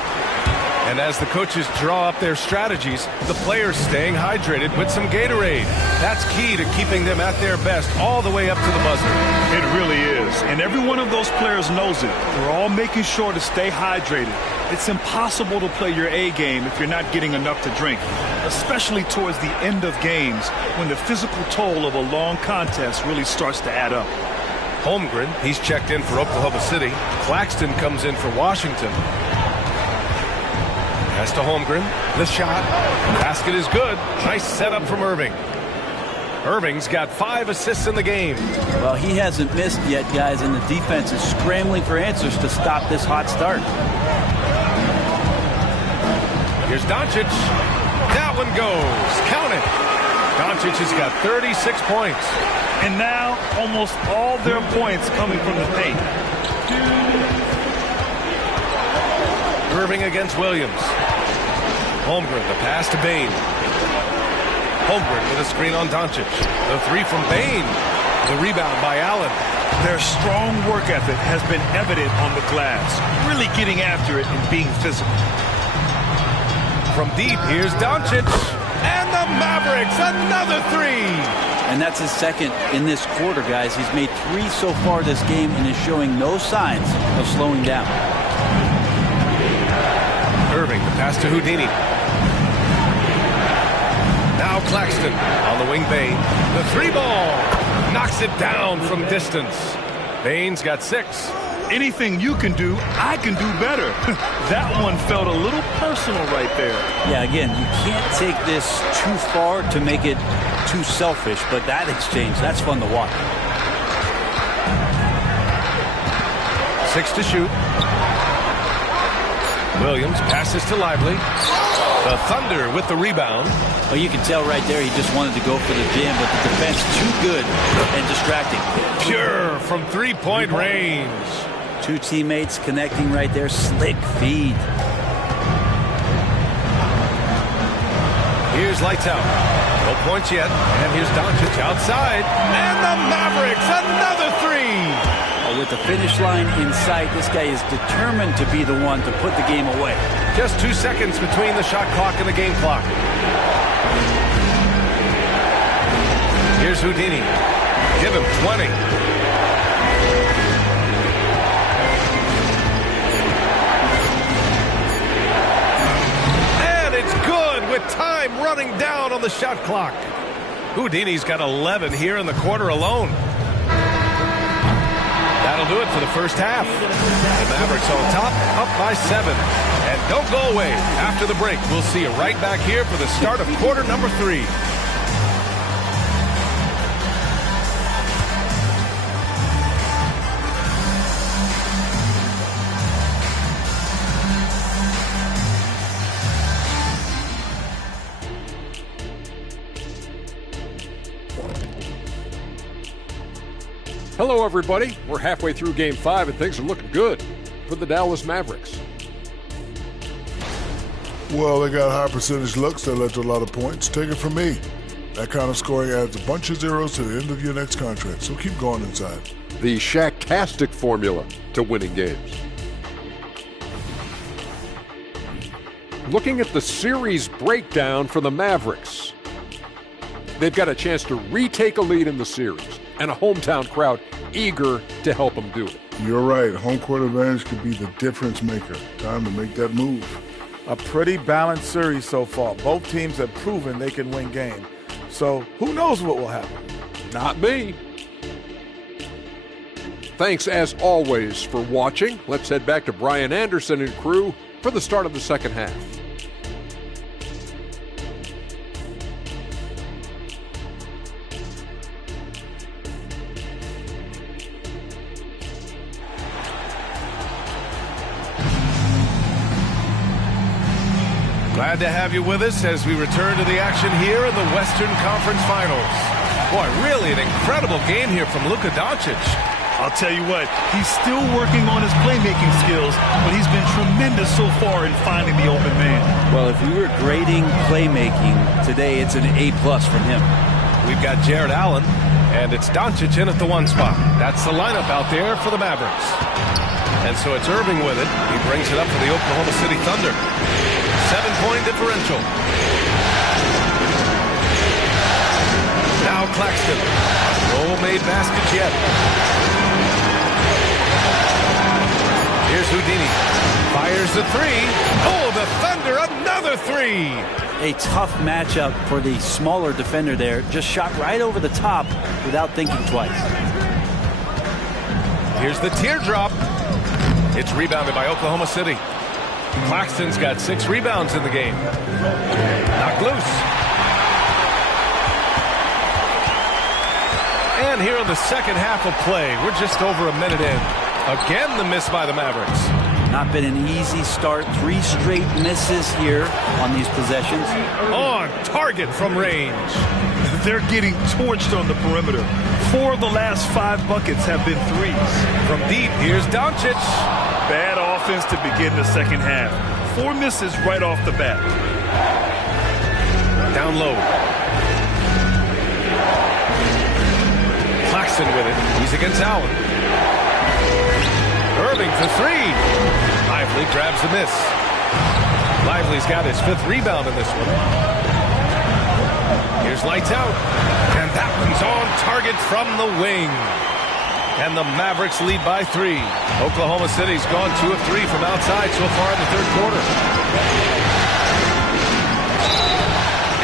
And as the coaches draw up their strategies, the players staying hydrated with some Gatorade. That's key to keeping them at their best all the way up to the buzzer. It really is. And every one of those players knows it. They're all making sure to stay hydrated. It's impossible to play your A game if you're not getting enough to drink, especially towards the end of games when the physical toll of a long contest really starts to add up. Holmgren, he's checked in for Oklahoma City. Claxton comes in for Washington. Pass to Holmgren. The shot. Basket is good. Nice setup from Irving. Irving's got 5 assists in the game. Well, he hasn't missed yet, guys, and the defense is scrambling for answers to stop this hot start. Here's Doncic. That one goes. Count it. Doncic has got 36 points. And now almost all their points coming from the paint. Irving against Williams. Holmgren, the pass to Bane. Holmgren with a screen on Doncic. The three from Bane. The rebound by Allen. Their strong work ethic has been evident on the glass. Really getting after it and being physical. From deep, here's Doncic. And the Mavericks, another three. And that's his second in this quarter, guys. He's made 3 so far this game and is showing no signs of slowing down. Irving, the pass to Houdini. Now Claxton on the wing. Bane. The 3-ball knocks it down from distance. Bane's got 6. Anything you can do, I can do better. That one felt a little personal right there. Yeah, again, you can't take this too far to make it too selfish, but that exchange, that's fun to watch. 6 to shoot. Williams passes to Lively. The Thunder with the rebound. Well, you can tell right there he just wanted to go for the jam, but the defense too good and distracting. Pure from 3-point range. 2 teammates connecting right there. Slick feed. Here's lights out. No points yet. And here's Doncic outside. And the Mavericks, another 3. With the finish line in sight, this guy is determined to be the one to put the game away. Just 2 seconds between the shot clock and the game clock. Here's Houdini. Give him 20. And it's good with time running down on the shot clock. Houdini's got 11 here in the quarter alone. That'll do it for the first half. The Mavericks on top, up by 7. And don't go away. After the break, we'll see you right back here for the start of quarter number 3. Hello, everybody. We're halfway through Game 5, and things are looking good for the Dallas Mavericks. Well, they got high percentage looks that led to a lot of points. Take it from me. That kind of scoring adds a bunch of zeros to the end of your next contract, so keep going inside. The Shaq-tastic formula to winning games. Looking at the series breakdown for the Mavericks, they've got a chance to retake a lead in the series, and a hometown crowd eager to help them do it. You're right. Home court advantage could be the difference maker. Time to make that move. A pretty balanced series so far. Both teams have proven they can win games. So who knows what will happen? Not me. Thanks, as always, for watching. Let's head back to Brian Anderson and crew for the start of the second half. Glad to have you with us as we return to the action here in the Western Conference Finals. Boy, really an incredible game here from Luka Doncic. I'll tell you what, he's still working on his playmaking skills, but he's been tremendous so far in finding the open man. Well, if we were grading playmaking today, it's an A+ from him. We've got Jared Allen, and it's Doncic in at the 1 spot. That's the lineup out there for the Mavericks. And so it's Irving with it. He brings it up for the Oklahoma City Thunder. 7-point differential. Now Claxton. No made baskets yet. Here's Houdini. Fires the 3. Oh, the Thunder, another 3. A tough matchup for the smaller defender there. Just shot right over the top without thinking twice. Here's the teardrop. It's rebounded by Oklahoma City. Claxton's got 6 rebounds in the game. Knocked loose. And here in the second half of play, we're just over a minute in. Again, the miss by the Mavericks. Not been an easy start. 3 straight misses here on these possessions. On target from range. They're getting torched on the perimeter. 4 of the last 5 buckets have been threes. From deep, here's Doncic. Bad offense to begin the second half. 4 misses right off the bat. Down low. Claxton with it. He's against Allen. Irving for 3. Lively grabs the miss. Lively's got his 5th rebound in this one. Here's lights out. And that one's on target from the wing. And the Mavericks lead by 3. Oklahoma City's gone 2 of 3 from outside so far in the third quarter.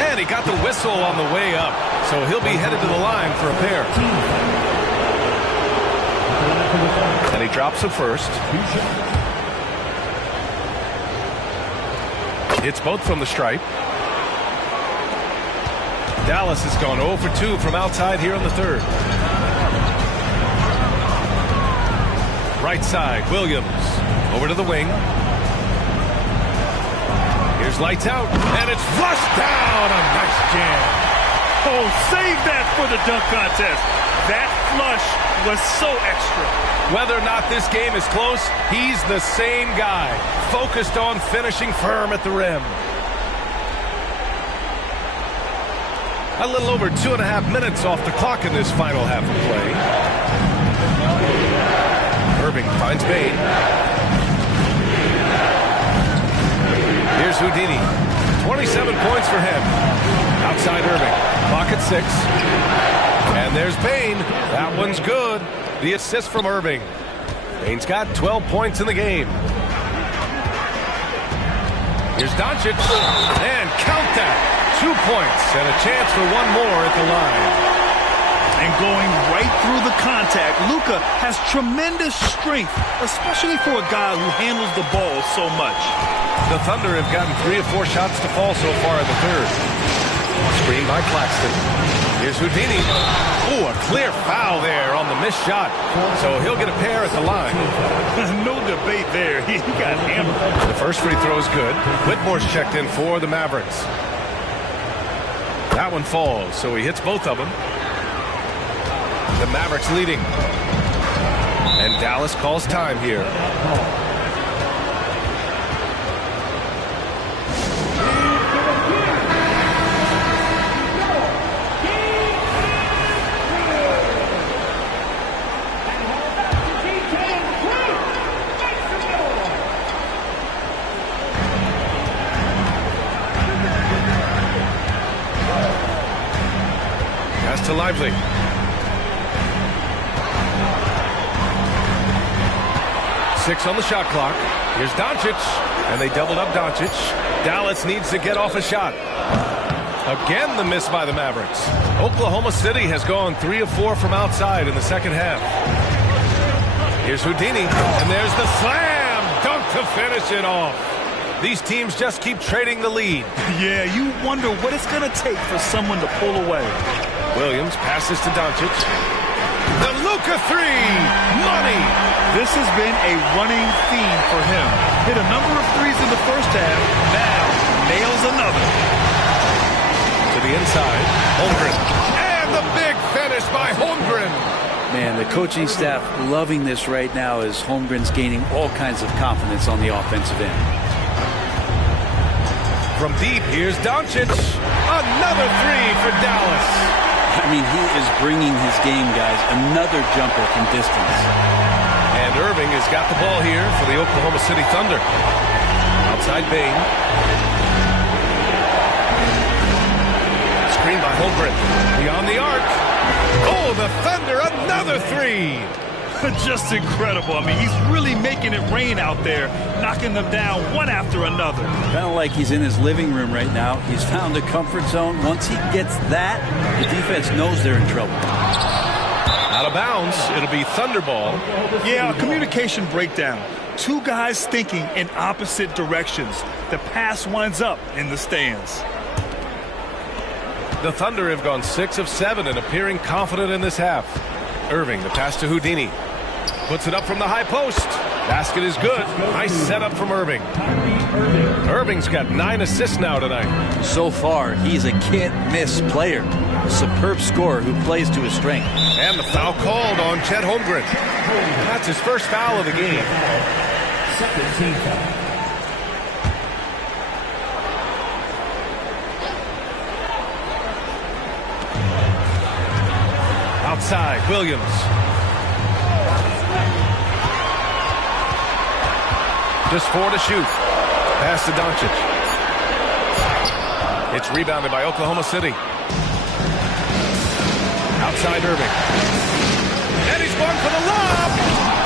And he got the whistle on the way up. So he'll be headed to the line for a pair. And he drops the first. Hits both from the stripe. Dallas has gone 0 for 2 from outside here in the third. Right side, Williams. Over to the wing. Here's lights out. And it's flushed down. A nice jam. Oh, save that for the dunk contest. That flush was so extra. Whether or not this game is close, he's the same guy. Focused on finishing firm at the rim. A little over 2.5 minutes off the clock in this final half of play. Irving finds Bain. Here's Houdini. 27 points for him. Outside Irving. Clock at 6. And there's Bain. That one's good. The assist from Irving. Bain's got 12 points in the game. Here's Doncic. And count that. 2 points and a chance for one more at the line. And going right through the contact, Luka has tremendous strength, especially for a guy who handles the ball so much. The Thunder have gotten 3 of 4 shots to fall so far in the third. Screen by Claxton. Here's Houdini. Oh, a clear foul there on the missed shot. So he'll get a pair at the line. No debate there. He got hammered. The first free throw is good. Whitmore's checked in for the Mavericks. That one falls, so he hits both of them. The Mavericks leading. And Dallas calls time here. Pass to Lively. Six on the shot clock. Here's Doncic, and they doubled up Doncic. Dallas needs to get off a shot. Again, the miss by the Mavericks. Oklahoma City has gone 3 of 4 from outside in the second half. Here's Houdini, and there's the slam dunk to finish it off. These teams just keep trading the lead. Yeah, you wonder what it's going to take for someone to pull away. Williams passes to Doncic. The Luka 3, money. This has been a running theme for him. Hit a number of threes in the first half. Now nails another. To the inside, Holmgren. And the big finish by Holmgren. Man, the coaching staff loving this right now as Holmgren's gaining all kinds of confidence on the offensive end. From deep, here's Doncic. Another three for Dallas. I mean, he is bringing his game, guys. Another jumper from distance. And Irving has got the ball here for the Oklahoma City Thunder. Outside Bain. Screen by Holmgren. Beyond the arc. Oh, the Thunder, another three. Just incredible. I mean, he's really making it rain out there, knocking them down one after another. Kind of like he's in his living room right now. He's found a comfort zone. Once he gets that, the defense knows they're in trouble. Out of bounds, it'll be Thunder ball. Yeah, a communication breakdown. Two guys thinking in opposite directions. The pass winds up in the stands. The Thunder have gone 6 of 7 and appearing confident in this half. Irving, the pass to Houdini. Puts it up from the high post. Basket is good. Nice setup from Irving. Irving's got 9 assists now tonight. So far, he's a can't-miss player. A superb scorer who plays to his strength. And the foul called on Chet Holmgren. That's his first foul of the game. Second team foul. Outside, Williams. Just 4 to shoot. Pass to Doncic. It's rebounded by Oklahoma City. Outside Irving. And he's going for the lob.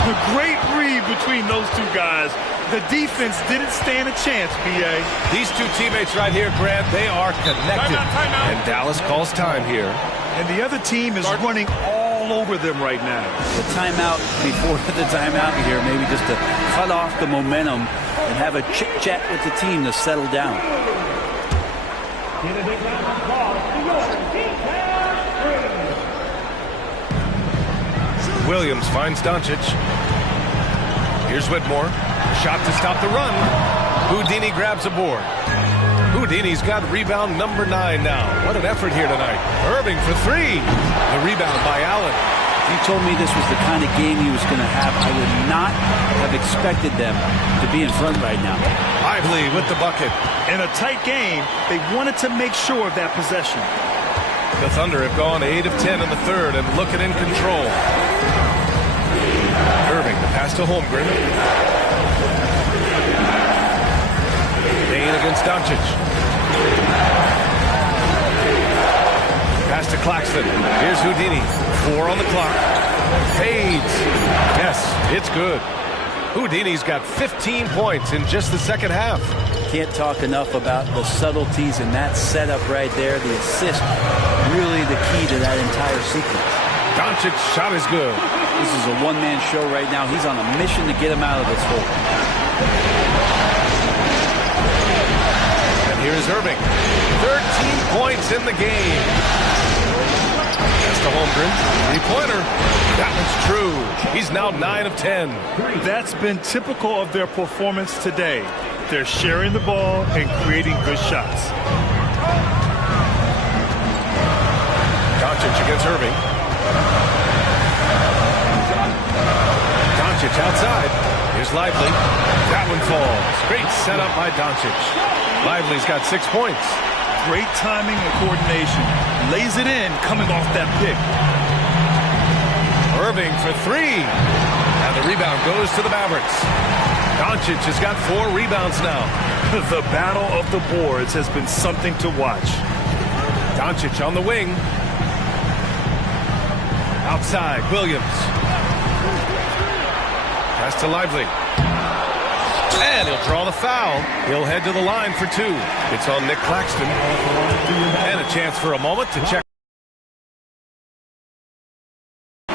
A great read between those two guys. The defense didn't stand a chance, B.A. These two teammates right here, Grant, they are connected. Timeout. And Dallas calls time here. And the other team is running all over them right now. The timeout before the timeout here, maybe just to cut off the momentum and have a chit-chat with the team to settle down. Williams finds Doncic. Here's Whitmore. Shot to stop the run. Houdini grabs a board. Houdini's got rebound number 9 now. What an effort here tonight. Irving for 3. The rebound by Allen. If you told me this was the kind of game he was going to have, I would not have expected them to be in front right now. Lively with the bucket. In a tight game, they wanted to make sure of that possession. The Thunder have gone 8 of 10 in the third and looking in control. Irving, the pass to Holmgren. Bain against Doncic. Pass to Claxton. Here's Houdini. 4 on the clock. Fades. Yes, it's good. Houdini's got 15 points in just the second half. Can't talk enough about the subtleties in that setup right there. The assist, really the key to that entire sequence. Doncic's shot is good. This is a one-man show right now. He's on a mission to get him out of this hole. And here's Irving. 13 points in the game. That's to Holmgren. 3-pointer. That one's true. He's now 9 of 10. That's been typical of their performance today. They're sharing the ball and creating good shots. Doncic against Irving. Doncic outside. Here's Lively. That one falls. Great setup by Doncic. Lively's got 6 points. Great timing and coordination. Lays it in coming off that pick. Irving for 3. And the rebound goes to the Mavericks. Doncic has got 4 rebounds now. The battle of the boards has been something to watch. Doncic on the wing. Outside, Williams. Pass to Lively. And he'll draw the foul. He'll head to the line for 2. It's on Nick Claxton. And a chance for a moment to check.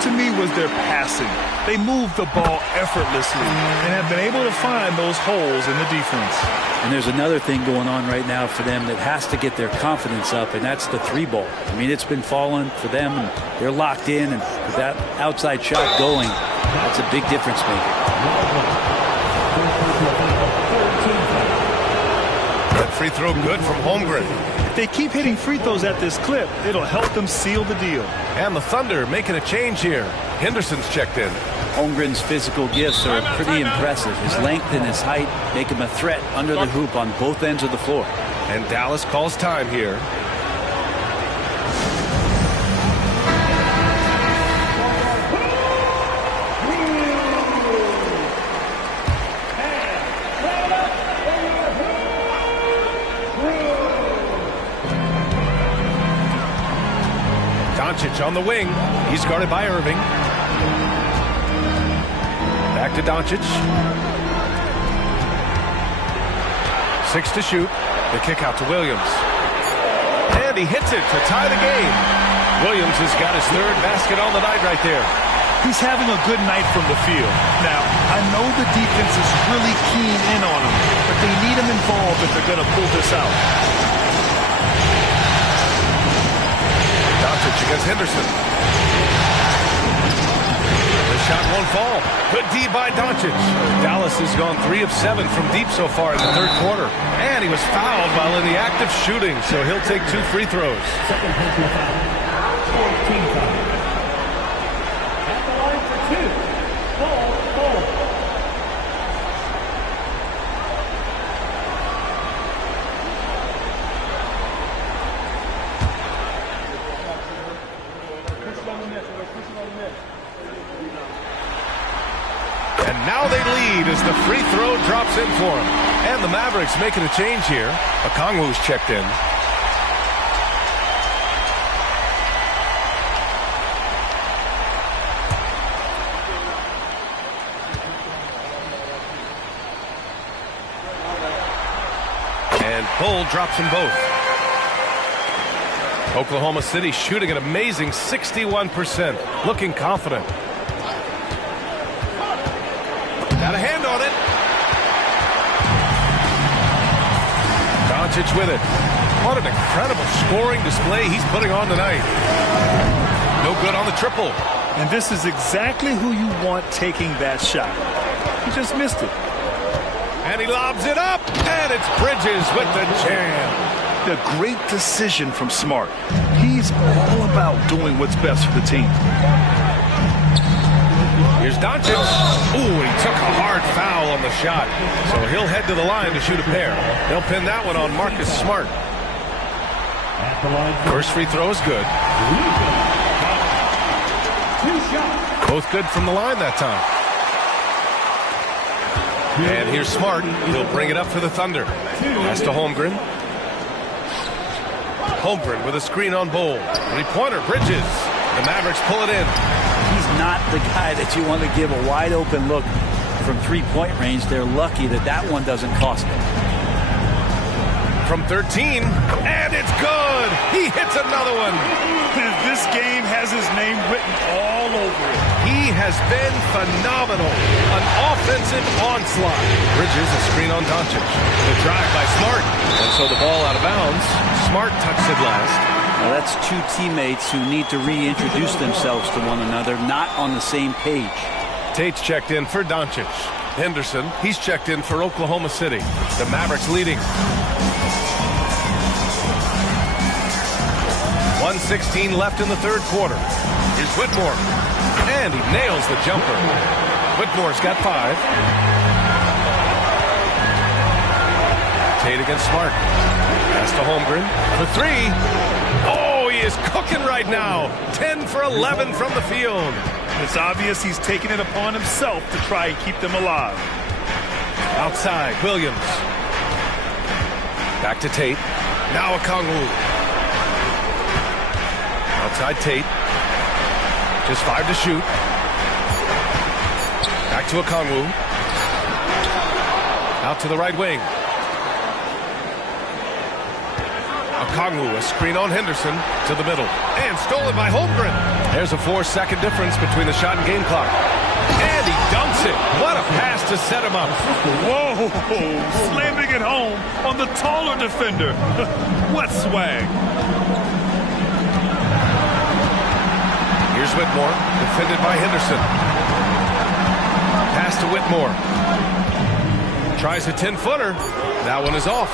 To me was their passing. They moved the ball effortlessly and have been able to find those holes in the defense. And there's another thing going on right now for them that has to get their confidence up, and that's the 3-ball. I mean, it's been falling for them, and they're locked in, and with that outside shot going, that's a big difference maker. That free throw good from Holmgren. If they keep hitting free throws at this clip, it'll help them seal the deal. And the Thunder making a change here. Henderson's checked in. Holmgren's physical gifts are pretty impressive. His length and his height make him a threat under the hoop on both ends of the floor. And Dallas calls time here. Doncic on the wing. He's guarded by Irving. Back to Doncic. 6 to shoot. The kick out to Williams. And he hits it to tie the game. Williams has got his third basket on the night right there. He's having a good night from the field. Now, I know the defense is really keying in on him, but they need him involved if they're going to pull this out. Doncic against Henderson. The shot won't fall. Good D by Doncic. Dallas has gone 3 of 7 from deep so far in the third quarter. And he was fouled while in the act of shooting, so he'll take 2 free throws. Second personal foul. 14 foul. At the line for 2. Ball. And now they lead as the free throw drops in for him. And the Mavericks making a change here. Okongwu's checked in. And Bull drops them both. Oklahoma City shooting an amazing 61%. Looking confident. Got a hand on it. Doncic with it. What an incredible scoring display he's putting on tonight. No good on the triple. And this is exactly who you want taking that shot. He just missed it. And he lobs it up. And it's Bridges with the jam. A great decision from Smart. He's all about doing what's best for the team. Here's Doncic. Ooh, he took a hard foul on the shot. So he'll head to the line to shoot a pair. They'll pin that one on Marcus Smart. First free throw is good. Both good from the line that time. And here's Smart. He'll bring it up for the Thunder. Pass to Holmgren. Holmgren with a screen on Bowl. Three-pointer, Bridges. The Mavericks pull it in. He's not the guy that you want to give a wide open look from three-point range. They're lucky that that one doesn't cost them. From 13, and it's good. He hits another one. This game has his name written all over it. He has been phenomenal. An offensive onslaught. Bridges a screen on Doncic. The drive by Smart. And so the ball out of bounds. Smart tucks it last. Well, that's two teammates who need to reintroduce themselves to one another, not on the same page. Tate's checked in for Doncic. Henderson, he's checked in for Oklahoma City. The Mavericks leading. 1:16 left in the third quarter. Here's Whitmore. And he nails the jumper. Whitmore's got 5. Tate against Smart. Pass to Holmgren for 3. Oh, he is cooking right now. 10 for 11 from the field. It's obvious he's taking it upon himself to try and keep them alive. Outside, Williams. Back to Tate. Now Okongwu. Outside Tate. Just 5 to shoot. Back to Okongwu. Out to the right wing. Okongwu, a screen on Henderson to the middle. And stolen by Holmgren. There's a 4-second difference between the shot and game clock. And he dunks it. What a pass to set him up. Whoa, slamming it home on the taller defender. What swag. Here's Whitmore, defended by Henderson. Pass to Whitmore. Tries a 10-footer. That one is off.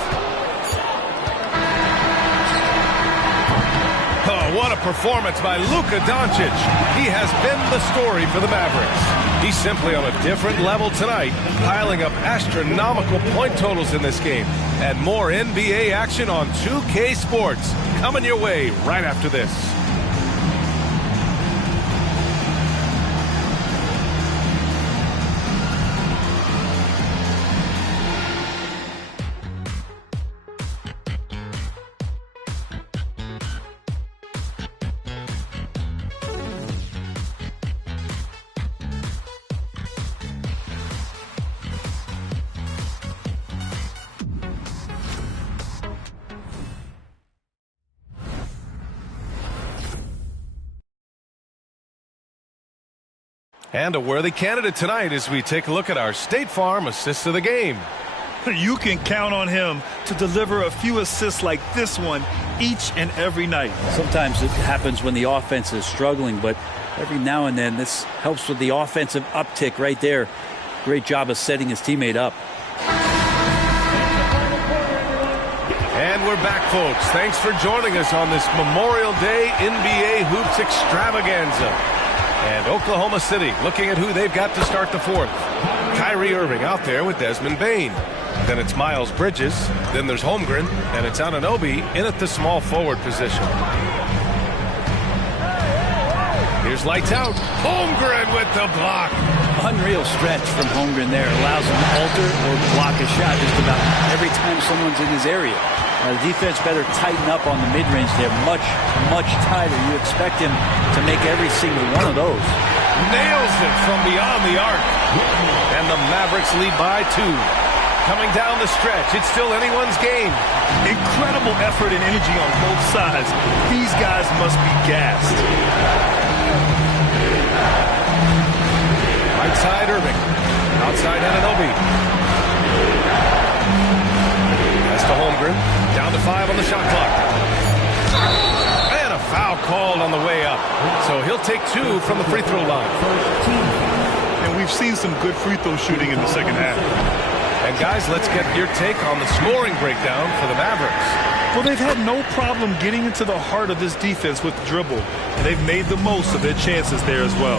What a performance by Luka Doncic. He has been the story for the Mavericks. He's simply on a different level tonight, piling up astronomical point totals in this game. And more NBA action on 2K Sports coming your way right after this. And a worthy candidate tonight as we take a look at our State Farm assist of the game. You can count on him to deliver a few assists like this one each and every night. Sometimes it happens when the offense is struggling, but every now and then this helps with the offensive uptick right there. Great job of setting his teammate up. And we're back, folks. Thanks for joining us on this Memorial Day NBA Hoops extravaganza. And Oklahoma City looking at who they've got to start the fourth. Kyrie Irving out there with Desmond Bane. Then it's Miles Bridges. Then there's Holmgren. And it's Anunoby in at the small forward position. Here's lights out. Holmgren with the block. Unreal stretch from Holmgren there. Allows him to alter or block a shot just about every time someone's in his area. The defense better tighten up on the mid-range there. Much, much tighter. You expect him to make every single one of those. Nails it from beyond the arc. And the Mavericks lead by 2. Coming down the stretch, it's still anyone's game. Incredible effort and energy on both sides. These guys must be gassed. Right side Irving. Outside Anunoby. That's to Holmgren. Down to 5 on the shot clock. And a foul called on the way up. So he'll take 2 from the free throw line. And we've seen some good free throw shooting in the second half. And guys, let's get your take on the scoring breakdown for the Mavericks. Well, they've had no problem getting into the heart of this defense with the dribble. And they've made the most of their chances there as well.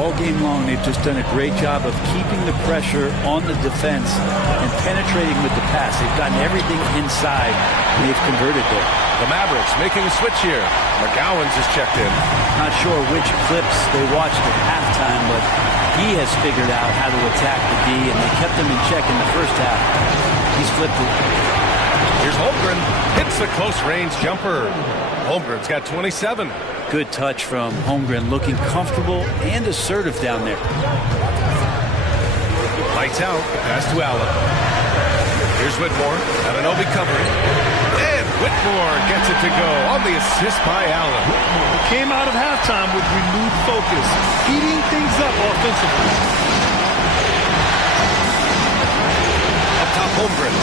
All game long, they've just done a great job of keeping the pressure on the defense and penetrating with the pass. They've gotten everything inside, and they've converted there. The Mavericks making a switch here. McGowan's is checked in. Not sure which clips they watched at halftime, but he has figured out how to attack the D, and they kept him in check in the first half. He's flipped it. Here's Holmgren. Hits the close-range jumper. Holmgren's got 27. Good touch from Holmgren, looking comfortable and assertive down there. Lights out. Pass to Allen. Here's Whitmore. Anunoby covering. And Whitmore gets it to go on the assist by Allen. Came out of halftime with renewed focus, heating things up offensively. Up top, Holmgren.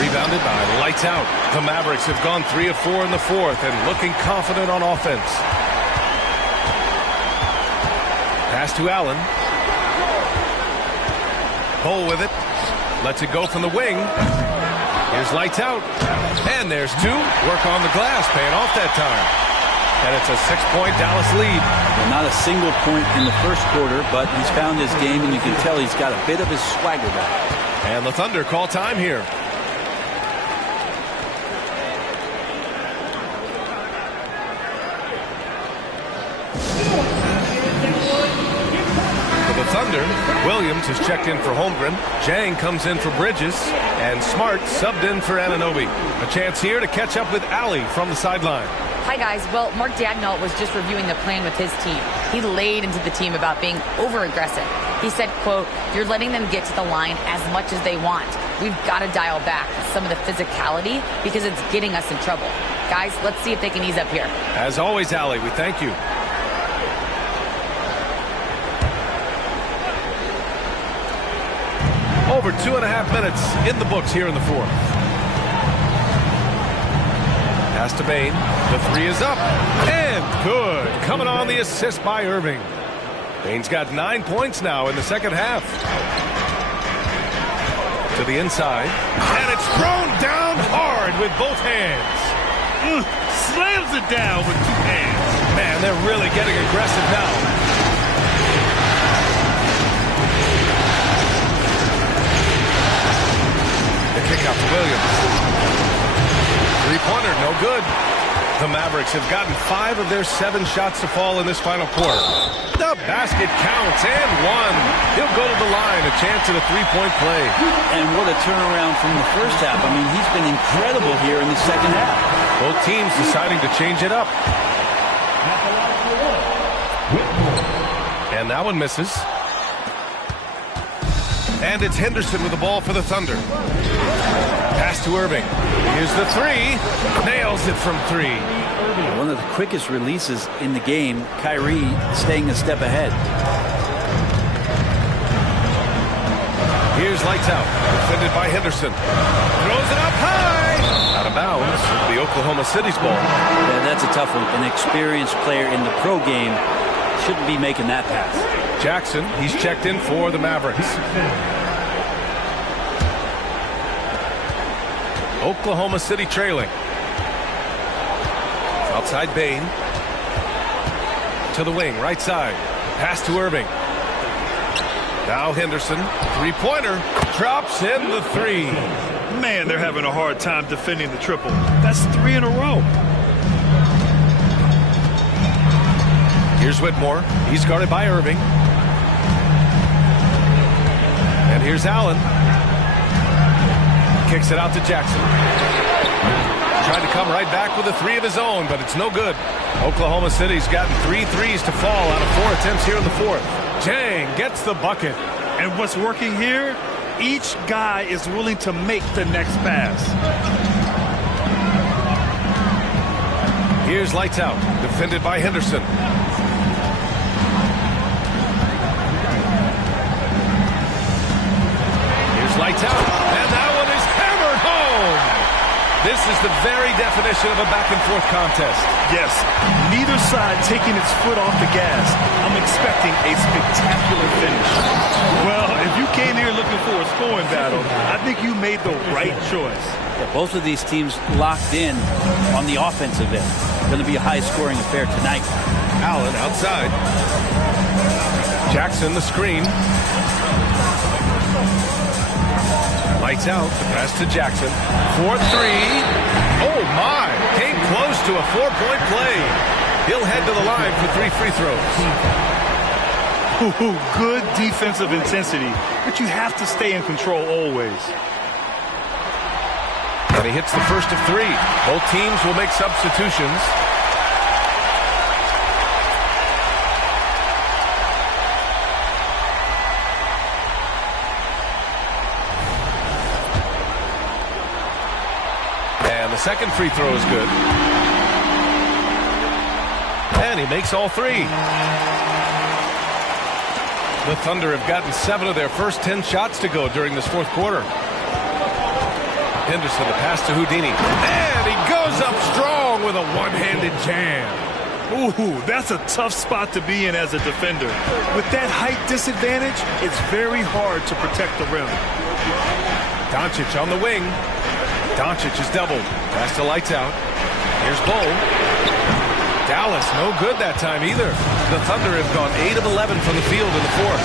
Rebounded by lights out. The Mavericks have gone 3 of 4 in the fourth and looking confident on offense. Pass to Allen. Cole with it. Lets it go from the wing. Here's lights out. And there's 2. Work on the glass, paying off that time. And it's a 6-point Dallas lead. Well, not a single point in the first quarter, but he's found his game, and you can tell he's got a bit of his swagger back. And the Thunder call time here. Thunder. Williams has checked in for Holmgren. Jang comes in for Bridges. And Smart subbed in for Anunoby. A chance here to catch up with Allie from the sideline. Hi, guys. Well, Mark Daigneault was just reviewing the plan with his team. He laid into the team about being over-aggressive. He said, quote, "You're letting them get to the line as much as they want. We've got to dial back some of the physicality because it's getting us in trouble. Guys, let's see if they can ease up here." As always, Allie, we thank you. Over 2.5 minutes in the books here in the fourth. Pass to Bane. The 3 is up. And good. Coming on the assist by Irving. Bane's got 9 points now in the second half. To the inside. And it's thrown down hard with both hands. slams it down with 2 hands. Man, they're really getting aggressive now. The kick out to Williams. Three-pointer, no good. The Mavericks have gotten 5 of their 7 shots to fall in this final quarter. The basket counts and 1. He'll go to the line, a chance at a 3-point play. And what a turnaround from the first half. I mean, he's been incredible here in the second half. Both teams deciding to change it up. And that one misses. And it's Henderson with the ball for the Thunder. Pass to Irving. Here's the 3. Nails it from 3. One of the quickest releases in the game. Kyrie staying a step ahead. Here's lights out. Defended by Henderson. Throws it up high. Out of bounds. The Oklahoma City's ball. Yeah, that's a tough one. An experienced player in the pro game shouldn't be making that pass. Jackson, he's checked in for the Mavericks. Oklahoma City trailing. Outside Bain. To the wing, right side. Pass to Irving. Now Henderson. Three-pointer. Drops in the 3. Man, they're having a hard time defending the triple. That's 3 in a row. Here's Whitmore. He's guarded by Irving. And here's Allen. Kicks it out to Jackson. Tried to come right back with a 3 of his own, but it's no good. Oklahoma City's gotten 3 threes to fall out of 4 attempts here in the 4th. Jang gets the bucket. And what's working here? Each guy is willing to make the next pass. Here's lights out. Defended by Henderson. Here's lights out. And that one is hammered home. This is the very definition of a back-and-forth contest. Yes, neither side taking its foot off the gas. I'm expecting a spectacular finish. Well, if you came here looking for a scoring battle, I think you made the right choice. Yeah, both of these teams locked in on the offensive end. Going to be a high-scoring affair tonight. Allen outside. Jackson, the screen. Lights out. The pass to Jackson. 4-3. Oh, my. Came close to a 4-point play. He'll head to the line for 3 free throws. Ooh, good defensive intensity, but you have to stay in control always. And he hits the first of 3. Both teams will make substitutions. The second free throw is good. And he makes all 3. The Thunder have gotten 7 of their first 10 shots to go during this 4th quarter. Henderson, the pass to Houdini. And he goes up strong with a one-handed jam. Ooh, that's a tough spot to be in as a defender. With that height disadvantage, it's very hard to protect the rim. Doncic on the wing. Doncic is doubled. Pass to lights out. Here's Bull. Dallas, no good that time either. The Thunder have gone 8 of 11 from the field in the 4th.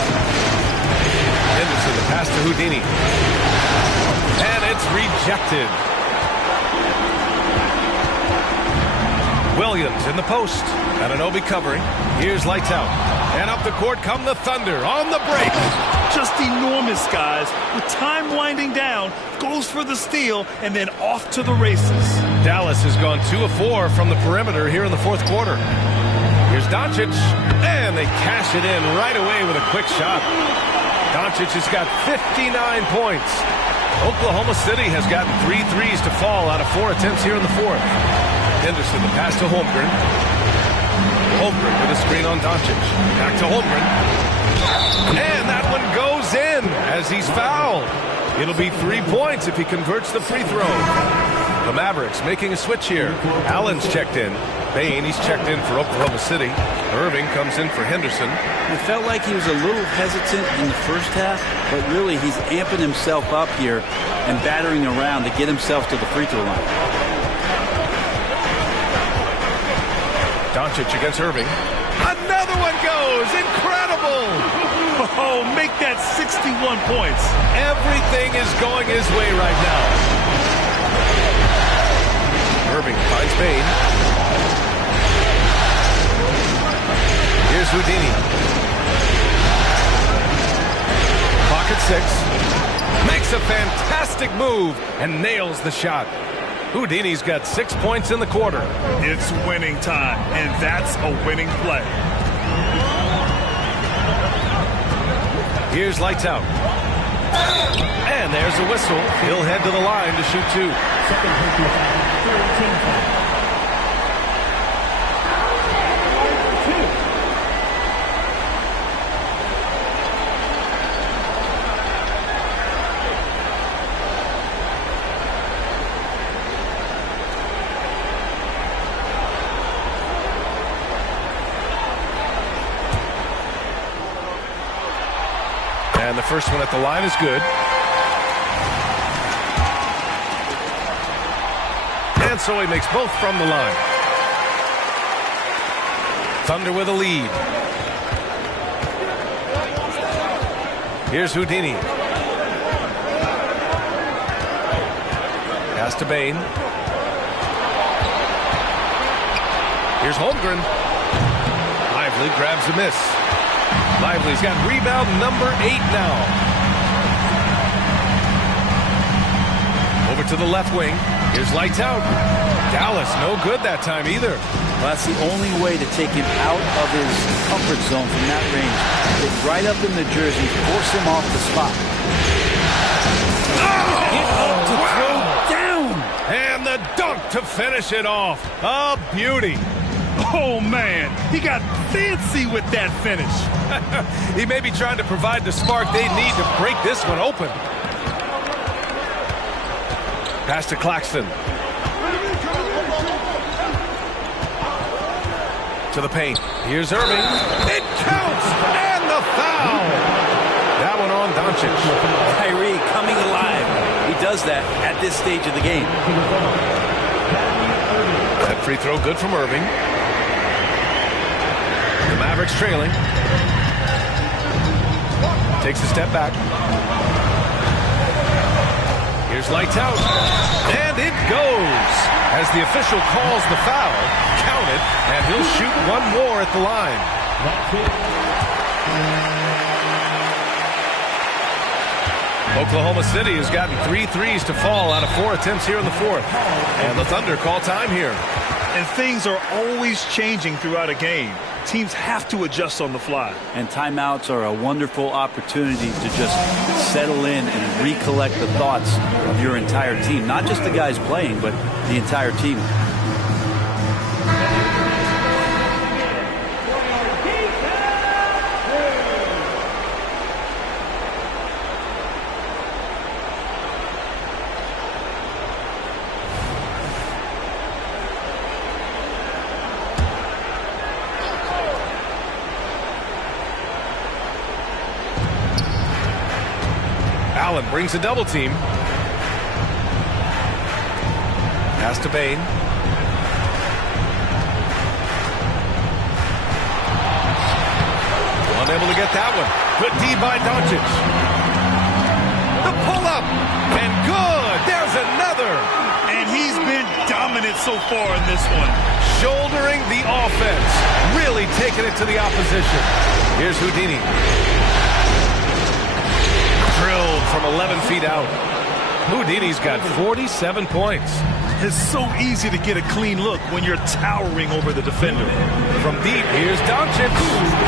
Henderson, the pass to Houdini. And it's rejected. Williams in the post. Anunoby covering. Here's lights out. And up the court come the Thunder on the break. Just enormous, guys. With time winding down, goes for the steal, and then off to the races. Dallas has gone 2 of 4 from the perimeter here in the 4th quarter. Here's Doncic, and they cash it in right away with a quick shot. Doncic has got 59 points. Oklahoma City has gotten 3 threes to fall out of 4 attempts here in the 4th. Henderson, the pass to Holmgren. Holmgren with a screen on Doncic. Back to Holmgren. And that one goes in as he's fouled. It'll be 3 points if he converts the free throw. The Mavericks making a switch here. Allen's checked in. Bain, he's checked in for Oklahoma City. Irving comes in for Henderson. It felt like he was a little hesitant in the first half, but really he's amping himself up here and battering around to get himself to the free throw line. Doncic against Irving. Another one goes. Incredible. Oh, make that 61 points. Everything is going his way right now. Irving finds Bain. Here's Houdini. Pocket 6. Makes a fantastic move and nails the shot. Houdini's got 6 points in the quarter. It's winning time, and that's a winning play. Here's lights out. And there's a whistle. He'll head to the line to shoot 2. Second personal foul, 13 foul. And the first one at the line is good. And so he makes both from the line. Thunder with a lead. Here's Houdini. Pass to Bain. Here's Holmgren. Lively grabs the miss. Lively's got rebound number 8 now. Over to the left wing. Here's lights out. Dallas, no good that time either. Well, that's the only way to take him out of his comfort zone from that range. Get right up in the jersey, force him off the spot. Get up to throw down. And the dunk to finish it off. A beauty. Oh, man, he got fancy with that finish. He may be trying to provide the spark they need to break this one open. Pass to Claxton. To the paint. Here's Irving. It counts! And the foul! That one on Doncic. Kyrie coming alive. He does that at this stage of the game. That free throw good from Irving. The Mavericks trailing. Takes a step back. Here's lights out. And it goes. As the official calls the foul, counted, and he'll shoot one more at the line. Oklahoma City has gotten 3 threes to fall out of 4 attempts here in the fourth. And the Thunder call time here. And things are always changing throughout a game. Teams have to adjust on the fly. And timeouts are a wonderful opportunity to just settle in and recollect the thoughts of your entire team. Not just the guys playing, but the entire team. Allen brings a double team. Pass to Bain. Unable to get that one. Good D by Doncic. The pull-up. And good. There's another. And he's been dominant so far in this one. Shouldering the offense. Really taking it to the opposition. Here's Houdini. Drilled from 11 feet out. Houdini's got 47 points. It's so easy to get a clean look when you're towering over the defender. From deep, here's Doncic.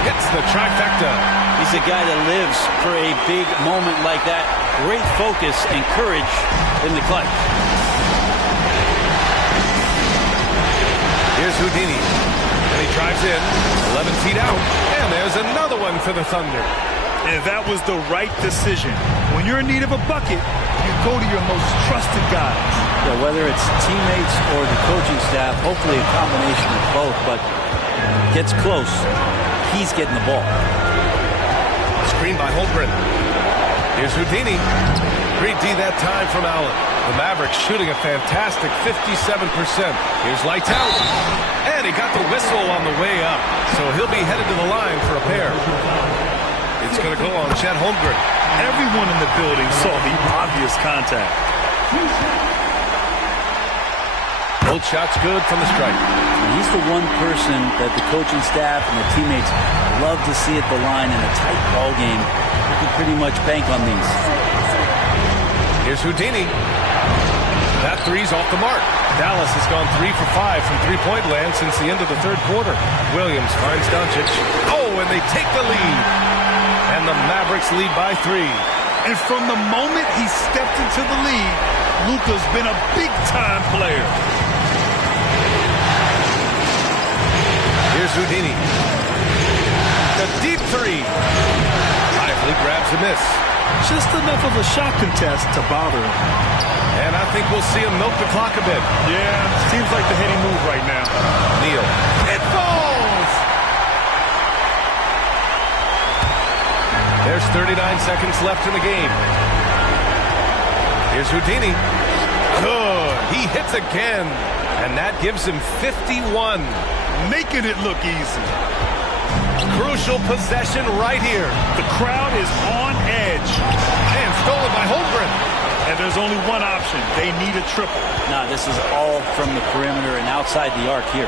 Hits the trifecta. He's a guy that lives for a big moment like that. Great focus and courage in the clutch. Here's Houdini. And he drives in. 11 feet out. And there's another one for the Thunder. And that was the right decision. When you're in need of a bucket, you go to your most trusted guys. Yeah, whether it's teammates or the coaching staff, hopefully a combination of both, but gets close. He's getting the ball. Screen by Holmgren. Here's Houdini. Great D that time from Allen. The Mavericks shooting a fantastic 57%. Here's lights out. And he got the whistle on the way up. So he'll be headed to the line for a pair. It's going to go on Chet Holmgren. Everyone in the building saw the obvious contact. Both shots good from the stripe. He's the one person that the coaching staff and the teammates love to see at the line in a tight ball game. You can pretty much bank on these. Here's Houdini. That three's off the mark. Dallas has gone 3 for 5 from three-point land since the end of the third quarter. Williams finds Doncic. Oh, and they take the lead. And the Mavericks lead by 3. And from the moment he stepped into the lead, Luka's been a big-time player. Here's Houdini. The deep three. Lively grabs a miss. Just enough of a shot contest to bother him. And I think we'll see him milk the clock a bit. Yeah, seems like the heady move right now. Neal. It falls! There's 39 seconds left in the game. Here's Houdini. Good. He hits again. And that gives him 51. Making it look easy. Crucial possession right here. The crowd is on edge. And stolen by Holmgren. And there's only one option. They need a triple. Nah, this is all from the perimeter and outside the arc here.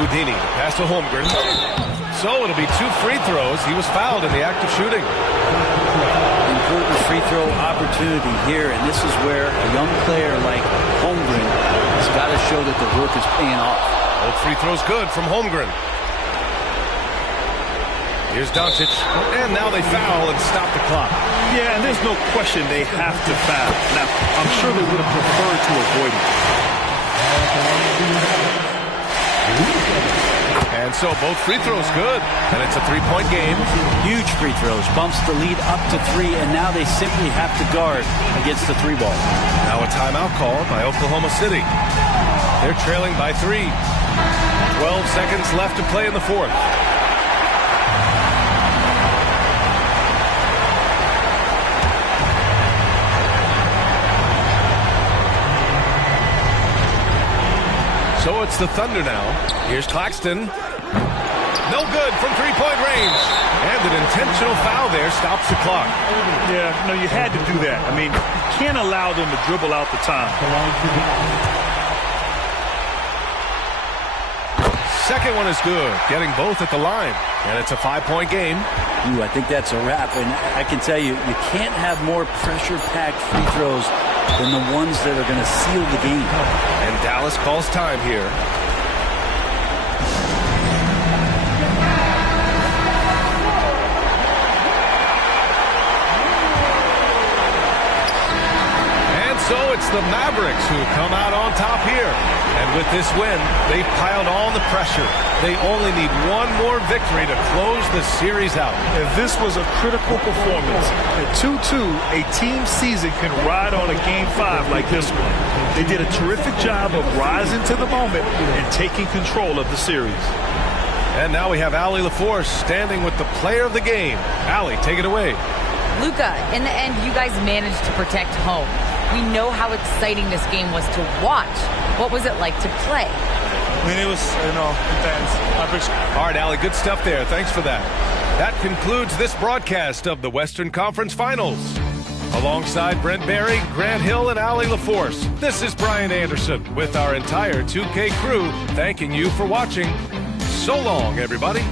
Houdini, pass to Holmgren. So it'll be 2 free throws. He was fouled in the act of shooting. Important free throw opportunity here, and this is where a young player like Holmgren has got to show that the work is paying off. Both free throws good from Holmgren. Here's Doncic, and now they foul and stop the clock. Yeah, and there's no question they have to foul. Now, I'm sure they would have preferred to avoid it. And so both free throws good, and it's a 3-point game. Huge free throws, bumps the lead up to 3, and now they simply have to guard against the 3 ball. Now a timeout call by Oklahoma City. They're trailing by 3. 12 seconds left to play in the fourth. So it's the Thunder now. Here's Claxton. No good from 3-point range. And an intentional foul there stops the clock. Yeah, no, you had to do that. I mean, you can't allow them to dribble out the time. Second one is good, getting both at the line. And it's a 5-point game. Ooh, I think that's a wrap. And I can tell you, you can't have more pressure-packed free throws than the ones that are going to seal the game. And Dallas calls time here. So it's the Mavericks who come out on top here. And with this win, they've piled on the pressure. They only need one more victory to close the series out. If this was a critical performance, at 2-2, a team season can ride on a Game 5 like this one. They did a terrific job of rising to the moment and taking control of the series. And now we have Allie LaForce standing with the player of the game. Allie, take it away. Luka, in the end, you guys managed to protect home. We know how exciting this game was to watch. What was it like to play? I mean, it was, intense. All right, Allie, good stuff there. Thanks for that. That concludes this broadcast of the Western Conference Finals. Alongside Brent Barry, Grant Hill, and Allie LaForce, this is Brian Anderson with our entire 2K crew thanking you for watching. So long, everybody.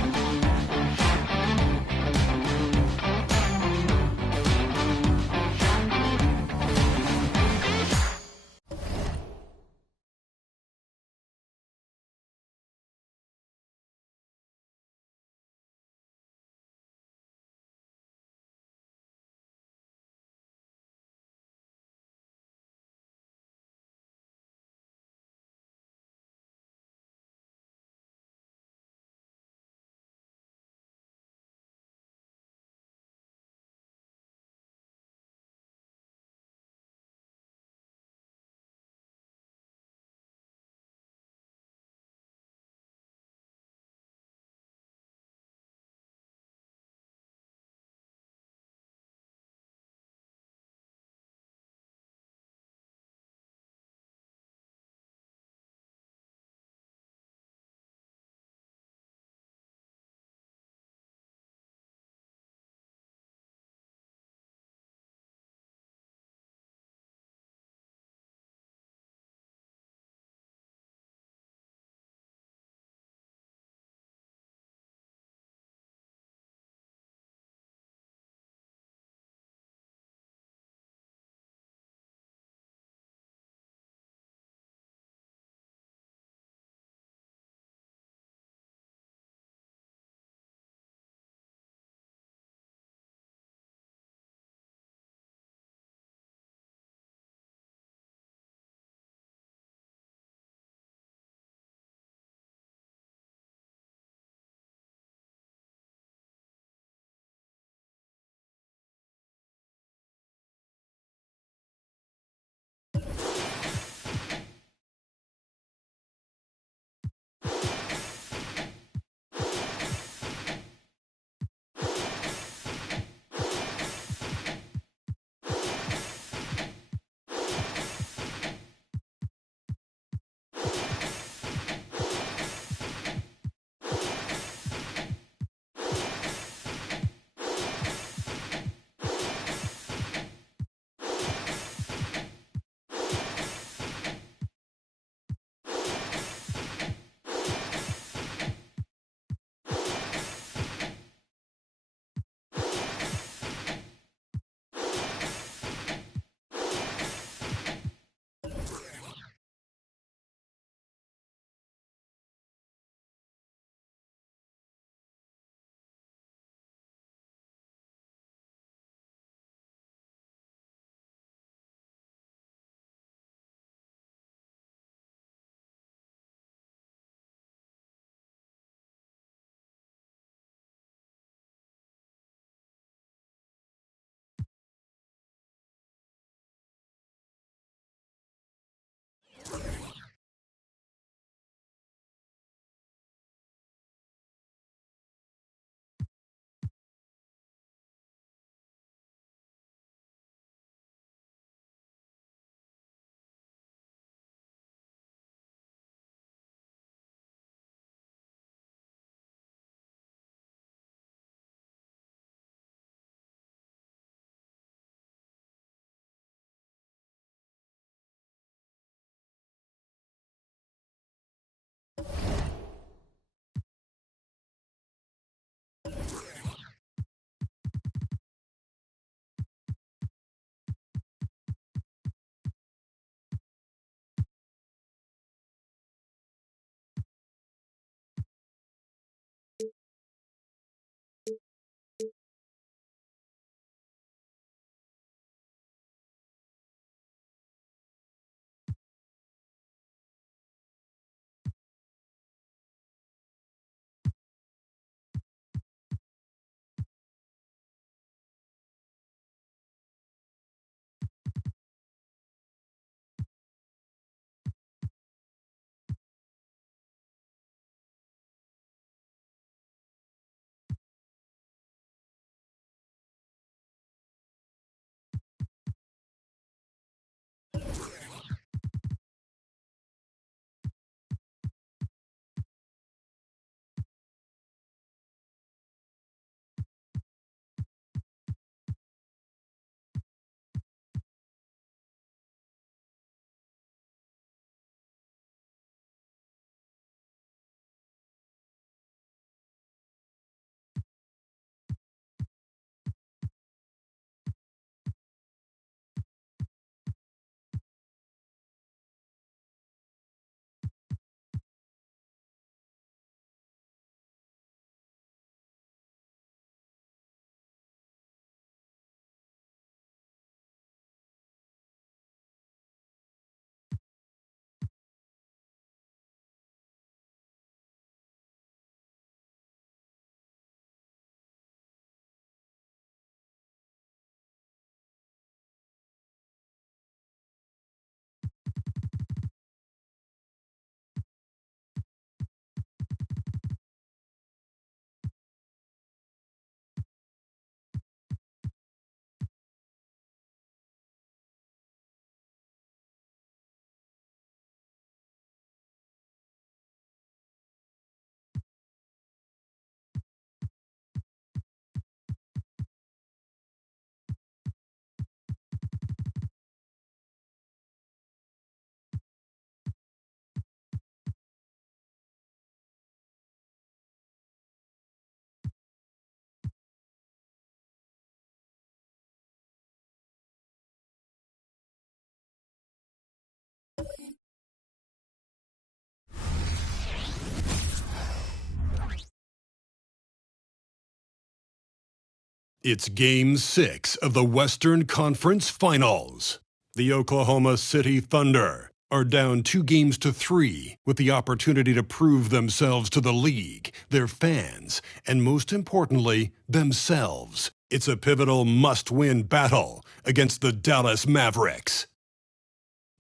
It's Game 6 of the Western Conference Finals. The Oklahoma City Thunder are down 2-3 with the opportunity to prove themselves to the league, their fans, and most importantly, themselves. It's a pivotal must-win battle against the Dallas Mavericks.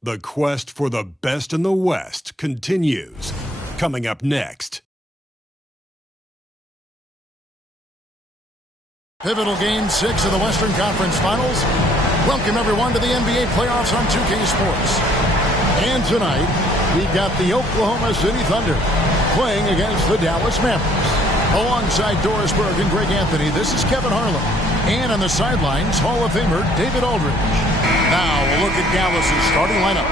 The quest for the best in the West continues. Coming up next. Pivotal Game 6 of the Western Conference Finals. Welcome, everyone, to the NBA playoffs on 2K Sports. And tonight, we've got the Oklahoma City Thunder playing against the Dallas Mavericks. Alongside Doris Berg and Greg Anthony, this is Kevin Harlan. And on the sidelines, Hall of Famer David Aldridge. Now, we'll look at Dallas's starting lineup.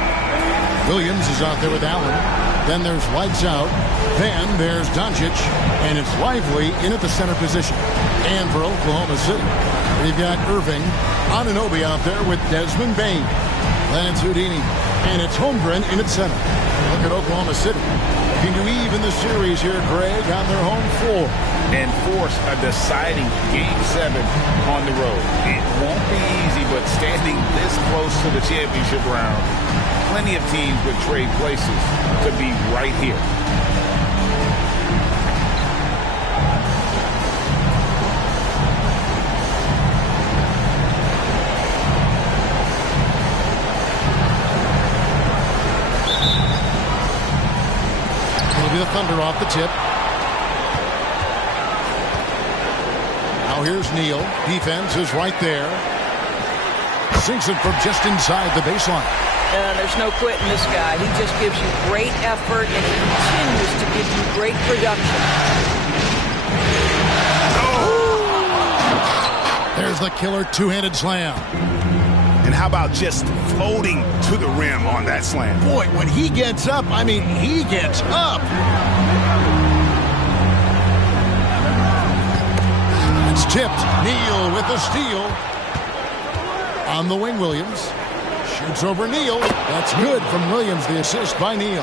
Williams is out there with Allen. Then there's Lights Out. Then there's Doncic. And it's Lively in at the center position. And for Oklahoma City, we've got Irving, Anunoby out there with Desmond Bane, Lance Houdini, and it's Holmgren in at center. Look at Oklahoma City. Looking to even the series here, Greg, on their home floor. And force a deciding Game 7 on the road. It won't be easy, but standing this close to the championship round, plenty of teams would trade places to be right here. The Thunder off the tip. Now here's Neal. Defense is right there. Sinks it from just inside the baseline. There's no quitting this guy. He just gives you great effort and he continues to give you great production. There's the killer two-handed slam. And how about just floating to the rim on that slam? Boy, when he gets up, I mean, he gets up. It's tipped. Neal with the steal. On the wing, Williams. Shoots over Neal. That's good from Williams, the assist by Neal.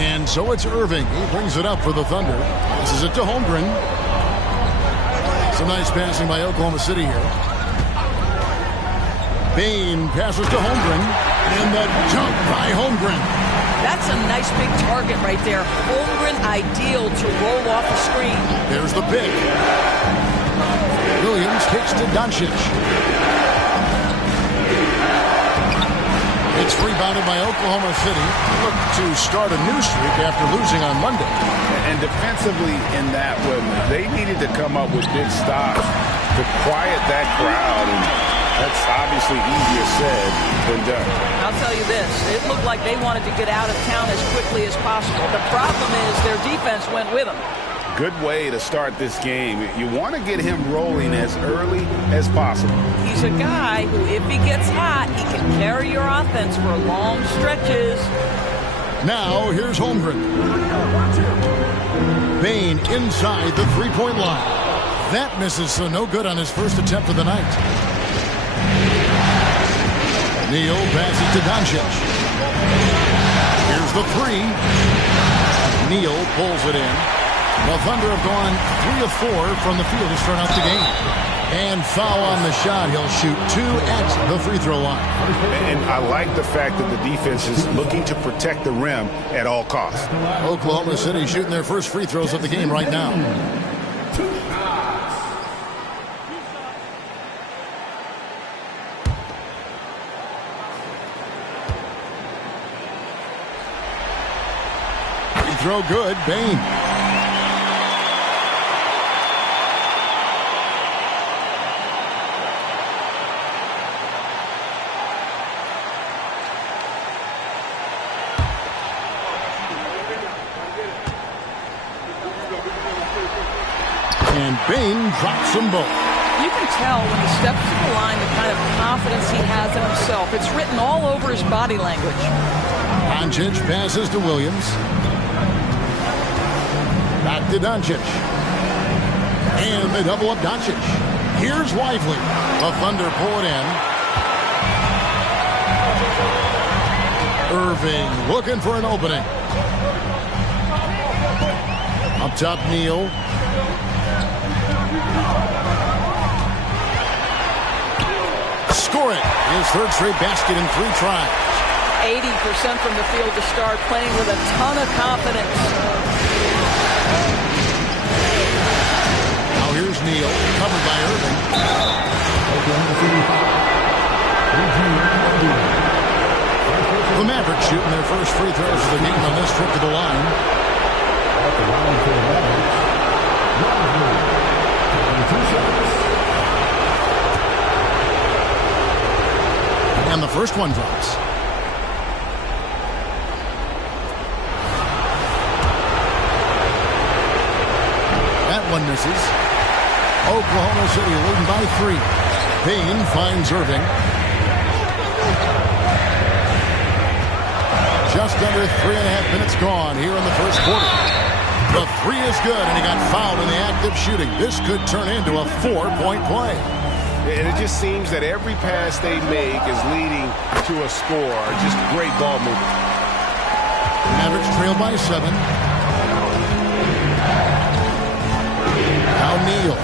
And so it's Irving. He brings it up for the Thunder. Passes it to Holmgren. Some nice passing by Oklahoma City here. Bane passes to Holmgren, and the dunk by Holmgren. That's a nice big target right there. Holmgren ideal to roll off the screen. There's the pick. Williams kicks to Doncic. It's rebounded by Oklahoma City. Look to start a new streak after losing on Monday. And defensively in that one, they needed to come up with big stops to quiet that crowd. And that's obviously easier said than done. I'll tell you this. It looked like they wanted to get out of town as quickly as possible. The problem is their defense went with them. Good way to start this game. You want to get him rolling as early as possible. He's a guy who, if he gets hot, he can carry your offense for long stretches. Now, here's Holmgren. Bane inside the three-point line. That misses, so no good on his first attempt of the night. Neal passes to Doncic. Here's the three. Neal pulls it in. The Thunder have gone 3 of 4 from the field to start out the game. And foul on the shot. He'll shoot 2 at the free throw line. And I like the fact that the defense is looking to protect the rim at all costs. Oklahoma City shooting their first free throws of the game right now. Throw good, Bane. And Bane drops them both. You can tell when he steps to the line the kind of confidence he has in himself. It's written all over his body language. Doncic passes to Williams. Back to Doncic. And they double up Doncic. Here's Lively. The Thunder pull it in. Irving looking for an opening. Up top, Neal. Score it. His third straight basket in 3 tries. 80% from the field to start, playing with a ton of confidence. Now here's Neal, covered by Irving. The Mavericks shooting their first free throws of the game on this trip to the line. And the first one drops. That one misses. Oklahoma City leading by 3. Payne finds Irving. Just under 3.5 minutes gone here in the first quarter. The 3 is good, and he got fouled in the act of shooting. This could turn into a 4-point play. And it just seems that every pass they make is leading to a score. Just great ball movement. Mavericks trail by 7. Now Neal.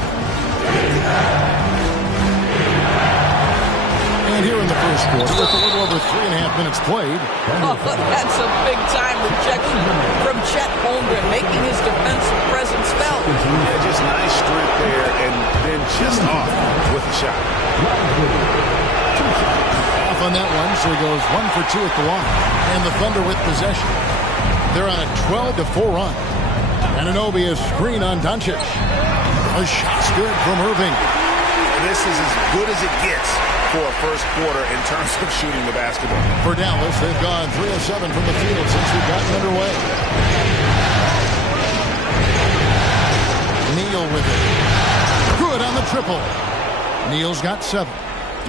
And here in the first quarter, with a little over 3.5 minutes played. Oh, that's a big-time rejection from Chet Holmgren, making his defensive presence felt. Yeah, just nice strength there, and then just off with a shot. Off on that one, so he goes 1 for 2 at the line. And the Thunder with possession. They're on a 12-4 run. Anunoby a screen on Doncic. A shot's good from Irving. This is as good as it gets for a first quarter in terms of shooting the basketball. For Dallas, they've gone 3 of 7 from the field since we've gotten underway. Neal with it. Good on the triple. Neal's got 7.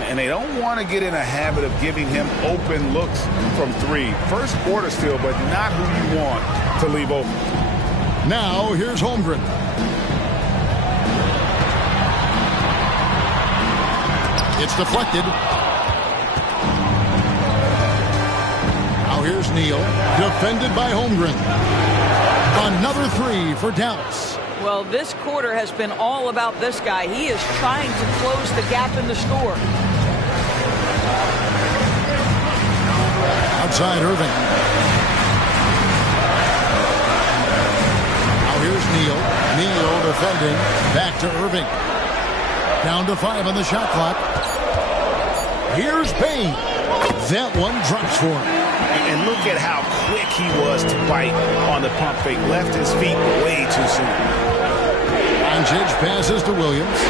And they don't want to get in a habit of giving him open looks from 3. First quarter still, but not who you want to leave open. Now, here's Holmgren. It's deflected. Now here's Neal, defended by Holmgren. Another 3 for Dallas. Well, this quarter has been all about this guy. He is trying to close the gap in the score. Outside Irving. Now here's Neal. Neal defending. Back to Irving. Down to 5 on the shot clock. Here's Payne. That one drops for him. And look at how quick he was to bite on the pump fake. Left his feet way too soon. Doncic passes to Williams.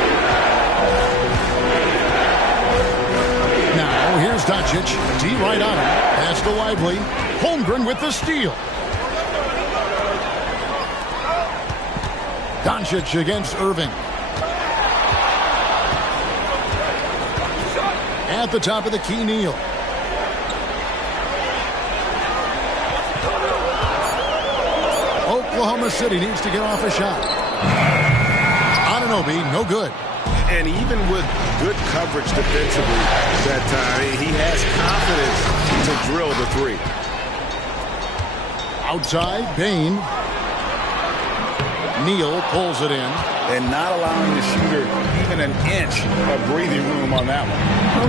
Now here's Doncic. D right on him. Pass to Lively. Holmgren with the steal. Doncic against Irving. At the top of the key, Neal. Oklahoma City needs to get off a shot. Anunoby, no good. And even with good coverage defensively that time, he has confidence to drill the 3. Outside, Payne. Neal pulls it in. And not allowing the shooter even an inch of breathing room on that one.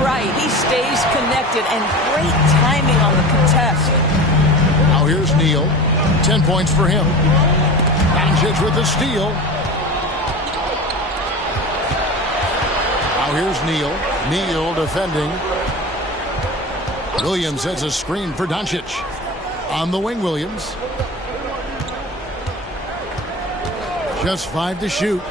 Right, he stays connected, and great timing on the contest. Now here's Neal. 10 points for him. Doncic with the steal. Now here's Neal. Neal defending. Williams sets a screen for Doncic. On the wing, Williams. Just 5 to shoot.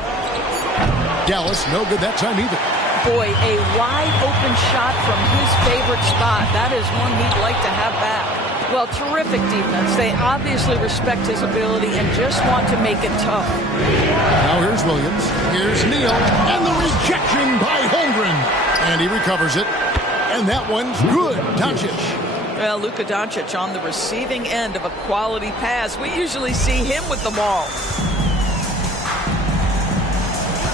Dallas, no good that time either. Boy, a wide open shot from his favorite spot. That is one he'd like to have back. Well, terrific defense. They obviously respect his ability and just want to make it tough. Now here's Williams. Here's Neal. And the rejection by Holmgren. And he recovers it. And that one's good. Doncic. Well, Luka Doncic on the receiving end of a quality pass. We usually see him with the ball.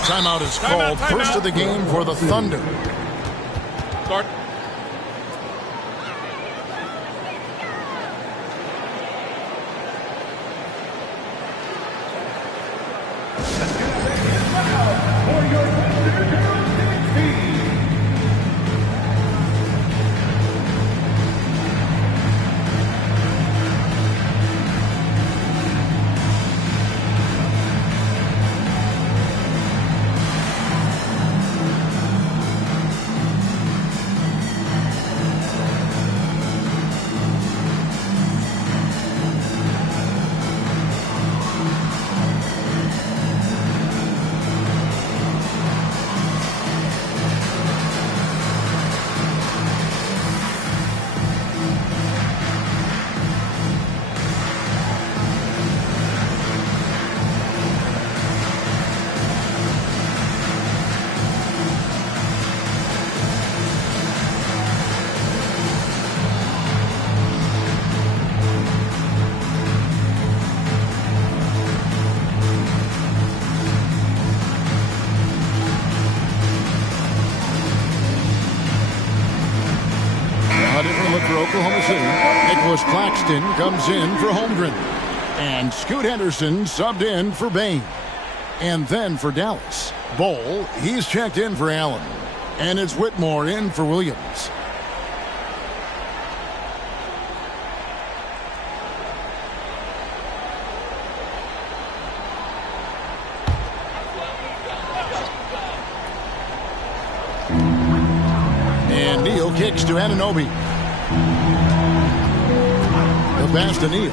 Timeout is called. First of the game for the Thunder. Start. For Oklahoma City, Nicholas Claxton comes in for Holmgren. And Scoot Henderson subbed in for Bain. And then for Dallas, Bowl, he's checked in for Allen. And it's Whitmore in for Williams. And Neal kicks to Anunoby. The pass to Neal.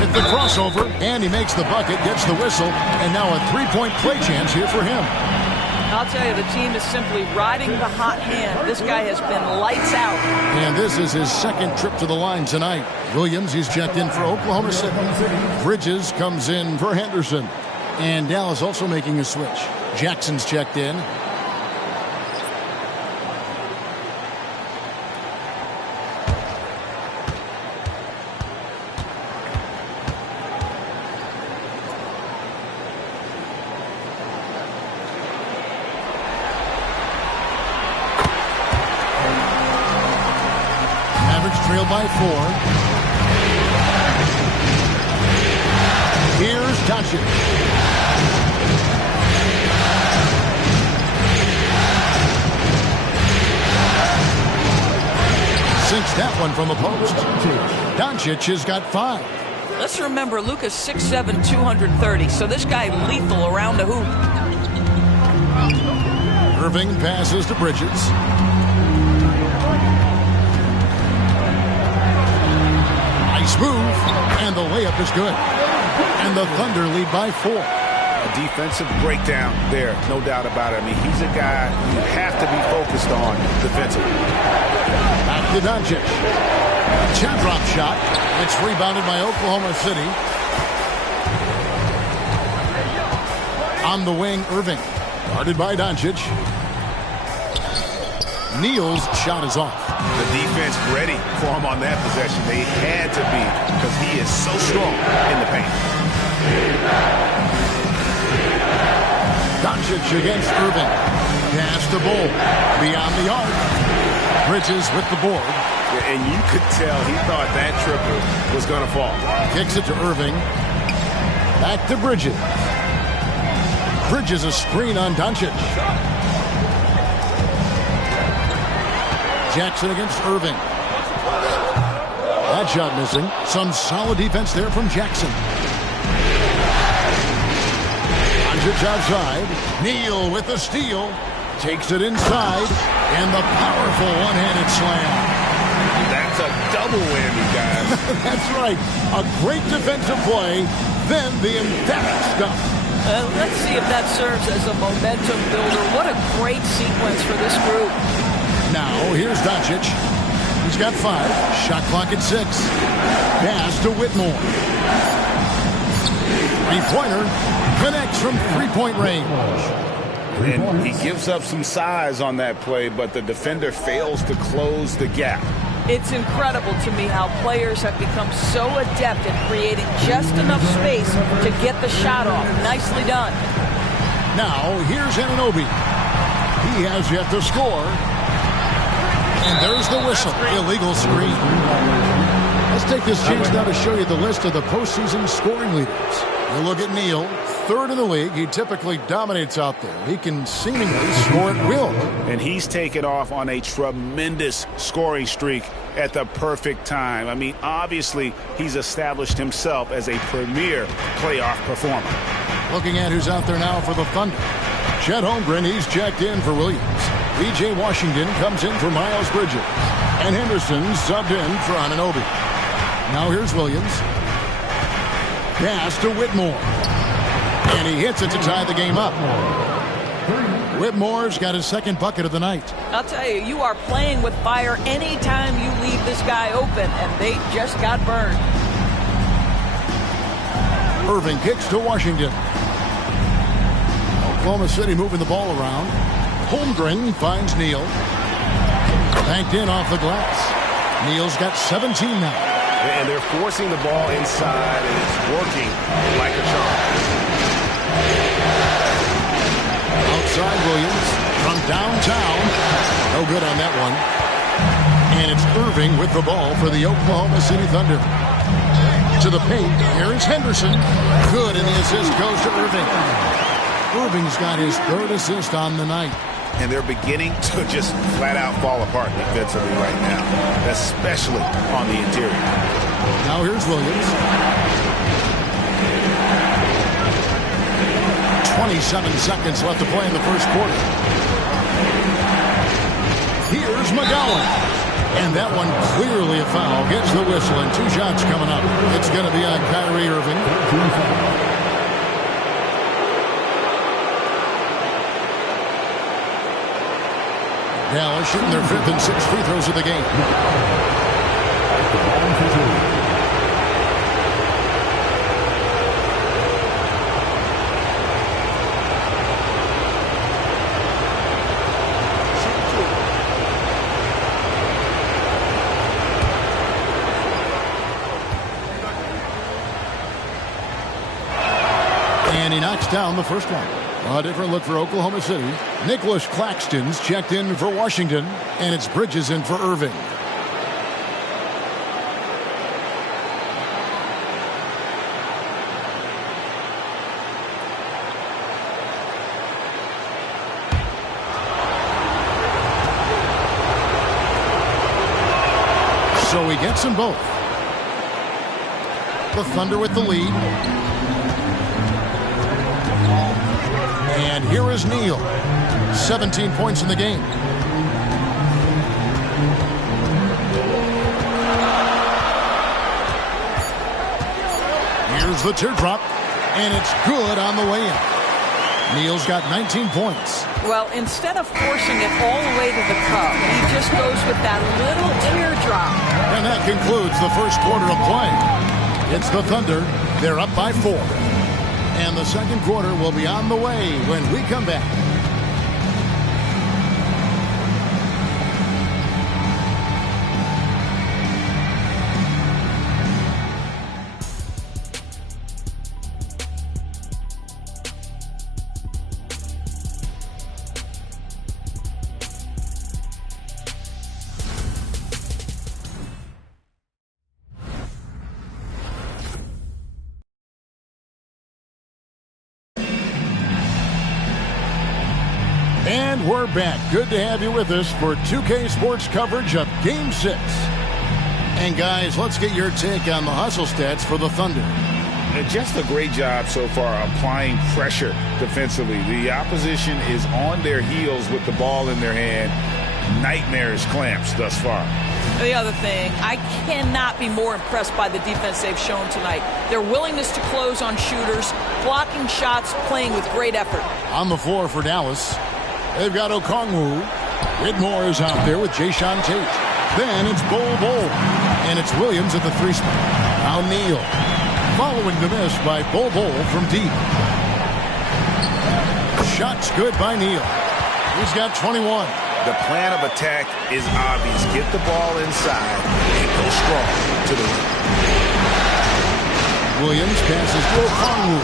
It's the crossover, and he makes the bucket, gets the whistle, and now a three-point play chance here for him. I'll tell you, the team is simply riding the hot hand. This guy has been lights out. And this is his second trip to the line tonight. Williams, he's checked in for Oklahoma City. Bridges comes in for Henderson. And Dallas also making a switch. Jackson's checked in. Trail by 4. Here's Doncic. Sinks that one from the post. Doncic has got 5. Let's remember, Luka's 6'7", 230, so this guy lethal around the hoop. Irving passes to Bridges. Move, and the layup is good. And the Thunder lead by 4. A defensive breakdown there, no doubt about it. I mean, he's a guy you have to be focused on defensively. Back to Doncic. Teardrop shot. It's rebounded by Oklahoma City. On the wing, Irving. Guarded by Doncic. Neal's shot is off. The defense ready for him on that possession. They had to be, because he is so strong in the paint. Doncic against Irving. Pass to Bull. Beyond the arc. Bridges with the board. Yeah, and you could tell he thought that triple was going to fall. Kicks it to Irving. Back to Bridges. Bridges a screen on Doncic. Jackson against Irving. That shot missing. Some solid defense there from Jackson. Doncic outside. Neal with the steal. Takes it inside. And the powerful one-handed slam. That's a double whammy, guys. That's right. A great defensive play. Then the emphatic stuff. Let's see if that serves as a momentum builder. What a great sequence for this group. Now, here's Doncic. He's got 5. Shot clock at 6. Pass to Whitmore. Three-pointer connects from three-point range. And he gives up some size on that play, but the defender fails to close the gap. It's incredible to me how players have become so adept at creating just enough space to get the shot off. Nicely done. Now, here's Anunoby. He has yet to score. And there's the whistle. Illegal screen. Let's take this chance now to show you the list of the postseason scoring leaders. You look at Neal, third in the league. He typically dominates out there. He can seemingly score at will. And he's taken off on a tremendous scoring streak at the perfect time. I mean, obviously, he's established himself as a premier playoff performer. Looking at who's out there now for the Thunder. Chet Holmgren, he's checked in for Williams. B.J. Washington comes in for Miles Bridges. And Henderson subbed in for Anunoby. Now here's Williams. Pass to Whitmore. And he hits it to tie the game up. Whitmore's got his second bucket of the night. I'll tell you, you are playing with fire anytime you leave this guy open, and they just got burned. Irving kicks to Washington. Oklahoma City moving the ball around. Holmgren finds Neal. Banked in off the glass. Neal's got 17 now. And they're forcing the ball inside, and it's working like a charm. Outside Williams from downtown. No good on that one. And it's Irving with the ball for the Oklahoma City Thunder. To the paint. Here is Henderson. Good, and the assist goes to Irving. Irving's got his third assist on the night. And they're beginning to just flat out fall apart defensively right now, especially on the interior. Now here's Williams. 27 seconds left to play in the first quarter. Here's McGowan. And that one clearly a foul. Gets the whistle, and 2 shots coming up. It's going to be on Kyrie Irving. Dallas shooting their 5th and 6th free throws of the game. And he knocks down the first one. A different look for Oklahoma City. Nicholas Claxton's checked in for Washington, and it's Bridges in for Irving. So he gets them both. The Thunder with the lead. And here is Neal. 17 points in the game. Here's the teardrop. And it's good on the way in. Neal's got 19 points. Well, instead of forcing it all the way to the cup, he just goes with that little teardrop. And that concludes the first quarter of play. It's the Thunder. They're up by 4. And the second quarter will be on the way when we come back. And we're back. Good to have you with us for 2K Sports coverage of Game 6. And guys, let's get your take on the hustle stats for the Thunder. And just a great job so far applying pressure defensively. The opposition is on their heels with the ball in their hand. Nightmares clamps thus far. The other thing, I cannot be more impressed by the defense they've shown tonight. Their willingness to close on shooters, blocking shots, playing with great effort. On the floor for Dallas, they've got Okongwu. Whitmore is out there with Jayshawn Tate. Then it's Bol, and it's Williams at the 3 spot. Now Neal, following the miss by Bol from deep. Shots good by Neal. He's got 21. The plan of attack is obvious. Get the ball inside and go strong to the rim. Williams passes to Okongwu.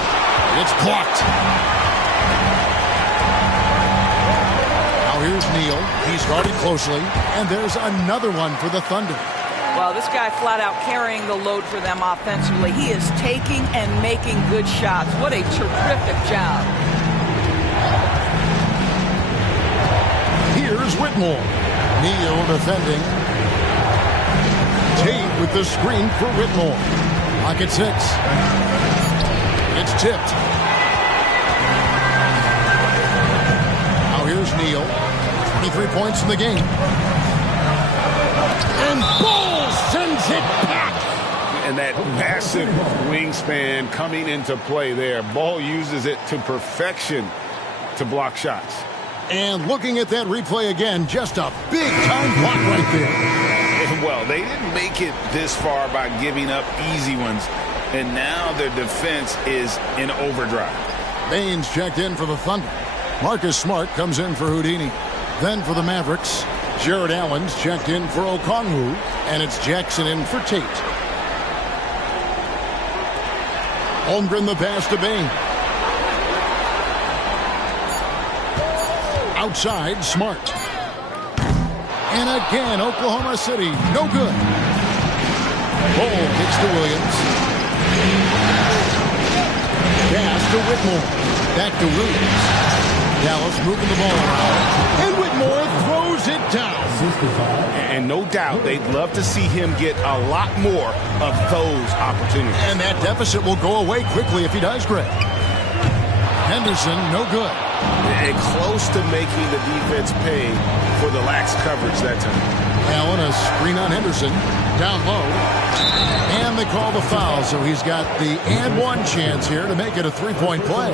It's blocked. Now here's Neal. He's guarded closely. And there's another one for the Thunder. Well, this guy flat out carrying the load for them offensively. He is taking and making good shots. What a terrific job. Here's Whitmore. Neal defending. Tate with the screen for Whitmore. Pocket 6. It's tipped. Now here's Neal. 23 points in the game. And Ball sends it back. And that massive wingspan coming into play there. Ball uses it to perfection to block shots. And looking at that replay again, just a big-time block right there. Well, they didn't make it this far by giving up easy ones. And now their defense is in overdrive. Baines checked in for the Thunder. Marcus Smart comes in for Houdini. Then for the Mavericks, Jared Allen's checked in for Okongwu, and it's Jackson in for Tate. Holmgren the pass to Bain. Outside, Smart. And again, Oklahoma City, no good. Ball kicks to Williams. Pass to Whitmore. Back to Williams. Dallas moving the ball around. And Whitmore throws it down. And no doubt they'd love to see him get a lot more of those opportunities. And that deficit will go away quickly if he does, Greg. Henderson, no good. And close to making the defense pay for the lax coverage that time. Allen, a screen on Henderson. Down low. And they call the foul, so he's got the and one chance here to make it a three-point play.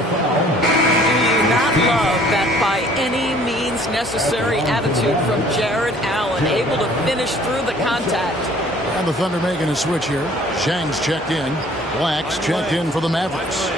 Not love that by any means necessary attitude from Jared Allen, able to finish through the contact. And the Thunder making a switch here. Shang's checked in. Black's checked in for the Mavericks.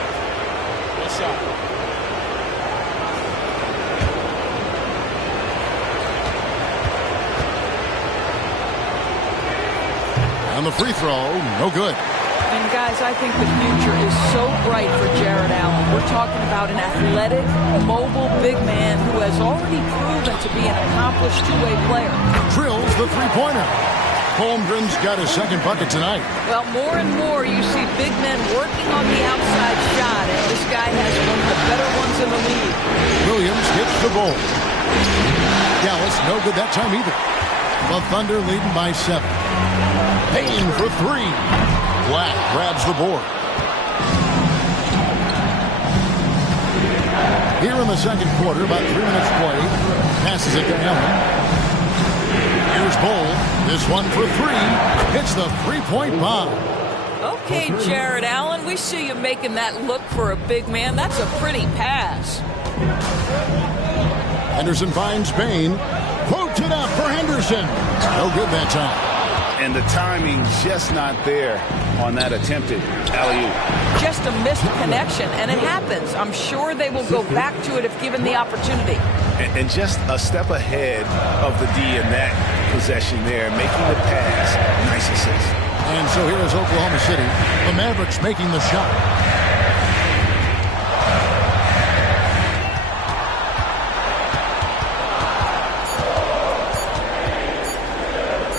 And the free throw, no good. And guys, I think the future is so bright for Jared Allen. We're talking about an athletic, mobile big man who has already proven to be an accomplished two-way player. Drills the three-pointer. Holmgren's got his second bucket tonight. Well, more and more you see big men working on the outside shot, and this guy has one of the better ones in the league. Williams hits the goal. Dallas, no good that time either. The Thunder leading by 7. Payne for 3. Black grabs the board. Here in the second quarter, about 3 minutes play. Passes it to Allen. Here's Bull. This one for 3. Hits the three-point bomb. Okay, Jared Allen, we see you making that look for a big man. That's a pretty pass. Henderson finds Bain. Quotes it up for Henderson. No good that time. And the timing just not there on that attempted alley-oop. Just a missed connection, and it happens. I'm sure they will go back to it if given the opportunity. And just a step ahead of the D in that possession there, making the pass. Nice assist. And so here is Oklahoma City. The Mavericks making the shot.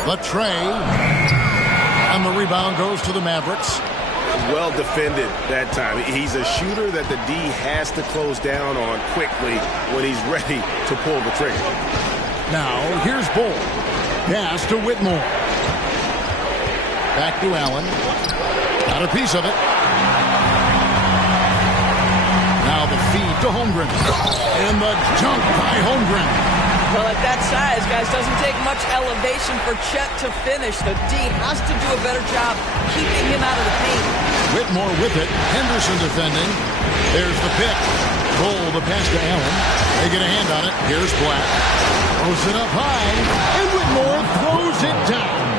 The tray, and the rebound goes to the Mavericks. Well defended that time. He's a shooter that the D has to close down on quickly when he's ready to pull the trigger. Now, here's Bull. Pass to Whitmore. Back to Allen. Got a piece of it. Now the feed to Holmgren. And the dunk by Holmgren. Well, at that size, guys, doesn't take much elevation for Chet to finish. The D has to do a better job keeping him out of the paint. Whitmore with it. Henderson defending. There's the pick. Bull, the pass to Allen. They get a hand on it. Here's Black. Throws it up high. And Whitmore throws it down.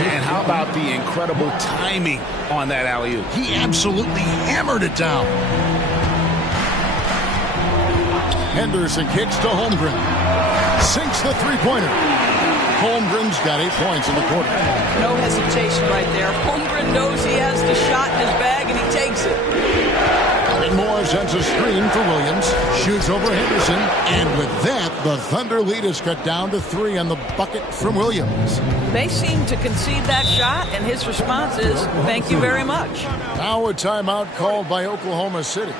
And how about the incredible timing on that alley-oop? He absolutely hammered it down. Henderson kicks to Holmgren. Sinks the three-pointer. Holmgren's got 8 points in the quarter. No hesitation right there. Holmgren knows he has the shot in his bag, and he takes it. Whitmore's sends a screen for Williams. Shoots over Henderson. And with that, the Thunder lead is cut down to 3 on the bucket from Williams. They seem to concede that shot, and his response is, thank you very much. Now a timeout called by Oklahoma City.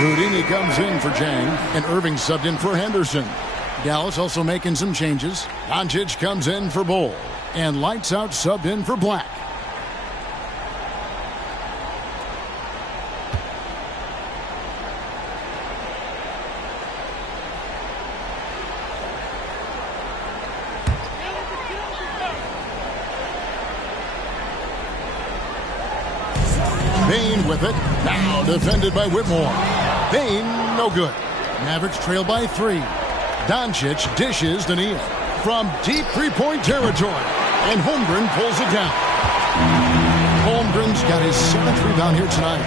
Houdini comes in for Jang, and Irving subbed in for Henderson. Dallas also making some changes. Doncic comes in for Bol, and Lights Out subbed in for Black. Bain with it. Now defended by Whitmore. Bain, no good. Mavericks trail by 3. Doncic dishes to Neal from deep three-point territory. And Holmgren pulls it down. Holmgren's got his 7th rebound here tonight.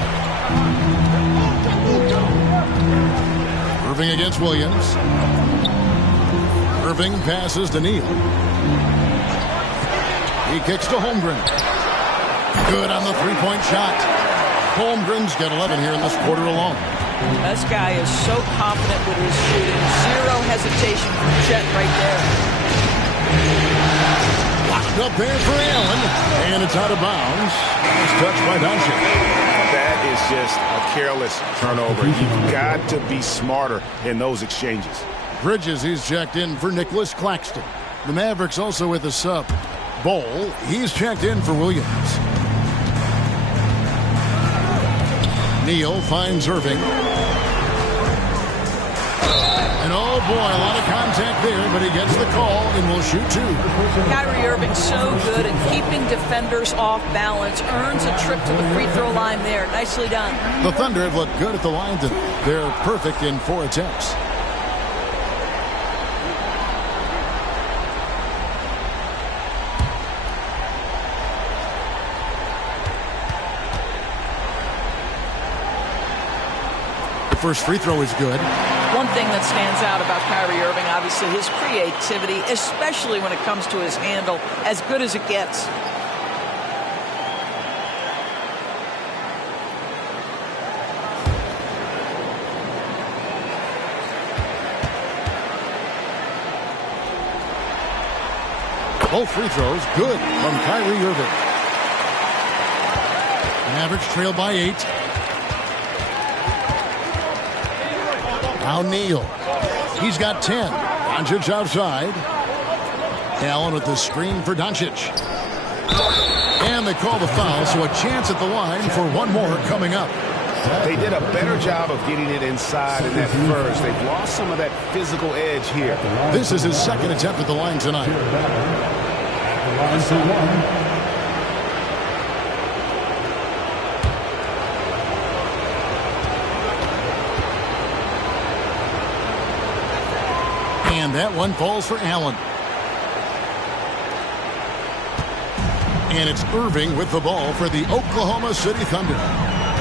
Irving against Williams. Irving passes to Neal. He kicks to Holmgren. Good on the three-point shot. Holmgren's got 11 here in this quarter alone. This guy is so confident with his shooting. Zero hesitation from Chet right there. Locked up there for Allen. And it's out of bounds. It's touched by Doncic. That is just a careless turnover. You've got to be smarter in those exchanges. Bridges, he's checked in for Nicholas Claxton. The Mavericks also with a sub. Bol, he's checked in for Williams. Neal finds Irving. And oh boy, a lot of contact there, but he gets the call and will shoot 2. Kyrie Irving so good at keeping defenders off balance. Earns a trip to the free throw line there. Nicely done. The Thunder have looked good at the line. They're perfect in 4 attempts. First free throw is good. One thing that stands out about Kyrie Irving, obviously, his creativity, especially when it comes to his handle, as good as it gets. Both free throws good from Kyrie Irving. Mavericks trail by 8. Now Neal. He's got 10. Doncic outside. Allen with the screen for Doncic. And they call the foul, so a chance at the line for one more coming up. They did a better job of getting it inside in that first. They've lost some of that physical edge here. This is his 2nd attempt at the line tonight. And that one falls for Allen. And it's Irving with the ball for the Oklahoma City Thunder.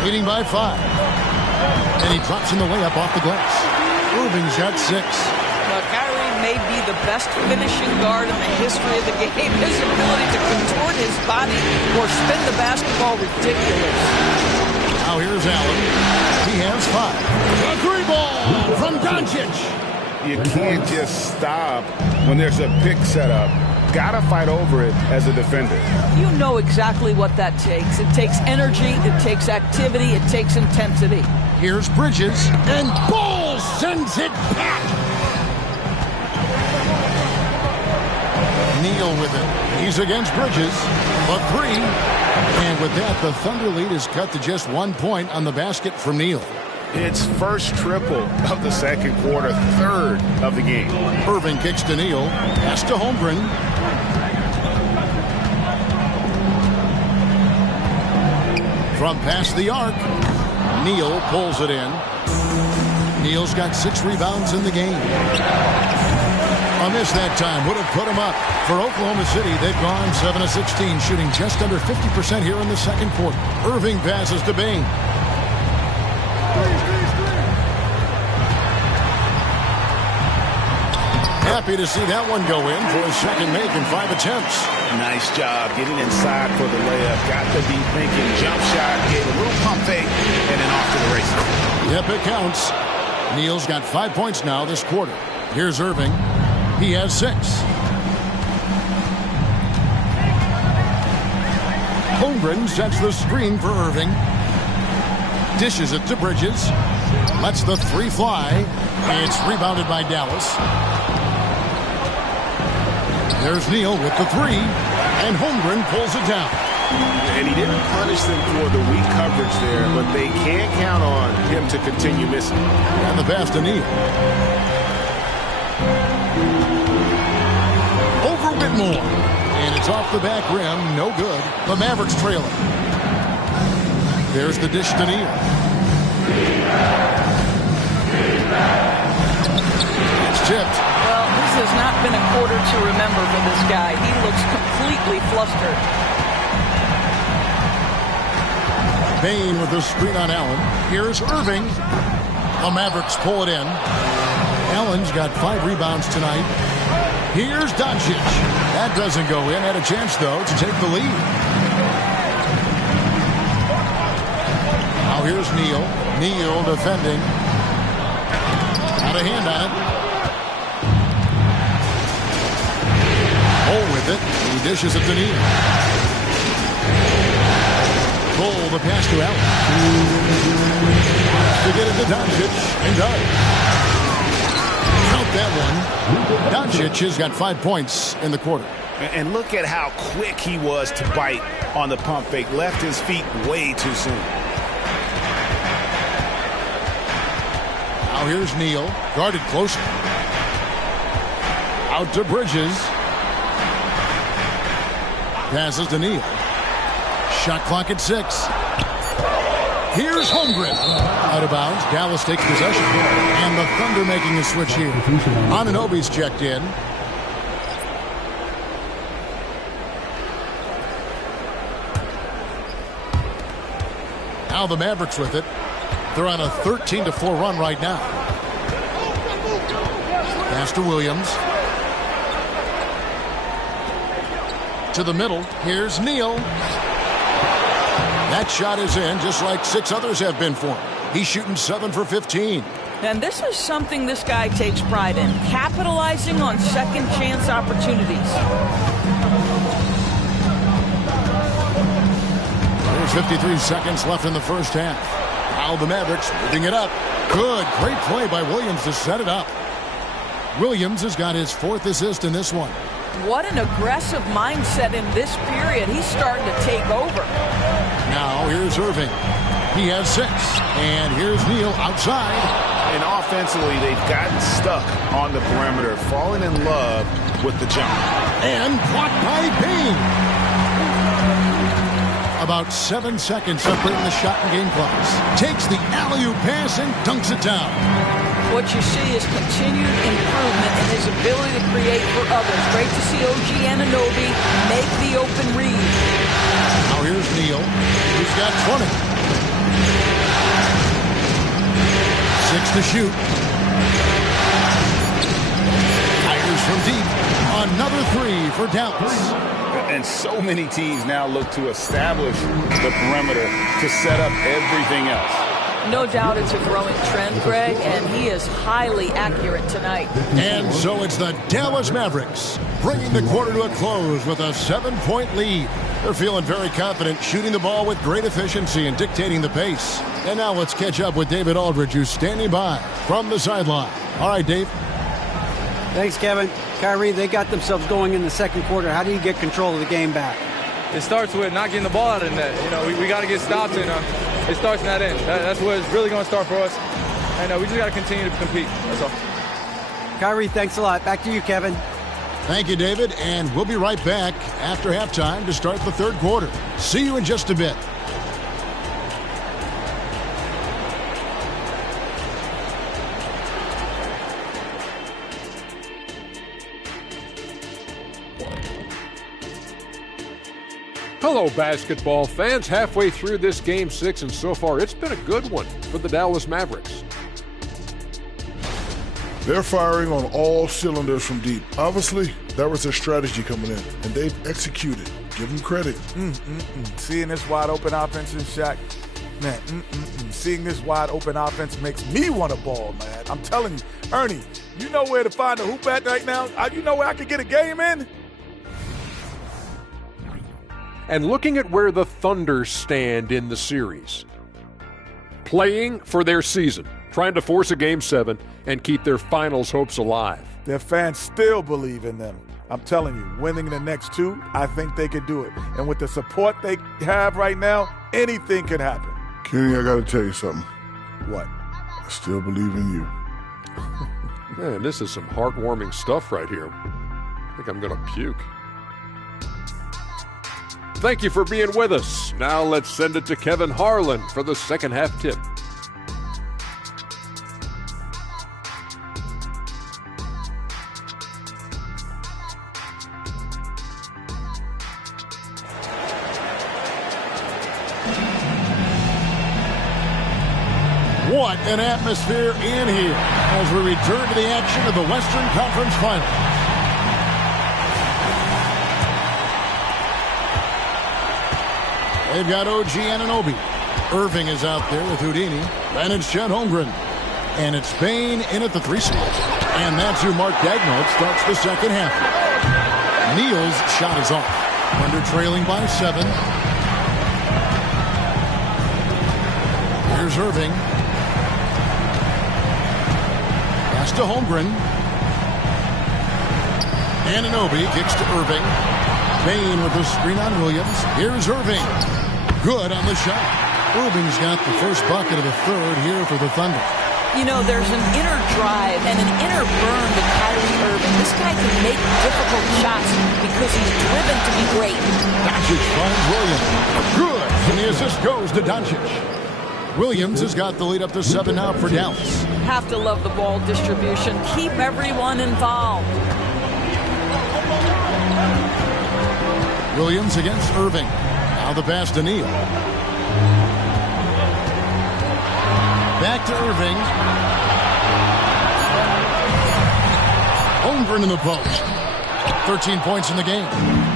Leading by 5. And he drops in the layup off the glass. Irving's got 6. Well, Kyrie may be the best finishing guard in the history of the game. His ability to contort his body or spin the basketball, ridiculous. Now here's Allen. He has 5. A 3-ball from Doncic. You can't just stop when there's a pick set up. Gotta fight over it as a defender. You know exactly what that takes. It takes energy, it takes activity, it takes intensity. Here's Bridges, and Ball sends it back. Neal with it. He's against Bridges. A 3. And with that, the Thunder lead is cut to just 1 point on the basket from Neal. It's first triple of the second quarter, third of the game. Irving kicks to Neal. Pass to Holmgren. From past the arc, Neal pulls it in. Neal's got 6 rebounds in the game. A miss that time would have put him up. For Oklahoma City, they've gone 7 of 16, shooting just under 50% here in the second quarter. Irving passes to Bain. Happy to see that one go in for his second make in 5 attempts. Nice job getting inside for the layup. Got the deep thinking jump shot, gave a little pump fake, and then off to the races. Yep, it counts. Neal's got 5 points now this quarter. Here's Irving. He has 6. Holmgren sets the screen for Irving. Dishes it to Bridges. Lets the 3 fly. It's rebounded by Dallas. There's Neal with the 3, and Holmgren pulls it down. And he didn't punish them for the weak coverage there, but they can't count on him to continue missing. And the pass to Neal. Over Whitmore. And it's off the back rim, no good. The Mavericks trail it. There's the dish to Neal. It's tipped. Well, this has not been a quarter to remember for this guy. He looks completely flustered. Bain with the screen on Allen. Here's Irving. The Mavericks pull it in. Allen's got 5 rebounds tonight. Here's Doncic. That doesn't go in. Had a chance, though, to take the lead. Now here's Neal. Neal defending. Got a hand on it. Bull with it. He dishes it to Neal. Bull the pass to Allen. To get it to Doncic, and does. Count that one. Doncic has got 5 points in the quarter. And look at how quick he was to bite on the pump fake. Left his feet way too soon. Now here's Neal. Guarded closer. Out to Bridges. Passes to Neal. Shot clock at 6. Here's Holmgren. Out of bounds. Dallas takes possession. And the Thunder making a switch here. Anunoby's checked in. Now the Mavericks with it. They're on a 13-4 run right now. Pass to Williams. To the middle. Here's Neal. That shot is in, just like 6 others have been for him. He's shooting 7 for 15. And this is something this guy takes pride in, capitalizing on second chance opportunities. There's 53 seconds left in the first half. Now the Mavericks moving it up. Good, great play by Williams to set it up. Williams has got his 4th assist in this one. What an aggressive mindset in this period. He's starting to take over. Now here's Irving. He has 6. And here's Neal outside. And offensively, they've gotten stuck on the perimeter, falling in love with the jump. And blocked by Bain. About 7 seconds separating the shot and game clocks. Takes the alley-oop pass and dunks it down. What you see is continued improvement in his ability to create for others. Great to see OG Anunoby make the open read. Now here's Neal. He's got 20. 6 to shoot. from deep. Another three for Dallas. And so many teams now look to establish the perimeter to set up everything else. No doubt it's a growing trend, Greg, and he is highly accurate tonight. And so it's the Dallas Mavericks bringing the quarter to a close with a 7-point lead. They're feeling very confident, shooting the ball with great efficiency and dictating the pace. And now let's catch up with David Aldridge, who's standing by from the sideline. All right, Dave. Thanks, Kevin. Kyrie, they got themselves going in the second quarter. How do you get control of the game back? It starts with not getting the ball out of the net. You know, we got to get stops, and it starts in that end. That's where it's really going to start for us. And we just got to continue to compete. That's all. Kyrie, thanks a lot. Back to you, Kevin. Thank you, David. And we'll be right back after halftime to start the third quarter. See you in just a bit. Hello, basketball fans. Halfway through this Game 6, and so far it's been a good one for the Dallas Mavericks. They're firing on all cylinders from deep. Obviously, that was their strategy coming in, and they've executed. Give them credit. Seeing this wide-open offense in Shaq, man, seeing this wide-open offense makes me want to ball, man. I'm telling you, Ernie, you know where to find a hoop at right now? You know where I could get a game in? And looking at where the Thunder stand in the series, playing for their season, trying to force a Game 7 and keep their finals hopes alive. Their fans still believe in them. I'm telling you, winning the next two, I think they could do it. And with the support they have right now, anything can happen. Kenny, I got to tell you something. What? I still believe in you. Man, this is some heartwarming stuff right here. I think I'm going to puke. Thank you for being with us. Now let's send it to Kevin Harlan for the second half tip. What an atmosphere in here as we return to the action of the Western Conference Final. They've got OG Anunoby. Irving is out there with Houdini. Then it's Chet Holmgren. And it's Bane in at the 3 spot. And that's who Mark Daigneault starts the second half. Neal's shot is off. Thunder trailing by 7. Here's Irving. Pass to Holmgren. Anunoby kicks to Irving. Bane with the screen on Williams. Here's Irving. Good on the shot. Irving's got the first bucket of the third here for the Thunder. You know, there's an inner drive and an inner burn to Kyrie Irving. This guy can make difficult shots because he's driven to be great. Doncic finds Williams. Good. And the assist goes to Doncic. Williams has got the lead up to 7 now for Dallas. Have to love the ball distribution. Keep everyone involved. Williams against Irving. Now the pass to Neal. Back to Irving. Holmgren in the post. 13 points in the game.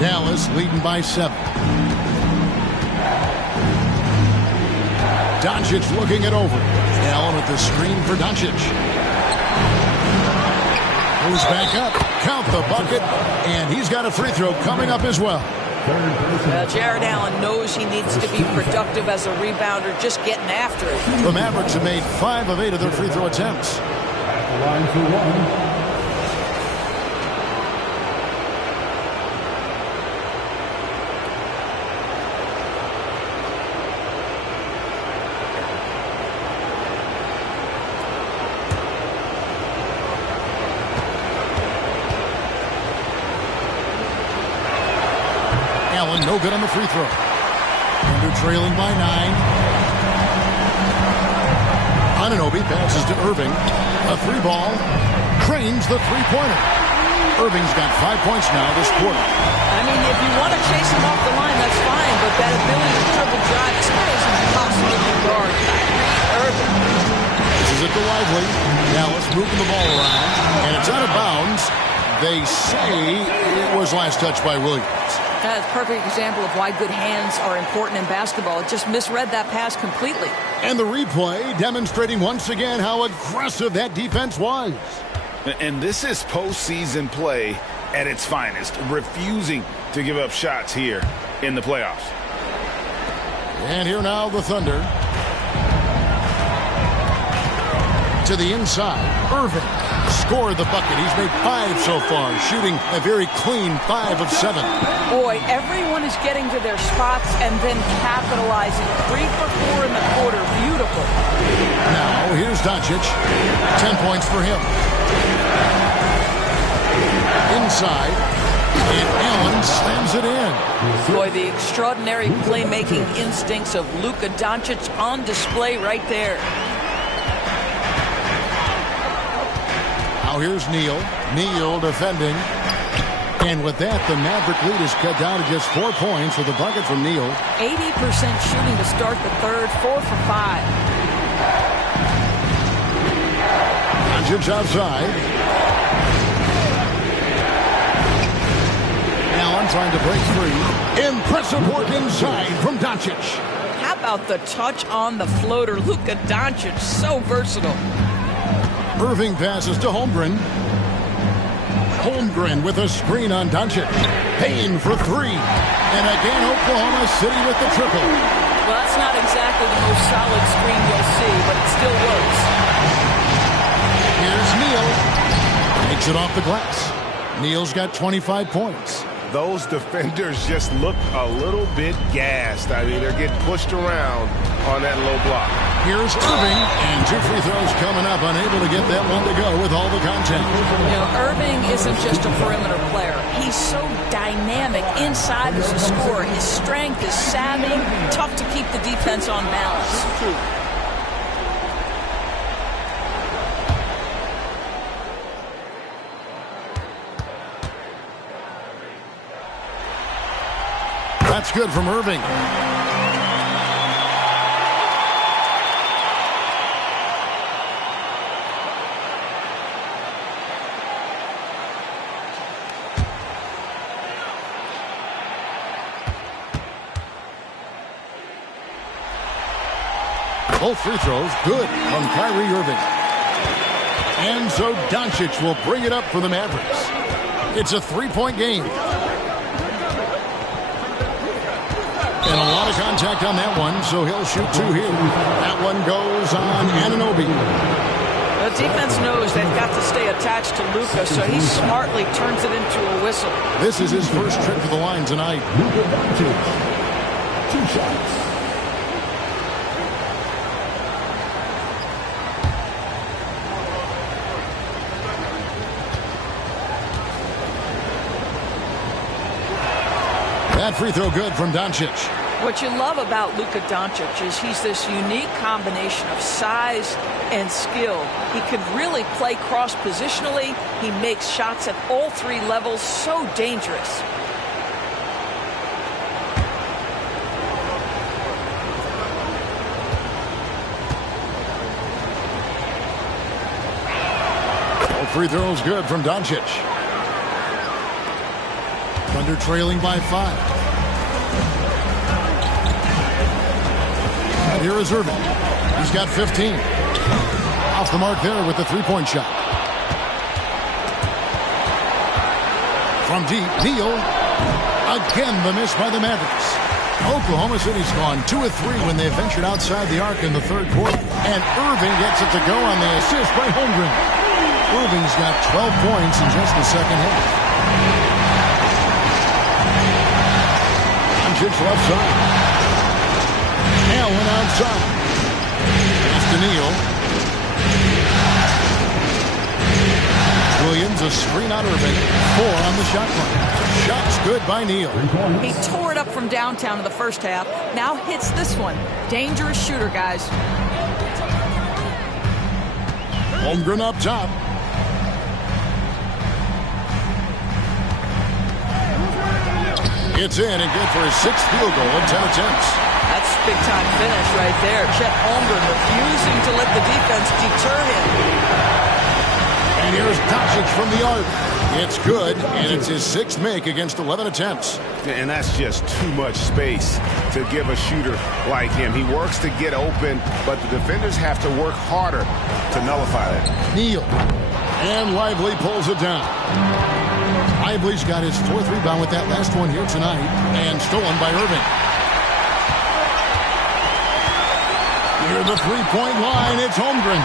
Dallas leading by 7. Doncic looking it over. Allen with the screen for Doncic. Moves back up. Count the bucket. And he's got a free throw coming up as well. Jared Allen knows he needs to be productive as a rebounder, just getting after it. The Mavericks have made 5 of 8 of their free throw attempts. At the line for 1. No good on the free throw. Thunder trailing by 9. Anunoby passes to Irving. A 3 ball. Cranes the 3-pointer. Irving's got 5 points now this quarter. I mean, if you want to chase him off the line, that's fine. But that ability to triple drive, this guy is impossible to guard. Irving. This is it to Lively. Dallas moving the ball around. And it's out of bounds. They say it was last touched by Williams. That's a perfect example of why good hands are important in basketball. It just misread that pass completely. And the replay demonstrating once again how aggressive that defense was. And this is postseason play at its finest, refusing to give up shots here in the playoffs. And here now the Thunder. To the inside, Irving scored the bucket. He's made 5 so far, shooting a very clean 5 of 7. Boy, everyone is getting to their spots and then capitalizing. 3 for 4 in the quarter. Beautiful. Now, here's Doncic. 10 points for him. Inside, and Allen slams it in. Boy, the extraordinary playmaking instincts of Luka Doncic on display right there. Now here's Neal. Neal defending. And with that, the Maverick lead is cut down to just 4 points with a bucket from Neal. 80% shooting to start the third, 4 for 5. Doncic outside. Allen trying to break free. Impressive work inside from Doncic. How about the touch on the floater? Luka Doncic, so versatile. Irving passes to Holmgren. Holmgren with a screen on Doncic. Payne for 3. And again, Oklahoma City with the triple. Well, that's not exactly the most solid screen you'll see, but it still works. Here's Neal. Takes it off the glass. Neal's got 25 points. Those defenders just look a little bit gassed. I mean, they're getting pushed around on that low block. Here's Irving, and 2 free throws coming up, unable to get that one to go with all the contact. You know, Irving isn't just a perimeter player. He's so dynamic inside as a scorer. His strength, his savvy, tough to keep the defense on balance. That's good from Irving. Both free throws good from Kyrie Irving. And so Doncic will bring it up for the Mavericks. It's a 3-point game. And a lot of contact on that one, so he'll shoot 2 here. That one goes on Anunoby. The defense knows they've got to stay attached to Luka, so he smartly turns it into a whistle. This is his first trip to the line tonight. Luka Doncic, 2 shots. That free throw good from Doncic. What you love about Luka Doncic is he's this unique combination of size and skill. He can really play cross-positionally. He makes shots at all 3 levels. So dangerous. All free throws good from Doncic. Thunder trailing by 5. And here is Irving. He's got 15. Off the mark there with the 3-point shot. From deep, Neal. Again, the miss by the Mavericks. Oklahoma City's gone 2 of 3 when they ventured outside the arc in the 3rd quarter. And Irving gets it to go on the assist by Holmgren. Irving's got 12 points in just the second half. Doncic left side. Allen outside. Pass to Neal. Williams a screen on Irving. 4 on the shot clock. Shots good by Neal. He tore it up from downtown in the first half. Now hits this one. Dangerous shooter, guys. Holmgren up top. It's in and good for his 6th field goal in 10 attempts. That's a big-time finish right there. Chet Holmgren refusing to let the defense deter him. And here's Doncic from the arc. It's good, and it's his 6th make against 11 attempts. And that's just too much space to give a shooter like him. He works to get open, but the defenders have to work harder to nullify that. Neal. And Lively pulls it down. Lively's got his 4th rebound with that last one here tonight, and stolen by Irving. Near the three-point line, it's Holmgren.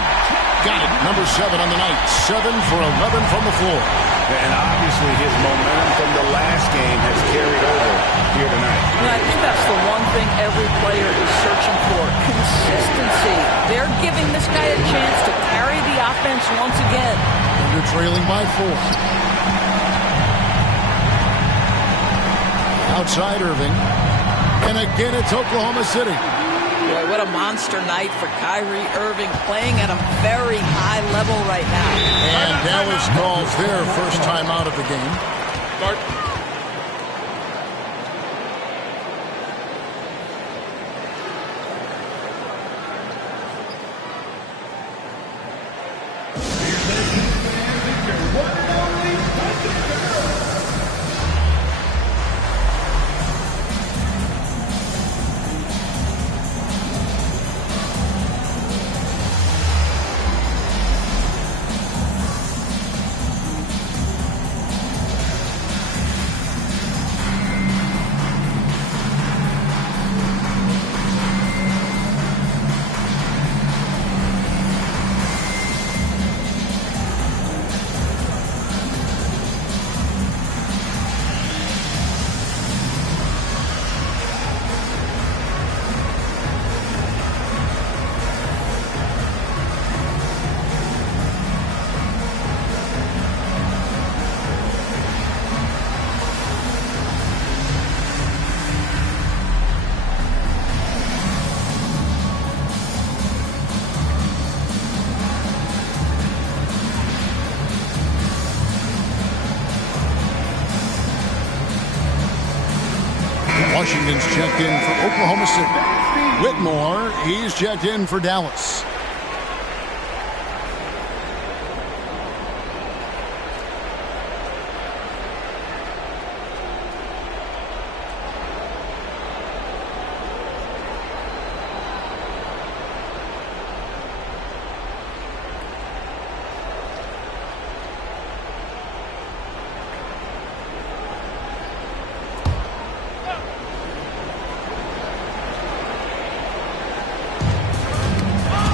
Got it, number 7 on the night. 7 for 11 from the floor. And obviously his momentum from the last game has carried over here tonight. And I think that's the one thing every player is searching for. Consistency. They're giving this guy a chance to carry the offense once again. And you're trailing by 4. Outside Irving. And again, it's Oklahoma City. Boy, what a monster night for Kyrie Irving, playing at a very high level right now. And Dallas calls their first time out of the game. Start. Washington's checked in for Oklahoma City. Whitmore, he's checked in for Dallas.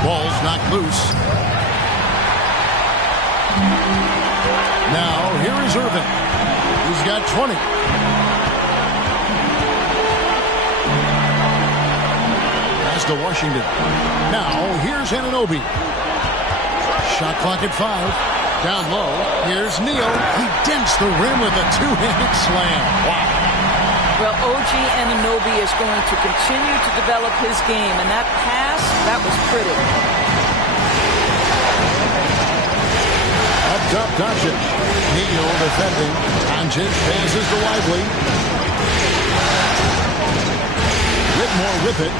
Ball's knocked loose. Now, here is Irving. He's got 20. Pass to Washington. Now, here's Anunoby. Shot clock at 5. Down low. Here's Neal. He dents the rim with a two-handed slam. Wow. Well, OG Anunoby is going to continue to develop his game, and that pass, that was pretty. Up top, Doncic. Neal defending. Doncic passes to Lively. Whitmore with it.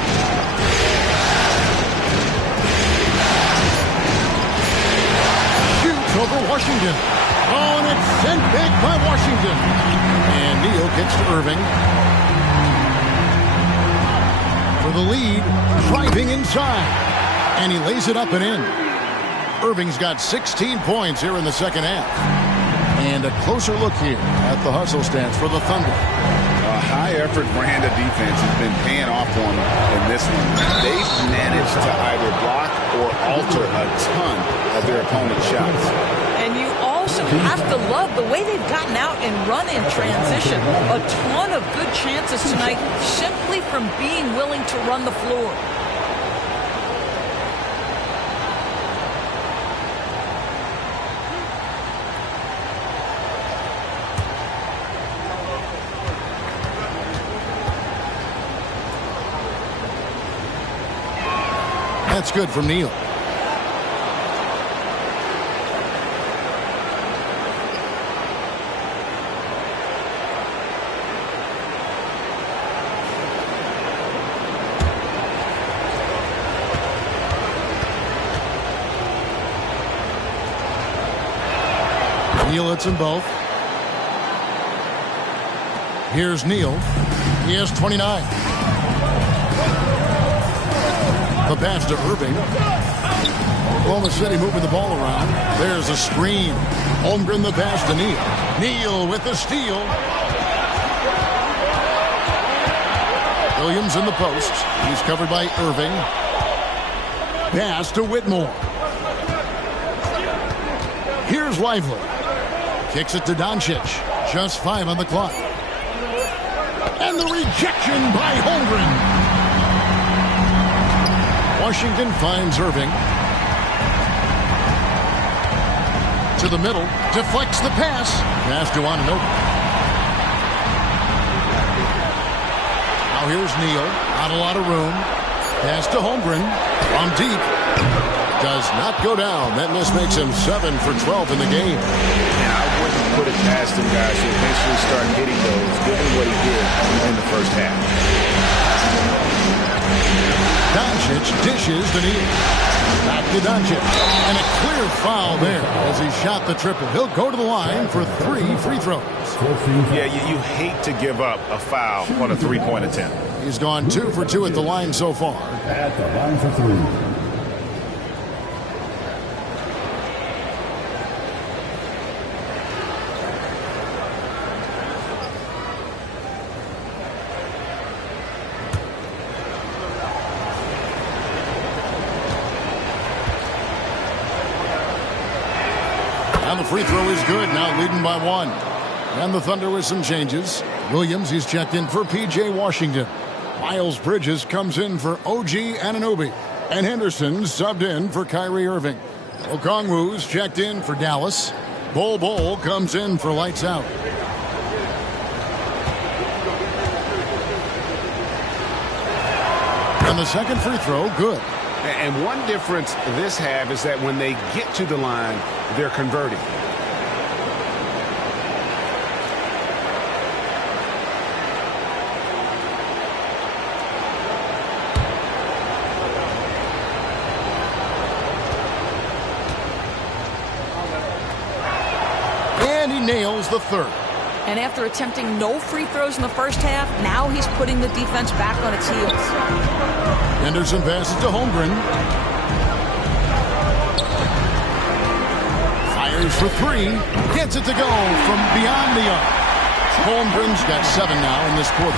Shoots over Washington. Oh, and it's sent back by Washington. And Neal gets to Irving. For the lead, driving inside. And he lays it up and in. Irving's got 16 points here in the second half. And a closer look here at the hustle stance for the Thunder. A high-effort brand of defense has been paying off for them in this one. They've managed to either block or alter a ton of their opponent's shots. And you also have to love the way they've gotten out and run in transition. A ton of good chances tonight simply from being willing to run the floor. That's good from Neal. Neal hits them both. Here's Neal. He has 29. The pass to Irving. Oklahoma City moving the ball around. There's a screen. Holmgren the pass to Neal. Neal with the steal. Williams in the post. He's covered by Irving. Pass to Whitmore. Here's Lively. Kicks it to Doncic. Just 5 on the clock. And the rejection by Holmgren. Washington finds Irving. To the middle. Deflects the pass. Pass to Anunoby. Now here's Neal. Not a lot of room. Pass to Holmgren. From deep. Does not go down. That miss makes him 7 for 12 in the game. And I wouldn't put it past him, guys, to eventually start hitting those, given what he did in the first half. Doncic dishes to Neal. Back to Doncic. And a clear foul there as he shot the triple. He'll go to the line for 3 free throws. Yeah, you hate to give up a foul on a three-point attempt. He's gone 2 for 2 at the line so far. At the line for 3. And the free throw is good. Now leading by 1. And the Thunder with some changes. Williams, he's checked in for P.J. Washington. Miles Bridges comes in for O.G. Anunoby. And Henderson subbed in for Kyrie Irving. Okongwu's checked in for Dallas. Bol comes in for lights out. And the second free throw, good. And one difference this half is that when they get to the line, they're converting. And he nails the third. And after attempting no free throws in the first half, now he's putting the defense back on its heels. Henderson passes to Holmgren. Fires for 3. Gets it to go from beyond the arc. Holmgren's got 7 now in this quarter.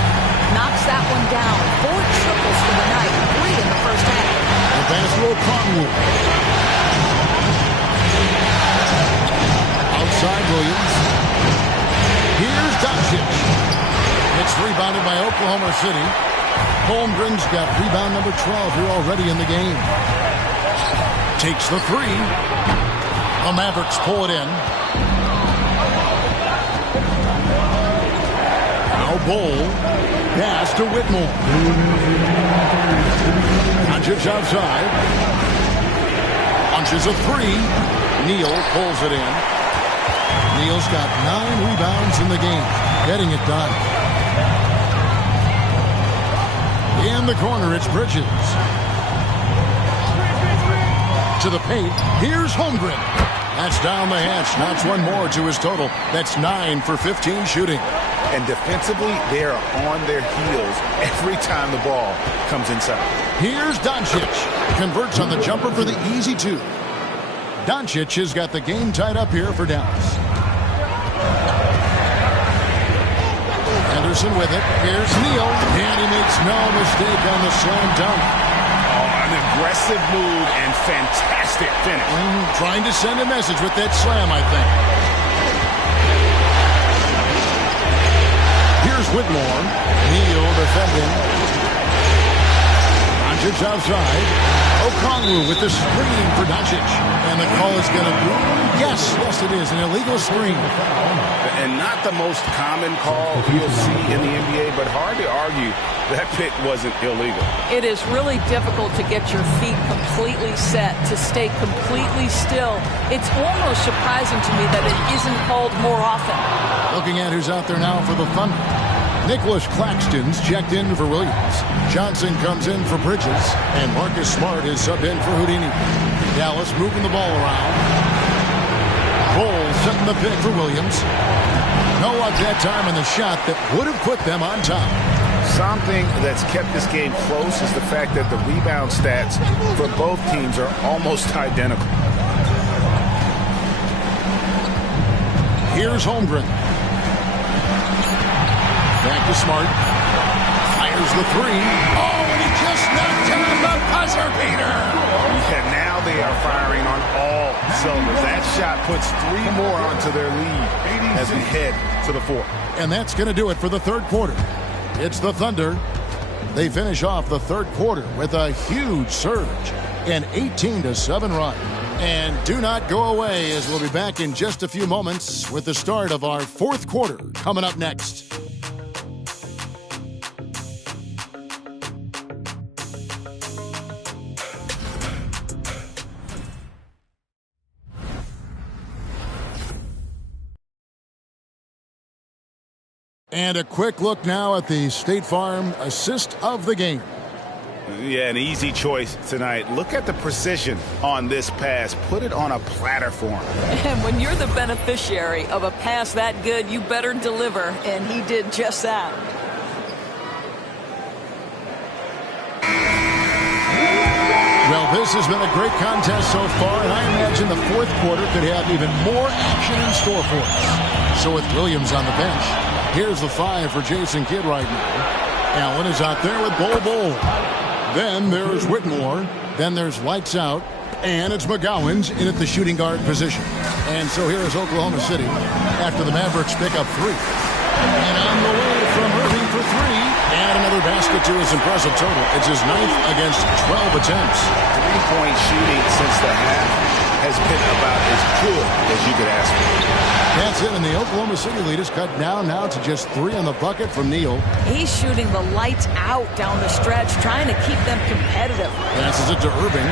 Knocks that one down. 4 triples for the night. 3 in the first half. The pass to Okongwu. Outside Williams. Here's Doncic. It's rebounded by Oklahoma City. Holmgren's got rebound number 12 here already in the game. Takes the 3. The Mavericks pull it in. Now Bol. Pass to Whitmore. Doncic outside. Launches a 3. Neal pulls it in. Neal's got 9 rebounds in the game. Getting it done. In the corner, it's Bridges. To the paint. Here's Holmgren. That's down the hatch. Knocks one more to his total. That's 9 for 15 shooting. And defensively, they are on their heels every time the ball comes inside. Here's Doncic. Converts on the jumper for the easy 2. Doncic has got the game tied up here for Dallas. Henderson with it. Here's Neal. And he makes no mistake on the slam dunk. Oh, an aggressive move and fantastic finish. Trying to send a message with that slam, I think. Here's Whitmore. Neal defending. Doncic outside. Okongwu with the screen for Doncic. And the call is going to be, yes, it is, an illegal screen. And not the most common call you'll see in the NBA, but hard to argue that pick wasn't illegal. It is really difficult to get your feet completely set, to stay completely still. It's almost surprising to me that it isn't called more often. Looking at who's out there now for the Thunder. Nicholas Claxton's checked in for Williams. Johnson comes in for Bridges. And Marcus Smart is subbed in for Houdini. Dallas moving the ball around. Bol setting the pick for Williams. No luck that time on the shot that would have put them on top. Something that's kept this game close is the fact that the rebound stats for both teams are almost identical. Here's Holmgren. Back to Smart. Fires the three. Oh, and he just knocked down the buzzer beater. Yeah, now they are firing on all cylinders. That shot puts 3 more onto their lead as we head to the fourth. And that's going to do it for the third quarter. It's the Thunder. They finish off the third quarter with a huge surge, an 18-7 run. And do not go away, as we'll be back in just a few moments with the start of our fourth quarter coming up next. And a quick look now at the State Farm assist of the game. Yeah, an easy choice tonight. Look at the precision on this pass. Put it on a platter for him. And when you're the beneficiary of a pass that good, you better deliver, and he did just that. Well, this has been a great contest so far, and I imagine the fourth quarter could have even more action in store for us. So with Williams on the bench, here's the 5 for Jason Kidd right now. Allen is out there with Bol. Then there's Whitmore. Then there's Lights Out. And it's McGowan's in at the shooting guard position. And so here is Oklahoma City after the Mavericks pick up 3. And on the way from Irving for 3. And another basket to his impressive total. It's his 9th against 12 attempts. 3-point shooting since the half has been about as good as you could ask for. That's it, and the Oklahoma City lead is cut down now to just 3 on the bucket from Neal. He's shooting the lights out down the stretch, trying to keep them competitive. Passes it to Irving.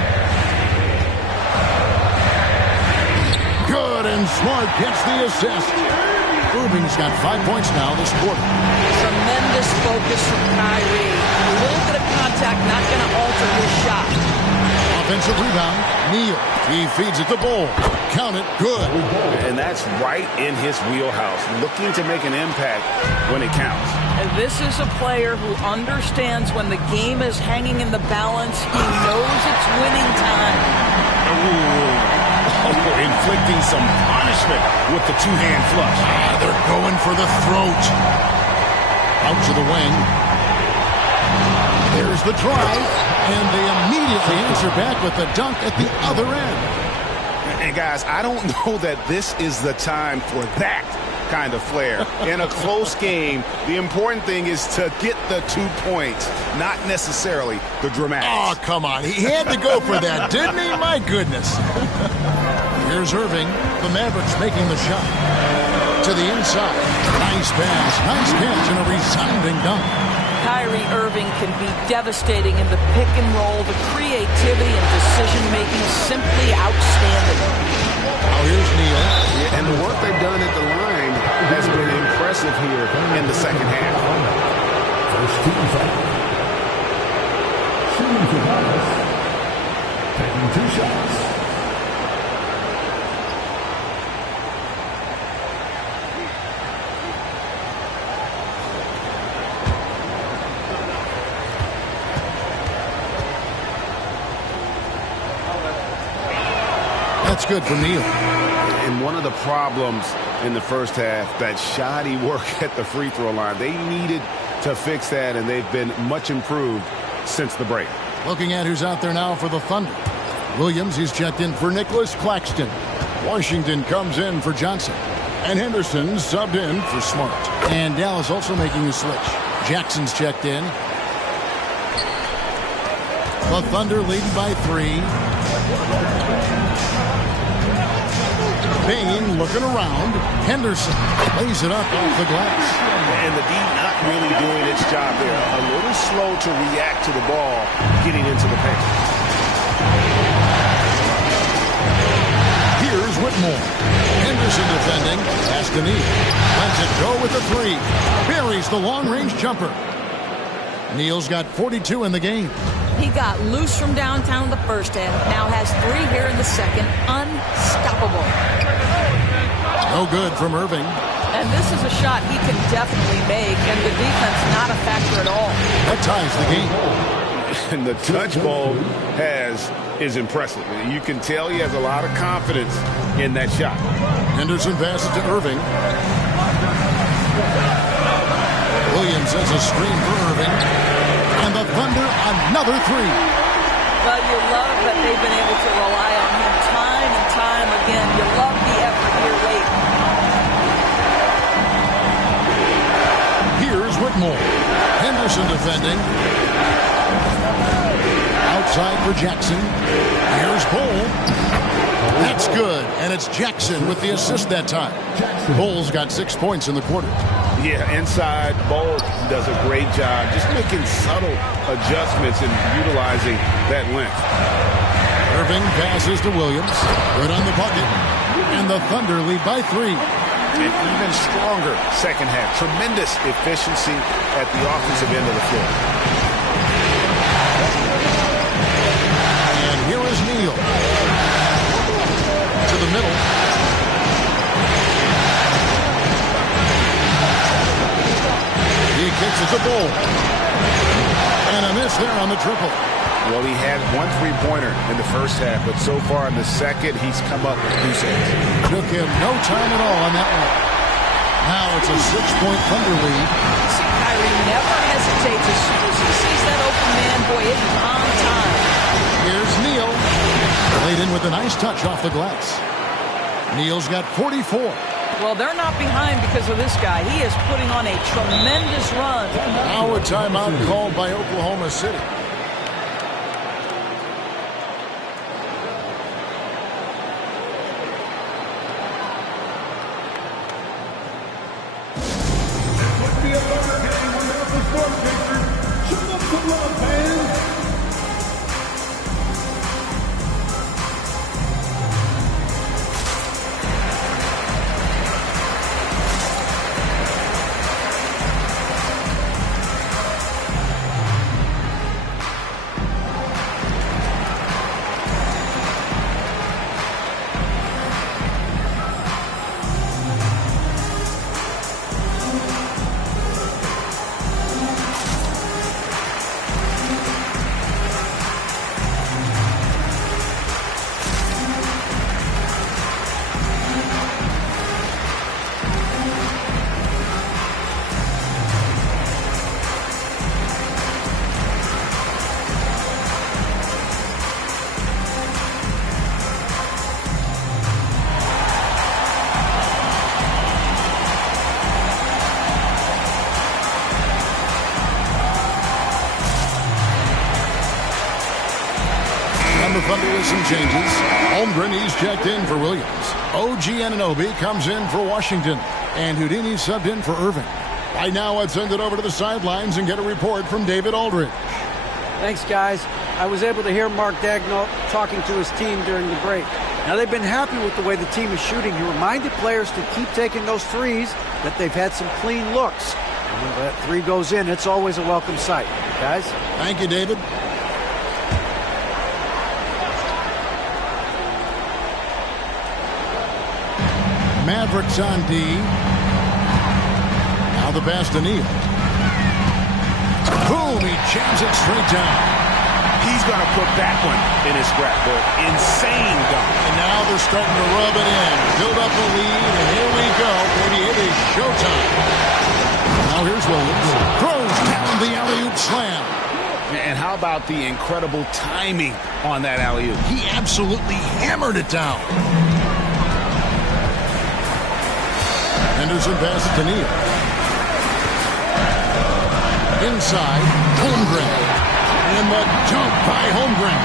Good, and Smart gets the assist. Irving's got 5 points now this quarter. Tremendous focus from Kyrie. A little bit of contact, not going to alter his shot. Offensive rebound, Neal. He feeds it to Bol. Count it, good. And that's right in his wheelhouse, looking to make an impact when it counts. And this is a player who understands when the game is hanging in the balance. He knows it's winning time. Inflicting some punishment with the two-hand flush. They're going for the throat. Out to the wing. There's the try, and they immediately answer back with the dunk at the other end. And guys, I don't know that this is the time for that kind of flair. In a close game, the important thing is to get the 2 points, not necessarily the dramatics. Oh, come on. He had to go for that, didn't he? My goodness. Here's Irving. The Mavericks making the shot. To the inside. Nice pass. Nice catch and a resounding dunk. Kyrie Irving can be devastating in the pick and roll. The creativity and decision-making simply outstanding. Now here's Neal. Yeah, and the work they've done at the line has been impressive here in the second half. First team foul. Shooting for Dallas. Taking 2 shots. That's good for Neal. And one of the problems in the first half, that shoddy work at the free throw line. They needed to fix that, and they've been much improved since the break. Looking at who's out there now for the Thunder. Williams, he's checked in for Nicholas Claxton. Washington comes in for Johnson. And Henderson subbed in for Smart. And Dallas also making a switch. Jackson's checked in. The Thunder leading by 3. Payne looking around. Henderson lays it up off the glass. And the D not really doing its job there. A little slow to react to the ball getting into the paint. Here's Whitmore. Henderson defending. Has to Neal. Lets it go with the 3. Buries the long-range jumper. Neal's got 42 in the game. He got loose from downtown in the first half. Now has 3 here in the second. Unstoppable. No good from Irving. And this is a shot he can definitely make, and the defense not a factor at all. That ties the game. And the touch ball is impressive. You can tell he has a lot of confidence in that shot. Henderson passes to Irving. Williams has a screen for Irving. And the Thunder, another three. Well, you love that they've been able to rely on him time and time again. You love the effort here late. Here's Whitmore. Henderson defending. Outside for Jackson. Here's Bull. That's good. And it's Jackson with the assist that time. Bull's got 6 points in the quarter. Yeah, inside, Bull does a great job just making subtle adjustments and utilizing that length. Irving passes to Williams. Good on the bucket. And the Thunder lead by 3. An even stronger second half. Tremendous efficiency at the offensive end of the floor. And here is Neal. To the middle. He kicks it to Bull. And a miss there on the triple. Well, he had 1 3-pointer in the first half, but so far in the second, he's come up with 2 saves. Took him no time at all on that one. Now it's a 6-point Thunder lead. See, Kyrie never hesitates. As soon as he sees that open man, boy, it is on time. Here's Neal. Laid in with a nice touch off the glass. Neal's got 44. Well, they're not behind because of this guy. He is putting on a tremendous run. Now a timeout called by Oklahoma City. Thunder with some changes. Holmgren, he's checked in for Williams. OG Anunoby comes in for Washington. And Houdini subbed in for Irving. Right now, let's send it over to the sidelines and get a report from David Aldridge. Thanks, guys. I was able to hear Mark Daigneault talking to his team during the break. Now, they've been happy with the way the team is shooting. He reminded players to keep taking those threes, that they've had some clean looks. And when that three goes in, it's always a welcome sight. Guys? Thank you, David. Mavericks on D. Now the pass to Neal. Boom! He jams it straight down. He's going to put that one in his scrapbook. Insane dunk. And now they're starting to rub it in. Build up the lead, and here we go. Baby, it is showtime. Now here's Williams. Throws down the alley-oop slam. And how about the incredible timing on that alley-oop? He absolutely hammered it down. Henderson passes to Neal. Inside, Holmgren. And the dunk by Holmgren.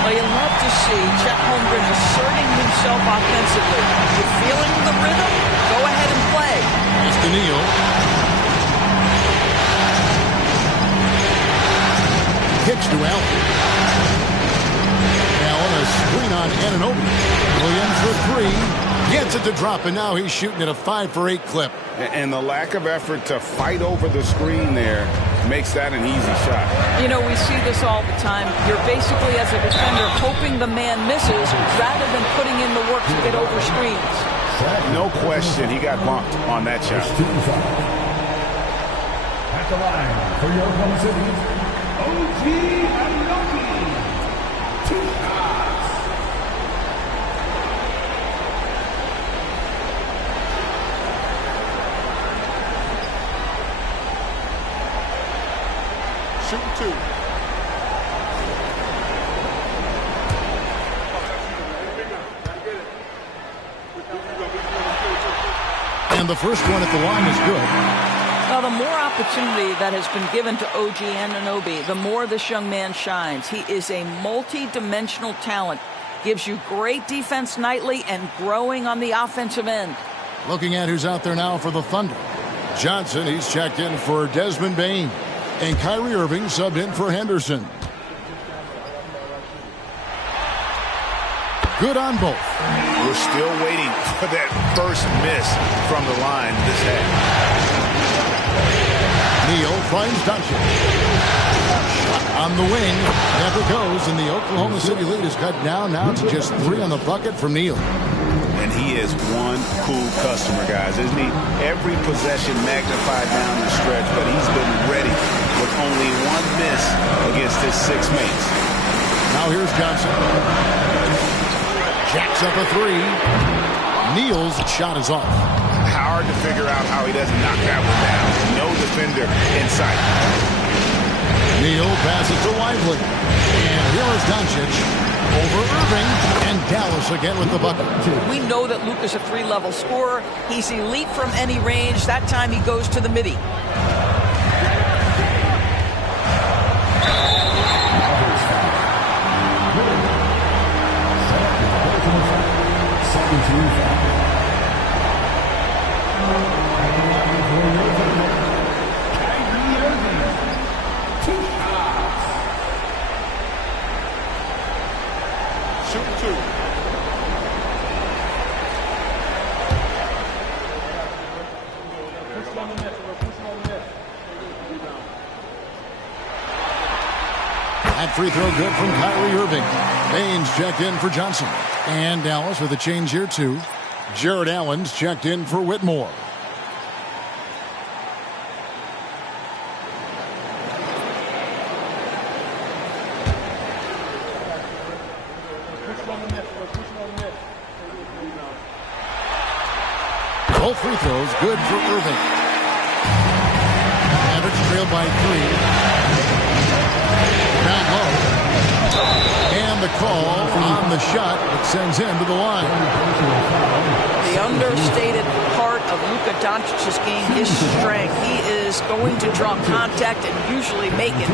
Well, you love to see Chet Holmgren asserting himself offensively. You're feeling the rhythm? Go ahead and play. Pass to Neal. Pitch to Allen. Allen, a screen on Anunoby. Williams for three. Gets it to drop, and now he's shooting at a 5-for-8 clip. And the lack of effort to fight over the screen there makes that an easy shot. You know, we see this all the time. You're basically, as a defender, hoping the man misses rather than putting in the work to get over screens. No question, he got bumped on that shot. At the line for your Oklahoma City, OG Anunoby. 2 shots. Shooting 2. And the first one at the line is good. Now, the more opportunity that has been given to OG Anunoby, the more this young man shines. He is a multi-dimensional talent. Gives you great defense nightly and growing on the offensive end. Looking at who's out there now for the Thunder. Johnson, he's checked in for Desmond Bane. And Kyrie Irving subbed in for Henderson. Good on both. We're still waiting for that first miss from the line this half. Neal finds Doncic. Shot on the wing. Never goes, and the Oklahoma City lead is cut down now to just 3 on the bucket from Neal. And he is one cool customer, guys, isn't he? Every possession magnified down the stretch, but he's been ready with only 1 miss against his 6 mates. Now here's Johnson. Jacks up a 3. Neal's shot is off. Hard to figure out how he doesn't knock that one down. No defender in sight. Neal passes to Lively. And here is Doncic over Irving. And Dallas again with the bucket. We know that Luka's a 3-level scorer. He's elite from any range. That time he goes to the midi. That free throw good from Kyrie Irving. Baines checked in for Johnson. And Dallas with a change here too. Jared Allen's checked in for Whitmore. Both free throws good for Irving. Mavericks trailed by 3. Down low. And the call on the shot that sends him to the line. The understated part of Luka Doncic's game is strength. He is going to draw contact and usually make it.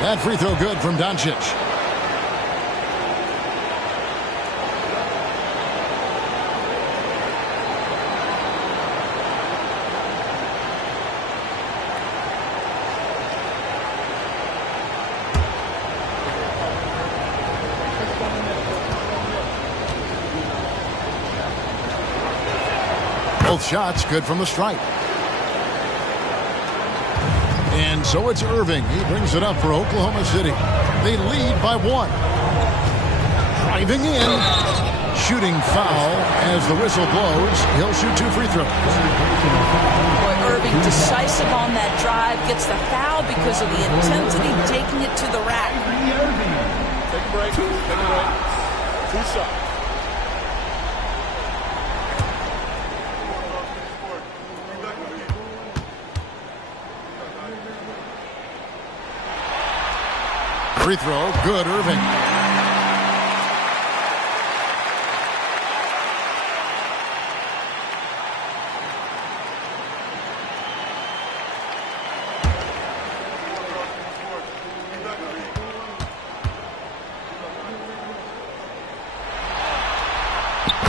That free throw good from Doncic. Both shots good from the stripe. And so it's Irving. He brings it up for Oklahoma City. They lead by 1. Driving in. Shooting foul as the whistle blows. He'll shoot 2 free throws. Boy, Irving decisive on that drive. Gets the foul because of the intensity, taking it to the rack. Take a break. Take a break. 2 shots. Free throw, good, Irving.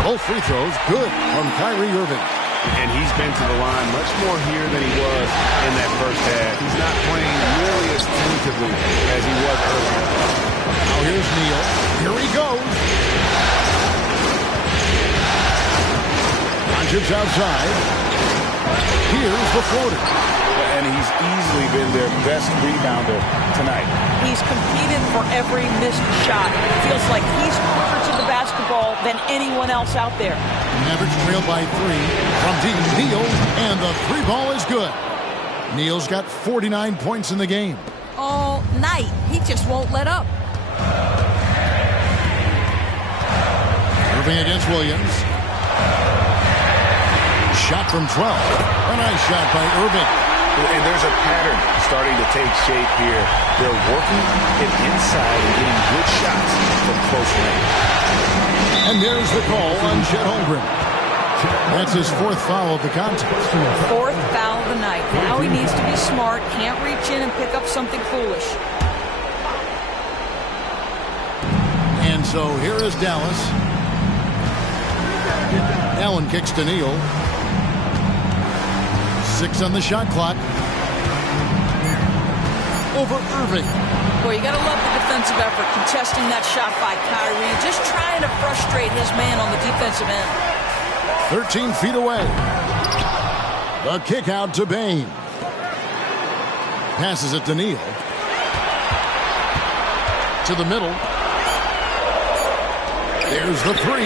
Both free throws, good from Kyrie Irving. And he's been to the line much more here than he was in that first half. He's not playing nearly as tentatively as he was earlier. Now here's Neal. Here he goes. Doncic outside. Here's the floater. And he's easily been their best rebounder tonight. He's competed for every missed shot. It feels like he's quicker to the basketball than anyone else out there. Mavericks trail by 3 from deep. Neal, and the 3 ball is good. Neal's got 49 points in the game. All night, he just won't let up. Irving against Williams. Shot from 12. A nice shot by Irving. And there's a pattern starting to take shape here. They're working it inside and getting good shots from close range. And there's the call on Chet Holmgren. That's his 4th foul of the contest. 4th foul of the night. Now he needs to be smart. Can't reach in and pick up something foolish. And so here is Dallas. Allen kicks to Neal. 6 on the shot clock. Over Irving. Boy, you got to love the defensive effort, contesting that shot by Kyrie, just trying to frustrate his man on the defensive end. 13 feet away. The kick out to Bane. Passes it to Neal. To the middle. There's the 3.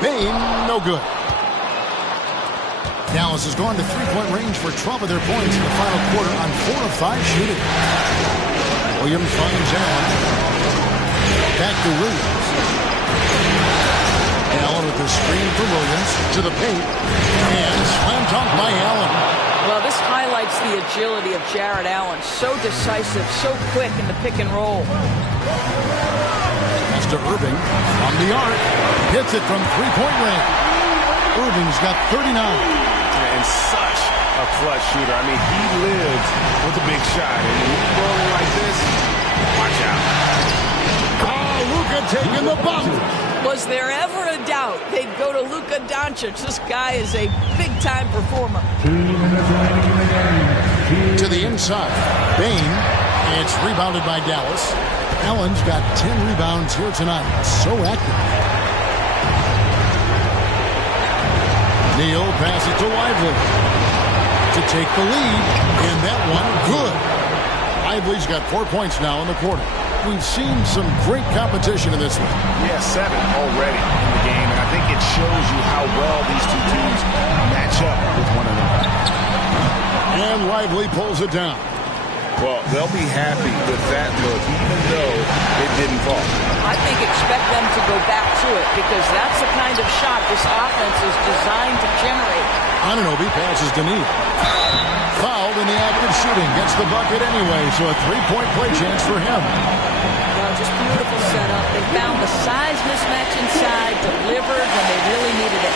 Bane, no good. Dallas has gone to 3-point range for 12 of their points in the final quarter on 4 of 5 shooting. Williams finds Allen. Back to Williams. Allen with the screen for Williams to the paint. And slam dunk by Allen. Well, this highlights the agility of Jared Allen. So decisive, so quick in the pick and roll. That's to Irving from the arc. Hits it from 3-point range. Irving's got 39. And such a clutch shooter. I mean, he lives with a big shot. And when he's rolling like this, watch out. Oh, Luka taking the bump. Was there ever a doubt they'd go to Luka Doncic? This guy is a big-time performer. 2 minutes remaining in the game. To the inside. Bane. It's rebounded by Dallas. Allen's got 10 rebounds here tonight. So active. Neal passes to Lively to take the lead, and that one good. Lively's got 4 points now in the quarter. We've seen some great competition in this one. Yeah, 7 already in the game, and I think it shows you how well these two teams match up with one another. And Lively pulls it down. Well, they'll be happy with that look, even though it didn't fall. I think expect them to go back to it, because that's the kind of shot this offense is designed to generate. Anunoby passes to Neal. Fouled in the act of shooting. Gets the bucket anyway, so a 3-point play chance for him. Well, just beautiful setup. They found the size mismatch inside, delivered when they really needed it.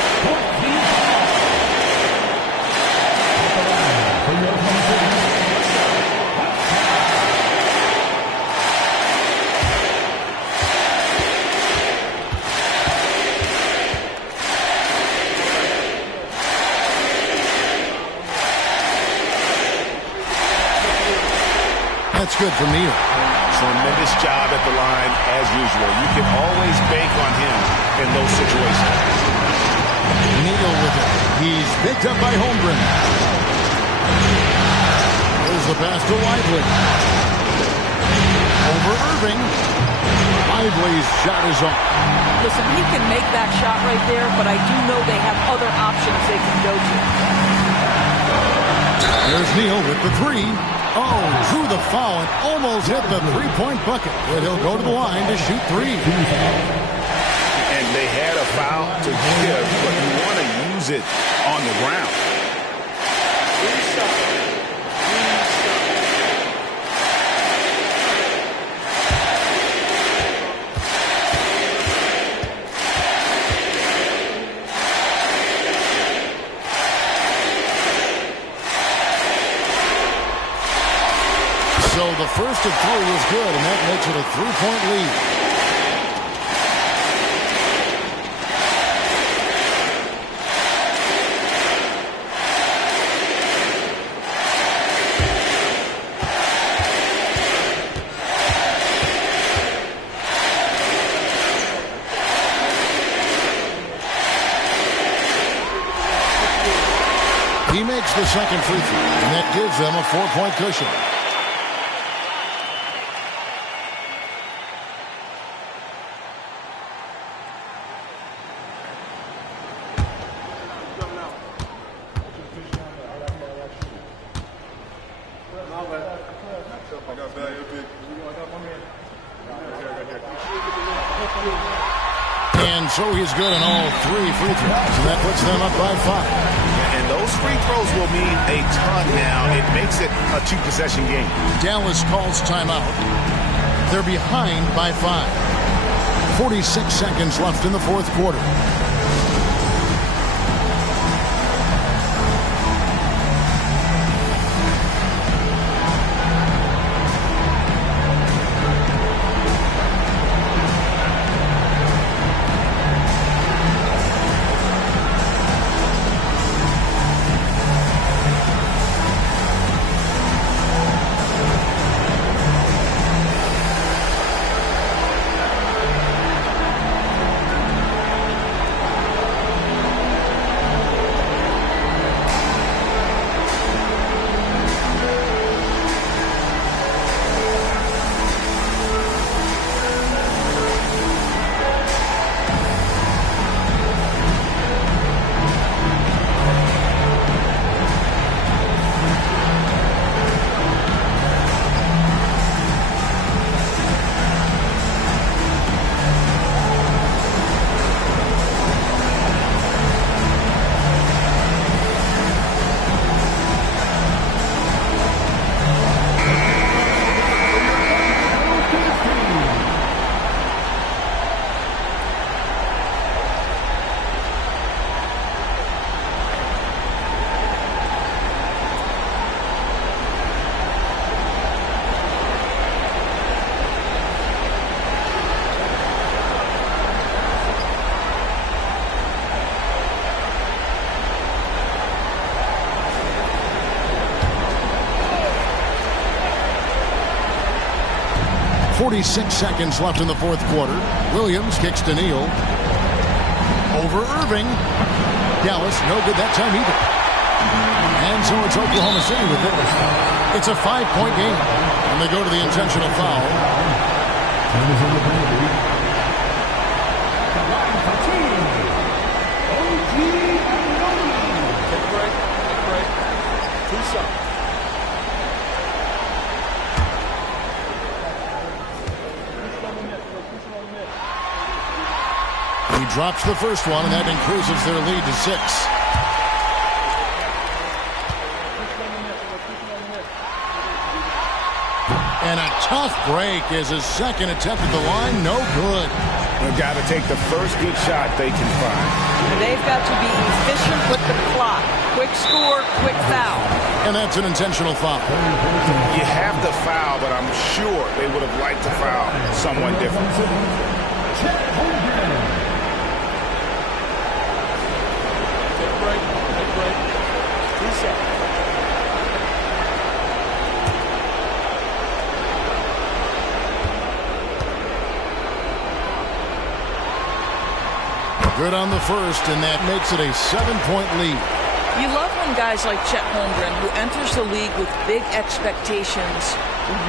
That's good for Neal. Tremendous job at the line, as usual. You can always bank on him in those situations. Neal with it. He's picked up by Holmgren. There's the pass to Lively. Over Irving. Lively's shot is off. Listen, he can make that shot right there, but I do know they have other options they can go to. There's Neal with the 3. Oh, drew the foul and almost hit the 3-point bucket. But he'll go to the line to shoot 3. And they had a foul to give, but you want to use it on the ground. So the first of 3 was good, and that makes it a 3-point lead. He makes the second free throw, and that gives them a 4-point cushion. And so he's good on all 3 free throws, and that puts them up by 5. And those free throws will mean a ton now. It makes it a 2-possession game. Dallas calls timeout. They're behind by 5. 46 seconds left in the fourth quarter. .46 seconds left in the fourth quarter. Williams kicks to Neal. Over Irving. Dallas, no good that time either. And so it's Oklahoma City with it. It's a 5-point game. And they go to the intentional foul. He drops the first one, and that increases their lead to 6. And a tough break is his second attempt at the line. No good. They've got to take the first good shot they can find. They've got to be efficient with the clock. Quick score, quick foul. And that's an intentional foul. You have the foul, but I'm sure they would have liked to foul someone different. Good on the first, and that makes it a 7-point lead. You love when guys like Chet Holmgren, who enters the league with big expectations,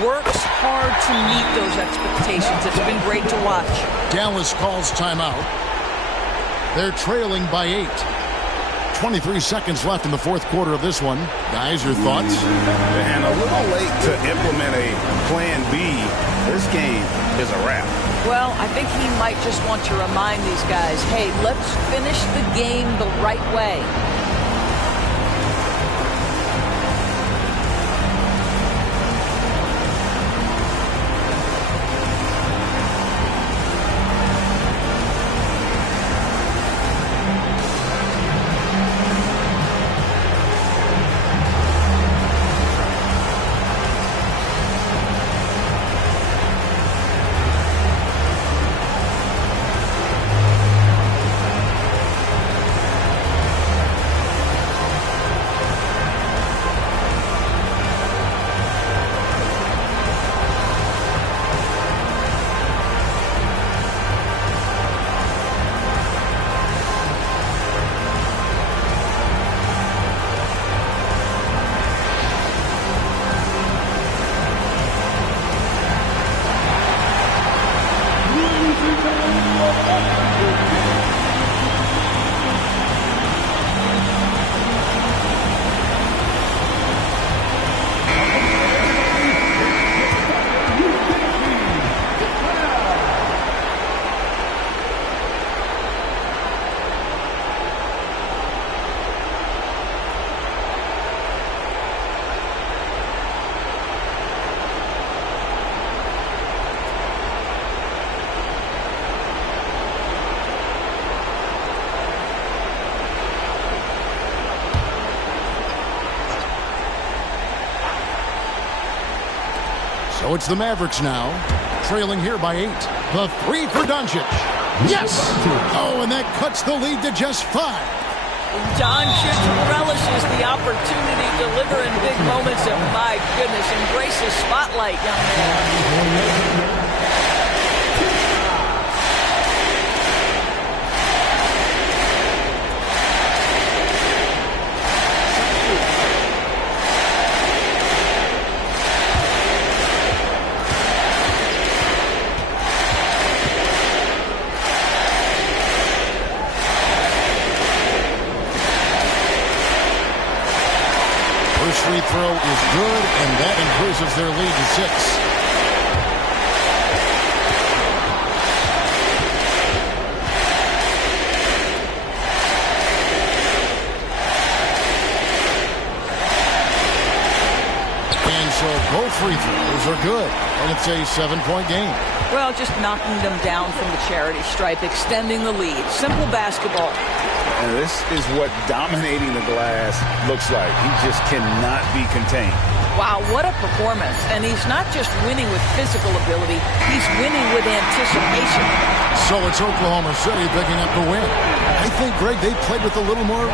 works hard to meet those expectations. It's been great to watch. Dallas calls timeout. They're trailing by 8. 23 seconds left in the fourth quarter of this one. Guys, your thoughts? And a little late to implement a plan B. This game is a wrap. Well, I think he might just want to remind these guys, hey, let's finish the game the right way. So it's the Mavericks now, trailing here by 8. The three for Doncic. Yes! Oh, and that cuts the lead to just 5. Doncic relishes the opportunity to deliver in big moments, and my goodness, embrace the spotlight, young man. Free throw is good, and that increases their lead to 6. And so both free throws are good, and it's a 7-point game. Well, just knocking them down from the charity stripe, extending the lead. Simple basketball. And this is what dominating the glass looks like. He just cannot be contained. Wow, what a performance. And he's not just winning with physical ability, he's winning with anticipation. So it's Oklahoma City picking up the win. I think, Greg, they played with a little more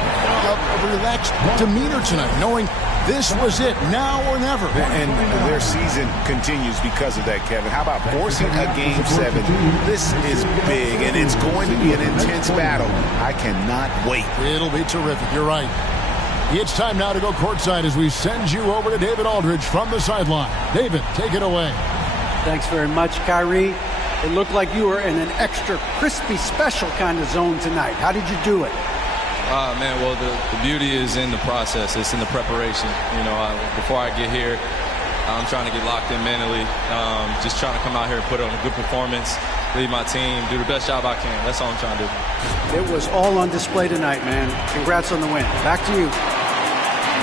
relaxed demeanor tonight, knowing this was it, now or never. And their season continues because of that, Kevin. How about forcing a Game 7? This is big, and it's going to be an intense battle. I cannot wait. It'll be terrific. You're right. It's time now to go courtside as we send you over to David Aldridge from the sideline. David, take it away. Thanks very much, Kyrie. It looked like you were in an extra crispy special kind of zone tonight. How did you do it? Man, well, the beauty is in the process. It's in the preparation. You know, before I get here, I'm trying to get locked in mentally. Just trying to come out here and put on a good performance, lead my team, do the best job I can. That's all I'm trying to do. It was all on display tonight, man. Congrats on the win. Back to you.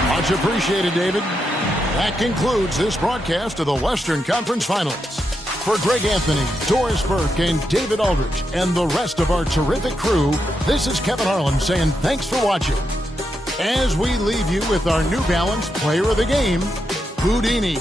Much appreciated, David. That concludes this broadcast of the Western Conference Finals. For Greg Anthony, Doris Burke, and David Aldridge, and the rest of our terrific crew, this is Kevin Harlan saying thanks for watching. As we leave you with our New Balance Player of the Game, Houdini.